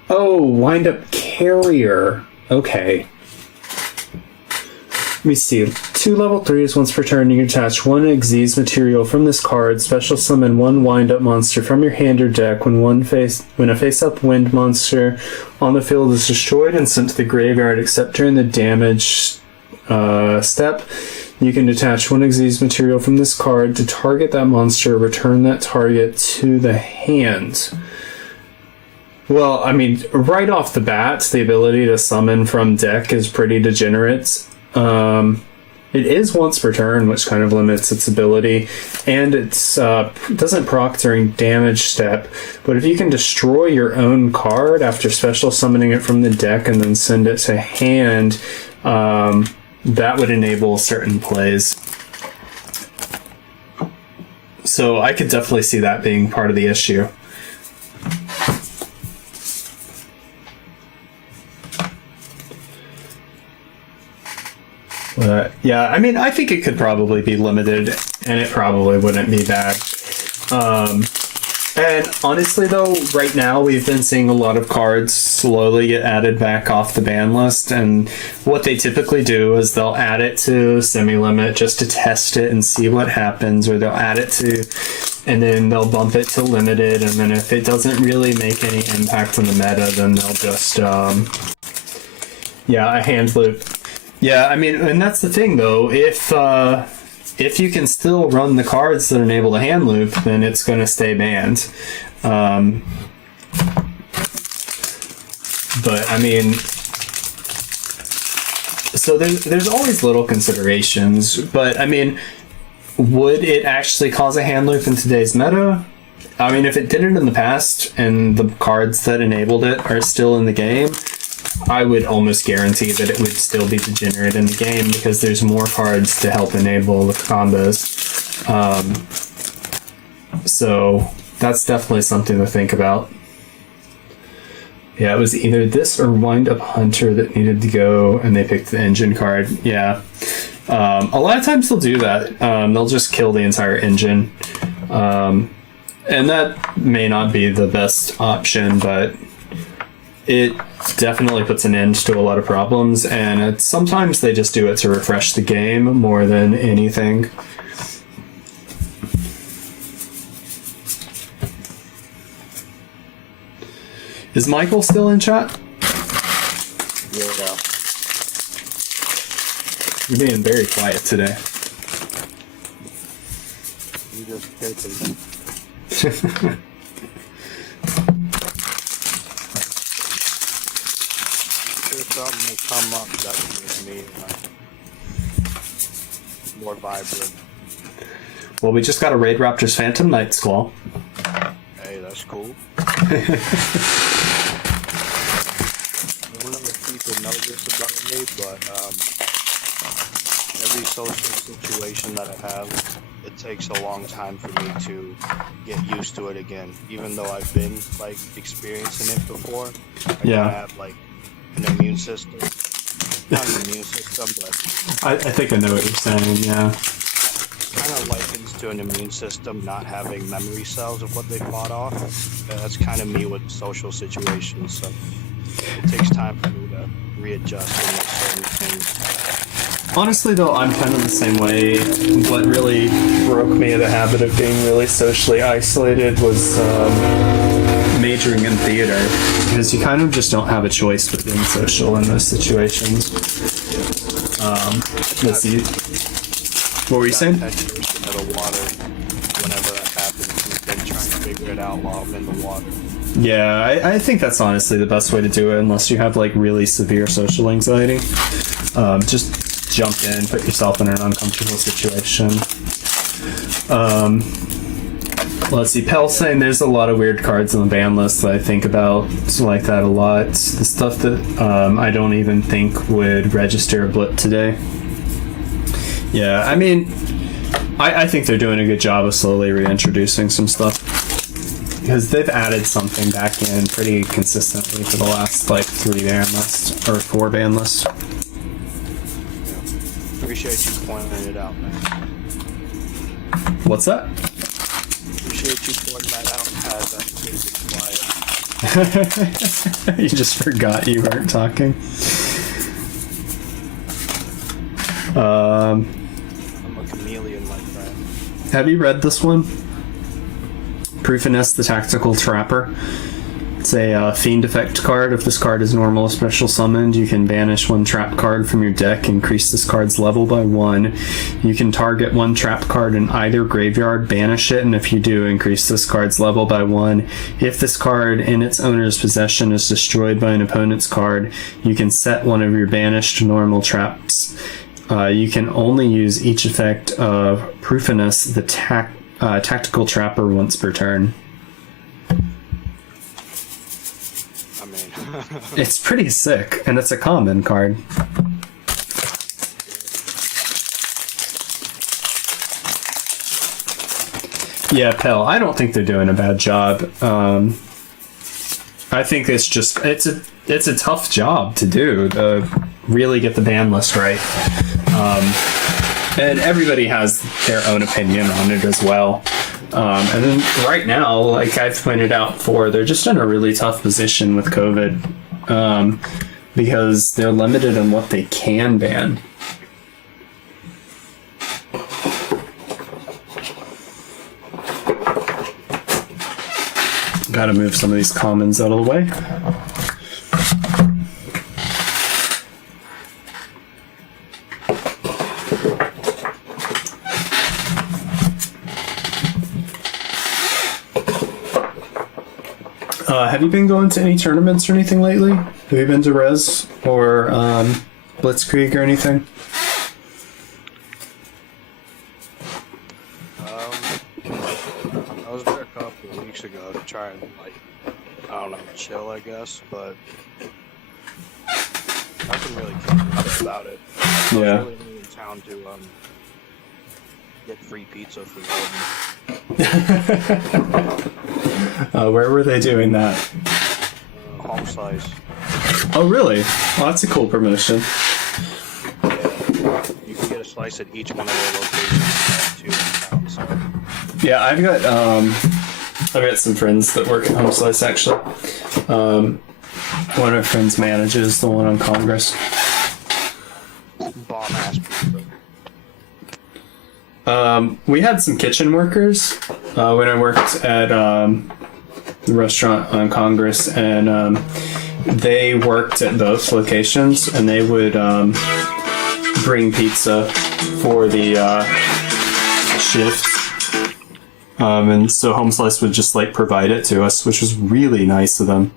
Oh, Wind Up Carrier. Okay. Let me see. 2 level 3s once per turn. You can attach 1 Xyz material from this card. Special summon 1 Wind Up monster from your hand or deck. When a face-up wind monster on the field is destroyed and sent to the graveyard, except during the damage step, you can detach 1 Xyz material from this card to target that monster. Return that target to the hand. Well, I mean, right off the bat, the ability to summon from deck is pretty degenerate. It is once per turn, which kind of limits its ability, and it doesn't proc during damage step. But if you can destroy your own card after special summoning it from the deck and then send it to hand, that would enable certain plays. So I could definitely see that being part of the issue. Yeah, I mean, I think it could probably be limited, and it probably wouldn't be bad. And honestly, though, right now we've been seeing a lot of cards slowly get added back off the ban list, and what they typically do is they'll add it to semi-limit just to test it and see what happens, or they'll add it to, and then they'll bump it to limited, and then if it doesn't really make any impact on the meta, then they'll just, yeah, a hand loop. Yeah, I mean, and that's the thing, though. If you can still run the cards that enable the hand loop, then it's going to stay banned. But, I mean, so there's always little considerations, but, I mean, would it actually cause a hand loop in today's meta? I mean, if it did it in the past, and the cards that enabled it are still in the game, I would almost guarantee that it would still be degenerate in the game because there's more cards to help enable the combos. So that's definitely something to think about. Yeah, it was either this or Wind Up Hunter that needed to go, and they picked the engine card. Yeah. A lot of times they'll do that. They'll just kill the entire engine. And that may not be the best option, but it definitely puts an end to a lot of problems, and sometimes they just do it to refresh the game more than anything. Is Michael still in chat? Yeah. You're being very quiet today. You just kidding. There's something to come up that would make me more vibrant. Well, we just got a Raid Raptors Phantom Night Squall. Hey, that's cool. I don't know if people know this about me, but every social situation that I have, it takes a long time for me to get used to it again. Even though I've been like experiencing it before, I Yeah. have like an immune system. Not an immune system, but I think I know what you're saying, yeah. kind of likens to an immune system not having memory cells of what they fought off. That's kind of me with social situations. So it takes time for me to readjust and make certain things. Honestly, though, I'm kind of the same way. What really broke me of the habit of being really socially isolated was majoring in theater, because you kind of just don't have a choice but being social in those situations. Let's see. What were you saying? 10 years out of water whenever that happens. I've been trying to figure it out while I'm in the water. Yeah, I think that's honestly the best way to do it, unless you have like really severe social anxiety. Just jump in, put yourself in an uncomfortable situation. Let's see, Pell saying there's a lot of weird cards on the ban list that I think about like that a lot. The stuff that I don't even think would register a blip today. Yeah, I mean, I think they're doing a good job of slowly reintroducing some stuff, because they've added something back in pretty consistently for the last like 3 ban lists or 4 ban lists. Appreciate you pointing it out, man. What's that? Appreciate you pointing that out as I'm quiet. You just forgot you weren't talking. I'm a chameleon like that. Have you read this one? Proofiness, the Tactical Trapper. It's a Fiend Effect card. If this card is normal or special summoned, you can banish 1 trap card from your deck, increase this card's level by 1. You can target 1 trap card in either graveyard, banish it, and if you do, increase this card's level by 1. If this card in its owner's possession is destroyed by an opponent's card, you can set one of your banished normal traps. You can only use each effect of Proofiness, the Tactical Trapper, once per turn. I mean, It's pretty sick, and it's a common card. Yeah, Pell, I don't think they're doing a bad job. I think it's a tough job to do, to really get the ban list right. And everybody has their own opinion on it as well. And then right now, like I've pointed out before, they're just in a really tough position with COVID, because they're limited on what they can ban. Gotta move some of these commons out of the way. Have you been going to any tournaments or anything lately? Have you been to Res or Blitzkrieg or anything? I was there a couple of weeks ago to try and, like, I don't know, chill, I guess, but nothing really came about it. I was Yeah. really only in town to get free pizza for them. Where were they doing that? Hall home slice. Oh, really? Well, that's a cool promotion. Yeah, you can get a slice at each one of their locations too. So. Yeah, I've got some friends that work at Home Slice, actually. One of my friends manages the one on Congress. Bomb ass pizza. We had some kitchen workers when I worked at the restaurant on Congress, and they worked at both locations, and they would bring pizza for the shift. And so Home Slice would just like provide it to us, which was really nice of them.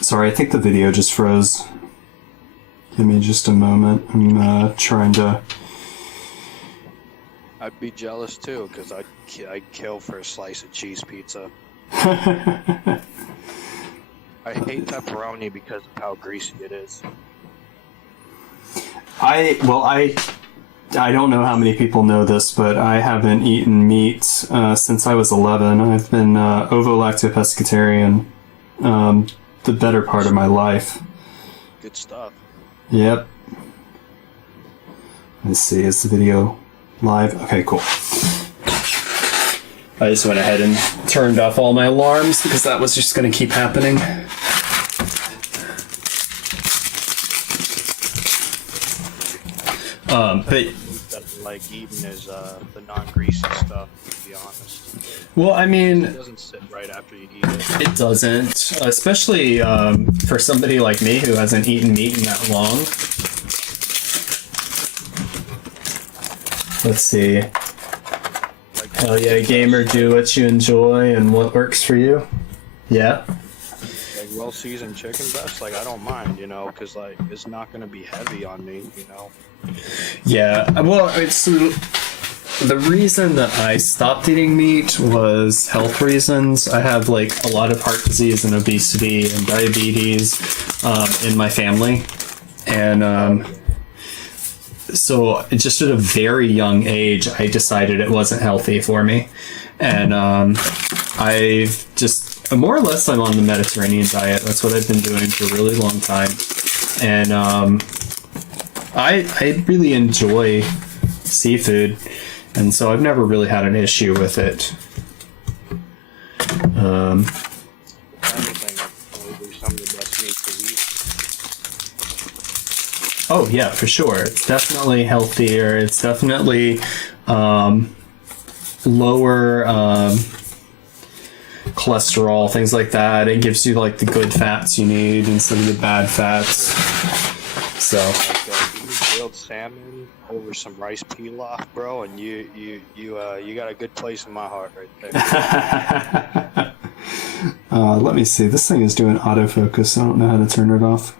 Sorry, I think the video just froze. Give me just a moment. I'm trying to... I'd be jealous too, because I'd kill for a slice of cheese pizza. I hate pepperoni because of how greasy it is. I don't know how many people know this, but I haven't eaten meat since I was 11. I've been ovo-lacto-pescatarian the better part of my life. Good stuff. Yep. Let's see, is the video live? Okay, cool. I just went ahead and turned off all my alarms because that was just going to keep happening. But Like eating is the non-greasy stuff, to be honest. well, I mean, It doesn't sit right after you eat it. it doesn't, especially for somebody like me who hasn't eaten meat in that long. Let's see. Like, Hell yeah, gamer, do what you enjoy and what works for you. Yeah. like well-seasoned chicken breast, like I don't mind, you know, because like it's not gonna be heavy on me, you know. Yeah, well, it's the reason that I stopped eating meat was health reasons. I have like a lot of heart disease and obesity and diabetes in my family, and so just at a very young age, I decided it wasn't healthy for me, and I've just more or less I'm on the Mediterranean diet. That's what I've been doing for a really long time, and I really enjoy seafood, and so I've never really had an issue with it. Anything, that's probably some of the best meat to eat. Oh yeah, for sure. It's definitely healthier. It's definitely lower cholesterol, things like that. It gives you like the good fats you need instead of the bad fats. So. Grilled salmon over some rice pilaf, bro, and you got a good place in my heart right there. Let me see. This thing is doing autofocus. I don't know how to turn it off.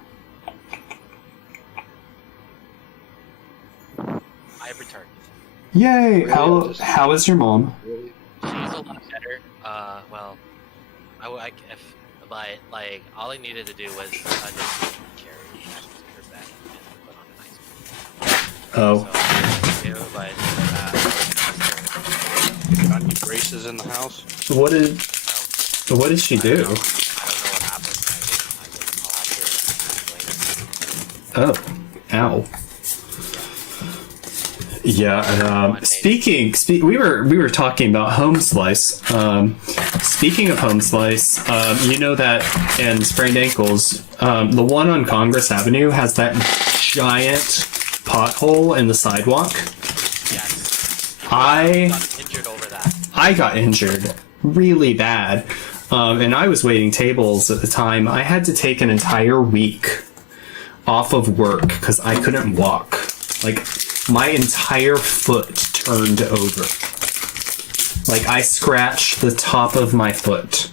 I returned. Yay! How is your mom? She's a lot better. Well, but like all I needed to do was just carry her back and put on an ice cream. Oh. So, but Got any braces in the house? What did she do? I don't know what happened. I'll have to explain. Oh, ow. Yeah. We were talking about Home Slice. Speaking of Home Slice, you know that and sprained ankles. The one on Congress Avenue has that giant pothole in the sidewalk. Yes. I got injured over that. I got injured really bad, and I was waiting tables at the time. I had to take an entire week off of work because I couldn't walk. Like, my entire foot turned over. Like, I scratched the top of my foot.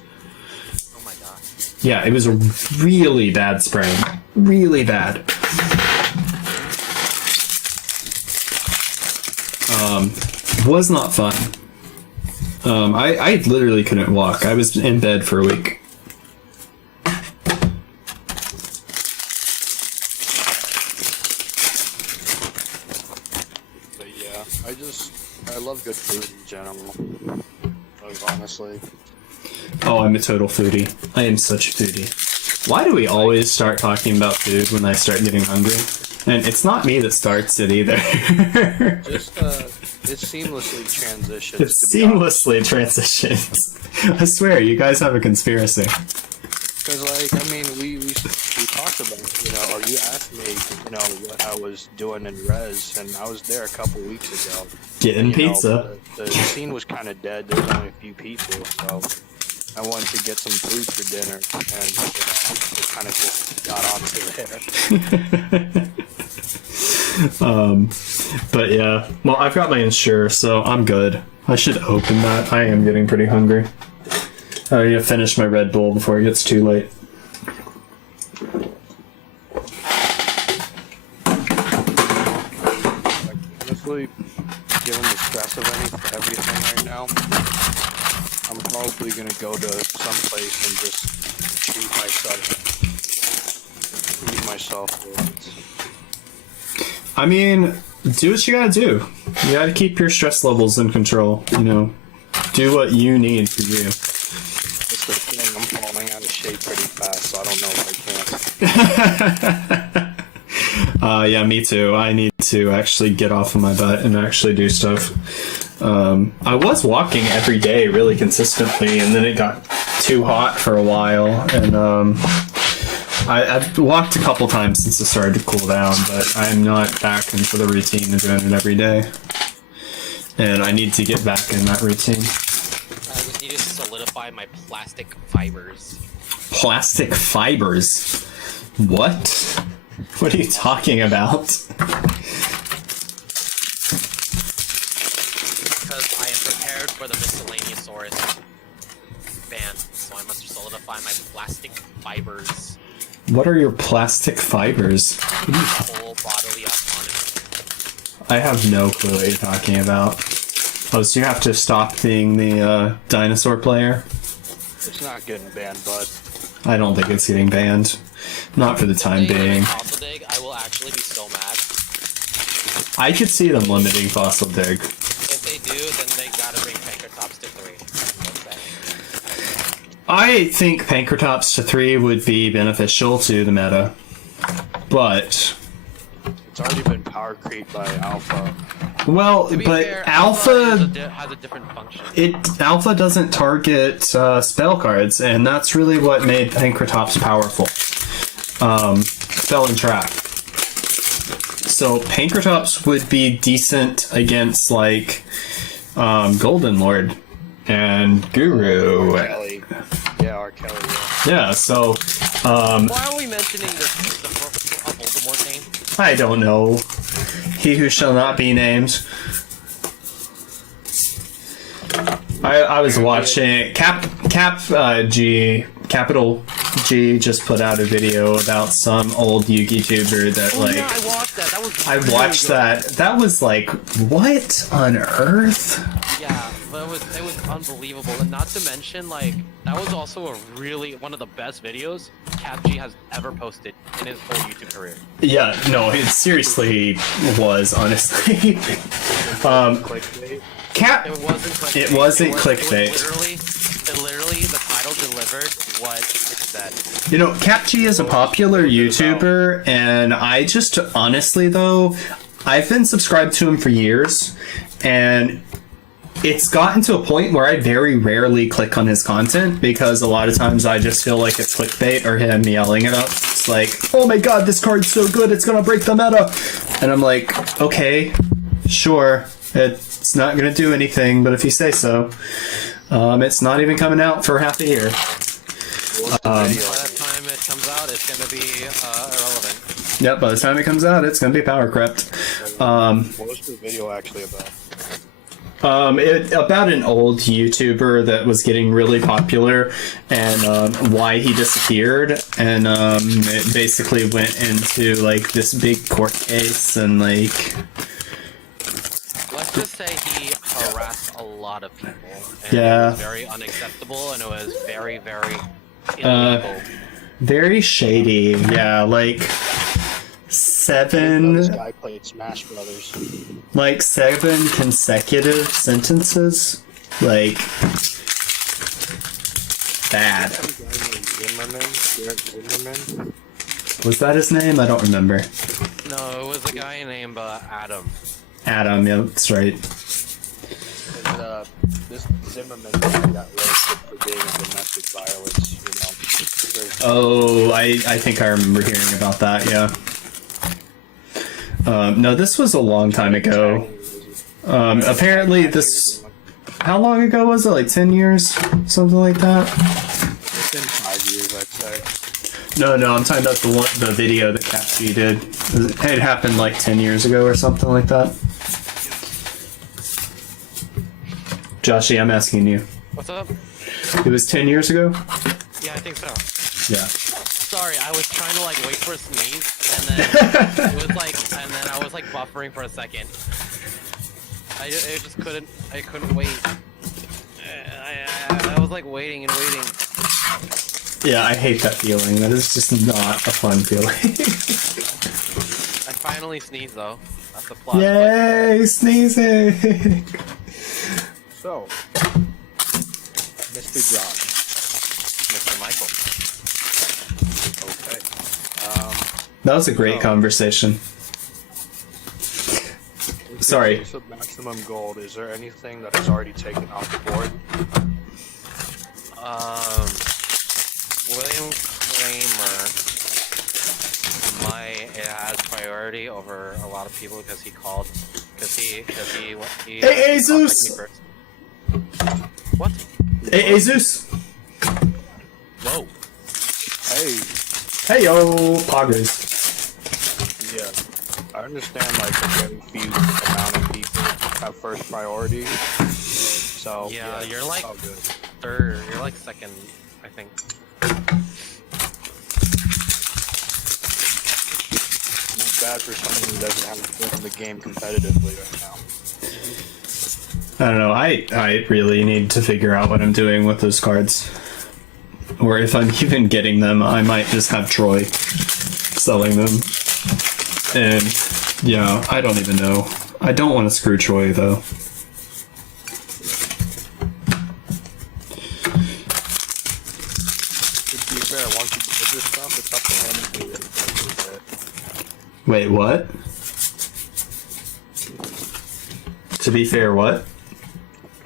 Oh my god. Yeah, it was a really bad sprain. Really bad. Was not fun. I literally couldn't walk. I was in bed for a week. But yeah, I love good food in general. Like, honestly, Oh, I'm a total foodie. I am such a foodie. Why do we always start talking about food when I start getting hungry? And it's not me that starts it either. Just it seamlessly transitions. It to be honest. seamlessly transitions. I swear, you guys have a conspiracy. Because, like, I mean, we talked about it, you know, or you asked me, you know, what I was doing in Res, and I was there a couple weeks ago. Getting And, you know, pizza. the scene was kind of dead. There was only a few people, so I wanted to get some food for dinner, and you know, it kind of just got onto there. But yeah. Well, I've got my Ensure, so I'm good. I should open that. I am getting pretty hungry. I need to finish my Red Bull before it gets too late. Honestly, given the stress of everything right now, I'm probably gonna go to some place and just treat myself once. I mean, do what you gotta do. You gotta keep your stress levels in control, you know. Do what you need for you. That's the thing, I'm falling out of shape pretty fast, so I don't know if I can. Yeah, me too. I need to actually get off of my butt and actually do stuff. I was walking every day really consistently, and then it got too hot for a while, and I've walked a couple times since it started to cool down, but I'm not back into the routine of doing it every day. And I need to get back in that routine. I just needed to solidify my plastic fibers. Plastic fibers? What? What are you talking about? Because I am prepared for the Miscellaneousaurus ban, so I must solidify my plastic fibers. What are your plastic fibers? Full bodily autonomy. I have no clue what you're talking about. Oh, so you have to stop being the dinosaur player? It's not getting banned, bud. I don't think it's getting banned. Not for the time being. Fossil dig, I will actually be so mad. I could see them limiting fossil dig. If they do, then they gotta bring Pankratops to 3. That's bad. I think Pankratops to 3 would be beneficial to the meta. But... It's already been power creep by Alpha. Well, To be but fair, Alpha... has a different function. Alpha doesn't target spell cards, and that's really what made Pankratops powerful. Spell and trap. So Pankratops would be decent against like Golden Lord and Guru. R. Kelly. Yeah, R. Kelly. Yeah, so Why are we mentioning the Voldemort name? I don't know. He who shall not be named. I was watching Capital G just put out a video about some old YouTuber that like Yeah, I watched that. That was I watched that. That was like, what on earth? Yeah, but it was unbelievable, and not to mention like that was also one of the best videos Cap G has ever posted in his whole YouTube career. Yeah, no, it seriously was, honestly. Clickbait. Cap. It wasn't clickbait. It wasn't It clickbait. literally, the title delivered what it said. You know, Cap G is a popular YouTuber, and I just honestly though, I've been subscribed to him for years, and it's gotten to a point where I very rarely click on his content because a lot of times I just feel like it's clickbait or him yelling it up. It's like, oh my god, this card's so good, it's gonna break the meta. And I'm like, okay, sure, it's not gonna do anything, but if you say so. It's not even coming out for half a year. By the time it comes out, it's gonna be irrelevant. Yep, by the time it comes out, it's gonna be power crept. What was the video actually about? About an old YouTuber that was getting really popular and why he disappeared, and it basically went into like this big court case and like. Let's just say he harassed a lot of people. And Yeah. It was very unacceptable, and it was very, very illegal. Very shady, yeah, like This 7 guy played Smash Brothers. like 7 consecutive sentences, like bad. Zimmerman? Garrett Zimmerman? Was that his name? I don't remember. No, it was a guy named Adam. Adam, yeah, that's right. And, this Zimmerman got roasted for being a domestic violence, you know. Oh, I think I remember hearing about that, yeah. No, this was a long time ago. Apparently this... How long ago was it? Like 10 years? Something like that? Within 5 years, I'd say. No, I'm talking about the video that Capsy did. It happened like 10 years ago or something like that. Joshy, I'm asking you. What's up? It was 10 years ago? Yeah, I think so. Yeah. Sorry, I was trying to like wait for a sneeze, and then it was like, and then I was like buffering for a second. I just couldn't. I couldn't wait. I was like waiting and waiting. Yeah, I hate that feeling. That is just not a fun feeling. I finally sneezed though. That's a plus. Yay, sneezing! So, Mr. Josh. Mr. Michael. Okay. That was a great conversation. Sorry. In case of maximum gold, is there anything that is already taken off the board? William Kramer. It has priority over a lot of people because he called. Because he AA-ZEUS! What? AA-ZEUS! Whoa. Hey, Hey yo, poggers. yeah. I understand like a very few amount of people have first priority. So Yeah, you're it's like all good. third. You're like second, I think. Not bad for someone who doesn't have to play the game competitively right now. I don't know, I really need to figure out what I'm doing with those cards. Or if I'm even getting them, I might just have Troy selling them. And, yeah, I don't even know. I don't want to screw Troy, though. To be fair, once you get this stuff, it's up to him to do anything with it. Wait, what? To be fair, what?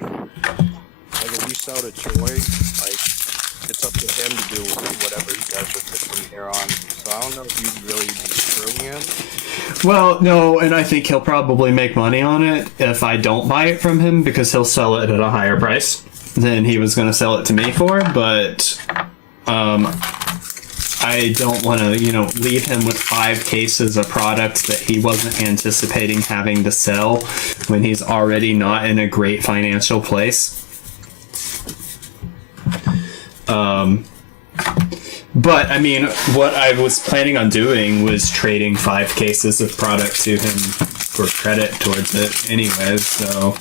Like if you sell to Troy, like it's up to him to do whatever he does with it from here on. So I don't know if you'd really be screwing him. Well, no, and I think he'll probably make money on it if I don't buy it from him because he'll sell it at a higher price than he was going to sell it to me for, but I don't want to, leave him with 5 cases of product that he wasn't anticipating having to sell when he's already not in a great financial place. But, I mean, what I was planning on doing was trading 5 cases of product to him for credit towards it anyways, so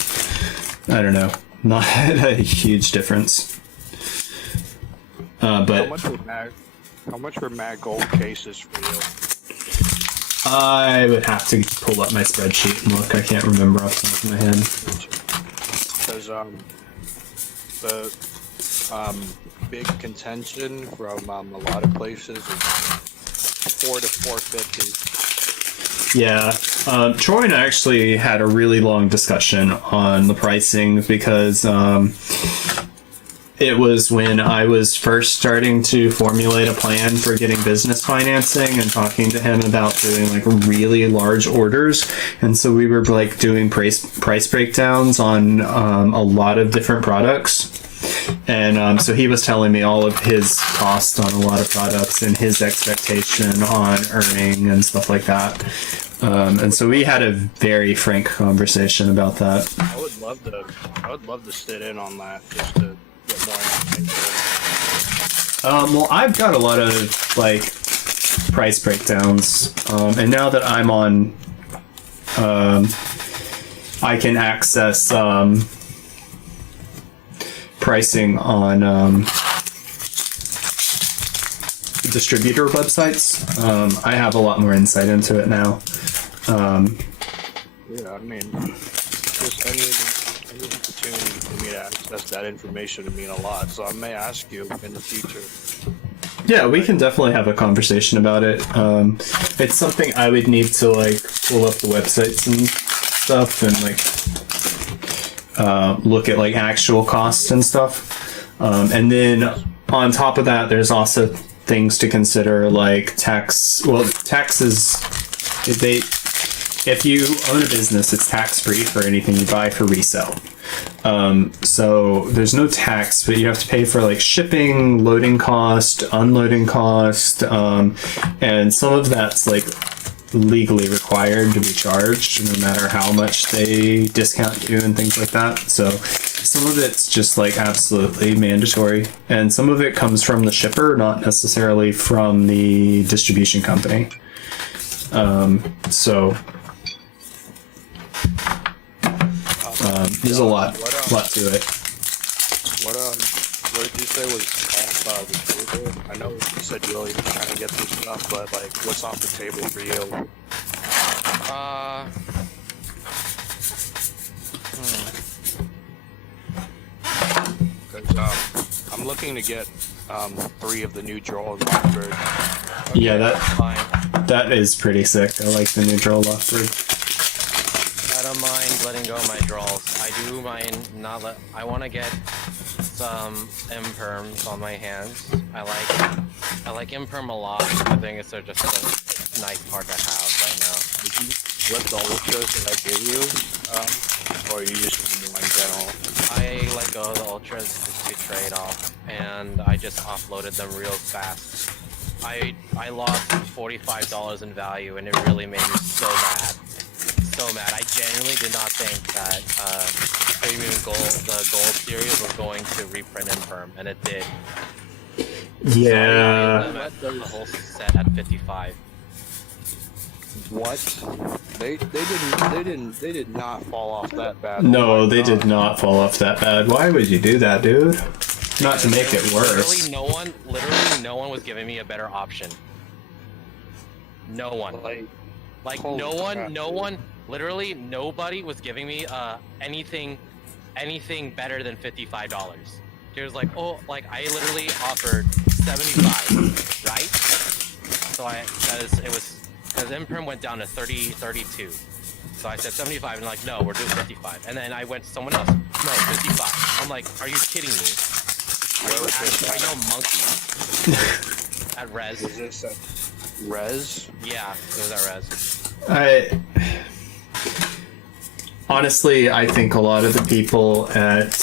I don't know. Not a huge difference. But How much were Mad Gold cases for you? I would have to pull up my spreadsheet and look. I can't remember off the top of my head. Because the big contention from a lot of places is 4 to 450. Yeah, Troy and I actually had a really long discussion on the pricing because it was when I was first starting to formulate a plan for getting business financing and talking to him about doing like really large orders. And so we were like doing price breakdowns on a lot of different products. And so he was telling me all of his costs on a lot of products and his expectation on earning and stuff like that. And so we had a very frank conversation about that. I would love to sit in on that just to get more information. Well, I've got a lot of like price breakdowns, and now that I'm on, I can access pricing on distributor websites. I have a lot more insight into it now. Yeah, I mean, just any opportunity for me to access that information to mean a lot. So I may ask you in the future. Yeah, we can definitely have a conversation about it. It's something I would need to like pull up the websites and stuff and like look at like actual costs and stuff. And then on top of that, there's also things to consider like tax. Well, taxes, if you own a business, it's tax free for anything you buy for resale. So there's no tax, but you have to pay for like shipping, loading cost, unloading cost, and some of that's like legally required to be charged no matter how much they discount you and things like that. So some of it's just like absolutely mandatory, and some of it comes from the shipper, not necessarily from the distribution company. There's a lot to it. What did you say was off the table? I know you said you really trying to get some stuff, but like, what's off the table for you? Because I'm looking to get 3 of the new draw Lockbird. Okay, Yeah, fine. that is pretty sick. I like the new draw Lockbird. I don't mind letting go of my draws. I do mind not let. I want to get some imperms on my hands. I like imperm a lot. I think it's just a nice card to have right now. Did you let the ultras that I gave you, or you just want in general? I let go of the ultras just to trade off, and I just offloaded them real fast. I lost $45 in value, and it really made me so mad. So mad. I genuinely did not think that premium gold, the gold series, was going to reprint Infirm, and it did. Yeah. So I let the whole set at 55. What? They did not fall off that bad. No, they did not fall off that bad. Why would you do that, dude? Not to make it worse. Literally no one was giving me a better option. No one. Like no one, literally nobody was giving me anything better than $55. He was like, oh, like I literally offered 75, right? So because Imprim went down to 32. So I said 75, and like, no, we're doing 55. And then I went to someone else, no, 55. I'm like, are you kidding me? Are you monkey? At Res. Was this at Res? Yeah, it was at Res. Honestly, I think a lot of the people at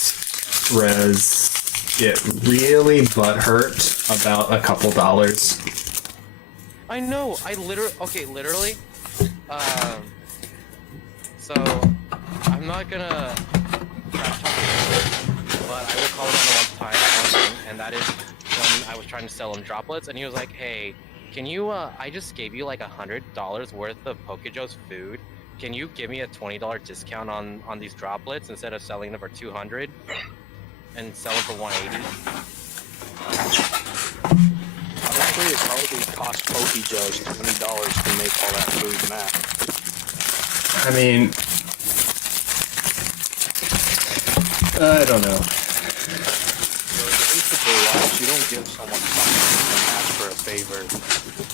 Res get really butthurt about a couple dollars. I know. Literally. So I'm not gonna trash talk it, but I will call him on one time, and that is when I was trying to sell him droplets, and he was like, "Hey, can you? I just gave you like $100 worth of Pokejoe's food. Can you give me a $20 discount on these droplets instead of selling them for $200 and sell them for $180?" Honestly, it probably cost Pokejoe's $20 to make all that food match. I mean, I don't know. Basically, you don't give someone something and ask for a favor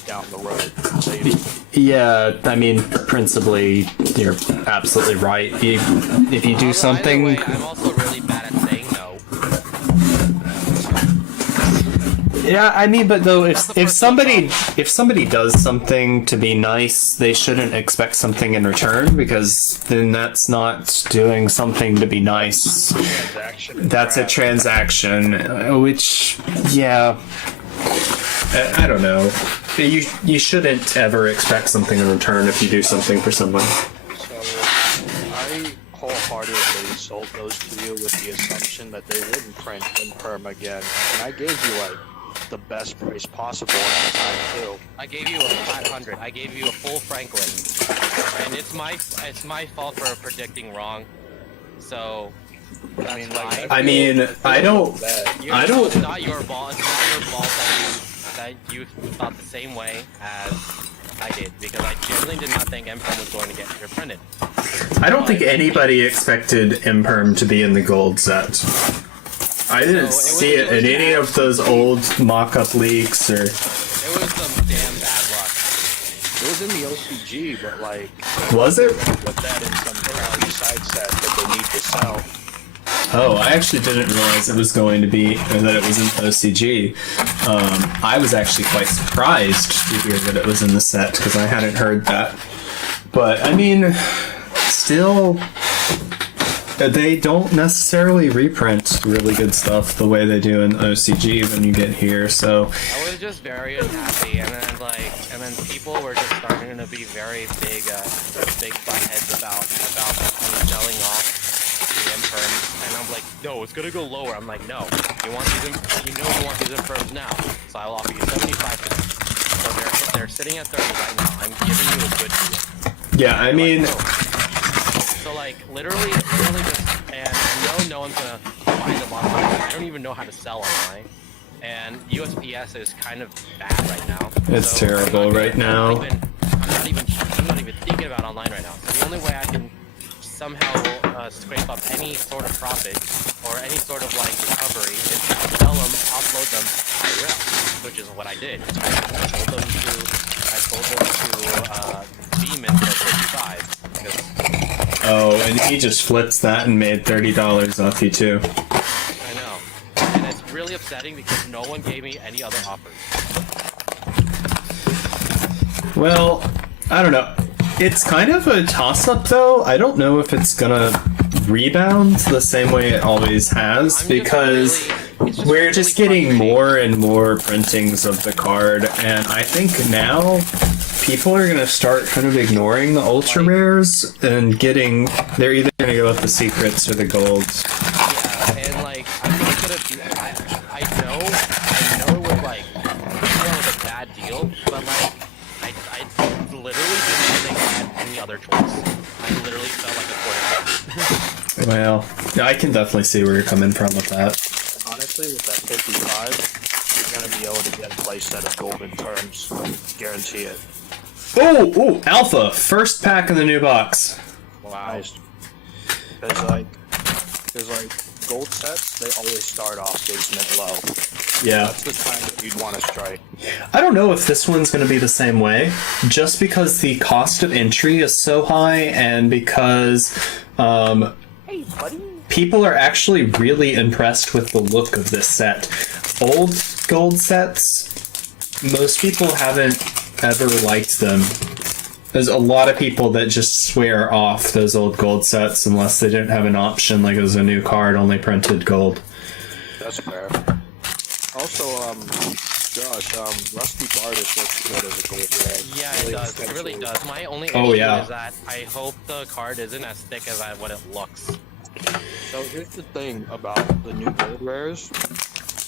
down the road. Yeah, I mean, principally, you're absolutely right. If you do something... Either way, I'm also really bad at saying no. Yeah, I mean, but though, if somebody does something to be nice, they shouldn't expect something in return, because then that's not doing something to be nice. That's a transaction, which, yeah, I don't know. You shouldn't ever expect something in return if you do something for someone. So I wholeheartedly sold those to you with the assumption that they wouldn't print Imperm again, and I gave you like the best price possible at the time too. I gave you a flat 100. I gave you a full Franklin, and it's my fault for predicting wrong. So I mean, like, I mean, I don't. It's not your fault. It's not your fault that you thought the same way as I did, because I genuinely did not think Imperm was going to get reprinted. I don't think anybody expected Imperm to be in the gold set. I didn't see it in any of those old mock-up leaks or... It was some damn bad luck. It was in the OCG, but like... Was it? Put that in some early side set that they need to sell. Oh, I actually didn't realize it was going to be, or that it was in OCG. I was actually quite surprised to hear that it was in the set, because I hadn't heard that. But, I mean, still... They don't necessarily reprint really good stuff the way they do in OCG when you get here, so... I was just very unhappy, and then people were just starting to be very big buttheads about me selling off the Imperms, and I'm like, no, it's gonna go lower. I'm like, no, you want these Imperms now, so I'll offer you 75%. So they're sitting at 30 right now. I'm giving you a good deal. Yeah, I mean... So like literally just, and no one's gonna find them online. I don't even know how to sell online, and USPS is kind of bad right now. It's terrible right now. I'm not even thinking about online right now. So the only way I can somehow scrape up any sort of profit or any sort of like recovery is to sell them, upload them IRL, which is what I did. I sold them to Beeman for 55. Oh, and he just flips that and made $30 off you too. I know. And it's really upsetting because no one gave me any other offers. Well, I don't know. It's kind of a toss-up though. I don't know if it's gonna rebound the same way it always has, because we're just getting more and more printings of the card, and I think now people are gonna start kind of ignoring the ultra rares and they're either gonna go with the secrets or the golds. Yeah, and like I'm not gonna do. I know it was like it was a bad deal, but like I literally didn't think I had any other choice. I literally felt like a quarterback. Well, I can definitely see where you're coming from with that. Honestly, with that 55, you're gonna be able to get a play set of golden terms. Guarantee it. Oh, Alpha! First pack in the new box. Wow. Nice. Because like gold sets, they always start off basement low. Yeah. That's the time that you'd want to strike. I don't know if this one's going to be the same way, just because the cost of entry is so high, and because Hey, buddy. people are actually really impressed with the look of this set. Old gold sets, most people haven't ever liked them. There's a lot of people that just swear off those old gold sets unless they didn't have an option, like it was a new card, only printed gold. That's fair. Also, Josh, Rusty Bardis looks good as a gold rare. Yeah, it does. It really does. My only issue is that I hope the card isn't as thick as what it looks. So here's the thing about the new gold rares.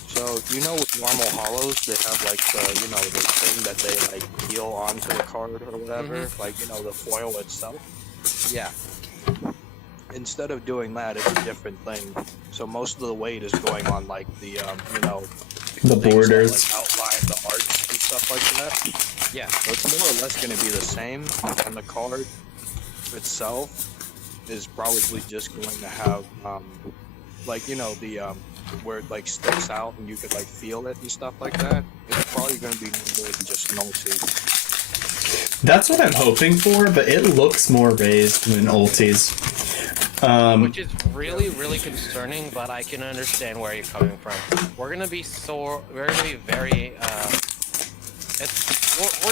So, you know, with normal hollows, they have like the thing that they like peel onto the card or whatever, like, the foil itself. Yeah. Instead of doing that, it's a different thing. So most of the weight is going on like the The borders. that, like, outline the arts and stuff like that. Yeah. So it's more or less going to be the same, and the card itself is probably just going to have where it like sticks out and you could like feel it and stuff like that. It's probably going to be more than just ulti. That's what I'm hoping for, but it looks more raised than ultis. Which is really, really concerning, but I can understand where you're coming from. We're gonna be very, we're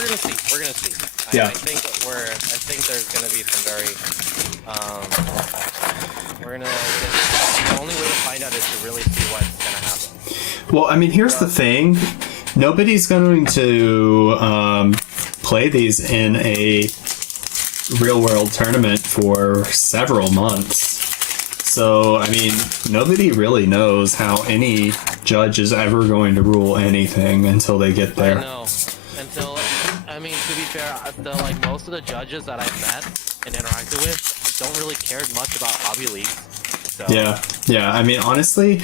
gonna see. Yeah. I think there's gonna be some very, the only way to find out is to really see what's gonna happen. Well, I mean, here's the thing. Nobody's going to play these in a real-world tournament for several months. So, I mean, nobody really knows how any judge is ever going to rule anything until they get there. I know. To be fair, I feel like most of the judges that I've met and interacted with don't really care much about hobby leagues. So. Yeah. I mean, honestly,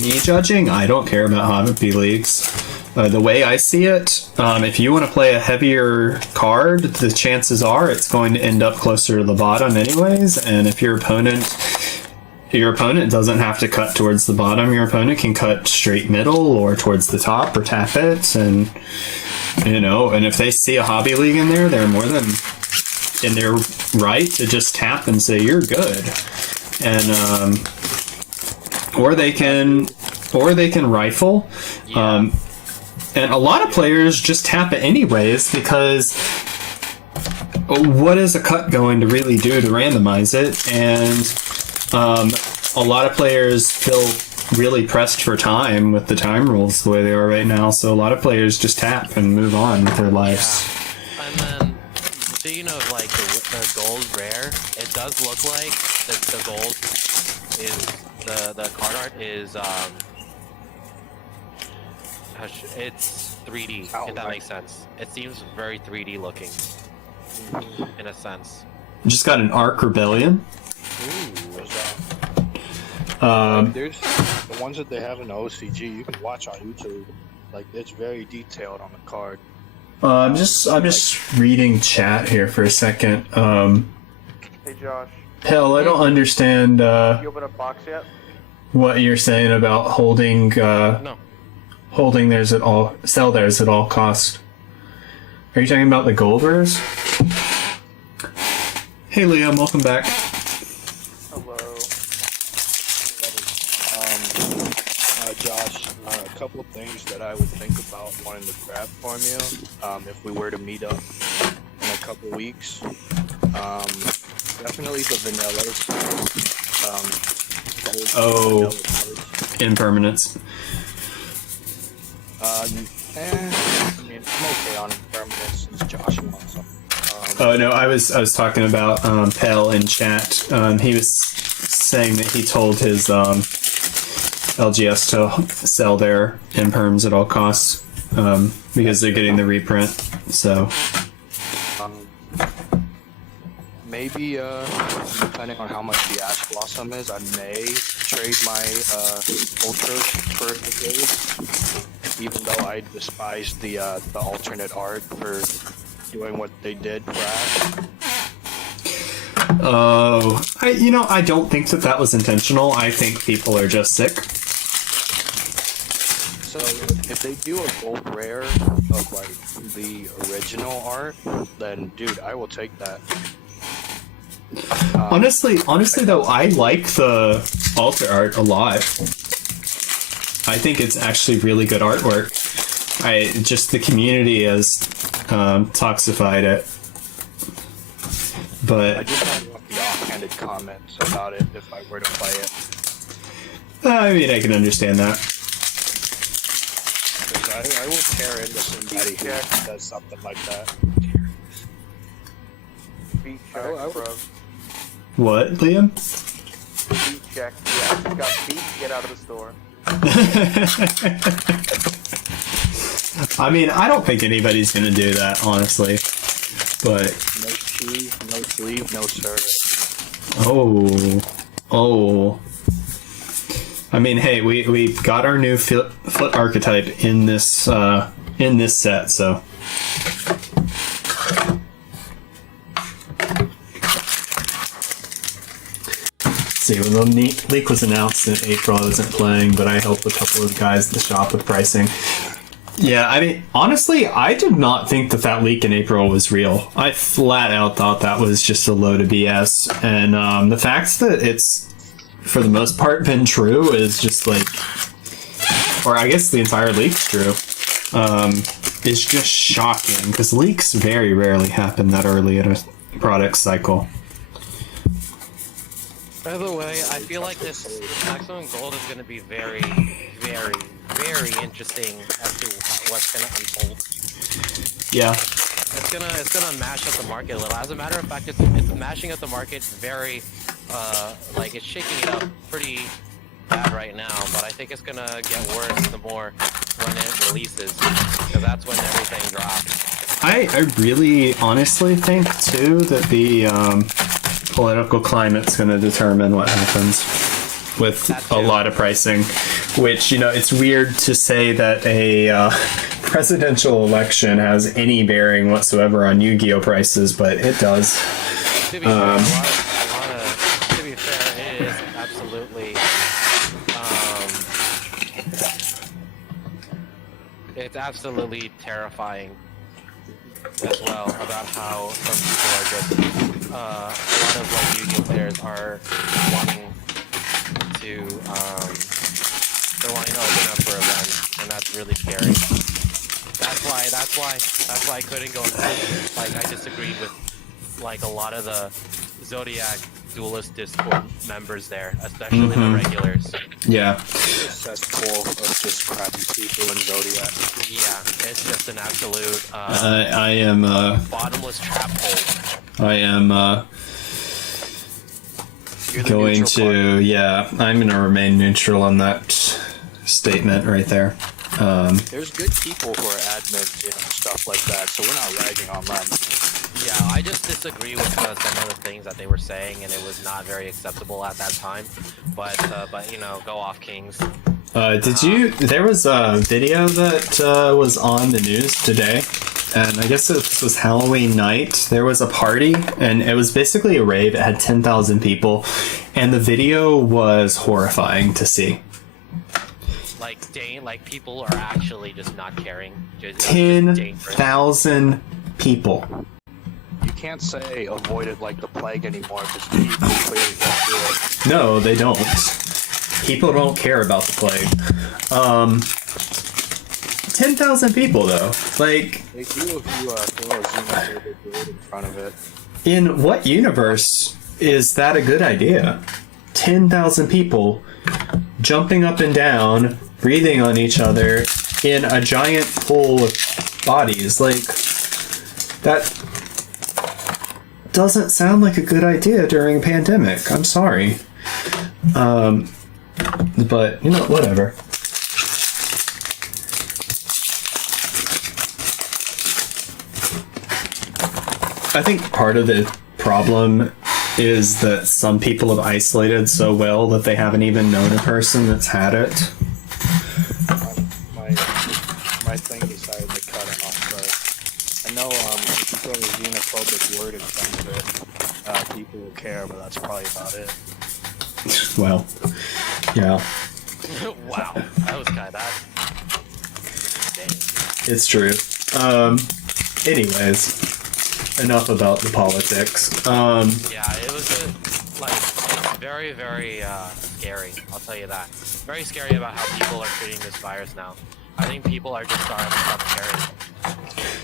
me judging, I don't care about hobby leagues. The way I see it, if you want to play a heavier card, the chances are it's going to end up closer to the bottom anyways, and if your opponent doesn't have to cut towards the bottom, your opponent can cut straight middle or towards the top or tap it, and and if they see a hobby league in there, they're more than in their right to just tap and say you're good, and or they can rifle. Yeah. And a lot of players just tap it anyways, because what is a cut going to really do to randomize it? And a lot of players feel really pressed for time with the time rules the way they are right now, so a lot of players just tap and move on with their lives. Yeah. And then, speaking of like the gold rare, it does look like the gold is the card art is it's 3D, if that makes sense. It seems very 3D looking, in a sense. Just got an Arc Rebellion. There's the ones that they have in the OCG. You can watch on YouTube. Like, it's very detailed on the card. I'm just reading chat here for a second. Hey Josh, Hell, I don't understand you open a box yet? what you're saying about holding No. holding theirs at all, sell theirs at all cost. Are you talking about the gold rares? Hey Liam, welcome back. Hello. Josh, a couple of things that I would think about wanting to grab from you, if we were to meet up in a couple weeks. Definitely the vanillas. Oh, impermanence. I mean, I'm okay on impermanence since Josh wants some. Oh no, I was talking about Pell in chat. He was saying that he told his LGS to sell their imperms at all costs because they're getting the reprint. So maybe depending on how much the Ash Blossom is, I may trade my ultras for the gold, even though I despise the alternate art for doing what they did for Ash. Oh, I don't think that was intentional. I think people are just sick. So if they do a gold rare of like the original art, then dude, I will take that. Honestly though, I like the altar art a lot. I think it's actually really good artwork. The community has toxified it. But I just had the offhanded comments about it if I were to play it. I mean, I can understand that. Because I will tear into somebody who does something like that. Beat check, bro. What, Liam? Beat check. Yeah, just got beat. Get out of the store. I mean, I don't think anybody's gonna do that, honestly. But No shoe, no sleeve, no service. oh. I mean, hey, we got our new foot archetype in this set, so. See, when the leak was announced in April, I wasn't playing, but I helped a couple of guys at the shop with pricing. Yeah, I mean, honestly, I did not think that leak in April was real. I flat out thought that was just a load of BS. And the fact that it's, for the most part, been true is just like... Or I guess the entire leak's true. Is just shocking, because leaks very rarely happen that early in a product cycle. By the way, I feel like this maximum gold is going to be very, very, very interesting as to what's going to unfold. Yeah. It's gonna mash up the market a little. As a matter of fact, it's mashing up the market very, like it's shaking it up pretty bad right now. But I think it's gonna get worse the more when it releases, because that's when everything drops. I really honestly think too that the political climate's going to determine what happens with a lot of pricing. Which, you know, it's weird to say that a presidential election has any bearing whatsoever on Yu-Gi-Oh prices, but it does. To be fair, to be fair, it is absolutely. It's absolutely terrifying as well about how some people are just. A lot of like Yu-Gi-Oh players are wanting to. They're wanting to open up for events, and that's really scary. That's why I couldn't go. Like, I disagreed with like a lot of the Zodiac Duelist Discord members there, especially the regulars. Yeah. Cesspool of just crappy people in Zodiac. Yeah, it's just an absolute I am bottomless trap hole. I am going to I'm gonna remain neutral on that statement right there. There's good people who are admins, you know, stuff like that, so we're not ragging on them. Yeah, I just disagree with some of the things that they were saying, and it was not very acceptable at that time. But you know, go off, Kings. There was a video that was on the news today, and I guess this was Halloween night. There was a party, and it was basically a rave. It had 10,000 people, and the video was horrifying to see. Like people are actually just not caring. 10,000 people. You can't say avoided like the plague anymore because people clearly don't do it. No, they don't. People don't care about the plague. 10,000 people though. Like, They do if you throw a xenophobic word in front of it. in what universe is that a good idea? 10,000 people jumping up and down, breathing on each other in a giant pool of bodies. Like, that doesn't sound like a good idea during a pandemic. I'm sorry. But, you know, whatever. I think part of the problem is that some people have isolated so well that they haven't even known a person that's had it. My thing decided to cut it off, but I know if you throw a xenophobic word in front of it, people will care, but that's probably about it. Well, yeah, Wow, that was kind of dang. it's true. Anyways, enough about the politics. Yeah, it was it's very, very scary. I'll tell you that. Very scary about how people are treating this virus now. I think people are just starting to stop caring.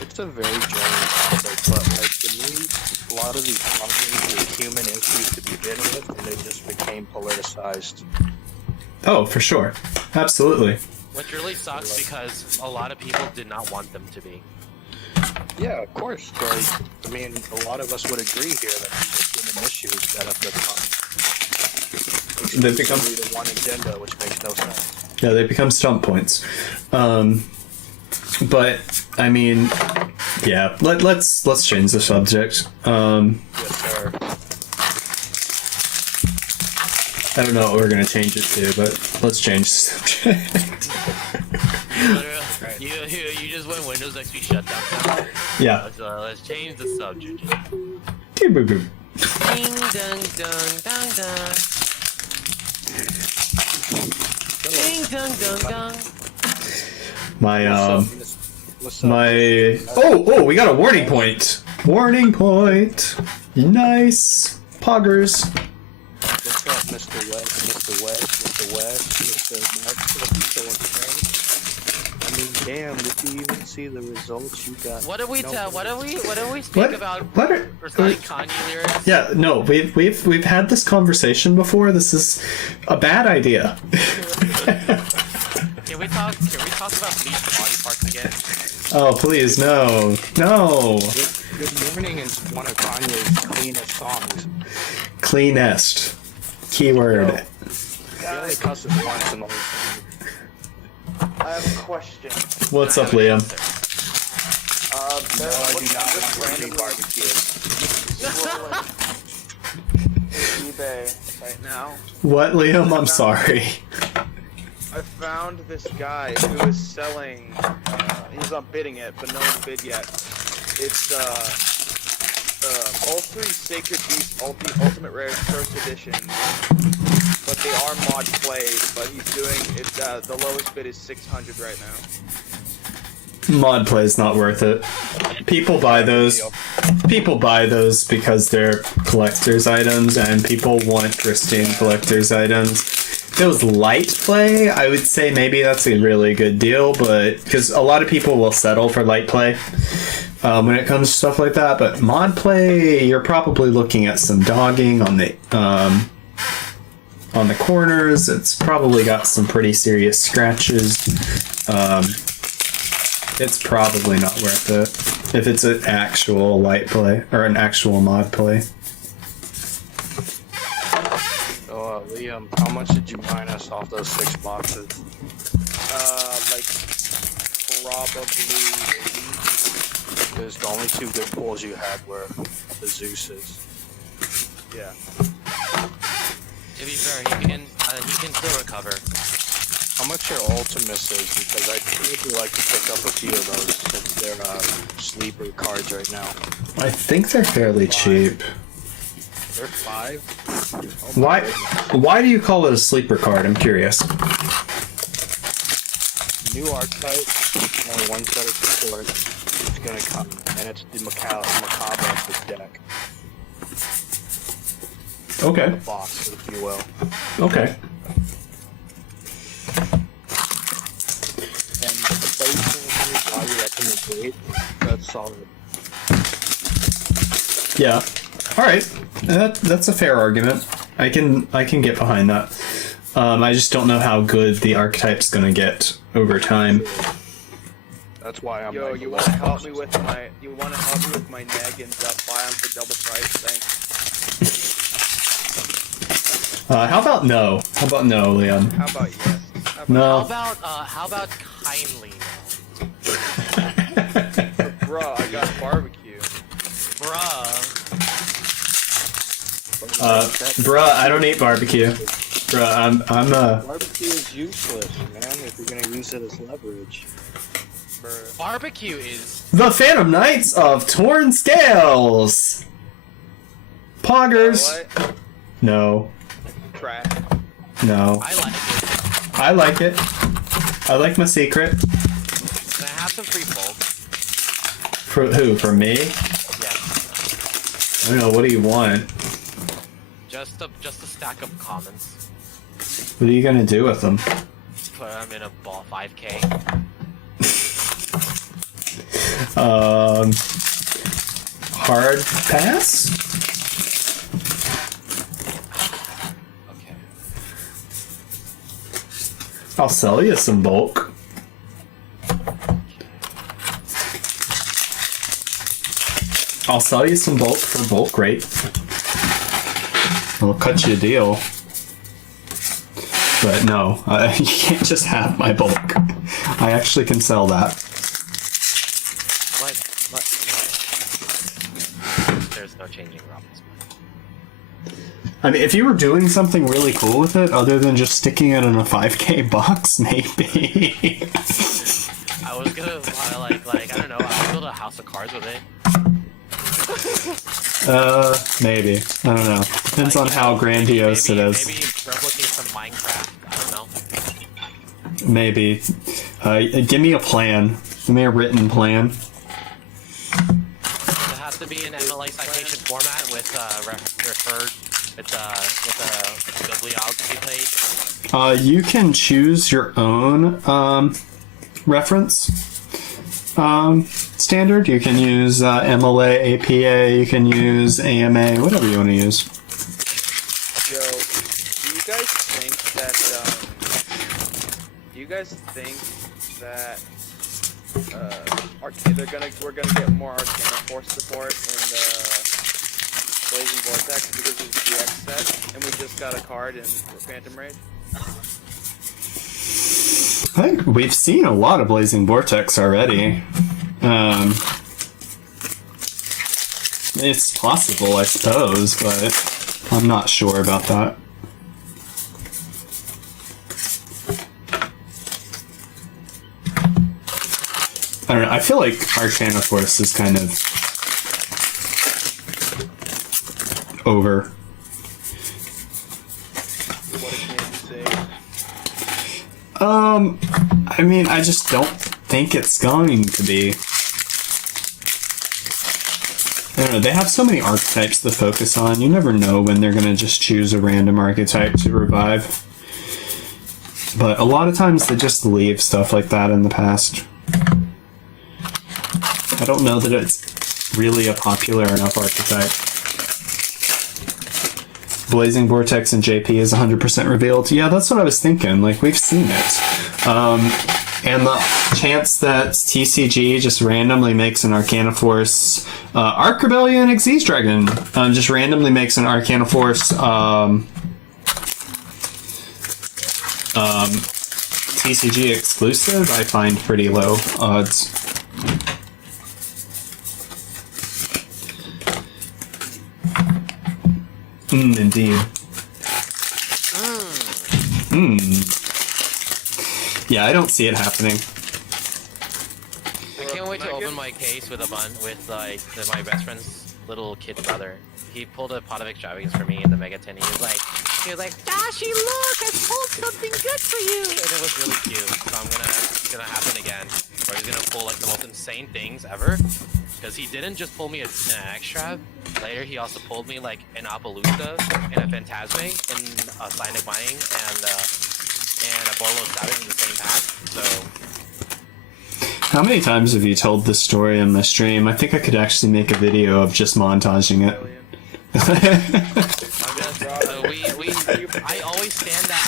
It's a very general topic, but like to me, a lot of these problems were human issues to begin with, and they just became politicized. Oh, for sure. Absolutely. Which really sucks because a lot of people did not want them to be. Yeah, of course. Like, I mean, a lot of us would agree here that these are human issues that have become. They become the one agenda, which makes no sense. Yeah, they become stump points. But I mean, yeah. Let's change the subject. Yes, sir. I don't know what we're gonna change it to, but let's change the subject. You just went Windows XP shutdown. Yeah. Let's change the subject. Ding dong Ding dong dong dong dong. Ding dong dong dong. Oh, we got a warning point. Warning point. Nice. Poggers. What's up, Mr. West, Mr. West, Mr. West, Mr. West? I mean, damn, did you even see the results you got? What do we speak about? What are reciting Kanye lyrics? Yeah, no, we've had this conversation before. This is a bad idea. Can we talk about bleached body parts again? Oh, please, no. No. Good Morning is one of Kanye's cleanest songs. Cleanest. Keyword. He only cusses once in the whole song. I have a question. What's up, Liam? There's I do not just want to be randomly barbecued. scrolling eBay right now. What, Liam? I'm sorry. I found this guy who is selling. He's not bidding it, but no one's bid yet. It's all 3 Sacred Beasts Ultimate Rare First Edition, but they are mod plays. But he's doing it. The lowest bid is 600 right now. Mod play is not worth it. People buy those. People buy those because they're collector's items, and people want pristine collector's items. If it was light play, I would say maybe that's a really good deal, but because a lot of people will settle for light play when it comes to stuff like that. But mod play, you're probably looking at some dogging on the corners. It's probably got some pretty serious scratches. It's probably not worth it if it's an actual light play or an actual mod play. So, Liam, how much did you minus off those 6 boxes? Like probably 80. Because the only 2 good pulls you had were the Zeuses. Yeah. To be fair, he can still recover. How much your Ultimus is? Because I would like to pick up a few of those since they're sleeper cards right now. I think they're fairly cheap. They're 5? Why do you call it a sleeper card? I'm curious. New archetype, only 1 set of support. It's gonna come, and it's the Macabre of the deck. Okay. The boss, if you will. Okay. And the base value recommended, that's solid. Yeah. All right. That's a fair argument. I can get behind that. I just don't know how good the archetype's gonna get over time. That's why I'm. Yo, like, you want to help me with my? You want to help me with my neg and buy them for double price? Thanks. How about no? How about no, Leon? How about yes? No. How about kindly? Bruh, I got barbecue. Bruh, I don't eat barbecue. Bruh, I'm Barbecue is useless, man. If you're gonna use it as leverage. Bruh. Barbecue is the Phantom Knights of Torn Scales. Poggers. What? No. Trash. No. I like it. I like it. I like my secret. Can I have some free bulk? For who? For me? Yeah. I don't know. What do you want? Just a stack of commons. What are you gonna do with them? Put them in a ball 5K. Hard pass? Okay. I'll sell you some bulk. I'll sell you some bulk for bulk rate. I'll cut you a deal. But no, you can't just have my bulk. I actually can sell that. What? There's no changing Robin's mind. I mean, if you were doing something really cool with it, other than just sticking it in a 5K box, maybe. I was gonna like I don't know. I would build a house of cards with it. Maybe. I don't know. Depends on how grandiose it is. Maybe replicate some Minecraft. I don't know. Maybe. Give me a plan. Give me a written plan. It has to be an MLA citation format with referred with a bibliography page. You can choose your own reference standard. You can use MLA, APA, you can use AMA, whatever you want to use. Yo, do you guys think that we're gonna get more Arcana Force support in the Blazing Vortex because of the GX set, and we just got a card in Phantom Rage? I think we've seen a lot of Blazing Vortex already. It's possible, I suppose, but I'm not sure about that. I don't know. I feel like Arcana Force is kind of over. What can you say? I mean, I just don't think it's going to be. I don't know, they have so many archetypes to focus on. You never know when they're going to just choose a random archetype to revive. But a lot of times they just leave stuff like that in the past. I don't know that it's really a popular enough archetype. Blazing Vortex and JP is 100% revealed. Yeah, that's what I was thinking. Like, we've seen it. And the chance that TCG just randomly makes an Arcana Force, Arc Rebellion Xyz Dragon just randomly makes an Arcana Force TCG exclusive, I find pretty low odds. Indeed. Yeah, I don't see it happening. I can't wait to open my case with my best friend's little kid brother. He pulled a pot of extravagance for me in the Mega 10. He was like, Dashi, look, I pulled something good for you. And it was really cute. So it's gonna happen again. Where he's gonna pull like the most insane things ever. Because he didn't just pull me an extra. Later, he also pulled me like an Appaloosa and a Phantasmic and a Cyanic Mining and a Bolo Savage in the same pack. So. How many times have you told this story on the stream? I think I could actually make a video of just montaging it. I always stand that.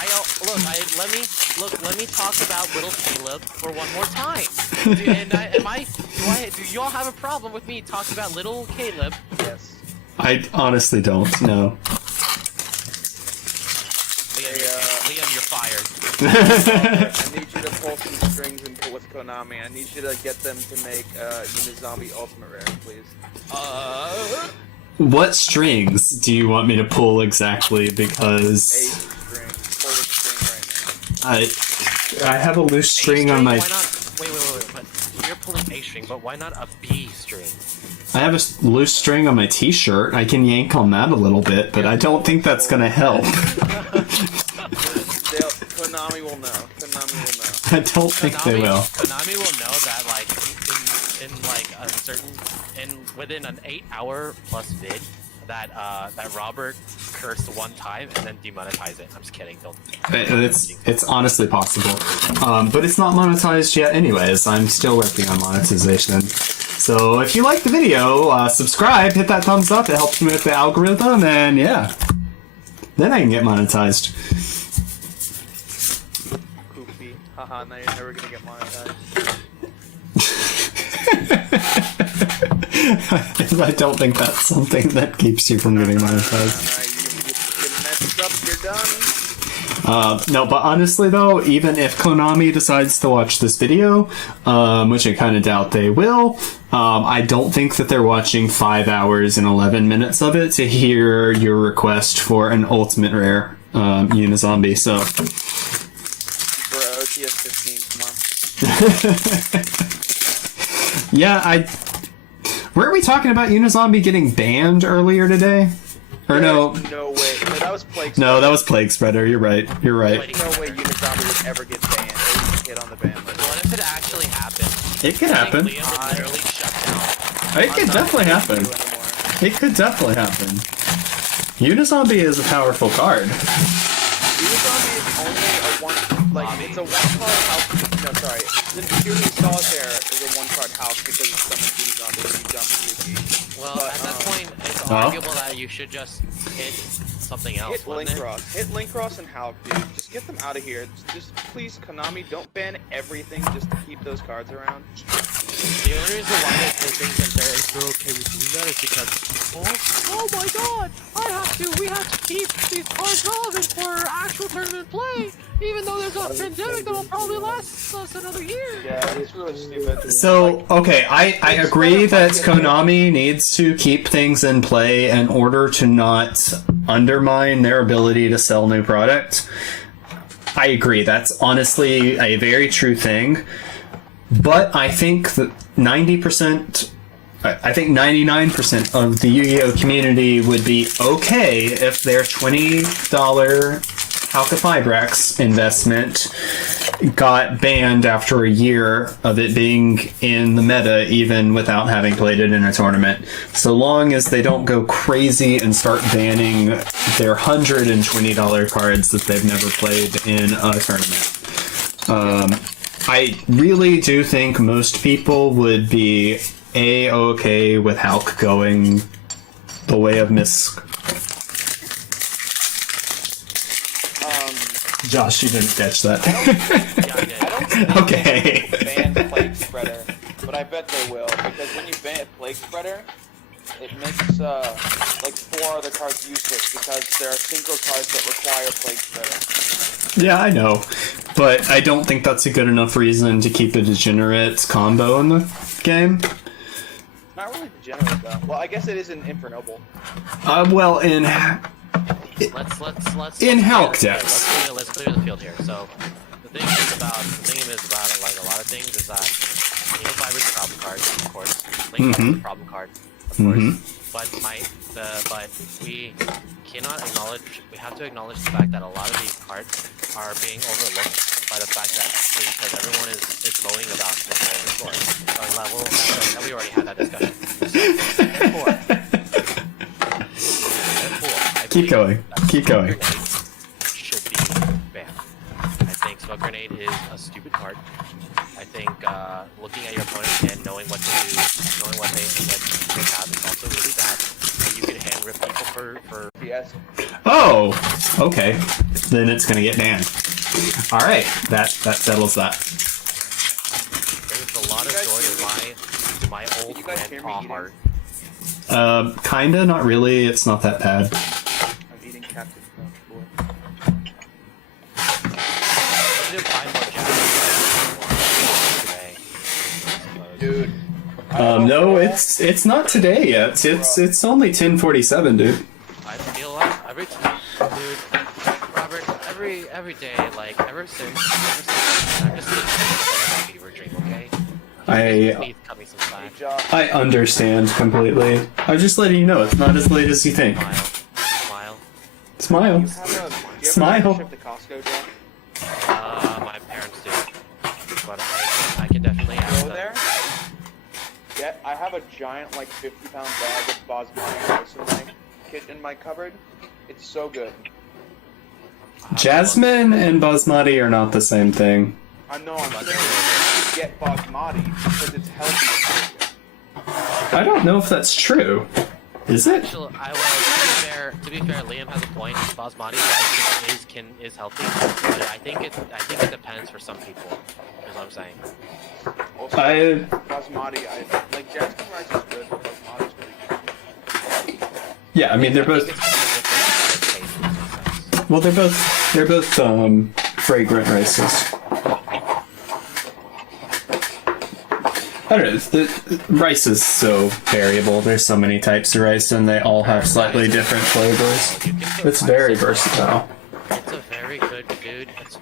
Let me talk about little Caleb for one more time. Do y'all have a problem with me talking about little Caleb? Yes. I honestly don't, no. Liam, you're fired. I need you to pull some strings and put with Konami. I need you to get them to make Unizombie Ultimate Rare, please. What strings do you want me to pull exactly? Because String. Pull the string right now. I have a loose string on my. Why not? Wait. But you're pulling A string, but why not a B string? I have a loose string on my T-shirt. I can yank on that a little bit, but I don't think that's gonna help. Konami will know. I don't think they will. Konami will know that like within an 8-hour plus vid that Robert cursed one time and then demonetize it. I'm just kidding. Don't. It's honestly possible, but it's not monetized yet. Anyways, I'm still working on monetization. So if you like the video, subscribe, hit that thumbs up. It helps me with the algorithm, and yeah, then I can get monetized. Goofy. Haha, now you're never gonna get monetized. I don't think that's something that keeps you from getting monetized. You messed up, you're done. No, but honestly though, even if Konami decides to watch this video, which I kind of doubt they will, I don't think that they're watching 5 hours and 11 minutes of it to hear your request for an ultimate rare Unizombie, so... For OTS 15, come on. Yeah, weren't we talking about Unizombie getting banned earlier today? Or no? No way. No, that was Plague. No, that was Plague Spreader. You're right. You're right. No way Unizombie would ever get banned or even get on the ban list. What if it actually happened? It could happen. Liam would literally shut down. It could definitely happen. It could definitely happen. Unizombie is a powerful card. Unizombie is only a one, it's a one-card house. No, sorry. The Fury Solitaire is a one-card house because it's summoned Unizombie when you jump Yuki. Well, But, at that point, it's arguable that you should just hit something else. Hit Linkross. Hit Linkross and Hulk, dude. Just get them out of here. Just please, Konami, don't ban everything just to keep those cards around. The only reason why they think that they're okay with doing that is because, oh my god, we have to keep these cards relevant for actual tournament play, even though there's a pandemic that will probably last us another year. Yeah, it's really stupid. So, okay, I agree that Konami needs to keep things in play in order to not undermine their ability to sell new product. I agree, that's honestly a very true thing. But I think that 90%, I think 99% of the Yu-Gi-Oh community would be okay if their $20 Alka-Fibrax investment got banned after a year of it being in the meta, even without having played it in a tournament. So long as they don't go crazy and start banning their $120 cards that they've never played in a tournament. I really do think most people would be A-okay with Hulk going the way of Miss. Josh, you didn't catch that. Yeah, I don't think Okay. they ban Plague Spreader, but I bet they will, because when you ban Plague Spreader, it makes like 4 other cards useless, because there are synchro cards that require Plague Spreader. Yeah, I know. But I don't think that's a good enough reason to keep a Degenerates combo in the game. Not really degenerate though. Well, I guess it is in Infernoble. Well, in let's In Hulk clear- decks. Let's clear the field here. So the thing is about like a lot of things is that Needle Fiber is a problem card, of course. Link is a problem card, of course. But we cannot acknowledge. We have to acknowledge the fact that a lot of these cards are being overlooked by the fact that because everyone is moaning about the score. Our level, and we already had that discussion. Therefore, Keep going. Keep going. Should be banned. I think Smoke Grenade is a stupid card. I think looking at your opponent and knowing what to do, knowing what they have is also really bad. You can hand rip people for PS. Oh, okay. Then it's gonna get banned. All right, that settles that. brings a lot of joy to my old you guys hear me grandpa eating? heart. Kinda, not really. It's not that bad. I'm eating Captain Crunch, boy. Let's do 5 more today. Dude. No, it's not today yet. It's only 10:47, dude. I feel like dude, Robert, every day, like ever since I'm just living a fever dream, okay? Please cut me some slack. Good job. I understand completely. I'm just letting you know it's not as late as you think. Smile. Smile. Do you have Smile. a trip to Costco, John? My parents do, but I can definitely ask Go them. there. I have a giant, like 50-pound bag of basmati rice in my cupboard. It's so good. Jasmine and basmati are not the same thing. I know. I'm saying you should get basmati because it's healthy. I don't know if that's true. Is it? Actually, to be fair, Liam has a point. Basmati rice is healthy, but I think it depends for some people. Is what I'm saying. Also, basmati, like jasmine rice is good, but basmati is really good. Yeah, I mean they're I think both. it's kind of different tastes. Well, they're both fragrant rices. I don't know. The rice is so variable. There's so many types of rice, and they all have slightly different flavors. It's very versatile. It's a very good dude. It's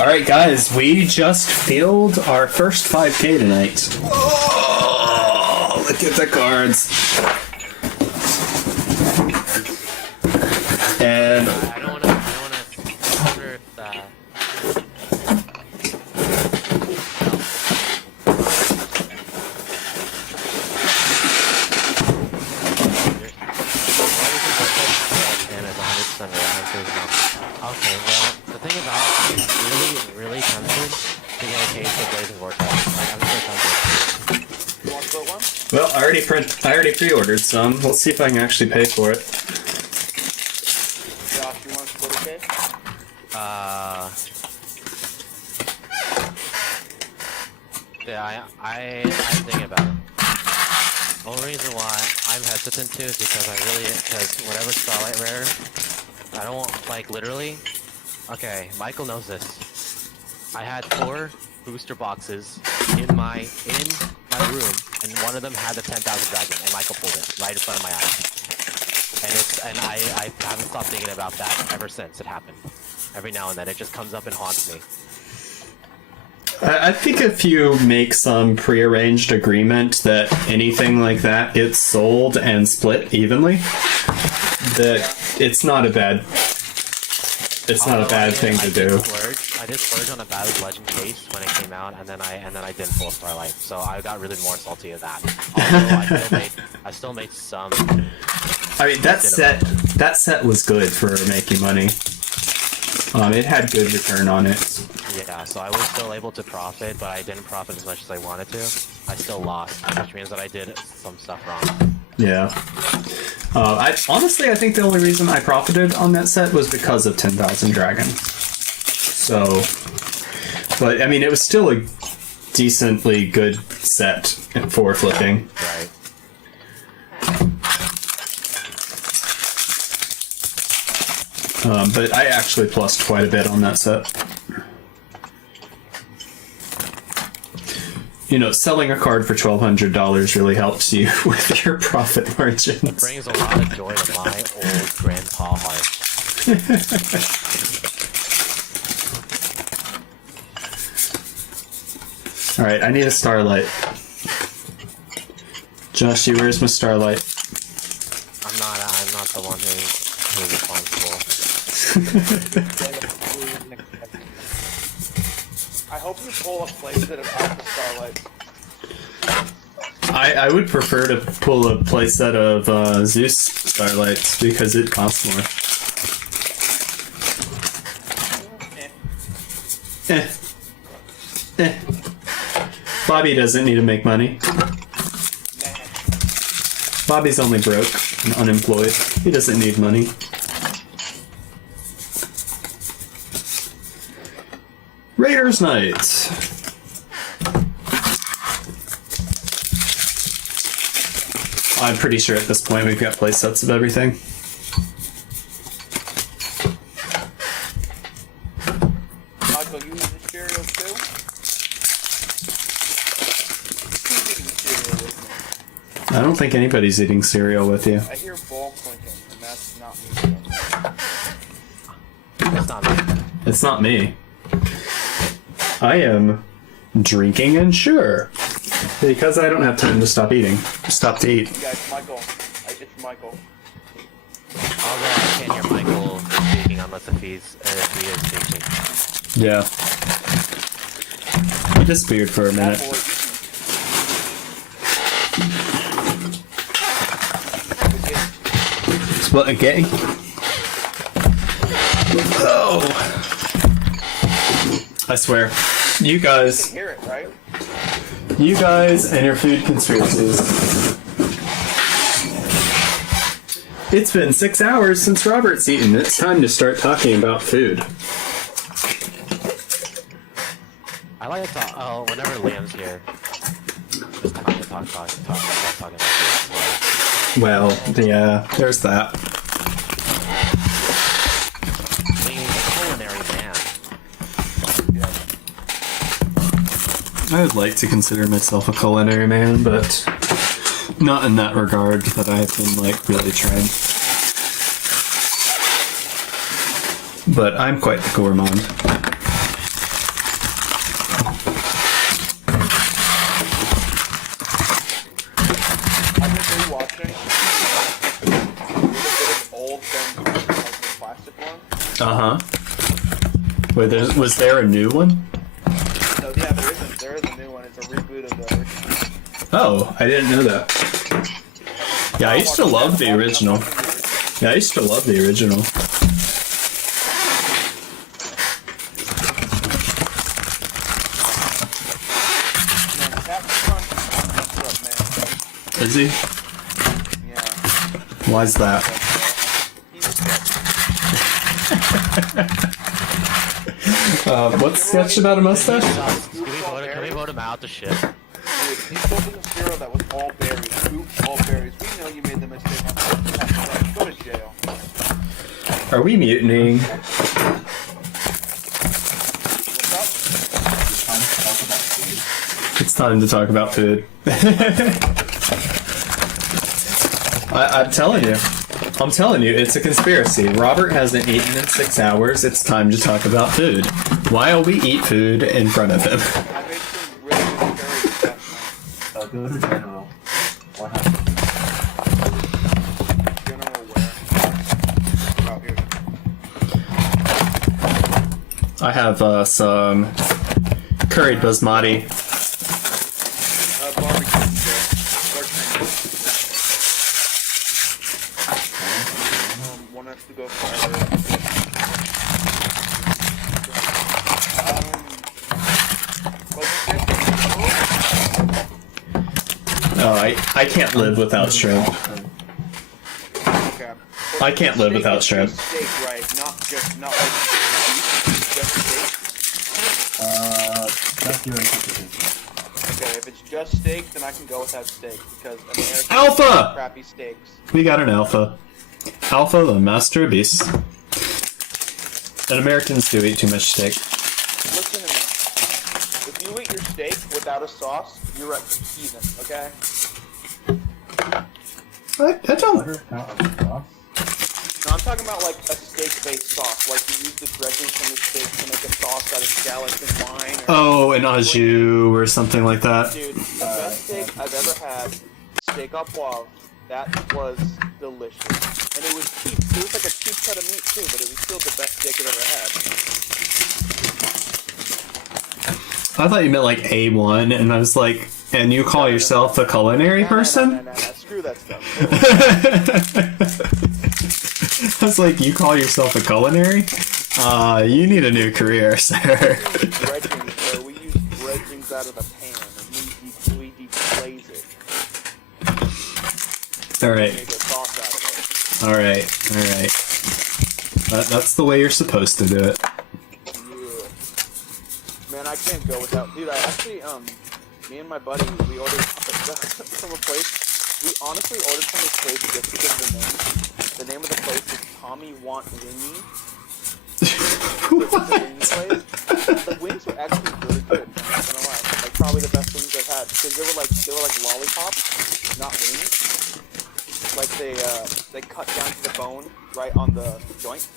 All right, guys, we just filled our first 5K tonight. Oh, look at the cards. And I don't wanna wonder if Okay, well, the thing about it, I'm really tempted to get a case of Blazing Vortex. Like, I'm so tempted. You want to put one? well, I already pre-ordered some. Let's see if I can actually pay for it. Josh, you want to split a case? Yeah, I'm thinking about it. The only reason why I'm hesitant to is because because whatever Starlight Rare, I don't want, like, literally, okay, Michael knows this. I had 4 booster boxes in my room, and one of them had the 10,000 dragon, and Michael pulled it right in front of my eyes. I haven't stopped thinking about that ever since it happened. Every now and then, it just comes up and haunts me. I think if you make some prearranged agreement that anything like that gets sold and split evenly, that it's not a bad thing to do. I did splurge on a Battle Legend case when it came out, and then I didn't pull a Starlight, so I got really more salty at that. Although I still made some. I mean, that set was good for making money. It had good return on it. Yeah, so I was still able to profit, but I didn't profit as much as I wanted to. I still lost, which means that I did some stuff wrong. Yeah. I think the only reason I profited on that set was because of 10,000 Dragon. So, but I mean, it was still a decently good set for flipping. Right. But I actually plussed quite a bit on that set. You know, selling a card for $1,200 really helps you with your profit margins. It brings a lot of joy to my old grandpa heart. Alright, I need a Starlight. Joshy, where's my Starlight? I'm not the one who's responsible. I hope you pull a playset of Alpha Starlight. I would prefer to pull a playset of Zeus Starlights because it costs more. Bobby doesn't need to make money. Bobby's only broke and unemployed. He doesn't need money. Raiders Night. I'm pretty sure at this point we've got playsets of everything. Michael, you eating cereal too? Who's eating cereal with me? I don't think anybody's eating cereal with you. I hear ball clinking, and that's not me. That's not me. It's not me. I am drinking and sure. Because I don't have time to stop eating. Stop to eat. You guys, Michael. It's Michael. Although I can't hear Michael speaking unless if he is speaking. Yeah. He disappeared for a minute. What again? Oh! I swear. You guys. Hear it, right? You guys and your food conspiracies. It's been 6 hours since Robert's eaten. It's time to start talking about food. I like to talk, whenever Liam's here, just time to talk about food. Well, yeah, there's that. Liam's a culinary man. I would like to consider myself a culinary man, but not in that regard that I've been, like, really trying. But I'm quite the gourmand. I've been rewatching old things, like the plastic one. Uh-huh. Wait, was there a new one? No, yeah, there isn't. There is a new one. It's a reboot of the original. Oh, I didn't know that. Yeah, I used to love the original. Yeah, I used to love the original. Man, Captain Crunch is man. Is he? Yeah. Why's that? He's What's sketch about a mustache? Can we vote him out the ship? He opened a cereal that was all berries. Scoop, all berries. We know you made the mistake. Go to jail. Are we mutinying? What's It's time to talk about food. I'm telling you. I'm telling you, it's a conspiracy. Robert hasn't eaten in 6 hours. It's time to talk about food. While we eat food in front of him. I made some really good curries last night. Go to general. What happened? General where? Out here. I have some curried basmati. Barbecue. One has to go further. Oh, I can't live without shrimp. Okay. I can't live without Steak shrimp. is just steak, right? Not like beef, just steak. That's your interpretation. Okay, if it's just steak, then I can go without steak because Americans Alpha! eat crappy steaks. We got an alpha. Alpha, the master of beasts. And Americans do eat too much steak. Listen to me. If you eat your steak without a sauce, you're a heathen, okay? I don't. Butter, not a sauce. No, I'm talking about like a steak-based sauce. Like you use the dressing from the steak to make a sauce out of scallops and wine. Or Oh, an au jus or something like that. Dude, the best steak I've ever had, steak au poivre, that was delicious. And it was cheap. It was like a cheap cut of meat too, but it was still the best steak I've ever had. I thought you meant like A1, and I was like, and you call yourself a culinary person? No, screw that stuff. I was like, you call yourself a culinary? You need a new career, sir. Dredging, so we use dredgings out of the pan, and we deglaze it. Alright, Make a sauce out of it. alright. That's the way you're supposed to do it. Yeah. Man, I can't go without. Dude, I actually, me and my buddy, we ordered from a place. We honestly ordered from this place just because of the name. The name of the place is Tommy Want Wingy. What? The wings were actually really good. I'm not gonna lie. Like probably the best wings I've had because they were like lollipops, not wings. Like they cut down to the bone right on the joint.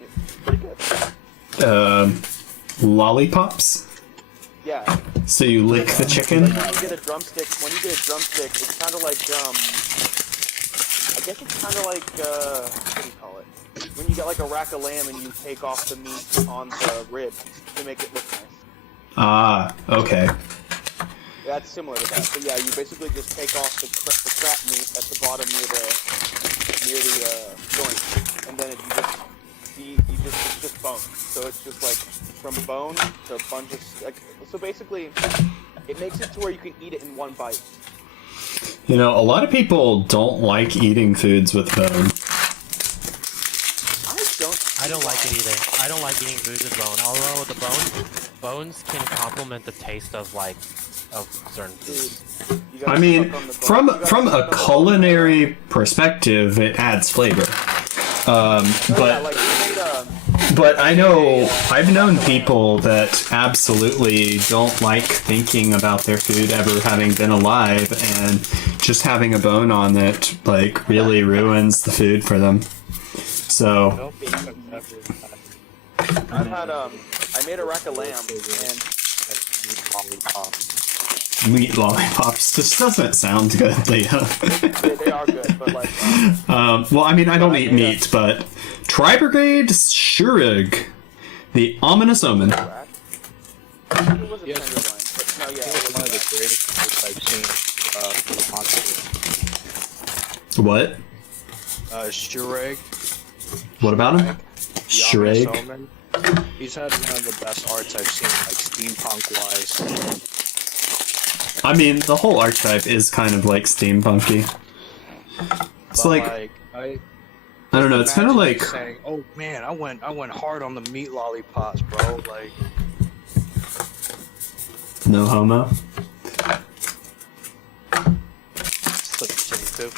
Yeah, pretty good. Lollipops? Yeah. So you lick the chicken? When you get a drumstick, it's kind of like I guess it's kind of like what do you call it? When you get like a rack of lamb and you take off the meat on the rib to make it look nice. Ah, okay. That's similar to that. So yeah, you basically just take off the crap meat at the bottom near the joint, and then it's just bone. So it's just like from bone to a bunch of so basically, it makes it to where you can eat it in one bite. You know, a lot of people don't like eating foods with bone. I don't like it either. I don't like eating foods with bone. Although the bones can complement the taste of certain foods. You gotta I mean, suck on the bone. from a culinary perspective, it adds flavor. But I know, I've known people that absolutely don't like thinking about their food ever having been alive, and just having a bone on it, like, really ruins the food for them. So, I've had I made a rack of lamb and meat lollipops just doesn't sound good, Leo. they are good, but like Well, I mean, I don't eat meat, but Tri-Brigade Shurig, the ominous omen. rack. It was a tenderloin, but no, yeah, it was One of the greatest fish I've seen for the monster. What? Shureg. What about him? The ominous Shreg. omen. He's had one of the best arts I've seen, like steampunk-wise. I mean, the whole archetype is kind of like steampunky. It's But, like, I I don't know, it's kind of imagine like, saying, "Oh man, I went hard on the meat lollipops, bro." Like, no homo. it's like too.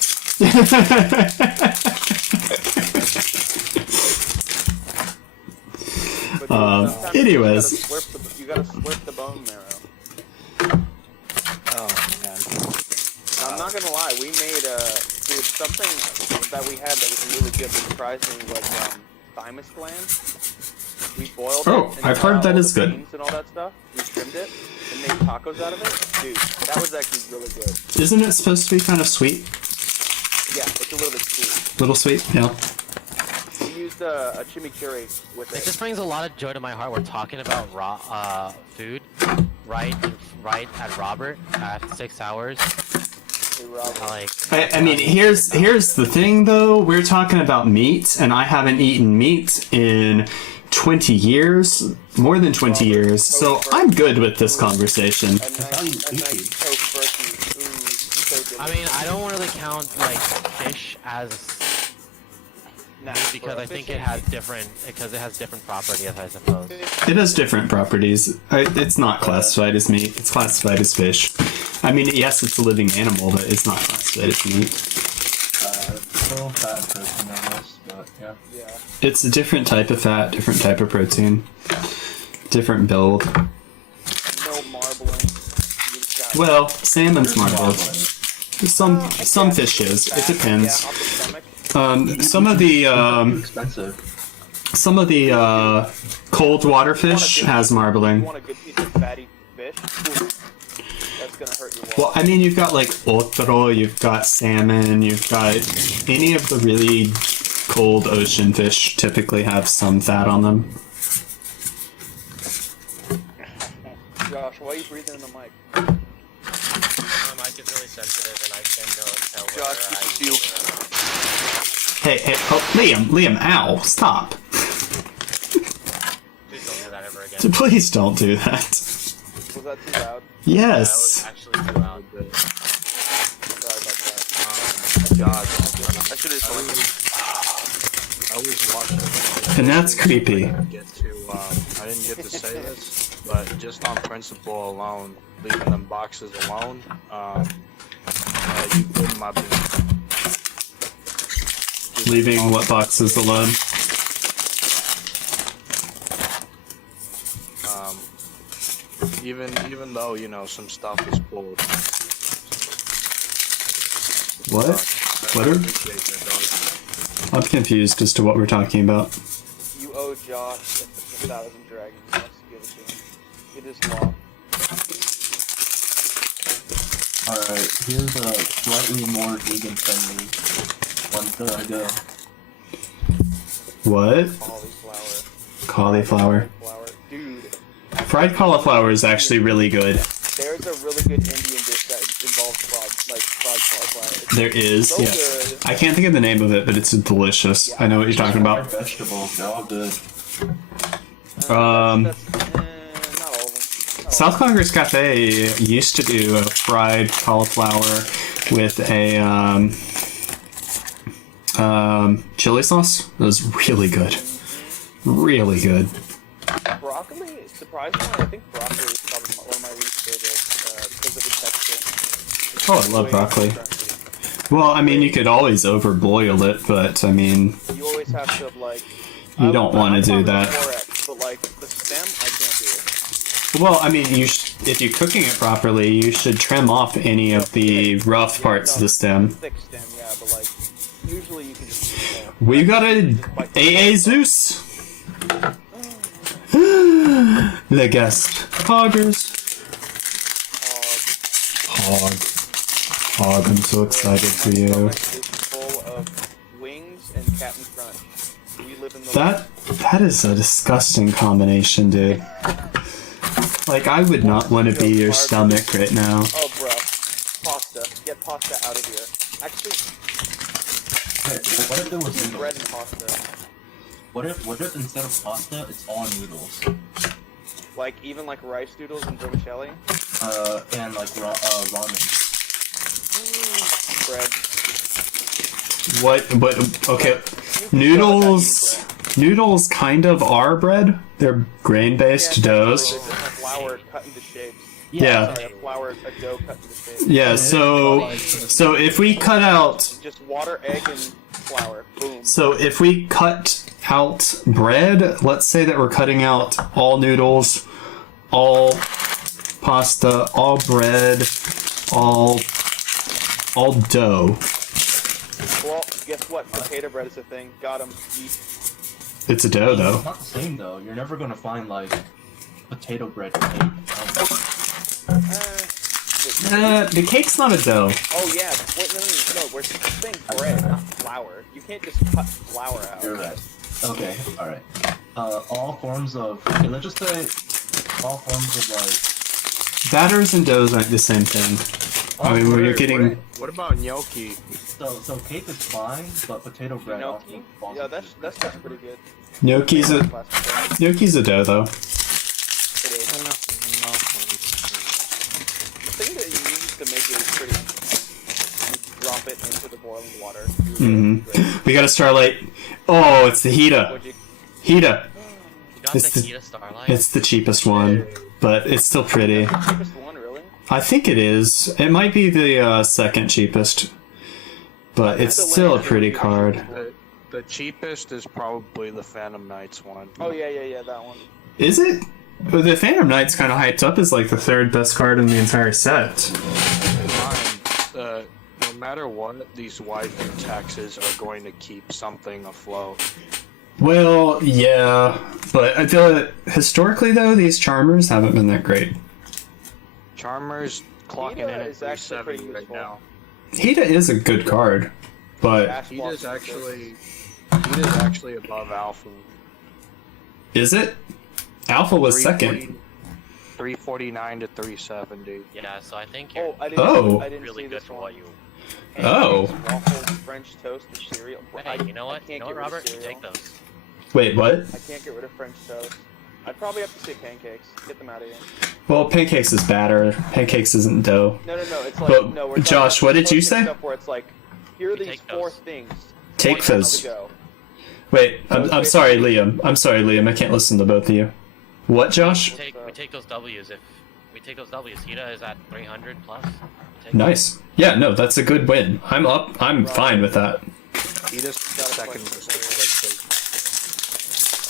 but sometimes anyways. you gotta slurp the bone marrow. Oh man. I'm not gonna lie, we made Dude, something that we had that was really good that surprised me was thymus gland. We boiled Oh, it. And I've cut heard out that all is the good. veins and all that stuff. We trimmed it and made tacos out of it. Dude, that was actually really good. Isn't it supposed to be kind of sweet? Yeah, it's a little bit sweet. Little sweet, yeah. We used a chimichurri with It it. just brings a lot of joy to my heart. We're talking about raw food, right at Robert at 6 hours. Hey, Rob. I mean, here's the thing though. We're talking about meat, and I haven't eaten meat in 20 years, more than 20 years. So I'm good with this conversation. A nice toast turkey. Ooh, so delicious. I mean, I don't really count like fish as Nah, because bro, I think fish it has different properties, I suppose. It has different properties. It's not classified as meat. It's classified as fish. I mean, yes, it's a living animal, but it's not classified as meat. Still fat and protein on this, but yeah. Yeah. It's a different type of fat, different type of protein, different build. No marbling. You just got- Well, salmon's marbled. Some fish is. It depends. Yeah, off the stomach. Some of the cold water fish has You marbling. want a good piece of fatty fish? Ooh, that's gonna hurt your wallet. Well, I mean, you've got like otro, you've got salmon, you've got any of the really cold ocean fish typically have some fat on them. Josh, why are you breathing in the mic? My mic is really sensitive, and I can tell Josh, this is you. Hey, oh, Liam, ow, stop. Please don't do that ever again. Please don't do that. Was that too loud? Yes. Actually too loud. Sorry about that. Josh, I should have selected. I was watching. And that's creepy. I didn't get to say this, but just on principle alone, leaving them boxes alone, you couldn't my Leaving what boxes alone? Even though some stuff is pulled. What? What are? I'm confused as to what we're talking about. You owe Josh 1,000 dragons. You must give it to him. It is law. Alright, here's a slightly more vegan friendly one for I go. What? Cauliflower. Cauliflower. Dude, Fried cauliflower is actually really good. there's a really good Indian dish that involves fried cauliflower. It's There is, so yes. good. I can't think of the name of it, but it's delicious. I know what you're talking Fried about. vegetables, they're all good. Not all of them. South Congress Cafe used to do a fried cauliflower with a chili sauce. It was really good. Really good. Broccoli, surprisingly, I think broccoli is probably one of my least favorites because of the texture. Oh, I love Way broccoli. crunchy. Well, I mean, you could always overboil it, but I mean, You always have to you don't want to do I'm that. 4X, but the stem, I can't do it. Well, I mean, if you're cooking it properly, you should trim off any of the rough parts of the stem. Thick stem, yeah, but usually you can just. We got a AA-ZEUS. The guest hoggers. Hog, I'm so excited for you. Stomach is full of wings and Captain Crunch. We live in the That is a disgusting combination, dude. Like, I would not want to be your stomach right now. Oh, bro. Pasta. Get pasta out of here. Actually, Wait, what if there was bread noodles? and pasta. What if instead of pasta, it's all noodles? Even rice noodles and vermicelli? And ramen. Bread. Okay. Noodles kind of are bread. They're grain-based doughs. It's just a flour cut into shapes. Yeah. Sorry, a dough cut into shapes. Yeah, so if we cut out Just water, egg, and flour. Boom. So if we cut out bread, let's say that we're cutting out all noodles, all pasta, all bread, all dough. Guess what? Potato bread is a thing. Got him. It's a dough, though. It's not the same though. You're never gonna find like potato bread cake. The cake's not a dough. Oh yeah. Wait, no. We're saying bread, not flour. You can't just cut flour out. You're right. Okay, alright. All forms of, okay, let's just say all forms of like, Batters and doughs aren't the same thing. I mean, when you're getting... What about gnocchi? so cake is fine, but potato bread also Gnocchi? falls Yeah, into that's pretty good. Gnocchi's a dough, though. It is. The thing that you use to make it is pretty. You drop it into the boiling water. Mm-hmm. We got a Starlight. Oh, it's the Hita. What'd you? Hita. You got It's the the- Hita Starlight? It's the cheapest one, but it's still pretty. The cheapest one, really? I think it is. It might be the second cheapest, but it's still a pretty card. The cheapest is probably the Phantom Knights one. Oh yeah, that one. Is it? Well, the Phantom Knight's kind of hyped up as like the third best card in the entire set. No matter what, these waifu taxes are going to keep something afloat. Well, yeah, but I feel that historically though, these Charmers haven't been that great. Charmers clocking in Hita at is actually pretty 370 right useful. now. Hita is a good card, but Dash Hita's blocks actually above Alpha. is it? Alpha was second. 349 to 370. Yeah, so I think you're Oh, I didn't. Oh. I didn't really see good this for one. what you... Oh. Waffles, French toast, or cereal. Hey, you know what? I You can't know get what, rid of Robert? You cereal. take those. Wait, what? I can't get rid of French toast. I'd probably have to say pancakes. Get them out of here. Well, pancakes is batter. Pancakes isn't dough. No. It's like But, no. We're Josh, talking what did you toasting say? Stuff where it's like, here are We these take four those. things. Take One has those. to go. Wait, I'm sorry, Liam. I'm sorry, Liam. I can't listen to both of you. What, Josh? We take those W's. If we take those W's, Hita is at 300 plus. Take Nice. Yeah, no, that's a good win. I'm up. I'm fine with that. Hita's second most expensive.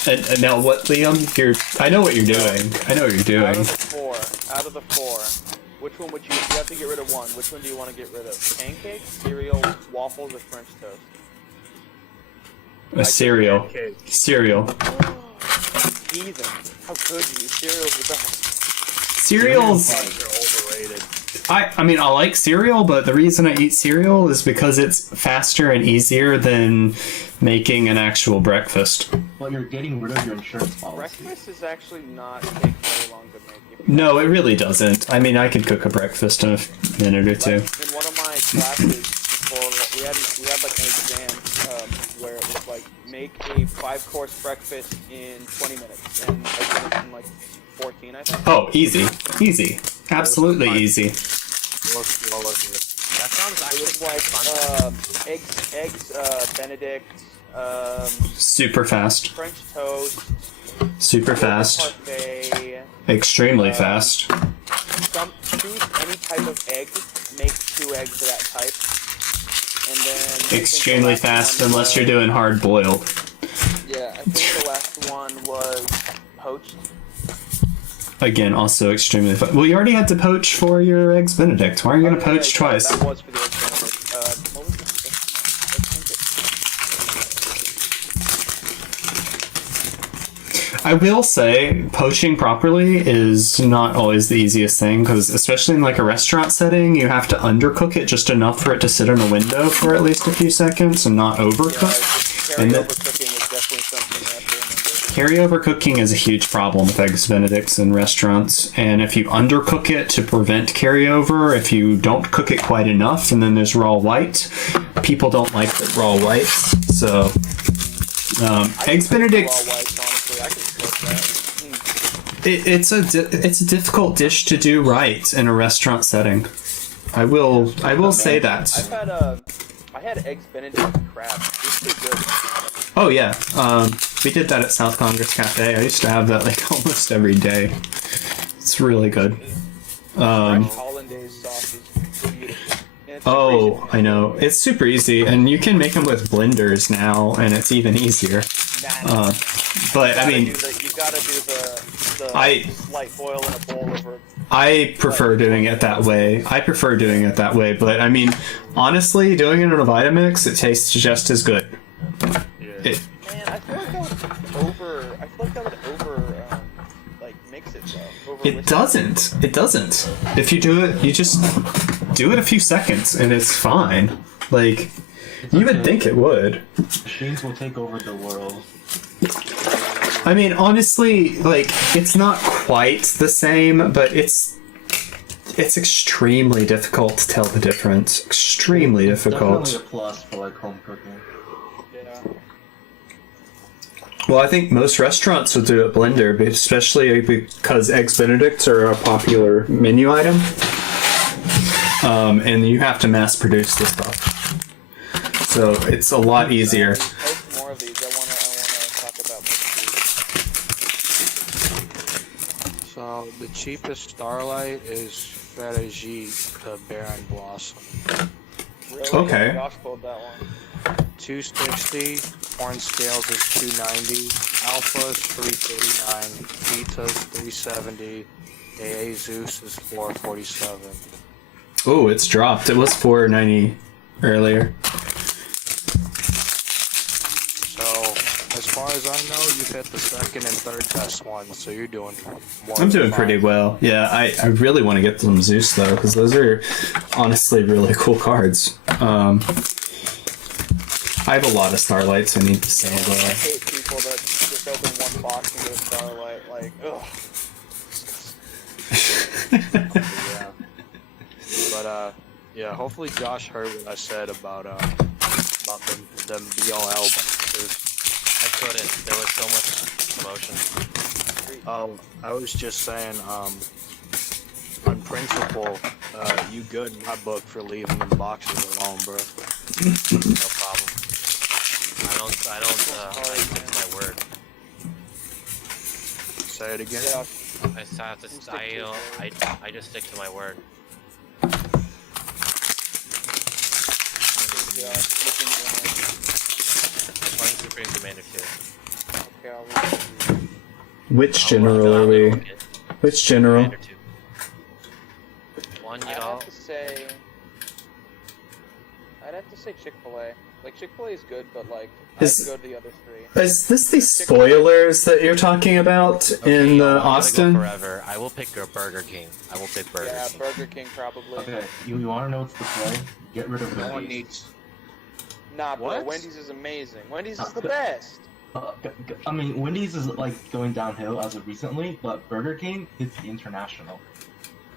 And now what, Liam? I know what you're doing. I know what you're Out doing. of the four, which one would you have to get rid of one? Which one do you want to get rid of? Pancakes, cereal, waffles, or French toast? A cereal. Pancake. Cereal. Heathen. How could you? Cereal's the best. Cereals. They're overrated. I mean, I like cereal, but the reason I eat cereal is because it's faster and easier than making an actual breakfast. well, you're getting rid of your insurance policy. Breakfast is actually not take very long to make. No, it really doesn't. I mean, I could cook a breakfast in a minute or two. Like, in one of my classes, we had like an exam where it was like make a 5-course breakfast in 20 minutes, and I did it in like 14, I think. Oh, easy. Easy. Absolutely easy. Well, look at it. That sounds It actually was like fun. eggs Benedict, Super fast. French toast, Super fast. parfait. Extremely fast. Choose any type of egg, make 2 eggs of that type, and then I think Extremely the last fast one unless you're was- doing hard boiled. Yeah, I think the last one was poached. Again, also extremely fast. Well, you already had to poach for your eggs Benedict. Why are you going to Oh, yeah, poach yeah, twice? That was for the eggs Benedict. What was it? I will say, poaching properly is not always the easiest thing, because especially in like a restaurant setting, you have to undercook it just enough for it to sit in a window for at least a few seconds and not overcook. And Carryover that- cooking is definitely something you have to remember. Carryover cooking is a huge problem with eggs Benedicts in restaurants, and if you undercook it to prevent carryover, if you don't cook it quite enough, and then there's raw white, people don't like the raw whites. So, eggs Benedict, Raw whites, honestly, I can cook that. it's a difficult dish to do right in a restaurant setting. I will say that. I had eggs Benedict with crab. It's pretty good. Oh yeah, we did that at South Congress Cafe. I used to have that like almost every day. It's really good. Hollandaise sauce is beautiful. And it's Oh, super I know. It's super easy, and you can make them with blenders now, and it's even easier. easy. But I mean, you gotta do the I- slight boil in a bowl over I prefer doing it that way. But I mean, honestly, doing it in a Vitamix, it tastes just as good. Yeah. It, Man, I feel like that would like mix it though. it doesn't. It doesn't. If you do it, you just do it a few seconds and it's fine. Like, you would think it would. Machines will take over the world. I mean, honestly, like, it's not quite the same, but it's extremely difficult to tell the difference. Extremely difficult. Definitely a plus for like home cooking. Yeah. Well, I think most restaurants would do a blender, but especially because Eggs Benedicts are a popular menu item. And you have to mass produce this stuff. So it's a lot easier. Post more of these. I wanna talk about more food. So the cheapest Starlight is Feragie, the Baron Blossom. Really? Okay. Josh pulled that one. 260, Horn Scales is 290, Alpha is 339, Beta is 370, AA-ZEUS is 447. Oh, it's dropped. It was 490 earlier. So, as far as I know, you've hit the second and third best ones, so you're doing more I'm than doing fine. pretty well. Yeah, I really want to get some Zeus though, because those are honestly really cool cards. I have a lot of Starlights I need to sell I though. hate people that just open one box and go Starlight. Like, ugh. Yeah. But yeah, hopefully Josh heard what I said about them BLL boxes. I couldn't. There was so much commotion. I was just saying, on principle, you good in my book for leaving them boxes alone, bro. No problem. I don't stick to my word. Say it again. Yeah. I just stick to my word. Yeah. Looking I'm playing Supreme Commander 2. okay, I'll read it. Which general are we? Which general? Commander 2. One, I'd have to say Chick-fil-A. Like, Chick-fil-A is good, but like, I'd Is- go to the other three. Is this the spoilers that you're talking about in I'm gonna Austin? go forever. I will pick Burger King. I will pick Burger Yeah, King. Burger King probably. Okay, you want to know what's the play? Get rid of No one Wendy's. needs. Nah, bro, What? Wendy's is amazing. Wendy's is the best. I mean, Wendy's is like going downhill as of recently, but Burger King is international.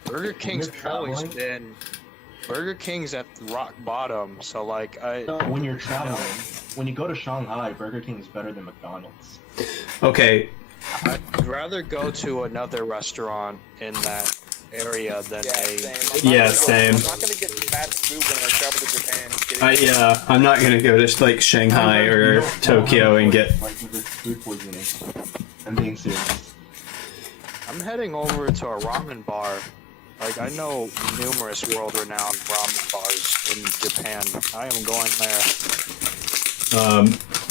Burger King's you're always traveling- been. Burger King's at rock bottom, so like When you're traveling, when you go to Shanghai, Burger King is better than McDonald's. Okay, I'd rather go to another restaurant in that area than Yeah, a. same. Yeah, same. I'm not gonna get fast food when I travel to Japan. Kidding? yeah, I'm not gonna go to like Shanghai or Tokyo and get. like with this food poisoning. I'm being serious. I'm heading over to a ramen bar. Like, I know numerous world-renowned ramen bars in Japan. I am going there.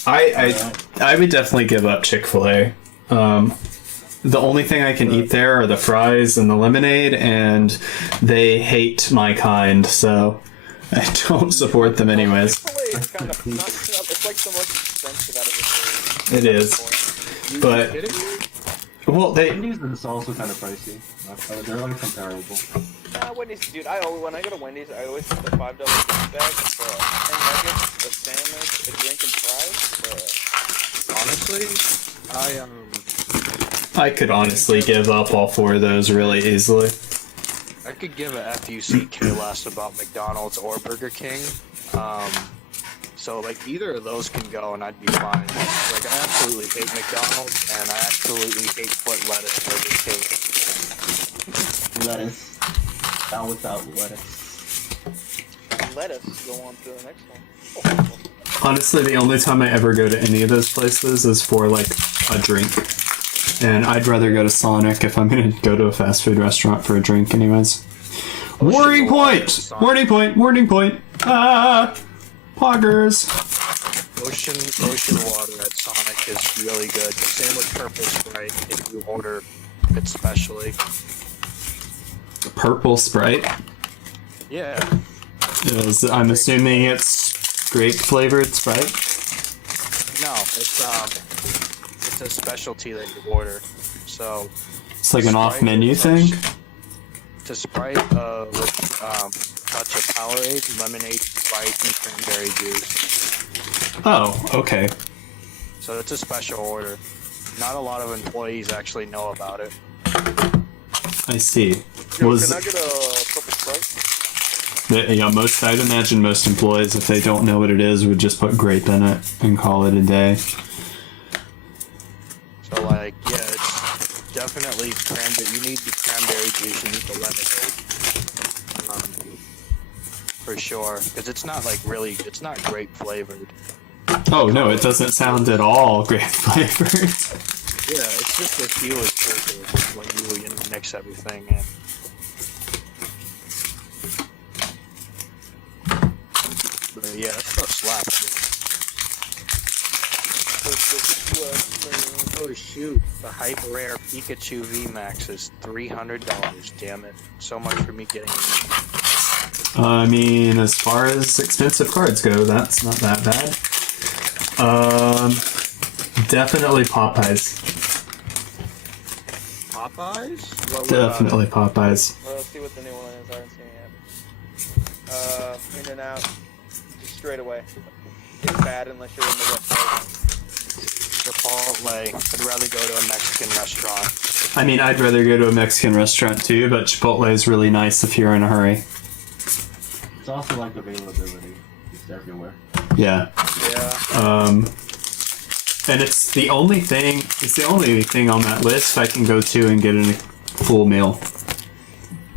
I would definitely give up Chick-fil-A. The only thing I can eat there are the fries and the lemonade, and they hate my kind, so I don't support them anyways. Chick-fil-A is kind of not, it's like the most expensive out of the three. It is, but Kidding me? well, Wendy's is also kind of pricey. They're like comparable. Nah, Wendy's, dude. When I go to Wendy's, I always get the $5 gift bag for 10 nuggets, a sandwich, a drink, and fries. Honestly, I could honestly give up all four of those really easily. I could give a FUCK less about McDonald's or Burger King. So like either of those can go and I'd be fine. Like I absolutely hate McDonald's and I absolutely hate foot lettuce Burger King. Lettuce. Down without lettuce. Let us go on to the next one. Honestly, the only time I ever go to any of those places is for like a drink. And I'd rather go to Sonic if I'm gonna go to a fast food restaurant for a drink anyways. Warning point! Warning point! Warning point! Ah! Poggers! Ocean water at Sonic is really good. Same with Purple Sprite if you order it specially. Purple Sprite. Yeah. I'm assuming it's grape flavored Sprite. No, it's a specialty that you order. So It's like an Sprite off-menu with thing. It's a Sprite with touch of Powerade, lemonade, Sprite, and cranberry juice. Oh, okay. So it's a special order. Not a lot of employees actually know about it. I see. Yo, Was can I get a purple Sprite? yeah, I'd imagine most employees, if they don't know what it is, would just put grape in it and call it a day. So like, yeah, it's definitely cranberry. You need the cranberry juice. You need the lemonade. For sure, because it's not like really. It's not grape flavored. Oh no, it doesn't sound at all grape flavored. Yeah, it's just a hue of sugar when you mix everything in. But yeah, that stuff slaps. Oh shoot! The hyper rare Pikachu VMAX is $300. Damn it! So much for me getting. I mean, as far as expensive cards go, that's not that bad. Definitely Popeyes. Popeyes? What Definitely Popeyes. Well, let's see what the new one is. I haven't seen it yet. In and out. Just straight away. It's bad unless you're in the West Coast. Chipotle. I'd rather go to a Mexican restaurant. I mean, I'd rather go to a Mexican restaurant too, but Chipotle is really nice if you're in a hurry. It's also like availability. It's everywhere. Yeah. Yeah. And it's the only thing on that list I can go to and get a full meal.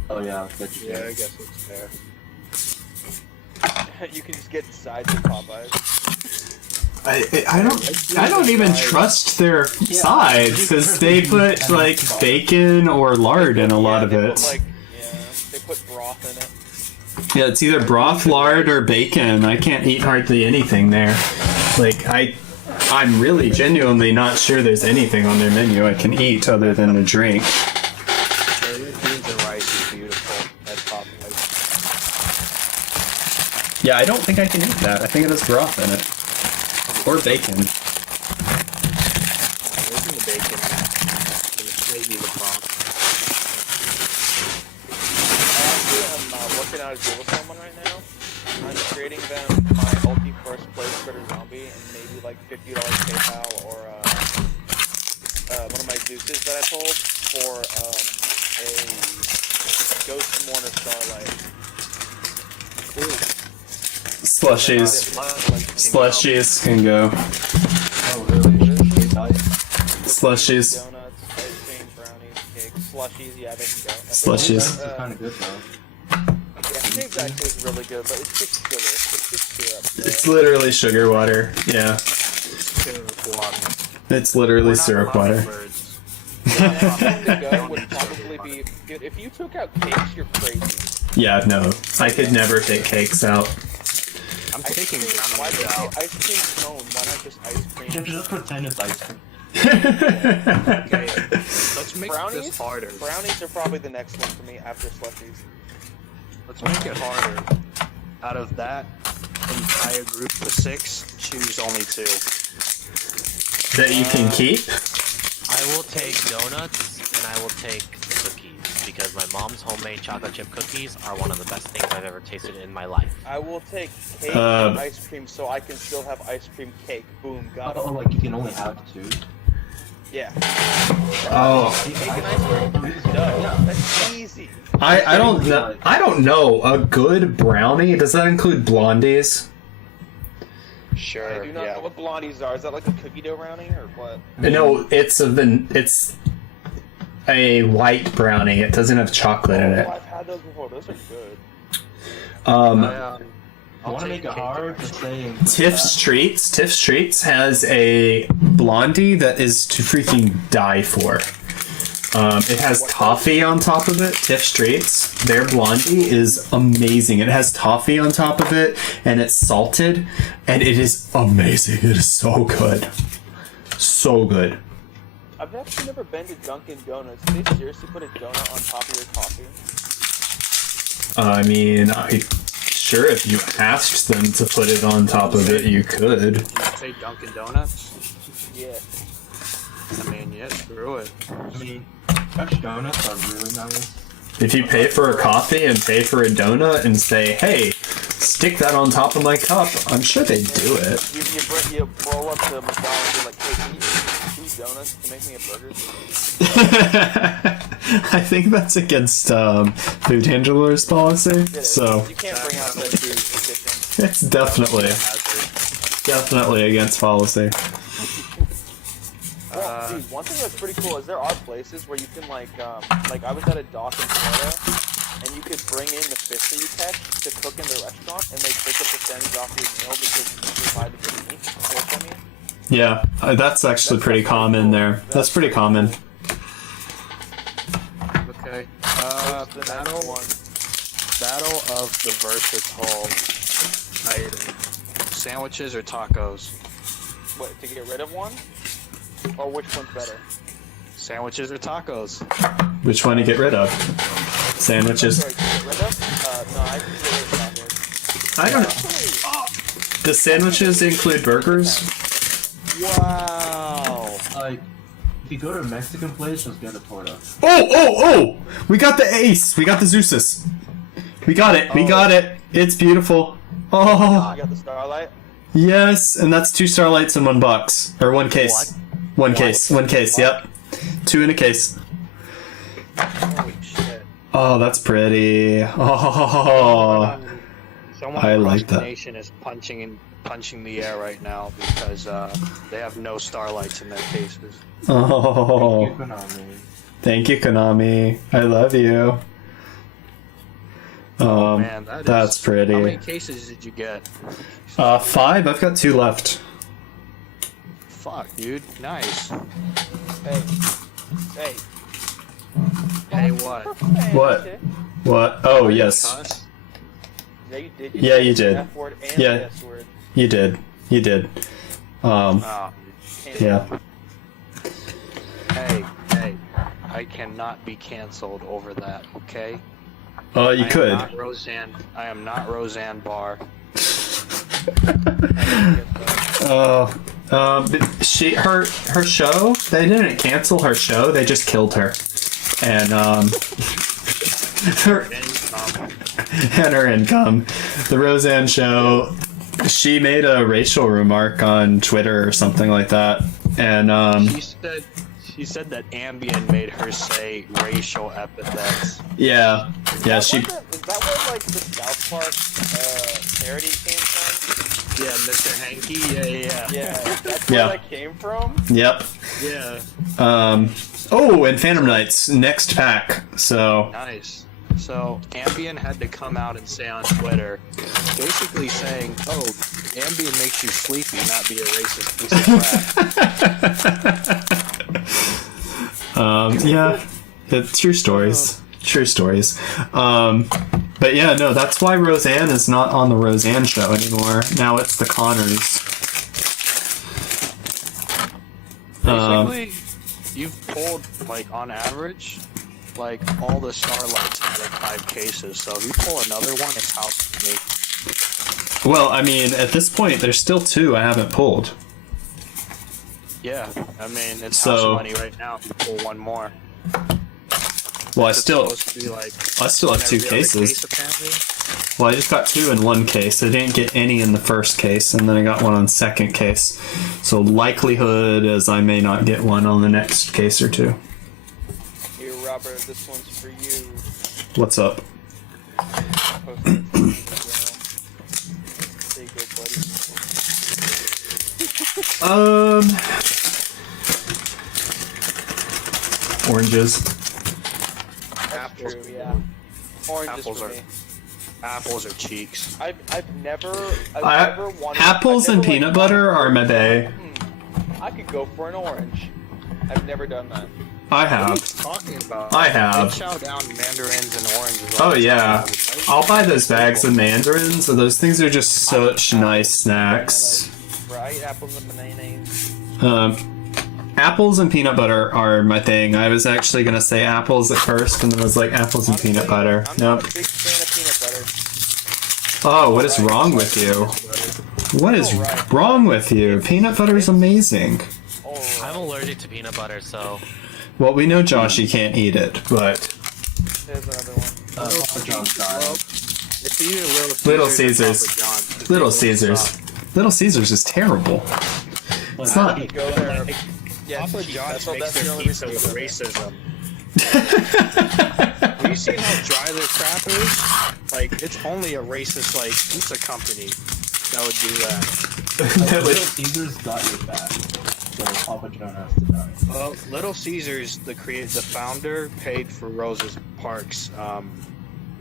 Oh yeah, bet you Yeah, can. I guess it's fair. You can just get sides of Popeyes. I don't even trust their sides because they put like bacon or lard in a lot of They it. put, they put broth in it. Yeah, it's either broth, lard, or bacon. I can't eat hardly anything there. Like I'm really genuinely not sure there's anything on their menu I can eat other than a drink. Cherry beans and rice is beautiful at Popeyes. Yeah, I don't think I can eat that. I think it has broth in it. Or bacon. Isn't the bacon? Maybe the broth. Actually, I'm working out a dual summon right now. I'm trading them my ulti first place critter zombie and maybe like $50 PayPal or one of my Zeuses that I pulled for a Ghost Mourner Starlight. Slushies. Slushies can go. Oh really? Slushies. Donuts, ice cream, brownies, cakes, slushies, yeah, they can go. Slushies. It's kind of good though. Yeah, Caves actually is really good, but it's just sugar. It's just syrup. So. It's literally sugar water. Yeah. Syrup water. It's literally We're not syrup water. hummingbirds. Something to go would probably be if you took out cakes, you're crazy. Yeah, no. I could never take cakes out. I'm taking Why brownies do out. ice cream cone? Why not just ice cream? Just pretend it's ice cream. Okay, let's make Brownies? this harder. Brownies are probably the next one for me after slushies. Let's make it harder. Out of that entire group of 6, choose only 2. That you can keep? I will take donuts and I will take cookies because my mom's homemade chocolate chip cookies are one of the best things I've ever tasted in my life. I will take cake and ice cream so I can still have ice cream cake. Boom, got Oh, it. like you can only have 2. Yeah. Oh. Cake and ice cream? No, that's easy. I don't know. A good brownie? Does that include blondies? Sure, I do not know what blondies are. Is that like a cookie dough brownie or what? No, it's a white brownie. It doesn't have chocolate in it. Oh, I've had those before. Those are good. I want to make it hard to say. Tiff's Treats has a blondie that is to freaking die for. It has toffee on top of it. Tiff's Treats, their blondie is amazing. It has toffee on top of it, and it's salted, and it is amazing. It is so good. So good. I've actually never been to Dunkin' Donuts. Do they seriously put a donut on top of your coffee? I mean, sure, if you asked them to put it on top of it, you could. Did you say Dunkin' Donuts? Yeah. I mean, yeah, screw it. I mean, Dutch donuts are really nice. If you pay for a coffee and pay for a donut and say, hey, stick that on top of my cup, I'm sure they'd do it. You roll up to McDonald's and like, hey, can you give me 2 donuts to make me a burger? I think that's against food handlers policy, so You can't bring out that food kitchen. it's definitely against policy. Well, dude, one thing that's pretty cool is there are places where you can like I was at a dock in Florida, and you could bring in the fish that you catch to cook in the restaurant, and they take a percentage off your meal because you provided the meat. Pork, I mean. Yeah, that's actually pretty common there. That's pretty common. Okay. The next one. Battle of the versatile item. Sandwiches or tacos? What, to get rid of one? Or which one's better? Sandwiches or tacos? Which one to get rid of? Sandwiches. Sorry, to get rid of? No, I can get rid of tacos. I don't know. Does sandwiches include burgers? Wow. Like, if you go to a Mexican place, just get a torta. Oh! We got the ace! We got the ZEUS! We got it! We got it! It's beautiful! Oh! You got the Starlight? Yes! And that's 2 Starlights and 1 box. Or 1 case. One case, yep. 2 in a case. Holy shit. Oh, that's pretty. Oh, Someone I across like the that. nation is punching the air right now because they have no starlights in their cases. Oh. Thank you, Konami. I love you. Man, that's pretty. How many cases did you get? 5. I've got 2 left. Fuck, dude. Nice. Hey. Hey, what? What? What? Oh, yes. Cuss? Yeah, you did. Yeah, you did. F-word and Yeah. the S-word. You did. Oh, Yeah. hey. I cannot be canceled over that, okay? Oh, you could. I am not Roseanne Barr. Her show, they didn't cancel her show, they just killed her. And, her income. The Roseanne show, she made a racial remark on Twitter or something like that. And, She said that Ambien made her say racial epithets. yeah, Is she... that where, like, the South Park parody came from? Yeah, Mr. Hanky. Yeah. Yeah, that's where Yeah. that came from? Yep. Yeah. Oh, and Phantom Knights, next pack, so... Nice. So Ambien had to come out and say on Twitter, basically saying, "Oh, Ambien makes you sleepy, not be a racist piece of crap." Yeah, true stories. True stories. But yeah, no, that's why Roseanne is not on the Roseanne show anymore. Now it's the Connors. Basically, you've pulled, like, on average, like, all the Starlights out of 5 cases, so if you pull another one, it's house to me. Well, I mean, at this point, there's still 2 I haven't pulled. Yeah, I mean, it's So- house money right now if you pull one more. Well, I It's still supposed to be, like, have 2 every other cases. case, apparently. Well, I just got 2 in 1 case. I didn't get any in the first case, and then I got 1 on second case. So likelihood is I may not get 1 on the next case or 2. Here, Robert, this one's for you. What's up? Post it to me as well. There you go, buddy. Oranges. That's true, yeah. Oranges Apples for are- me. Apples are cheeks. I've never wanted... Apples I've and never, peanut butter are my bae. I could go for an orange. I've never done that. I What are you have. talking about? I have. They chow down mandarins and oranges. Oh all the yeah. time. I'll buy those bags of mandarins. Those things are just such nice snacks. Right? Apples and bananas. Apples and peanut butter are my thing. I was actually gonna say apples at first, and then I was like apples and peanut butter. I'm Nope. not a big fan of peanut butter. Oh, what is wrong with you? What is wrong with you? Peanut butter is amazing. Alright. I'm allergic to peanut butter, so Well, we know Joshy can't eat it, but There's another one. Papa John's style. It's either Little or Caesars. Papa John's. Little Caesars. Little Caesars is terrible. It's not. Go there. Yeah, Papa cheap. John's That's makes the their only pizza reason with we go there. racism. Have you seen how dry their crap is? Like, it's only a racist, like, pizza company that would do that. Little Caesars got your back, so Papa John has to die. Well, Little Caesars, the founder, paid for Rosa Parks'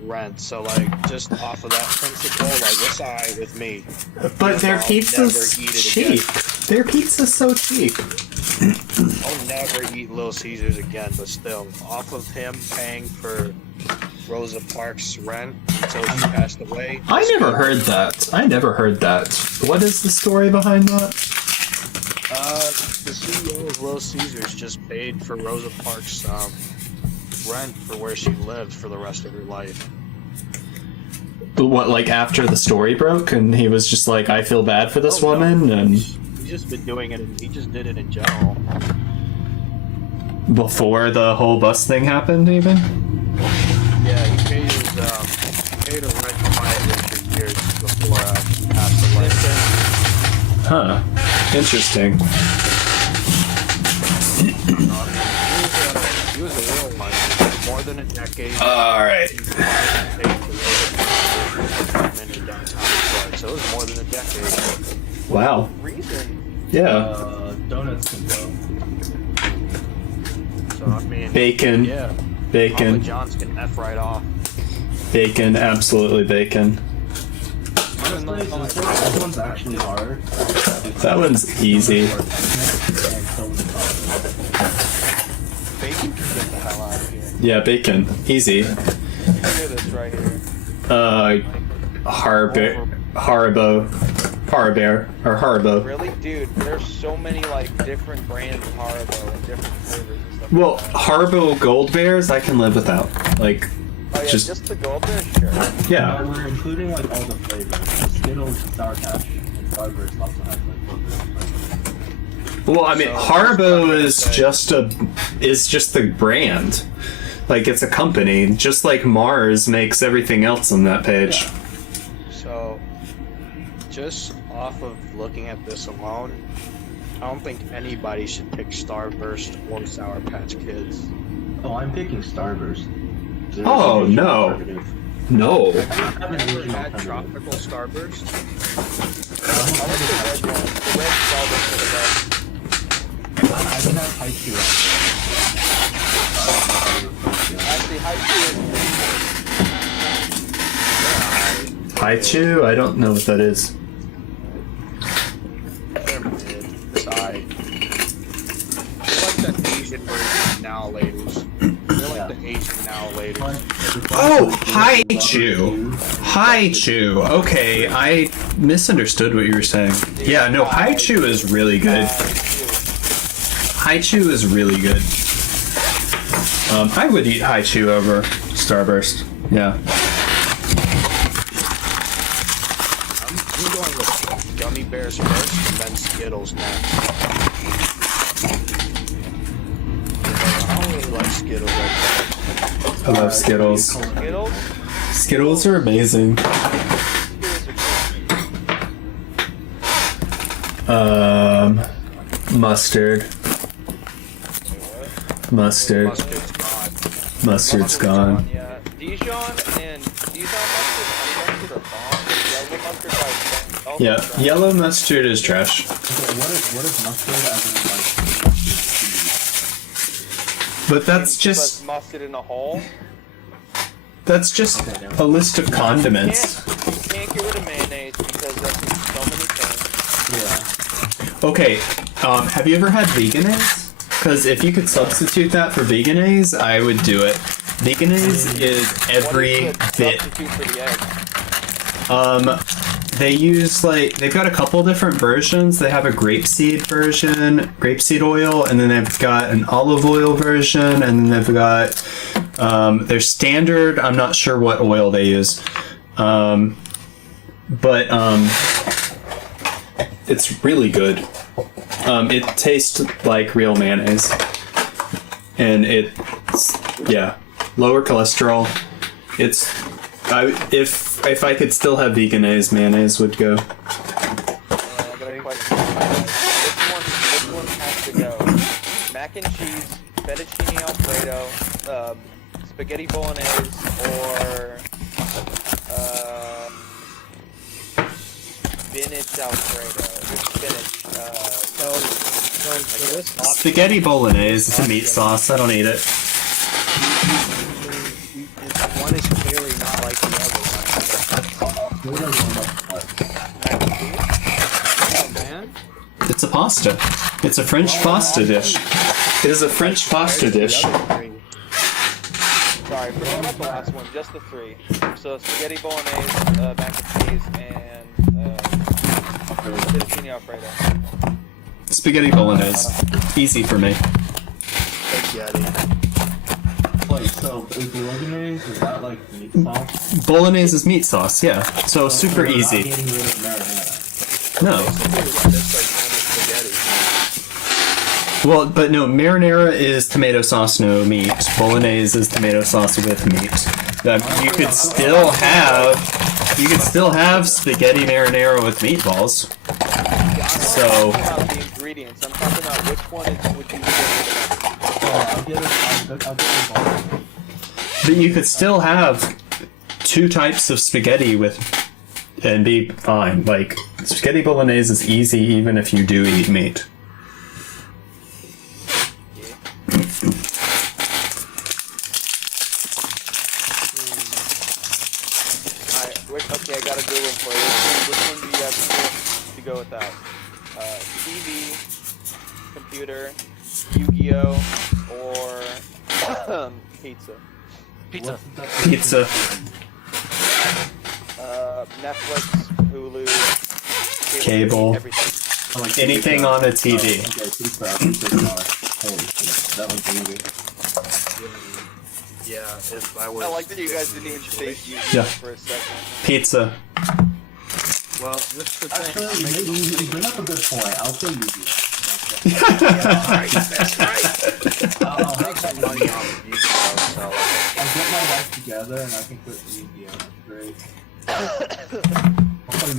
rent. So, like, just off of that principle, like, it's alright with me. But their I'll pizza's never eat it cheap. Their pizza's so cheap. I'll never eat Little Caesars again, but still, off of him paying for Rosa Parks' rent until she passed away. I never heard that. I never heard that. What is the story behind that? The CEO of Little Caesars just paid for Rosa Parks' rent for where she lived for the rest of her life. What, like after the story broke and he was just like, I feel bad for this woman, and He's just been doing it, and he just did it in general. before the whole bus thing happened even? Yeah, he paid her rent quietly for years before he passed away. Huh. Interesting. He was a real one. More than a decade. Alright. So it was more than a decade. Wow. Reason. Yeah. Donuts can go. So I mean, Bacon. yeah. Papa Bacon. John's can F right off. Bacon. Absolutely bacon. Honestly, this one's actually hard. That one's easy. Bacon can get the hell out of here. Yeah, bacon. Easy. Look at this right here. Haribo. Really? Dude, there's so many, like, different brands of Haribo and different flavors and stuff. Well, Haribo Gold Bears I can live without. Like, Oh, yeah, just- just the gold bear? Sure. yeah. We're including like all the flavors. Skittles, Sour Patch, and Starburst also have like flavors. Well, I mean, Haribo is just the brand. Like, it's a company, just like Mars makes everything else on that page. So, just off of looking at this alone, I don't think anybody should pick Starburst or Sour Patch Kids. Oh, I'm picking Starburst. There's Oh, a no. alternative. No. I have an Have you ever original had alternative. Tropical Starburst? I like the red one. The red velvet for the best. I can have Haikyuu Actually, Haikyuu is Haichu? I don't know what that is. They're mid, side. They're like the Asian version of Now Laters. They're like the Asian Now Laters. Oh, Haichu. Haichu. Okay, I misunderstood what you were saying. Yeah, no, Haichu is really good. Haichu is really good. I would eat Haichu over Starburst. Yeah. I'm going with Gummy Bears first and then Skittles next. I don't really like Skittles like I love Skittles. Skittles. Skittles are amazing. Mustard. Mustard. Mustard's gone. Mustard's gone. Yeah. Dijon mustard, honey mustard are bomb. Yellow mustard by itself. Yeah, yellow mustard is trash. Okay, what is mustard as in like mustard seed? But that's Put just mustard in a hole. a list of condiments. You can't get rid of mayonnaise because that's in so many things. Yeah. Okay, have you ever had veganese? Because if you could substitute that for veganese, I would do it. Veganese is every What is the bit. substitute for the egg? they use like they've got a couple different versions. They have a grapeseed version, grapeseed oil, and then they've got an olive oil version, and then they've got their standard. I'm not sure what oil they use, but it's really good. It tastes like real mayonnaise, and it's lower cholesterol. It's if I could still have veganese, mayonnaise would go. I got a question. Which one has to go? Mac and cheese, fettuccine alfredo, spaghetti bolognese, or spinach alfredo? Spinach. Spaghetti bolognese. It's a meat sauce. I don't eat it. One is clearly not like the other one. Oh, man. It's a pasta. It's a French pasta dish. It is a French pasta dish. Sorry, forget about the last one, just the three. So spaghetti bolognese, mac and cheese, and fettuccine alfredo. Spaghetti bolognese. Easy for me. Spaghetti. Wait, so is bolognese, is that like meat sauce? Bolognese is meat sauce, yeah. So super We're not easy. getting rid of marinara. No. That's like spaghetti. Well, but no, marinara is tomato sauce, no meat. Bolognese is tomato sauce with meat. You could still have spaghetti marinara with meatballs. So I'm talking about the ingredients. I'm talking about which one would you get. I'll get it involved. but you could still have two types of spaghetti with and be fine. Like spaghetti bolognese is easy even if you do eat meat. Okay, I got a good one for you. Which one do you have to go with that? TV, computer, Yu-Gi-Oh, or pizza? Pizza. Netflix, Hulu, Cable. everything. Anything on a TV. Okay, pizza. Holy shit, that one's easy. Yeah, if I were. I like that you guys didn't even say Yu-Gi-Oh Yeah. for a second. Pizza. Well, what's the thing? Actually, you bring up a good point. I'll say Yu-Gi-Oh. That's right. I'll make some money off of Yu-Gi-Oh, so I'll get my life together and I can put Yu-Gi-Oh. Great.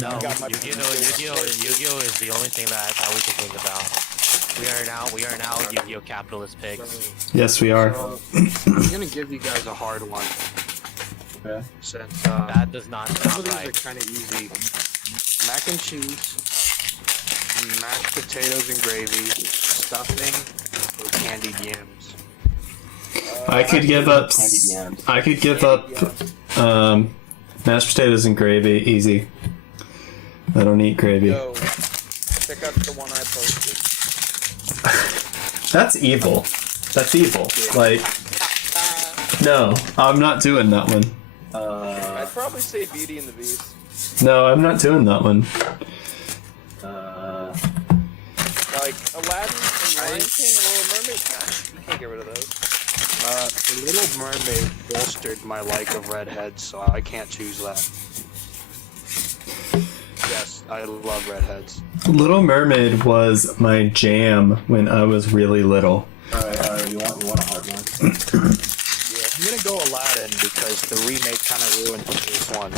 No, Yu-Gi-Oh is the only thing that we can think about. We are now Yu-Gi-Oh capitalist pigs. Yes, we are. I'm gonna give you guys a hard one. Okay. Since That does not some of sound these right. are kind of easy. Mac and cheese, mashed potatoes and gravy, stuffing, or candied yams. I could give up. Candy yams. I could give up. Mashed potatoes and gravy, easy. I don't eat gravy. Yo, check out the one I posted. That's evil. That's evil. Like, no, I'm not doing that one. I'd probably say Beauty and the Beast. No, I'm not doing that one. Like Aladdin and Lion King and Little Mermaid. Nah, you can't get rid of those. The Little Mermaid bolstered my like of redheads, so I can't choose that. Yes, I love redheads. Little Mermaid was my jam when I was really little. Alright, you want a hard one? Yeah, I'm gonna go Aladdin because the remake kind of ruined the first one.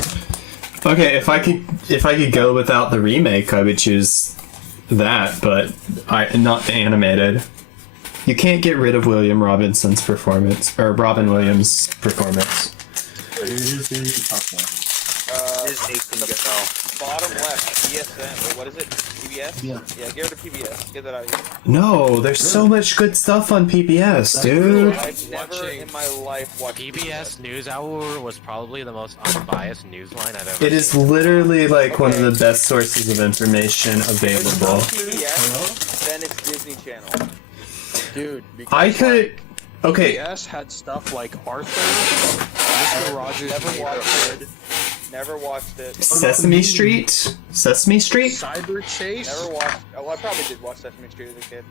Okay, if I could go without the remake, I would choose that, but not the animated. You can't get rid of William Robinson's performance, or Robin Williams' performance. Here's the tough one. Disney can go. Bottom left, PSN, or what is it? PBS? Yeah. Yeah, give it to PBS. Get that out of here. No, there's so much good stuff on PBS, dude. I've never in my life watched PBS NewsHour was probably the most unbiased newsline I've ever It is seen. literally like one of the best sources of information available. PBS, then it's Disney Channel. Dude, because I could. Okay, PBS had stuff like Arthur, Mr. Rogers' Never watched Neighborhood, Never watched it. Sesame Street? Sesame Street? Cyber Chase. Never watched. Oh, I probably did watch Sesame Street as a kid.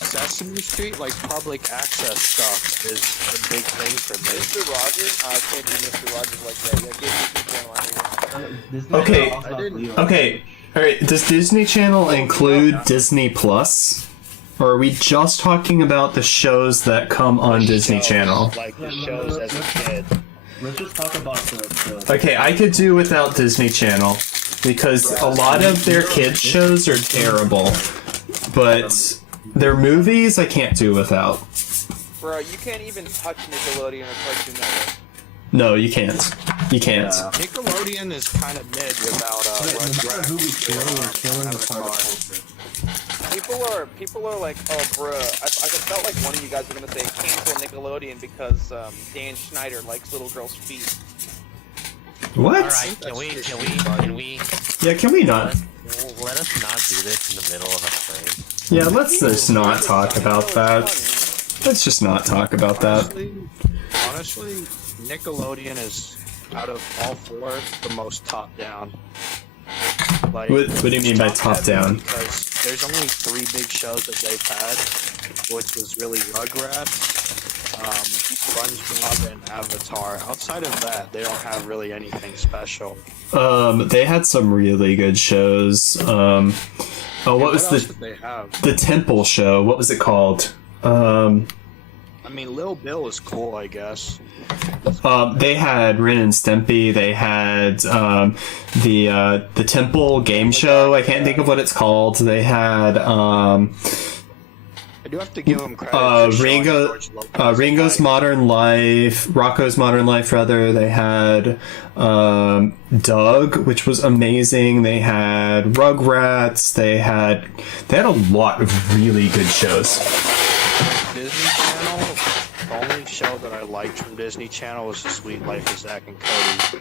Sesame Street, like public access stuff, is a big thing for me. Mr. Rogers? I can't do Mr. Rogers like that. Yeah, give me Disney Channel. Disney Okay. Channel also has Leo. Okay, alright, does Disney Channel include Disney Plus? Or are we just talking about the shows that come on Disney Channel? Like the shows as a kid. Let's just talk about the Okay, I could do without Disney Channel, because a lot of their kids' shows are terrible, but their movies I can't do without. Bro, you can't even touch Nickelodeon or Cartoon Network. No, you can't. You can't. Nickelodeon is kind of mid without no matter who we Rugrats. kill, we're killing the part of culture. People are like, oh, bro. I felt like one of you guys were gonna say cancel Nickelodeon because Dan Schneider likes little girls' feet. What? Alright, can we Yeah, can we not? let us not do this in the middle of a stream? Yeah, let's just not talk about that. Let's just not talk about that. Honestly, Nickelodeon is, out of all four, the most top-down. Like, What do you mean by top-down? Because there's only 3 big shows that they've had, which was really Rugrats, SpongeBob, and Avatar. Outside of that, they don't have really anything special. They had some really good shows. What was else did they have? the Temple show? What was it called? I mean, Lil Bill is cool, I guess. They had Ren and Stimpy. They had the Temple game show. I can't think of what it's called. They had I do have to give them credit. for showing George Lopez Ringo's guy. Modern Life, Rocco's Modern Life, rather. They had Doug, which was amazing. They had Rugrats. They had a lot of really good shows. Disney Channel. The only show that I liked from Disney Channel was The Sweet Life of Zack and Cody.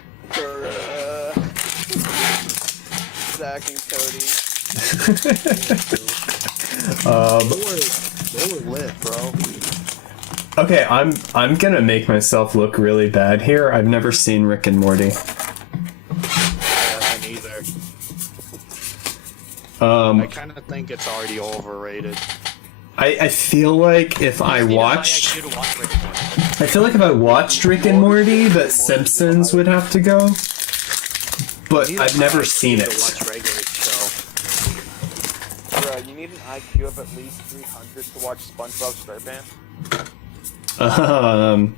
Zack and Cody. They were lit, bro. Okay, I'm gonna make myself look really bad here. I've never seen Rick and Morty. Yeah, me neither. I kind of think it's already overrated. I feel like if I watched, I should watch Rick and Morty. I feel like if I watched Rick and Morty, that Simpsons would have to go. But I've never seen To it. watch regular show. Bro, you need an IQ of at least 300 to watch SpongeBob SquarePants.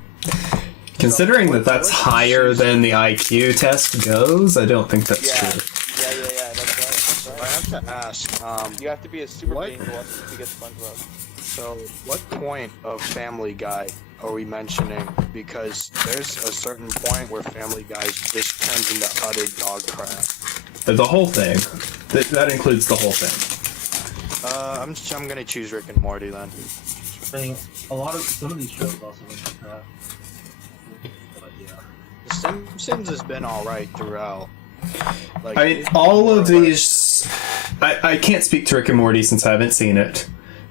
Considering that that's higher than the IQ test goes, I don't think that's Yeah. true. Yeah, that's I right. have to ask, You have to be a super What? being to get SpongeBob. so what point of Family Guy are we mentioning? Because there's a certain point where Family Guy just turns into utter dog crap. The whole thing. That includes the whole thing. I'm gonna choose Rick and Morty then. thing. Some of these shows also went to crap. But yeah. The Simpsons has been alright throughout. Like, I mean, all of these... I can't speak to Rick and Morty since I haven't seen it.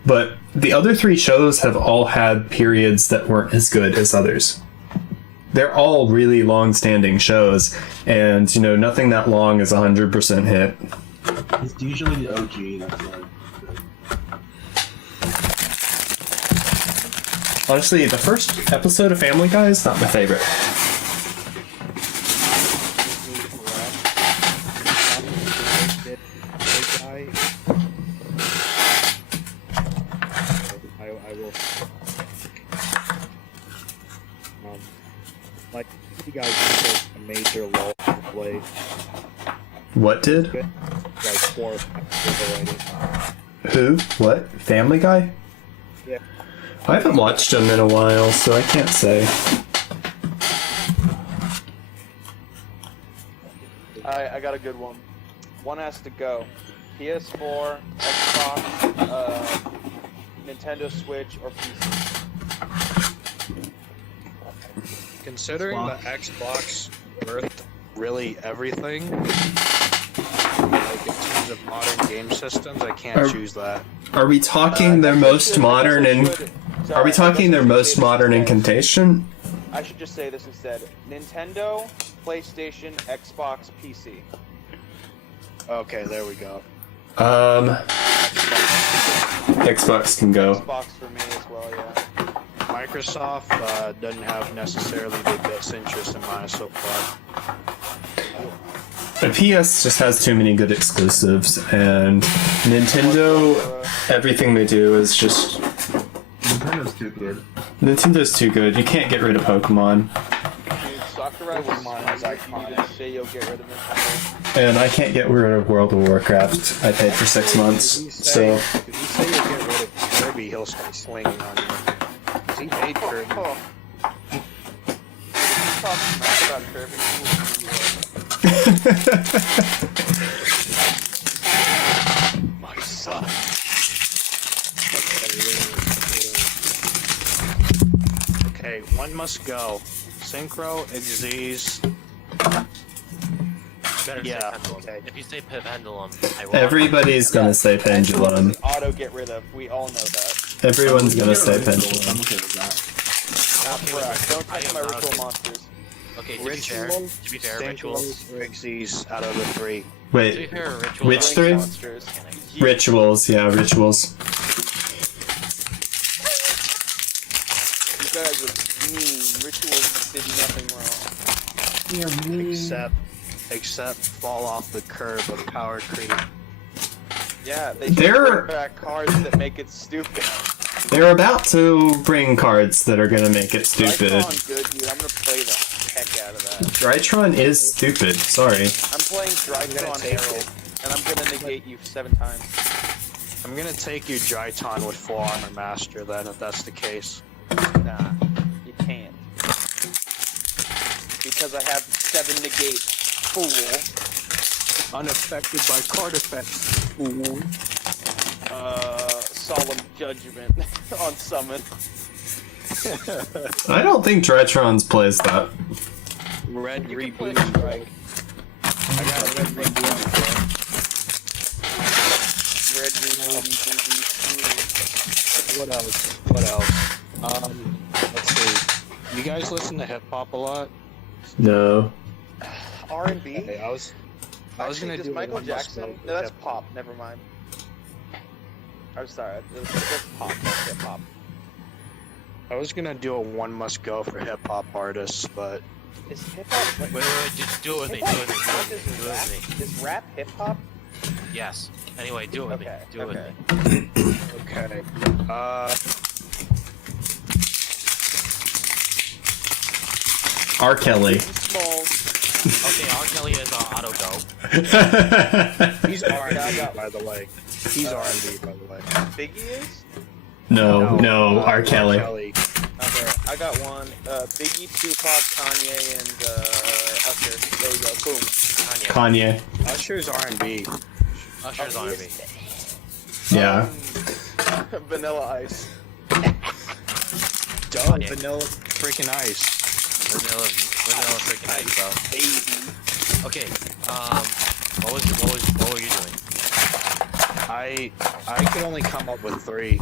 But the other 3 shows have all had periods that weren't as good as others. They're all really long-standing shows, and, nothing that long is 100% hit. It's usually the OG that's like. Honestly, the first episode of Family Guy is not my favorite. I will. Like, you guys took a major lull in play, What did? like 4 or 5 years already. Who? What? Family Guy? Yeah. I haven't watched them in a while, so I can't say. Alright, I got a good one. One has to go. PS4, Xbox, Nintendo Switch, or PC. Considering the Xbox birthed really everything, like in terms of modern game systems, I can't choose that. Are we talking their most modern and... Are we talking their most modern incantation? I should just say this instead. Nintendo, PlayStation, Xbox, PC. Okay, there we go. Xbox can go. Xbox for me as well, yeah. Microsoft doesn't have necessarily the best interest in mine so far. The PS just has too many good exclusives, and Nintendo, everything they do is just... Nintendo's too good. Nintendo's too good. You can't get rid of Pokemon. Dude, Sakurai was iconic. You didn't say you'll get rid of Nintendo. And I can't get rid of World of Warcraft. I paid for 6 months, so... If you say you'll get rid of Kirby, he'll start swinging on you. 'Cause he made Kirby. Oh. Talk smack about Kirby. My son. Okay, one must go. Synchro, XZs. Better Yeah, say Pendulum. okay. If you say Pendulum, I will. Everybody's gonna say Pendulum. Auto get rid of. We all know that. Everyone's gonna say I'm Pendulum. okay with that. Correct. Don't touch I my am not ritual okay. monsters. Okay, to be fair, rituals. Synchros or XZs out of the three. To be Wait, fair, rituals. which are three? Monsters. Rituals, yeah, rituals. You guys are mean. Rituals did nothing wrong. Except fall off the curb of power creep. Yeah, they should They're- bring back cards that make it stupid. They're about to bring cards that are gonna make it stupid. Drytron, good dude. I'm gonna play the heck out of that. Drytron is stupid, sorry. I'm playing Drytron take Herald, and I'm gonna negate you 7 times. I'm gonna take you Dryton with full armor master then, if that's the case. Nah, you can't. Because I have 7 negate. Fool. Unaffected by card effects. Fool. Solemn judgment on summon. I don't think Drytron's plays that. Red You can play reboot. strike. I got a red reboot. Red reboot. What else? What else? Let's see. You guys listen to hip hop a lot? No. R&B. Okay, I was gonna does do Michael one must Jackson. go No, with that's hip- pop. Never mind. I'm sorry. That's pop. That's hip hop. I was gonna do a one must go for hip hop artists, but Is hip hop? Wait, just do it with me. Do it with me. Do it with me. Is rap hip hop? Yes. Anyway, do it with Okay. me. Do it with Okay. me. okay. R. Kelly. Small. Okay, R. Kelly is auto go. He's R&B, by the way. He's R&B, by the way. Biggie is. No, R. Kelly. Okay, I got one. Biggie, Tupac, Kanye, and Usher. There you go. Boom. Kanye. Kanye. Usher's R&B. Usher's R&B. Yeah. Vanilla Ice. Duh, Kanye. Vanilla freaking Ice. Vanilla freaking ice, bro. Okay. What were you doing? I could only come up with 3.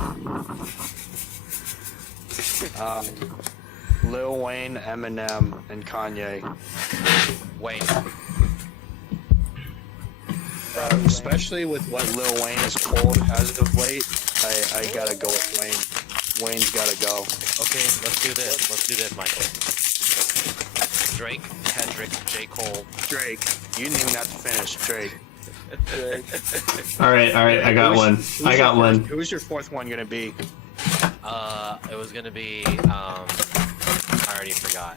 Lil Wayne, Eminem, and Kanye. Wayne. Especially with what Lil Wayne is pulled as of late, I gotta go with Wayne. Wayne's gotta go. Okay, let's do this. Let's do this, Michael. Drake, Kendrick, J. Cole. Drake. You didn't even have to finish. Drake. Alright, I got one. Who's your 4th one gonna be? It was gonna be, I already forgot.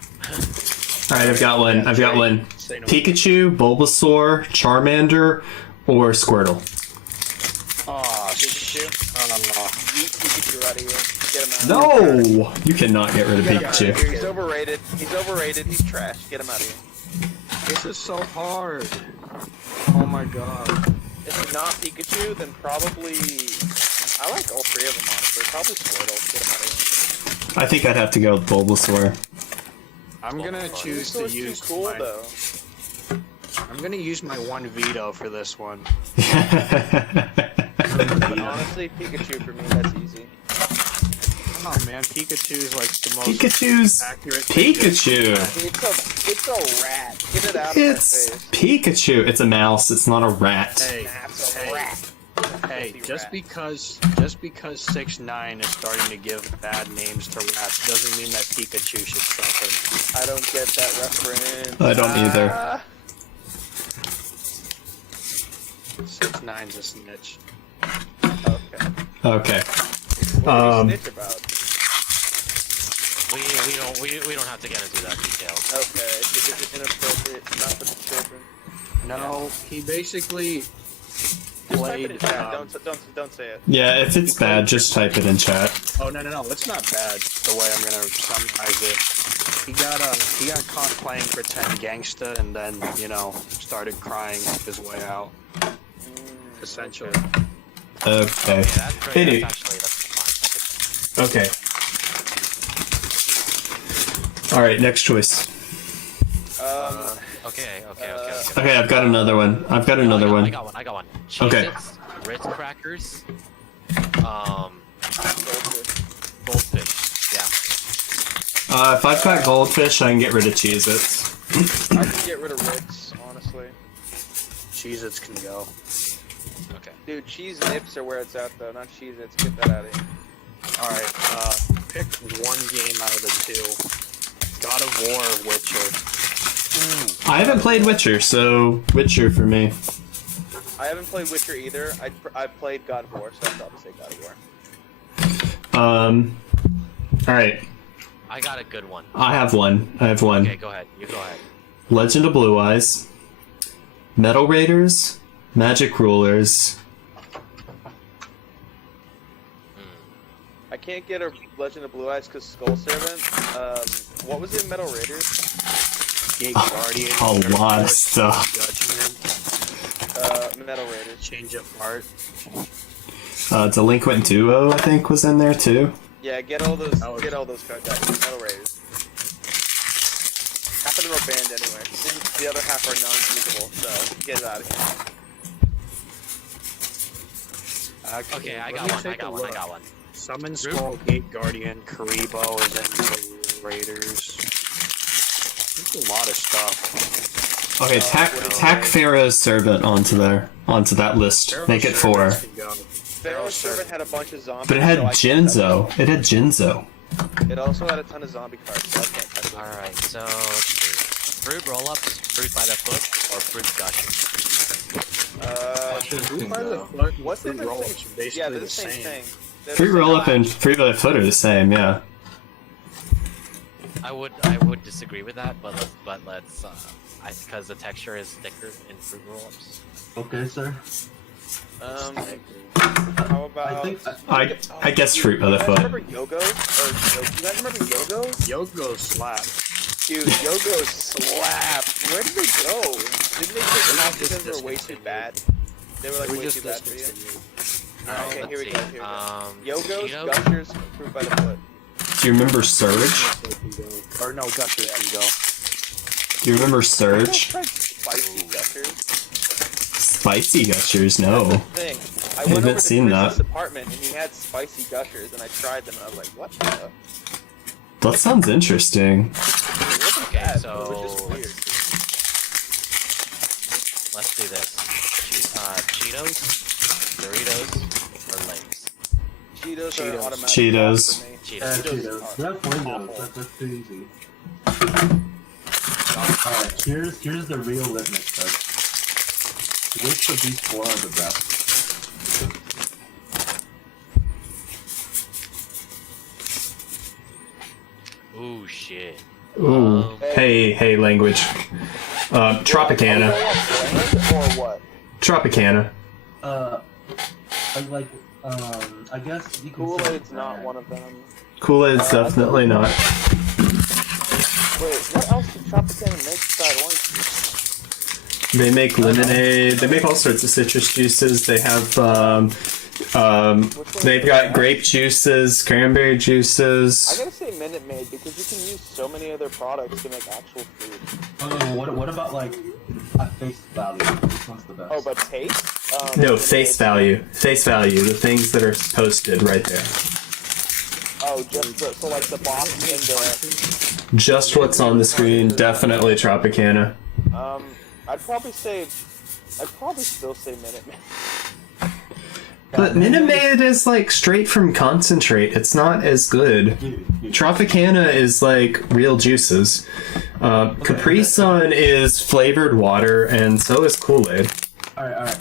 Alright, I've got one. Say no. Pikachu, Bulbasaur, Charmander, or Squirtle. Aw, shit. Yeet Pikachu out of here. Get him out. No! You cannot get rid of Pikachu. He's overrated. He's trash. Get him out of here. This is so hard. Oh my god. If not Pikachu, then probably... I like all 3 of them, honestly. Probably Squirtle. Get him out of here. I think I'd have to go with Bulbasaur. I'm gonna choose to Bulbasaur's use too cool, my, though. I'm gonna use my one veto for this one. But honestly, Pikachu for me, that's easy. Come on, man. Pikachu's like the most Pikachu's accurate thing. Pikachu. It's a rat. Get it out It's of my face. Pikachu. It's a mouse. It's not a rat. Hey, That's a hey, rat. hey, Filthy just rat. because 6ix9ine is starting to give bad names to rats doesn't mean that Pikachu should suffer. I don't get that reference. I don't either. Ah. 6ix9ine's a snitch. Okay. Okay. What do we snitch about? We don't have to get into that detail. Okay. Is it inappropriate? Not for the children. No, he basically Just type played. it in chat. Don't say it. Yeah, if it's bad, just type it in chat. Oh no, it's not bad. The way I'm gonna summarize it, he got caught playing pretend gangsta, and then started crying his way out. Essentially. Okay. That's great. Anyway. That's fine. Okay. All right, next choice. Okay. Okay, I've got another one. I got another I one. got one. Okay. Cheez-Its, Ritz crackers, goldfish. Yeah. If I've got goldfish, I can get rid of Cheez-Its. I can get rid of Ritz, honestly. Cheez-Its can go. Okay. Dude, cheese nips are where it's at, though, not Cheez-Its. Get that out of here. Alright, pick one game out of the two. God of War or Witcher. I haven't played Witcher, so Witcher for me. I haven't played Witcher either. I played God of War, so I'd probably say God of War. All right. I got a good one. I have one. Okay, go ahead. You go ahead. Legend of Blue Eyes, Metal Raiders, Magic Rulers. I can't get a Legend of Blue Eyes because Skull Servant. What was it, Metal Raiders? Gate Guardian. A lot of stuff. Judgment, Metal Raiders. Change of Heart. Delinquent Duo, I think, was in there too. Yeah, get all those cards out. Metal Raiders. Half of them are banned anyway. The other half are non-usable, so get it out of here. Okay, I got one. Summon Skull, Gate Guardian, Karibo is in the Raiders. There's a lot of stuff. Okay, tack Pharaoh's Servant onto that list. Make it 4. Pharaoh's Servant had a bunch of zombies. But it had so I can't touch Jinzo. It had Jinzo. it. It also had a ton of zombie cards, so I can't touch it. Alright, so let's see. Fruit roll-ups, fruit by the foot, or fruit gushers? Fruit by the Foot, What's the Fruit difference? Roll-ups are basically Yeah, they're the the same thing. They're the Fruit same Roll Up thing. and Fruit by the Foot are the same, yeah. I would disagree with that, but let's because the texture is thicker in fruit roll-ups. Okay, sir. How about... I guess Fruit by the You guys Foot. remember Yogos? Or, you guys remember Yogos? Yogo slap. Dude, Yogos slap. Where did they go? Didn't they take them off because they were way too bad? They were like We way just too bad for you. discontinued. Okay, here we go. Yogos, Cheetos? Gushers, Fruit by the Foot. Do you remember Surge? Or no, Gushers can go. Do you remember Surge? Spicy Gushers. Spicy Gushers, no. Thing. I haven't went over to seen Chris's that. apartment and he had spicy Gushers and I tried them and I was like, what the? That sounds interesting. It wasn't Okay, bad, so it was just weird. let's do this. Cheetos, Doritos, or Lay's? Cheetos are automatic. Cheetos. For me. Cheetos. Cheetos. That's Windows. That's too easy. Alright, here's the real litmus test. Which of these 4 are the best? Ooh, shit. Ooh. Hey, language. Tropicana. Or what? Tropicana. I guess you can say Kool-Aid's not brand. one of them. Kool-Aid's definitely not. Wait, what else did Tropicana make besides orange juice? They make lemonade. They make all sorts of citrus juices. They have they've got grape juices, cranberry I juices. gotta say Minute Maid because you can use so many other products to make actual food. Oh, what about like at face value? Which one's the best? Oh, but taste? No, face value. Face value. The things that are posted right there. Oh, just so like the box and the. Just what's on the screen, definitely Tropicana. I'd probably still say Minute Maid. But Minute Maid is like straight from concentrate. It's not as good. Tropicana is like real juices. Capri Sun is flavored water, and so is Kool-Aid. Alright.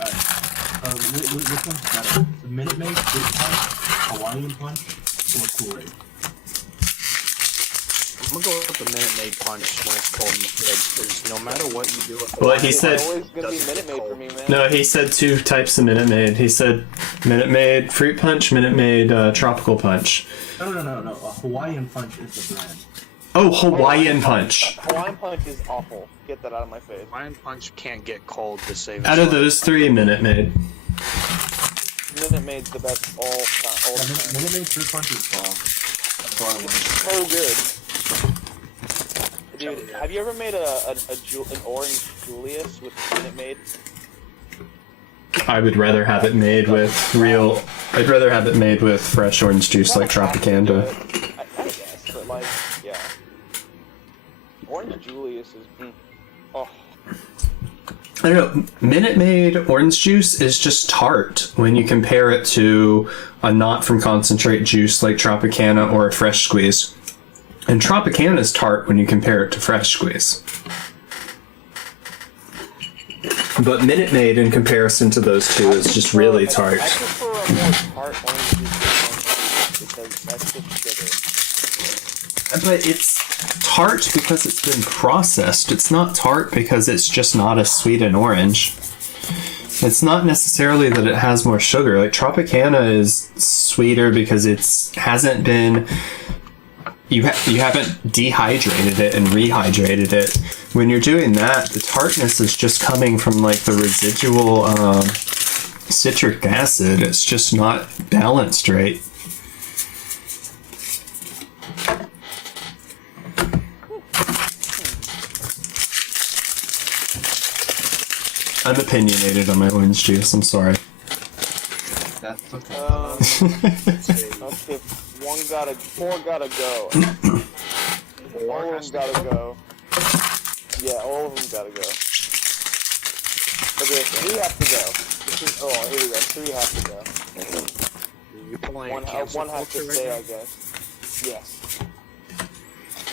Which one's better? The Minute Maid, Fruit Punch, Hawaiian Punch, or Kool-Aid? I'm gonna go with the Minute Maid punch when it's cold in the fridge, because no matter what you do with the Well, he said... It's always gonna be Minute Maid for me, man. No, he said 2 types of Minute Maid. He said Minute Maid Fruit Punch, Minute Maid Tropical Punch. No. A Hawaiian Punch is the brand. Oh, Hawaiian Punch. Hawaiian Punch is awful. Get that out of my face. Hawaiian punch can't get cold to save Out its of life. those 3, Minute Maid. Minute Maid's the best all time. Minute Maid Fruit Punch is bomb. That's all I want. So good. Dude, have you ever made an orange Julius with Minute Maid? I would rather have it made with real... I'd rather have it made with fresh orange juice like Tropicana. I guess, but like, yeah. Orange Julius is... Oh. I don't know, Minute Maid orange juice is just tart when you compare it to a not from concentrate juice like Tropicana or a fresh squeeze. And Tropicana is tart when you compare it to fresh squeeze. But Minute Maid in comparison to those two is just really tart. I prefer a more tart orange juice because that's just sugar. But it's tart because it's been processed. It's not tart because it's just not as sweet an orange. It's not necessarily that it has more sugar. Like Tropicana is sweeter because it's hasn't been... You haven't dehydrated it and rehydrated it. When you're doing that, the tartness is just coming from like the residual citric acid. It's just not balanced right. I'm opinionated on my orange juice, I'm sorry. That's okay. Okay, four gotta go. All of them gotta go. Yeah, all of them gotta go. Okay, 3 have to go. Here we go. 3 have to go. You playing One has to stay, I guess. Yes.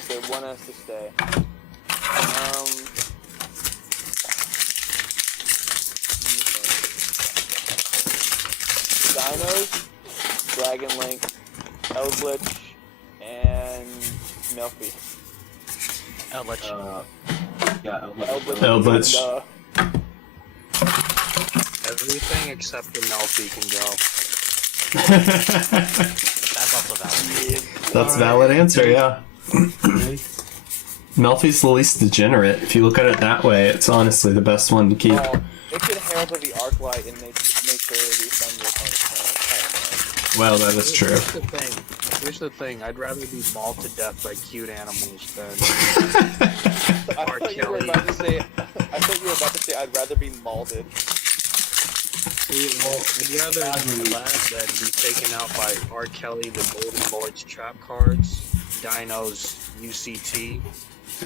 Okay, 1 has to stay. Dinos, Dragon Link, Eldritch, and Melfi. Eldritch. Eldritch. Everything except the Melfi can go. That's also valid. That's a valid answer, yeah. Melfi's the least degenerate. If you look at it that way, it's honestly the best one to keep. It can herald of the Arclight and make sure the sun will come. Well, that is true. Here's the thing. I'd rather be mauled to death by cute animals than I thought you were about to say I'd rather be molded. Well, I'd rather laugh than be taken out by R. Kelly, the Golden Lord's trap cards, Dino's UCT,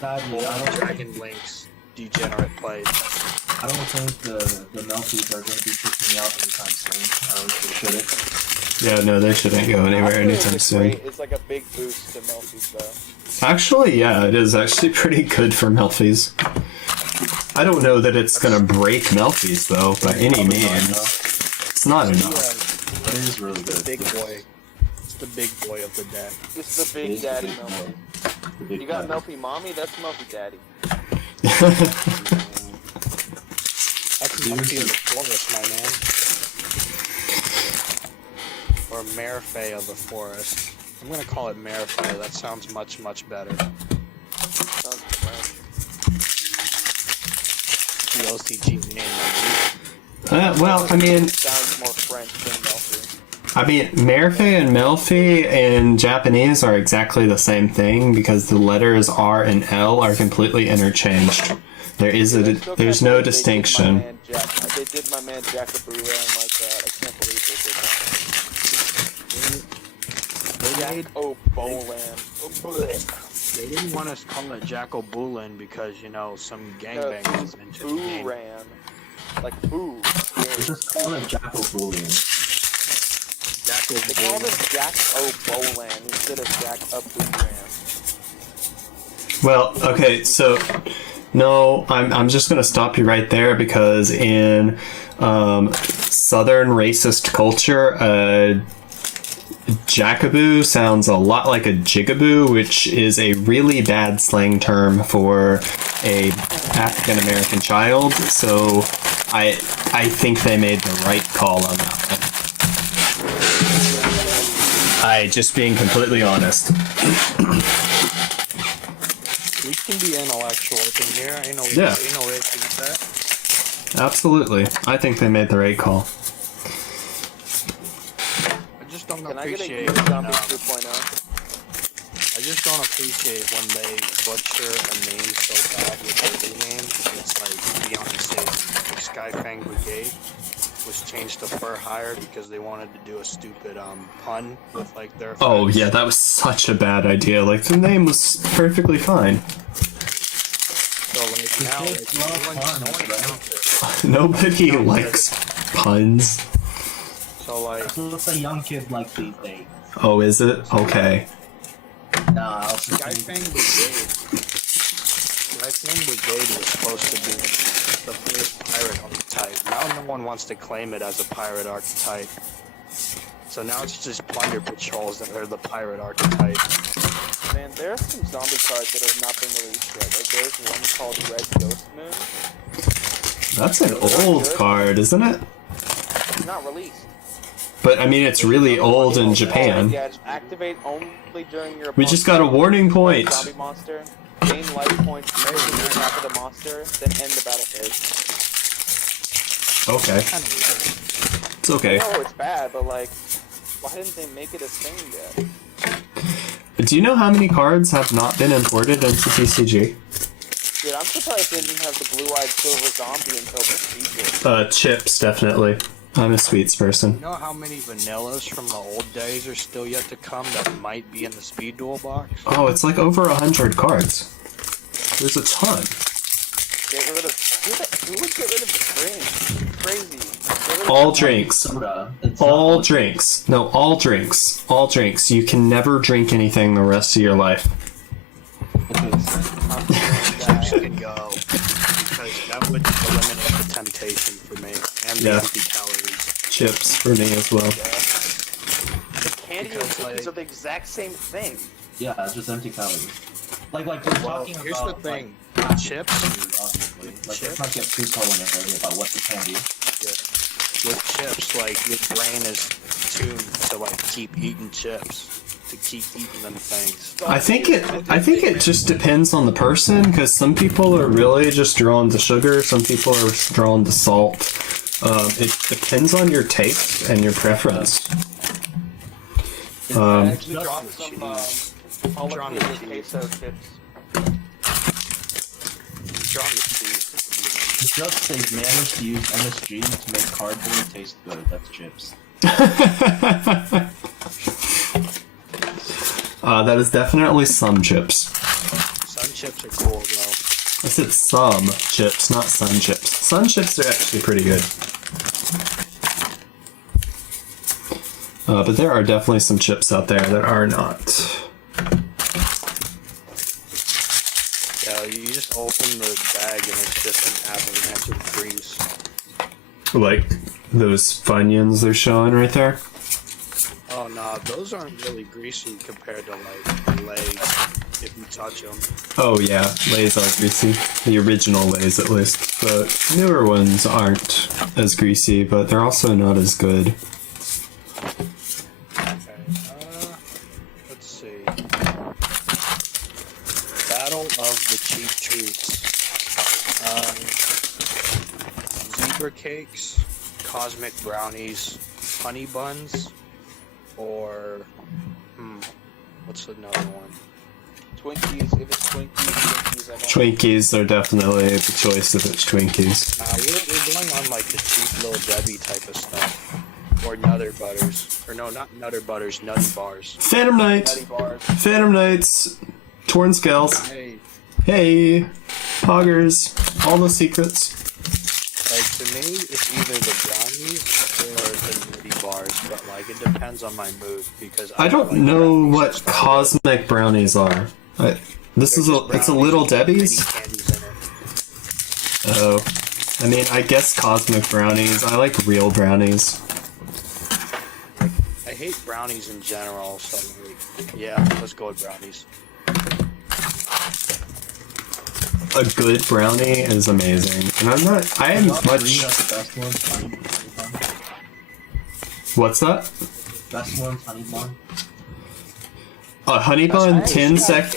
or Dragon Link's degenerate plays. I don't think the Melfies are going to be kicking out anytime soon. I wish they shouldn't. Yeah, no, they shouldn't go anywhere anytime soon. It's like a big boost to Melfi's though. Actually, yeah, it is actually pretty good for Melfi's. I don't know that it's gonna break Melfi's though, by any means. It's not enough. It is really good. Big boy. It's the big boy of the deck. It's the big daddy Melfi. You got Melfi mommy, that's Melfi daddy. That's Melfi of the forest, my man. Or Merfay of the forest. I'm gonna call it Merfay. That sounds much, much better. Sounds French. The OCG name. Well, I mean... Sounds more French than Melfi. I mean, Merfay and Melfi in Japanese are exactly the same thing because the letters R and L are completely interchanged. There's no distinction. They did my man Jackaboo and like that. I can't believe they did that. They made O'Bolan. they didn't want us to call it Jack-O-Bulin because, you know, some gangbangers mentioned the name. Ran. Like boo. They just call it Jack-O-Bulin. They called him Jack O'Bolan instead of Jack O'Bolan. Well, okay, so no, I'm just gonna stop you right there because in Southern racist culture, jackaboo sounds a lot like a jigaboo, which is a really bad slang term for a African American child. So I think they made the right call on that one. Just being completely honest. We can be intellectual in here. Ain't no Yeah. issue with that. Absolutely. I think they made the right call. I just don't Can I get a appreciate. Gear Zombie 2.0? I just don't appreciate when they butcher a name so bad with their name. It's like Beyonce, like Skyfang Brigade was changed to Fur Hire because they wanted to do a stupid pun with like their. Oh effects. yeah, that was such a bad idea. Like the name was perfectly fine. So like now, like, no one counts it. Nobody likes puns. So like, That's what the young kids like these days. Oh, is it? Okay. Nah, I'll just Skyfang Brigade. Skyfang Brigade was supposed to be the first pirate archetype. Now no one wants to claim it as a pirate archetype. So now it's just plunder patrols that are the pirate archetype. Man, there are some zombie cards that have not been released yet. Like there's one called Red Ghost Moon. That's an old card, isn't it? It's not released. But I mean, it's really old in Japan. Yeah, it's activate only during your. We just got a warning point. Zombie monster. Gain life points every attack of the monster, then end the battle phase. Okay. Kind of weird. It's okay. No, it's bad, but like, why didn't they make it a thing yet? Do you know how many cards have not been imported into TCG? Dude, I'm surprised they didn't have the blue-eyed silver zombie until the sequel. Chips, definitely. I'm a sweets person. You know how many vanillas from the old days are still yet to come that might be in the speed duel box? Oh, it's like over 100 cards. There's a ton. Get rid of. Who would get rid of drink? Crazy. Get rid of All drinks. soda. It's All not- drinks. No, all drinks. All drinks. You can never drink anything the rest of your life. Okay, so Chips can go because that would eliminate the temptation for me and the Yeah. empty calories. Chips for me as well. The candy and Because, cookies like- are the exact same thing. yeah, it's just empty calories. Like we're talking Here's about. the thing: like, chips. obviously. Like, let's not get too culinary about what's the candy. With chips, like your brain is tuned to like keep eating chips, to keep eating them things. I think it just depends on the person, because some people are really just drawn to sugar, some people are drawn to salt. It depends on your taste and your preference. Actually, drop some jalapeno queso chips. Just they've managed to use MSG to make cardboard taste good. That's chips. That is definitely some chips. Some chips are cool though. I said some chips, not sun chips. Sun chips are actually pretty good. But there are definitely some chips out there that are not. Yeah, you just open the bag and it's just an avalanche of grease. Like those Funyuns they're showing right there. Oh no, those aren't really greasy compared to like Lay's if you touch them. Oh yeah, Lay's are greasy. The original Lay's at least. The newer ones aren't as greasy, but they're also not as good. Okay, let's see. Battle of the Cheap Treats. Zebra cakes, cosmic brownies, honey buns, or what's another one? Twinkies, if it's Twinkies, I don't Twinkies are definitely the choice if it's Twinkies. We're going on like the cheap little Debbie type of stuff. or Nutter Butters. Or no, not Nutter Butters, Nutty Bars. Phantom Knight. Nutty bars. Phantom Knights. Torn Scales. Hey, Hey. Poggers. All the secrets. like to me, it's either the brownies or the Nutty Bars, but like it depends on my mood because I don't like know brownies what and stuff. cosmic brownies are. This is They're just it's a brownies little with mini Debbie's. candies in it. Oh. I mean, I guess cosmic brownies. I like real brownies. I hate brownies in general, so like, yeah, let's go with brownies. A good brownie is amazing. And I am Not much... three, that's the best ones. Honey bun. What's that? Best ones, honey bun. A honey bun That's 10 nice. sec...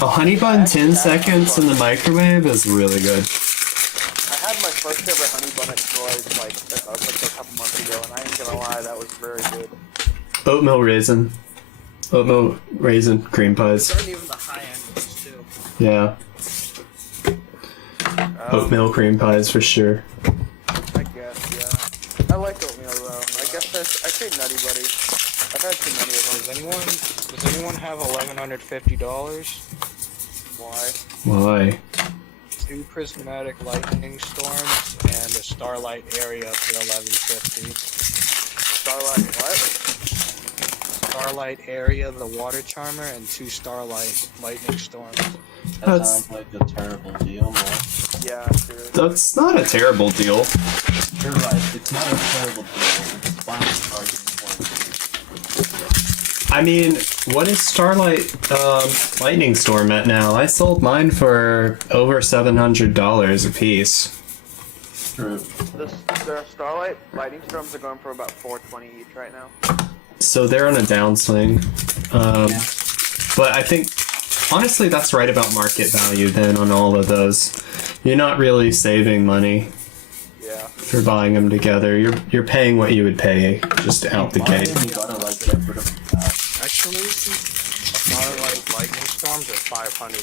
A honey bun 10 seconds in the microwave is really good. I had my first ever honey bun at Troy's like a couple months ago, and I ain't gonna lie, that was very good. Oatmeal raisin cream pies. Aren't even the high end ones too. Yeah. Oatmeal cream pies for sure. I guess, yeah. I like oatmeal though. I guess I say Nutty Buddy. I've had too many of them. Does anyone have $1,150? Why? Why? 2 prismatic lightning storms and a starlight area for $11.50. Starlight what? Starlight area, the water charmer, and 2 starlight lightning storms. That That's- sounds like a terrible deal, man. Yeah, dude. That's not a terrible deal. You're right, it's not a terrible deal. It's fine to target I mean, what is Starlight Lightning Storm at now? I sold mine for over $700 a piece. True. The Starlight Lightning Storms are going for about $420 each right now. So they're on a downswing. But I think, honestly, that's right about market value then on all of those. You're not really saving money Yeah. for buying them together. You're paying what you would pay just out the gate. You gotta like get rid of that. Actually, starlight lightning storms are 500.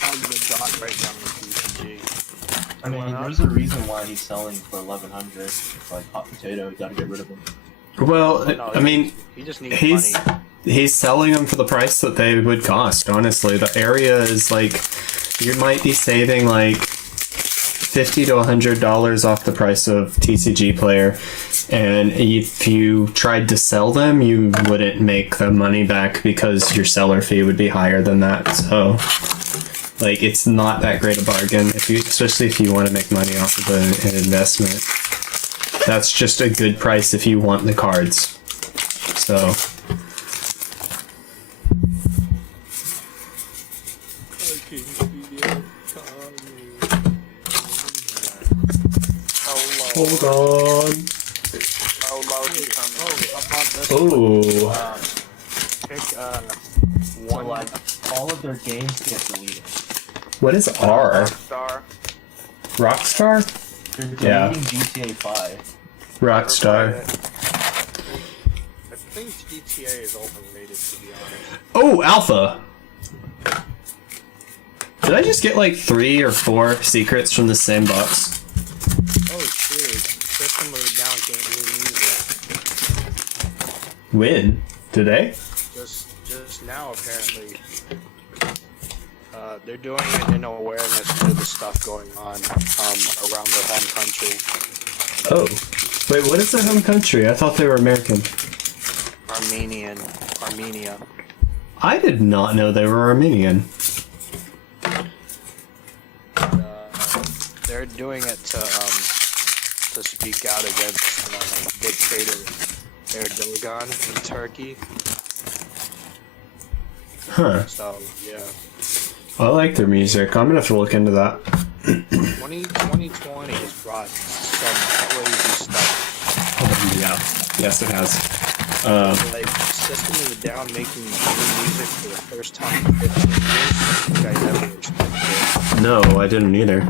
Probably the dot right down the PCG. I mean, there's a reason why he's selling for 1,100. It's like hot potato, you gotta get rid of him. Well, No, I mean, he just needs he's money. he's selling them for the price that they would cost. Honestly, the area is like you might be saving like $50 to $100 off the price of TCG player, and if you tried to sell them, you wouldn't make the money back because your seller fee would be higher than that. So, like, it's not that great a bargain if you, especially if you want to make money off of an investment. That's just a good price if you want the cards. So. Hold on. Oh, loud is coming. Oh. Pick So like, all of their games get deleted. What is R? Star. Rockstar? They're deleting Yeah. GTA 5. Rockstar. I think GTA is overrated, to be honest. Oh, Alpha! Did I just get like 3 or 4 secrets from the same box? Oh shoot! System of the Down can't do music. When? Today? Just now apparently. They're doing it in awareness to the stuff going on around their home country. Oh. Wait, what is their home country? I thought they were American. Armenia. I did not know they were Armenian. They're doing it to speak out against dictator Erdogan in Turkey. Huh. So yeah, I like their music. I'm gonna have to look into that. 2020 has brought some crazy stuff. Yeah. Yes, it has. Like System of the Down making new music for the first time in 15 years. Like, I never expected it. No, I didn't either.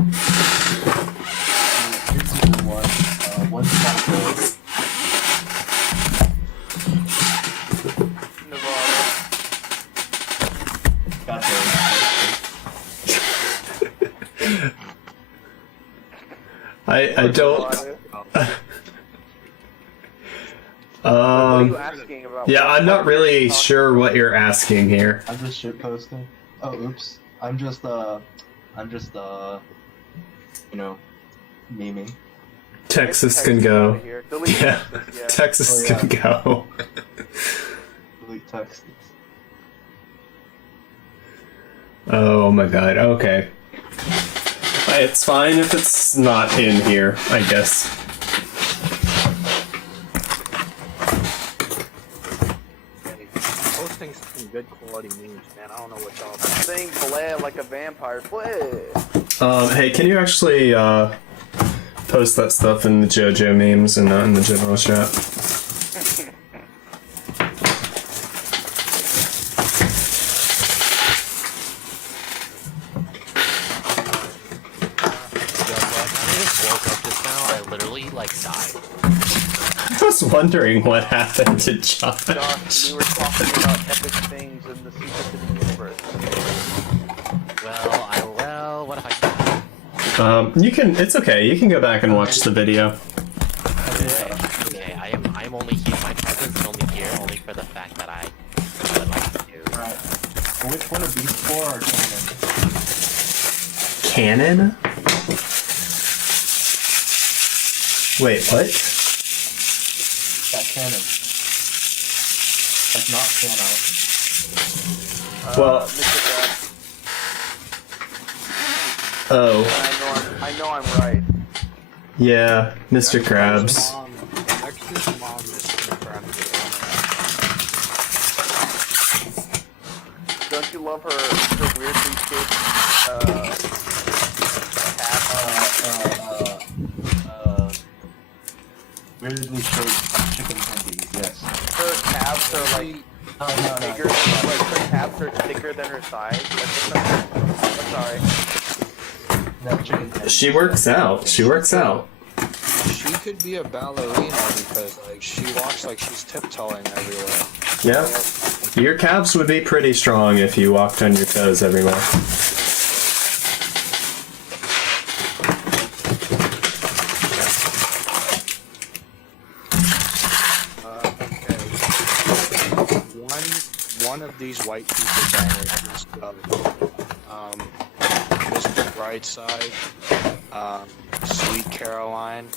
Here's even one stop Nevada. I don't. Nevada. are you asking about? Yeah, I'm not really sure what you're asking here. I'm just shit posting. Oh, oops. I'm just you know, memeing. Texas can go. Out of here. Delete Yeah, Texas, yeah. Texas Oh, yeah. can go. Delete text. Oh my god, okay. It's fine if it's not in here, I guess. Posting some good quality memes, man. I don't know what y'all about. Saying play like a vampire. Play. Hey, can you actually, post that stuff in the JoJo memes and not in the general chat? Woke up just now. I literally like died. I was wondering what happened to Josh. Josh, we were talking about epic things in the secrets of the universe. Well, what if I can't? You can, it's okay, you can go back and watch the video. Okay, I'm only here. My presence is only here only for the fact that I would like to do. Alright. Which one of these four are canon? Canon? Wait, what? That canon. That's not fan out. Well, Mr. Krabs, oh, I know I'm right. yeah, Mr. Krabs. Dexter's mom is incredible. Don't you love her weirdly shaped cat? Weirdly shaped chicken tendies, yes. Her calves are like bigger, like her calves are thicker than her thighs. I'm sorry. That chicken tendies. She works out, she works out. She could be a ballerina because like she walks like she's tiptoeing everywhere. Yeah. Your calves would be pretty strong if you walked on your toes everywhere. One of these white people bangers is Mr. Brightside, Sweet Caroline,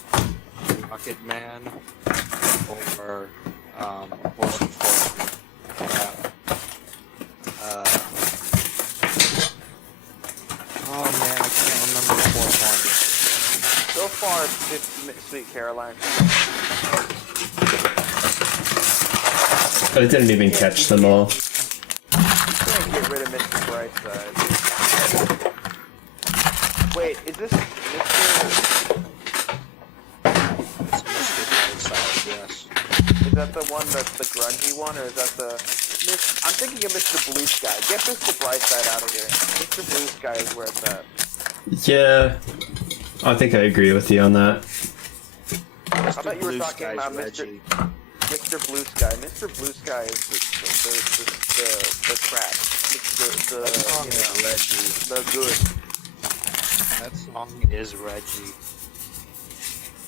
Rocket Man, or unfortunately, oh man, I can't remember the fourth one. So far, it's Sweet Caroline. I didn't even catch them all. You can't get rid of Mr. Brightside. Wait, is this Mr. It's Mr. Brightside, yes. Is that the one that's the grungy one, or is that the... I'm thinking of Mr. Blue Sky. Get Mr. Brightside out of here. Mr. Blue Sky is where it's at. Yeah, I think I agree with you on that. I thought you were Blue talking Sky's about Reggie. Mr. Blue Sky. Mr. Blue Sky is the crap. It's the That song you is know, Reggie. the good. That song is Reggie.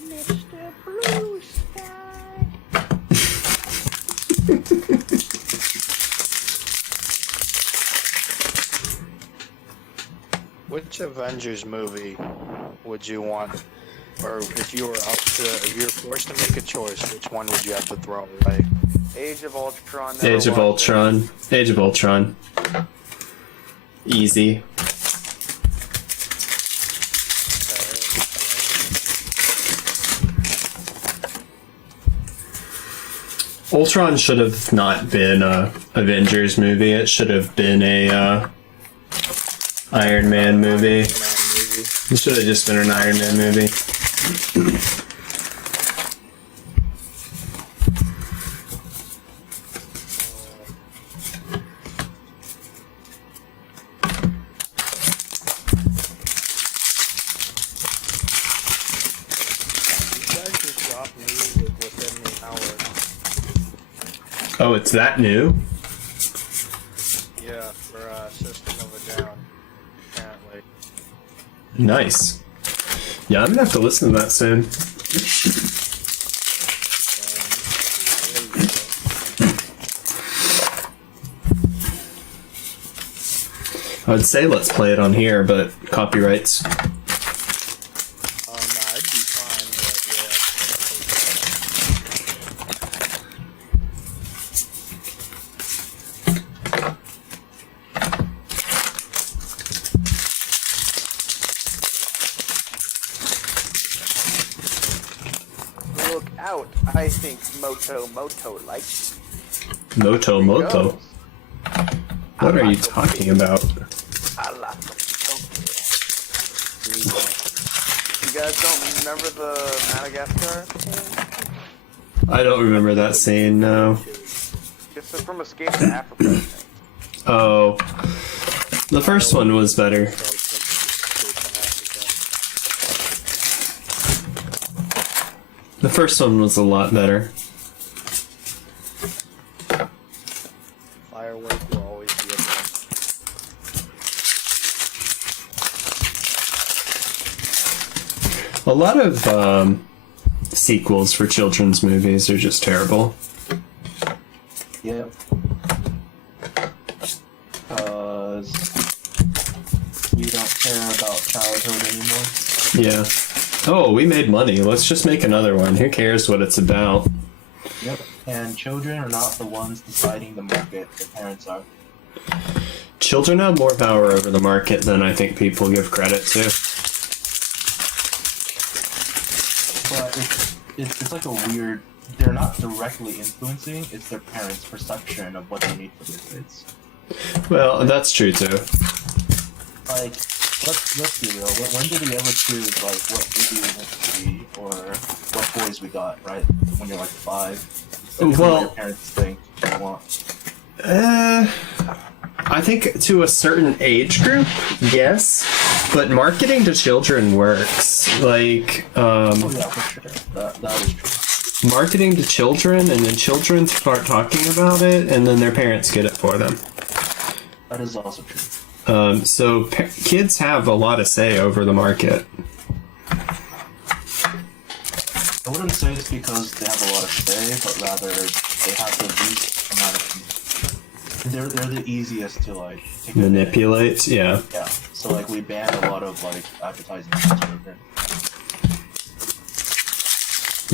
Mr. Blue Sky. Which Avengers movie would you want, or if you were forced to make a choice, which one would you have to throw away? Age of Ultron. Age of Ultron. Age of Ultron. Easy. Ultron should have not been a Avengers movie. It should have been a Iron Man movie. It should have just been an Iron Man movie. You guys just dropped music within the hour. Oh, it's that new? Yeah, for System of a Down, apparently. Nice. Yeah, I'm gonna have to listen to that soon. There you go. I'd say let's play it on here, but copyrights. Nah, I'd be fine, Look out! I think Moto likes Moto. you. What are you talking about? I like them. You guys don't remember the Madagascar scene? I don't remember that scene, no. It's from Escape to Africa, I think. Oh. The first one was better. The first one was a lot better. Firework will always be a best. A lot of sequels for children's movies are just terrible. Yep. Because we don't care about childhood anymore. Yeah. Oh, we made money. Let's just make another one. Who cares what it's about? Yep. And children are not the ones deciding the market, the parents are. Children have more power over the market than I think people give credit to. But it's like a weird... They're not directly influencing, it's their parents' perception of what they need for their kids. Well, that's true too. Like, let's be real. When did we ever choose, like, what movie we want to see, or what toys we got, right? When you're like 5. That's Well- what your parents think they want. I think to a certain age group, yes. But marketing to children works. Like, Oh yeah, for sure. That is true. marketing to children, and then children start talking about it, and then their parents get it for them. That is also true. So kids have a lot of say over the market. I wouldn't say it's because they have a lot of say, but rather they have the least amount of... They're the easiest to, like, take Manipulate, yeah. advantage. Yeah, so, like, we ban a lot of, like, advertising for children.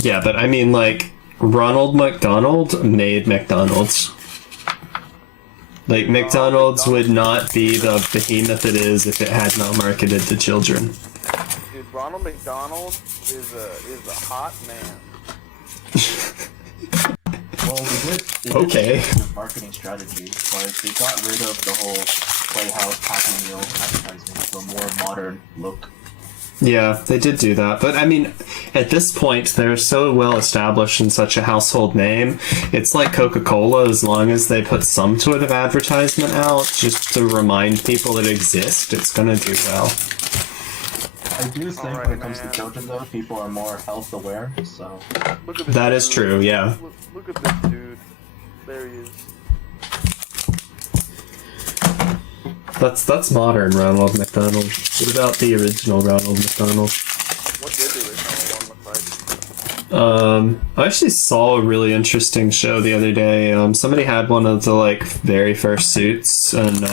Yeah, but I mean, like, Ronald McDonald made McDonald's. Like, McDonald's would not be the behemoth it is if it had not marketed to children. Dude, Ronald McDonald is a hot man. Well, they did Okay. change their marketing strategy. Like, they got rid of the whole Playhouse Happy Meal advertising to a more modern look. Yeah, they did do that. But I mean, at this point, they're so well established and such a household name. It's like Coca-Cola, as long as they put some sort of advertisement out just to remind people it exists, it's gonna do well. I do think Alright, when it comes man. to children, though, people are more health aware, so... Look at this That is dude. true, yeah. Look at this dude. There he is. That's modern Ronald McDonald. What about the original Ronald McDonald? What did the original one look like? I actually saw a really interesting show the other day. Somebody had one of the like very first suits, and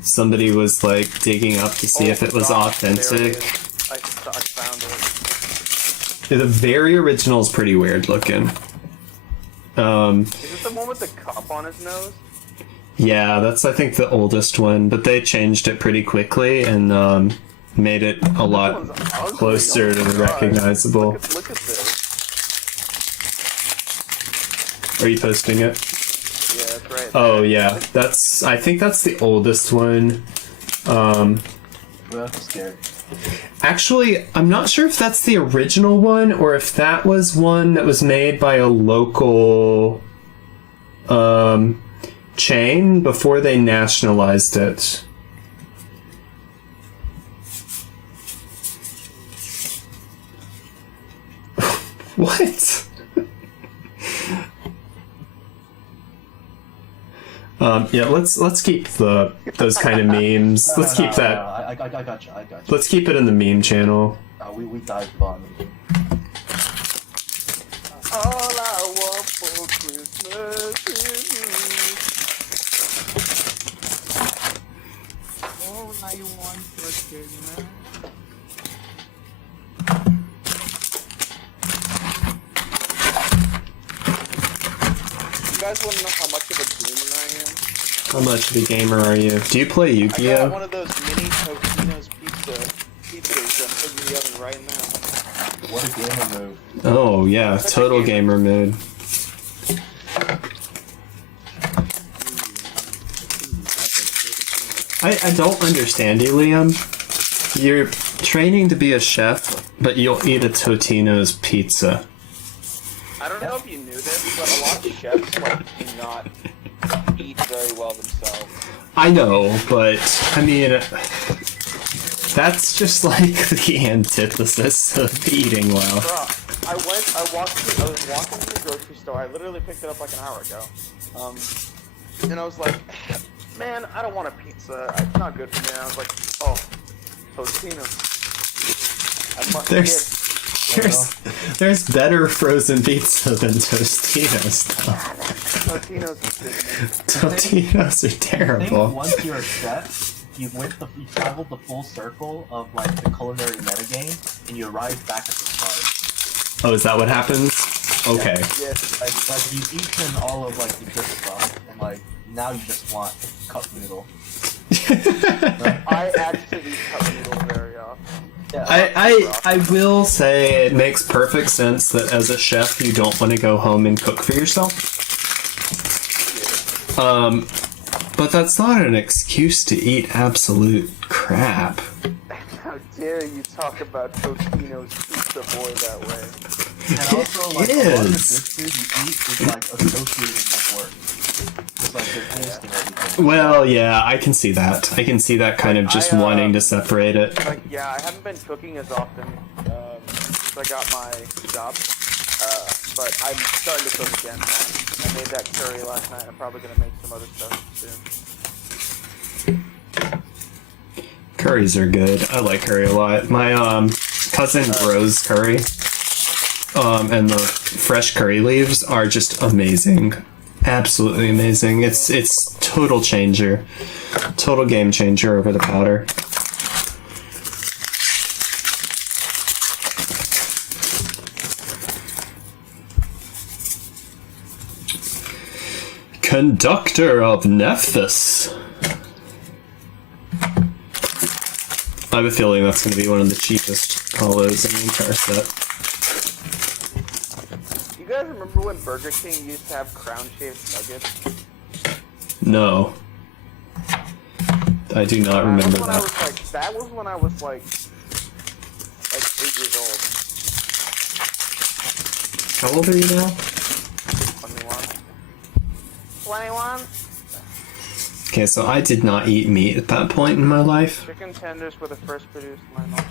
somebody was like digging up to see if it was God, there it authentic. is. I found it. The very original is pretty weird looking. Is it the one with the cup on his nose? Yeah, that's I think the oldest one, but they changed it pretty quickly and made it a lot This one's ugly. closer Oh to my God. recognizable. Look at this. Are you posting it? Yeah, that's right. Oh yeah, I think that's the oldest one. Well, that's scary. Actually, I'm not sure if that's the original one or if that was one that was made by a local chain before they nationalized it. What? Yeah, let's keep those kind of memes. Let's keep that. I got you. Let's keep it in the meme channel. We dive bomb. All I want for Christmas is I once was kid, man. You guys want to know how much of a gamer I am? How much of a gamer are you? Do you play I got Yu-Gi-Oh? one of those mini Totino's pizzas I'm putting in the oven right now. What a gamer move. Oh yeah, total gamer mood. I don't understand you, Liam. You're training to be a chef, but you'll eat a Totino's pizza. I don't know if you knew this, but a lot of chefs do not eat very well themselves. I know, but I mean, that's just like the antithesis of eating well. Bruh, I was walking to the grocery store. I literally picked it up like an hour ago. And I was like, man, I don't want a pizza. It's not good for me. And I was like, oh, Totino. I fucking There's better frozen pizza than Totino's. Totino's is good, man. Totino's are I think terrible. once you're a chef, you traveled the full circle of like the culinary metagame, and you arrive back at the start. Oh, is that what happens? Okay. Yes. Like you've eaten all of like the good stuff, and like now you just want cup noodle. I actually eat cup noodles very often. Yeah, I will say it makes perfect sense that as a chef you don't want to go home and cook for yourself. But that's not an excuse to eat absolute crap. How dare you talk about Totino's pizza boy that way? and also like a lot of the good food you eat is like associated with work. It's like they're tasting everything. Well, yeah, I can see that. I can see that kind of just wanting to separate it. Like, yeah, I haven't been cooking as often since I got my job. But I'm starting to cook again now. I made that curry last night. I'm probably gonna make some other stuff soon. Curries are good. I like curry a lot. My cousin grows curry. And the fresh curry leaves are just amazing. Absolutely amazing. It's total changer. Total game changer over the powder. Conductor of Nephthys. I have a feeling that's going to be one of the cheapest hollows in the entire set. You guys remember when Burger King used to have crown-shaped nuggets? No. I do not remember that. That was when I was like 8 years old. How old are you now? 21. 21? Okay, so I did not eat meat at that point in my life. Chicken tenders were the first produced line of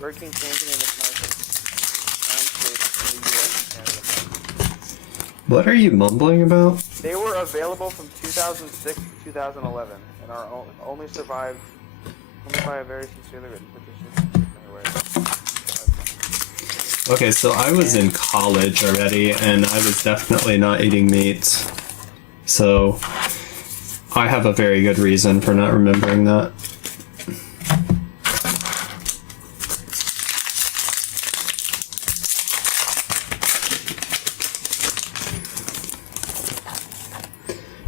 Burger King changed the name of What are you mumbling about? They were available from 2006 to 2011 and are only survived by a very sincerely written petition. Okay, so I was in college already, and I was definitely not eating meat. So I have a very good reason for not remembering that.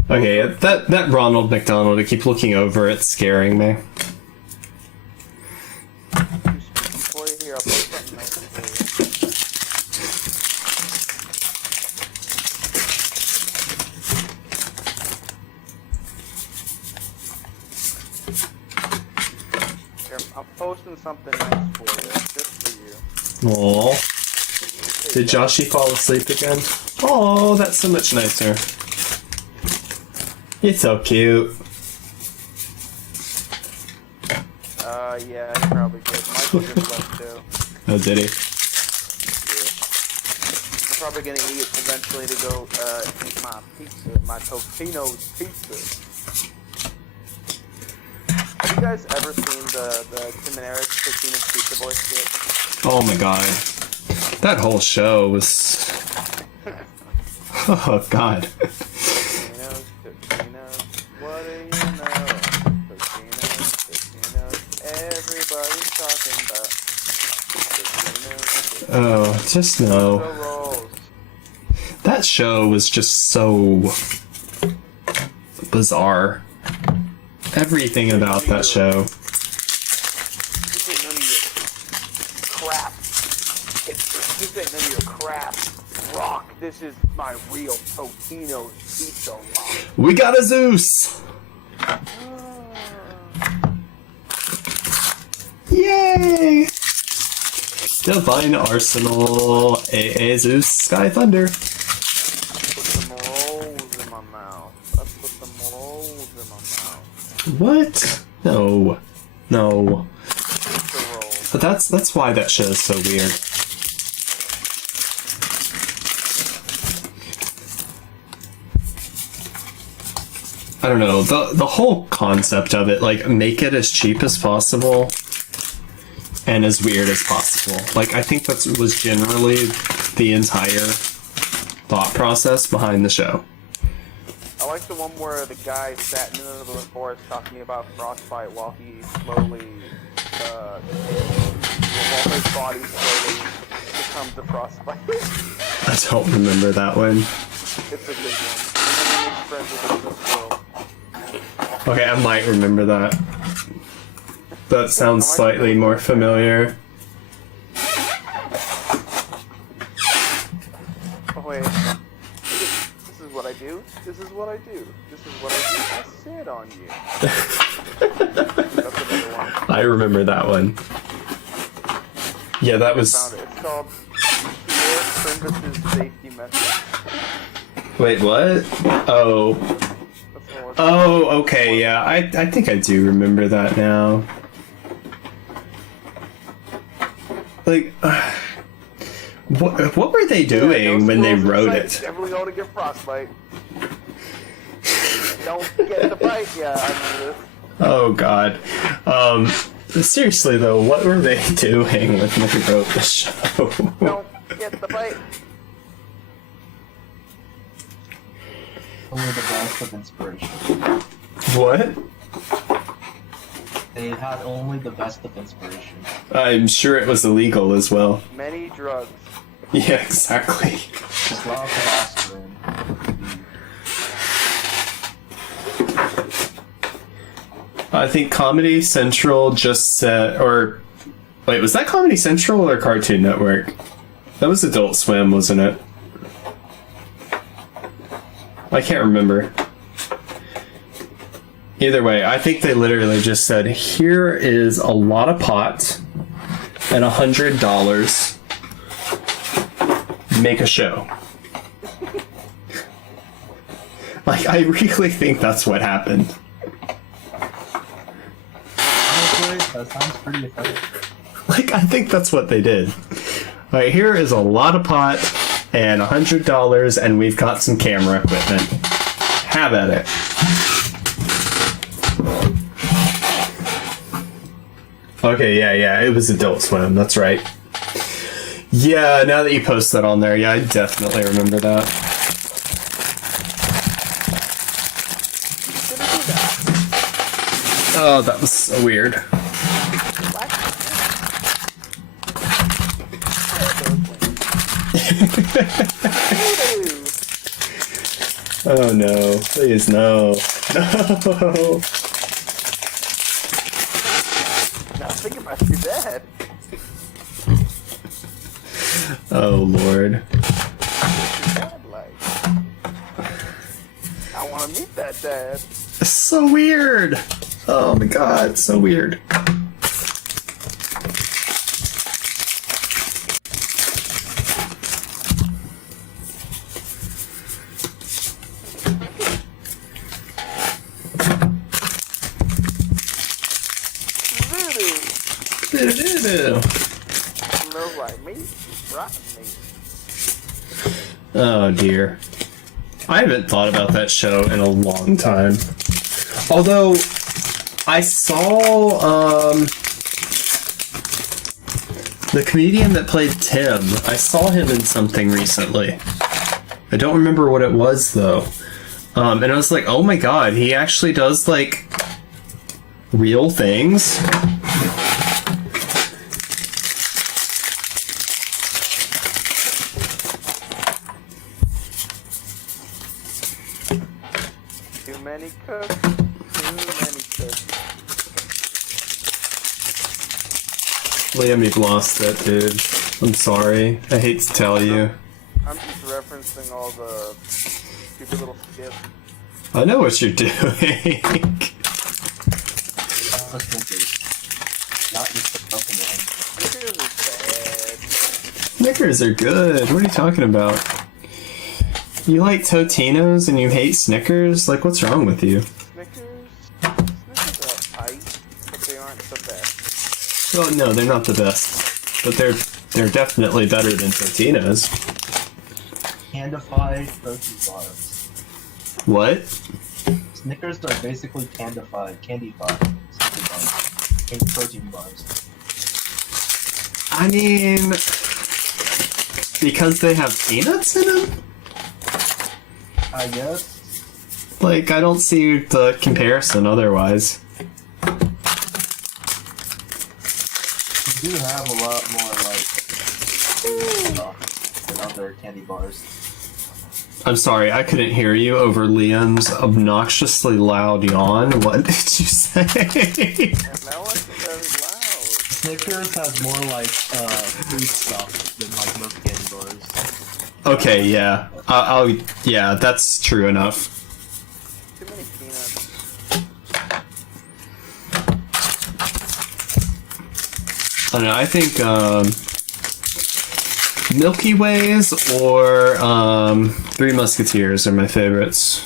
Okay, that Ronald McDonald, I keep looking over, it's scaring me. Before you hear, I'll post something nice for you. Here, I'm posting something nice for you, just for you. Aww. Did Joshy fall asleep again? Oh, that's so much nicer. It's so cute. Yeah, he probably did. Michael just left too. Oh, did he? Yeah. I'm probably gonna eat eventually to go eat my pizza, my Totino's pizza. Have you guys ever seen the Tim and Eric Totino's Pizza Boy skit? Oh my god. That whole show was... Oh god. Totino's, what do you know? Oh, just no. Rolls. That show was just so bizarre. Everything about that show. This ain't none of your crap. This ain't none of your crap. Rock. This is my real Totino pizza rock. We got a Zeus! Yay! Divine Arsenal, AA-ZEUS, Sky Thunder. Put some rolls in my mouth. I put some rolls in my mouth. What? No. No. The rolls. But that's why that show is so weird. I don't know, the whole concept of it, like, make it as cheap as possible and as weird as possible. Like, I think that was generally the entire thought process behind the show. I like the one where the guy sat in the middle of the forest talking about frostbite while he slowly, while his body slowly becomes a frostbite. I don't remember that one. It's a good one. And then he makes friends with him in the world. Okay, I might remember that. That sounds slightly more familiar. Oh wait. This is what I do. This is what I do. This is what I do. I sit on you. That's another one. I remember that one. Yeah, that I was... found it. It's called Pierre Primbus's Safety Method. Wait, what? Oh. That's the one. Oh, okay, yeah. I think I do remember that now. Like, what were they doing when they wrote it? Definitely going to get frostbite. Don't get the bite, yeah, I knew this. Oh god. Seriously though, what were they doing when they wrote the show? Don't get the bite. Only the best of inspiration. What? They had only the best of inspiration. I'm sure it was illegal as well. Many drugs. Yeah, exactly. Just love the aspirin. I think Comedy Central just said, or wait, was that Comedy Central or Cartoon Network? That was Adult Swim, wasn't it? I can't remember. Either way, I think they literally just said, here is a lot of pot and $100. Make a show. Like, I really think that's what happened. Honestly, that sounds pretty effective. Like, I think that's what they did. Alright, here is a lot of pot and $100, and we've got some camera equipment. Have at it. Okay, yeah, it was Adult Swim, that's right. Yeah, now that you post that on there, yeah, I definitely remember that. Oh, that was so weird. Oh no, please no. No! Now think about your dad. Oh lord. What's your dad like? I want to meet that dad. It's so weird! Oh my god, so weird. Voodoo. Smells like meat. Rotten meat. Oh dear. I haven't thought about that show in a long time. Although, I saw, the comedian that played Tim, I saw him in something recently. I don't remember what it was, though. And I was like, oh my god, he actually does, like, real things? many cookies. Liam, you've lost it, dude. I'm sorry. I hate to tell you. I'm just referencing all the stupid little skips. I know what you're doing. Snickers. Not just the Pokemon. Snickers are bad. Snickers are good. What are you talking about? You like Totino's and you hate Snickers? Like, what's wrong with you? Snickers are tight, but they aren't the best. Well, no, they're not the best. But they're definitely better than Totino's. Candified protein bars. What? Snickers are basically candified Snickers bars. And protein bars. I mean... Because they have peanuts in them? I guess. Like, I don't see the comparison otherwise. You do have a lot more, like, stuff than other candy bars. I'm sorry, I couldn't hear you over Liam's obnoxiously loud yawn. What did you say? And that wasn't very loud. Snickers has more, like, food stuff than, like, most candy bars. Okay, yeah. Yeah, that's true enough. Too many peanuts. I don't know, I think, Milky Ways or, Three Musketeers are my favorites.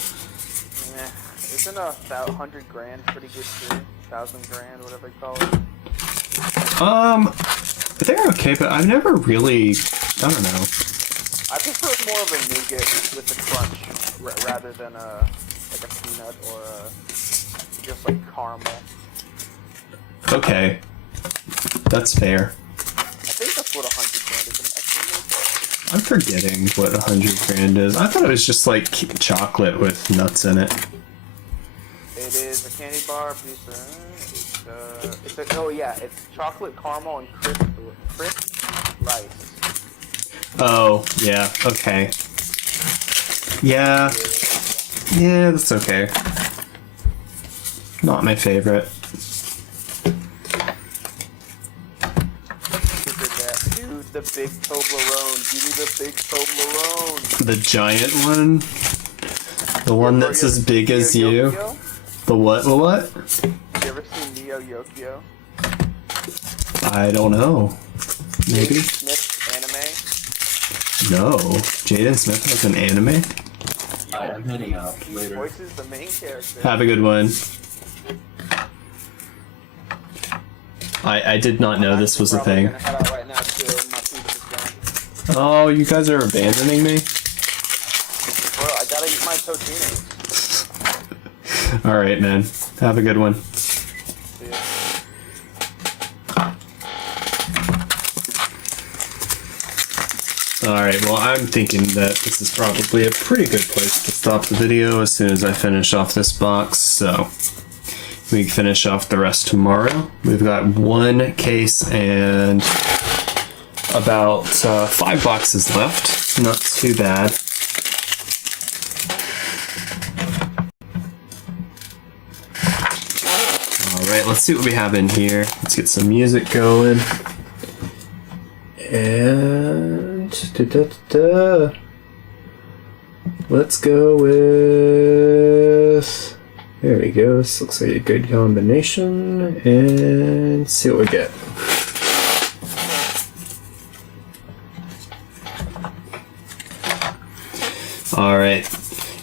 Isn't 100 grand pretty good too? 1,000 grand, whatever they call it. They're okay, but I've never really, I don't know. I prefer more of a nougat with a crunch rather than a peanut or just like caramel. Okay. That's fair. I think that's what 100 grand is an estimate. I'm forgetting what 100 grand is. I thought it was just like chocolate with nuts in it. It is a candy bar piece of... it's chocolate caramel and crisp rice. Oh, yeah, okay. Yeah. Yeah, that's okay. Not my favorite. Dude, the big Toblerone. Give me the big Toblerone. The giant one? The one that's as big as you? The what? The what? You ever seen Neo Yokio? I don't know. Maybe? Smith anime? No. Jaden Smith has an anime? I'm hitting up He later. voices the main character. Have a good one. I did not know this was a Probably thing. gonna head out right now too. My food is done. Oh, you guys are abandoning me? Bro, I gotta eat my Totino's. Alright, man. Have a good one. See ya. Alright, well, I'm thinking that this is probably a pretty good place to stop the video as soon as I finish off this box, so we can finish off the rest tomorrow. We've got one case and about 5 boxes left. Not too bad. Alright, let's see what we have in here. Let's get some music going. And let's go with, there we go, this looks like a good combination, and see what we get. Alright,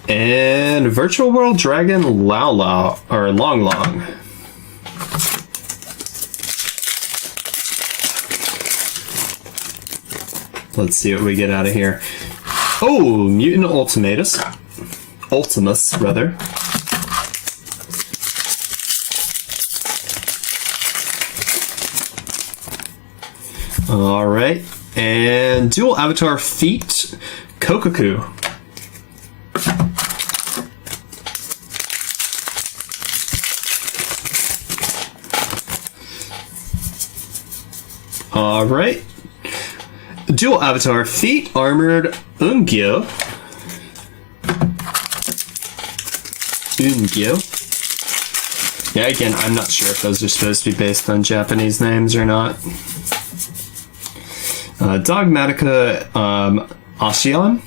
and Virtual World Dragon Lao Lao, or Long Long. Let's see what we get out of here. Oh, Mutant Ultimatus. Ultimus, rather. Alright. And Dual Avatar Feet Kokoku. Alright. Dual Avatar Feet Armored Ungyo. Yeah, again, I'm not sure if those are supposed to be based on Japanese names or not. Dogmatica Ashion.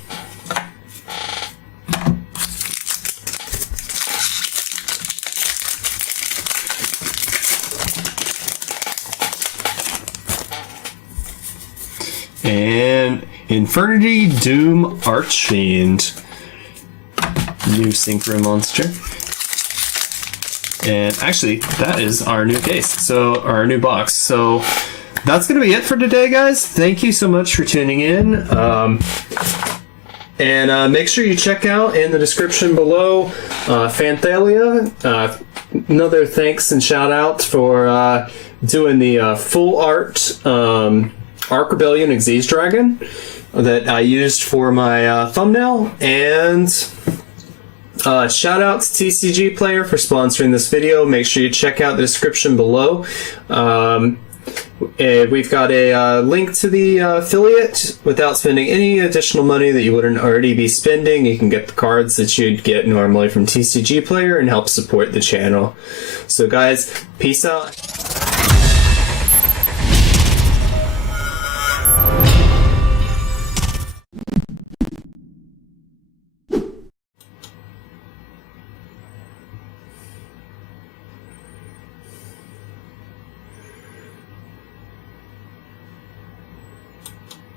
And Infernity Doom Archfiend. New Synchro Monster. And actually, that is our new case. So, our new box. So, that's going to be it for today, guys. Thank you so much for tuning in. And make sure you check out in the description below Phanthelia. Another thanks and shout out for doing the full art Ark Rebellion Xyz Dragon that I used for my thumbnail. And shout out to TCG Player for sponsoring this video. Make sure you check out the description below. We've got a link to the affiliate. Without spending any additional money that you wouldn't already be spending, you can get the cards that you'd get normally from TCG Player and help support the channel. So guys, peace out.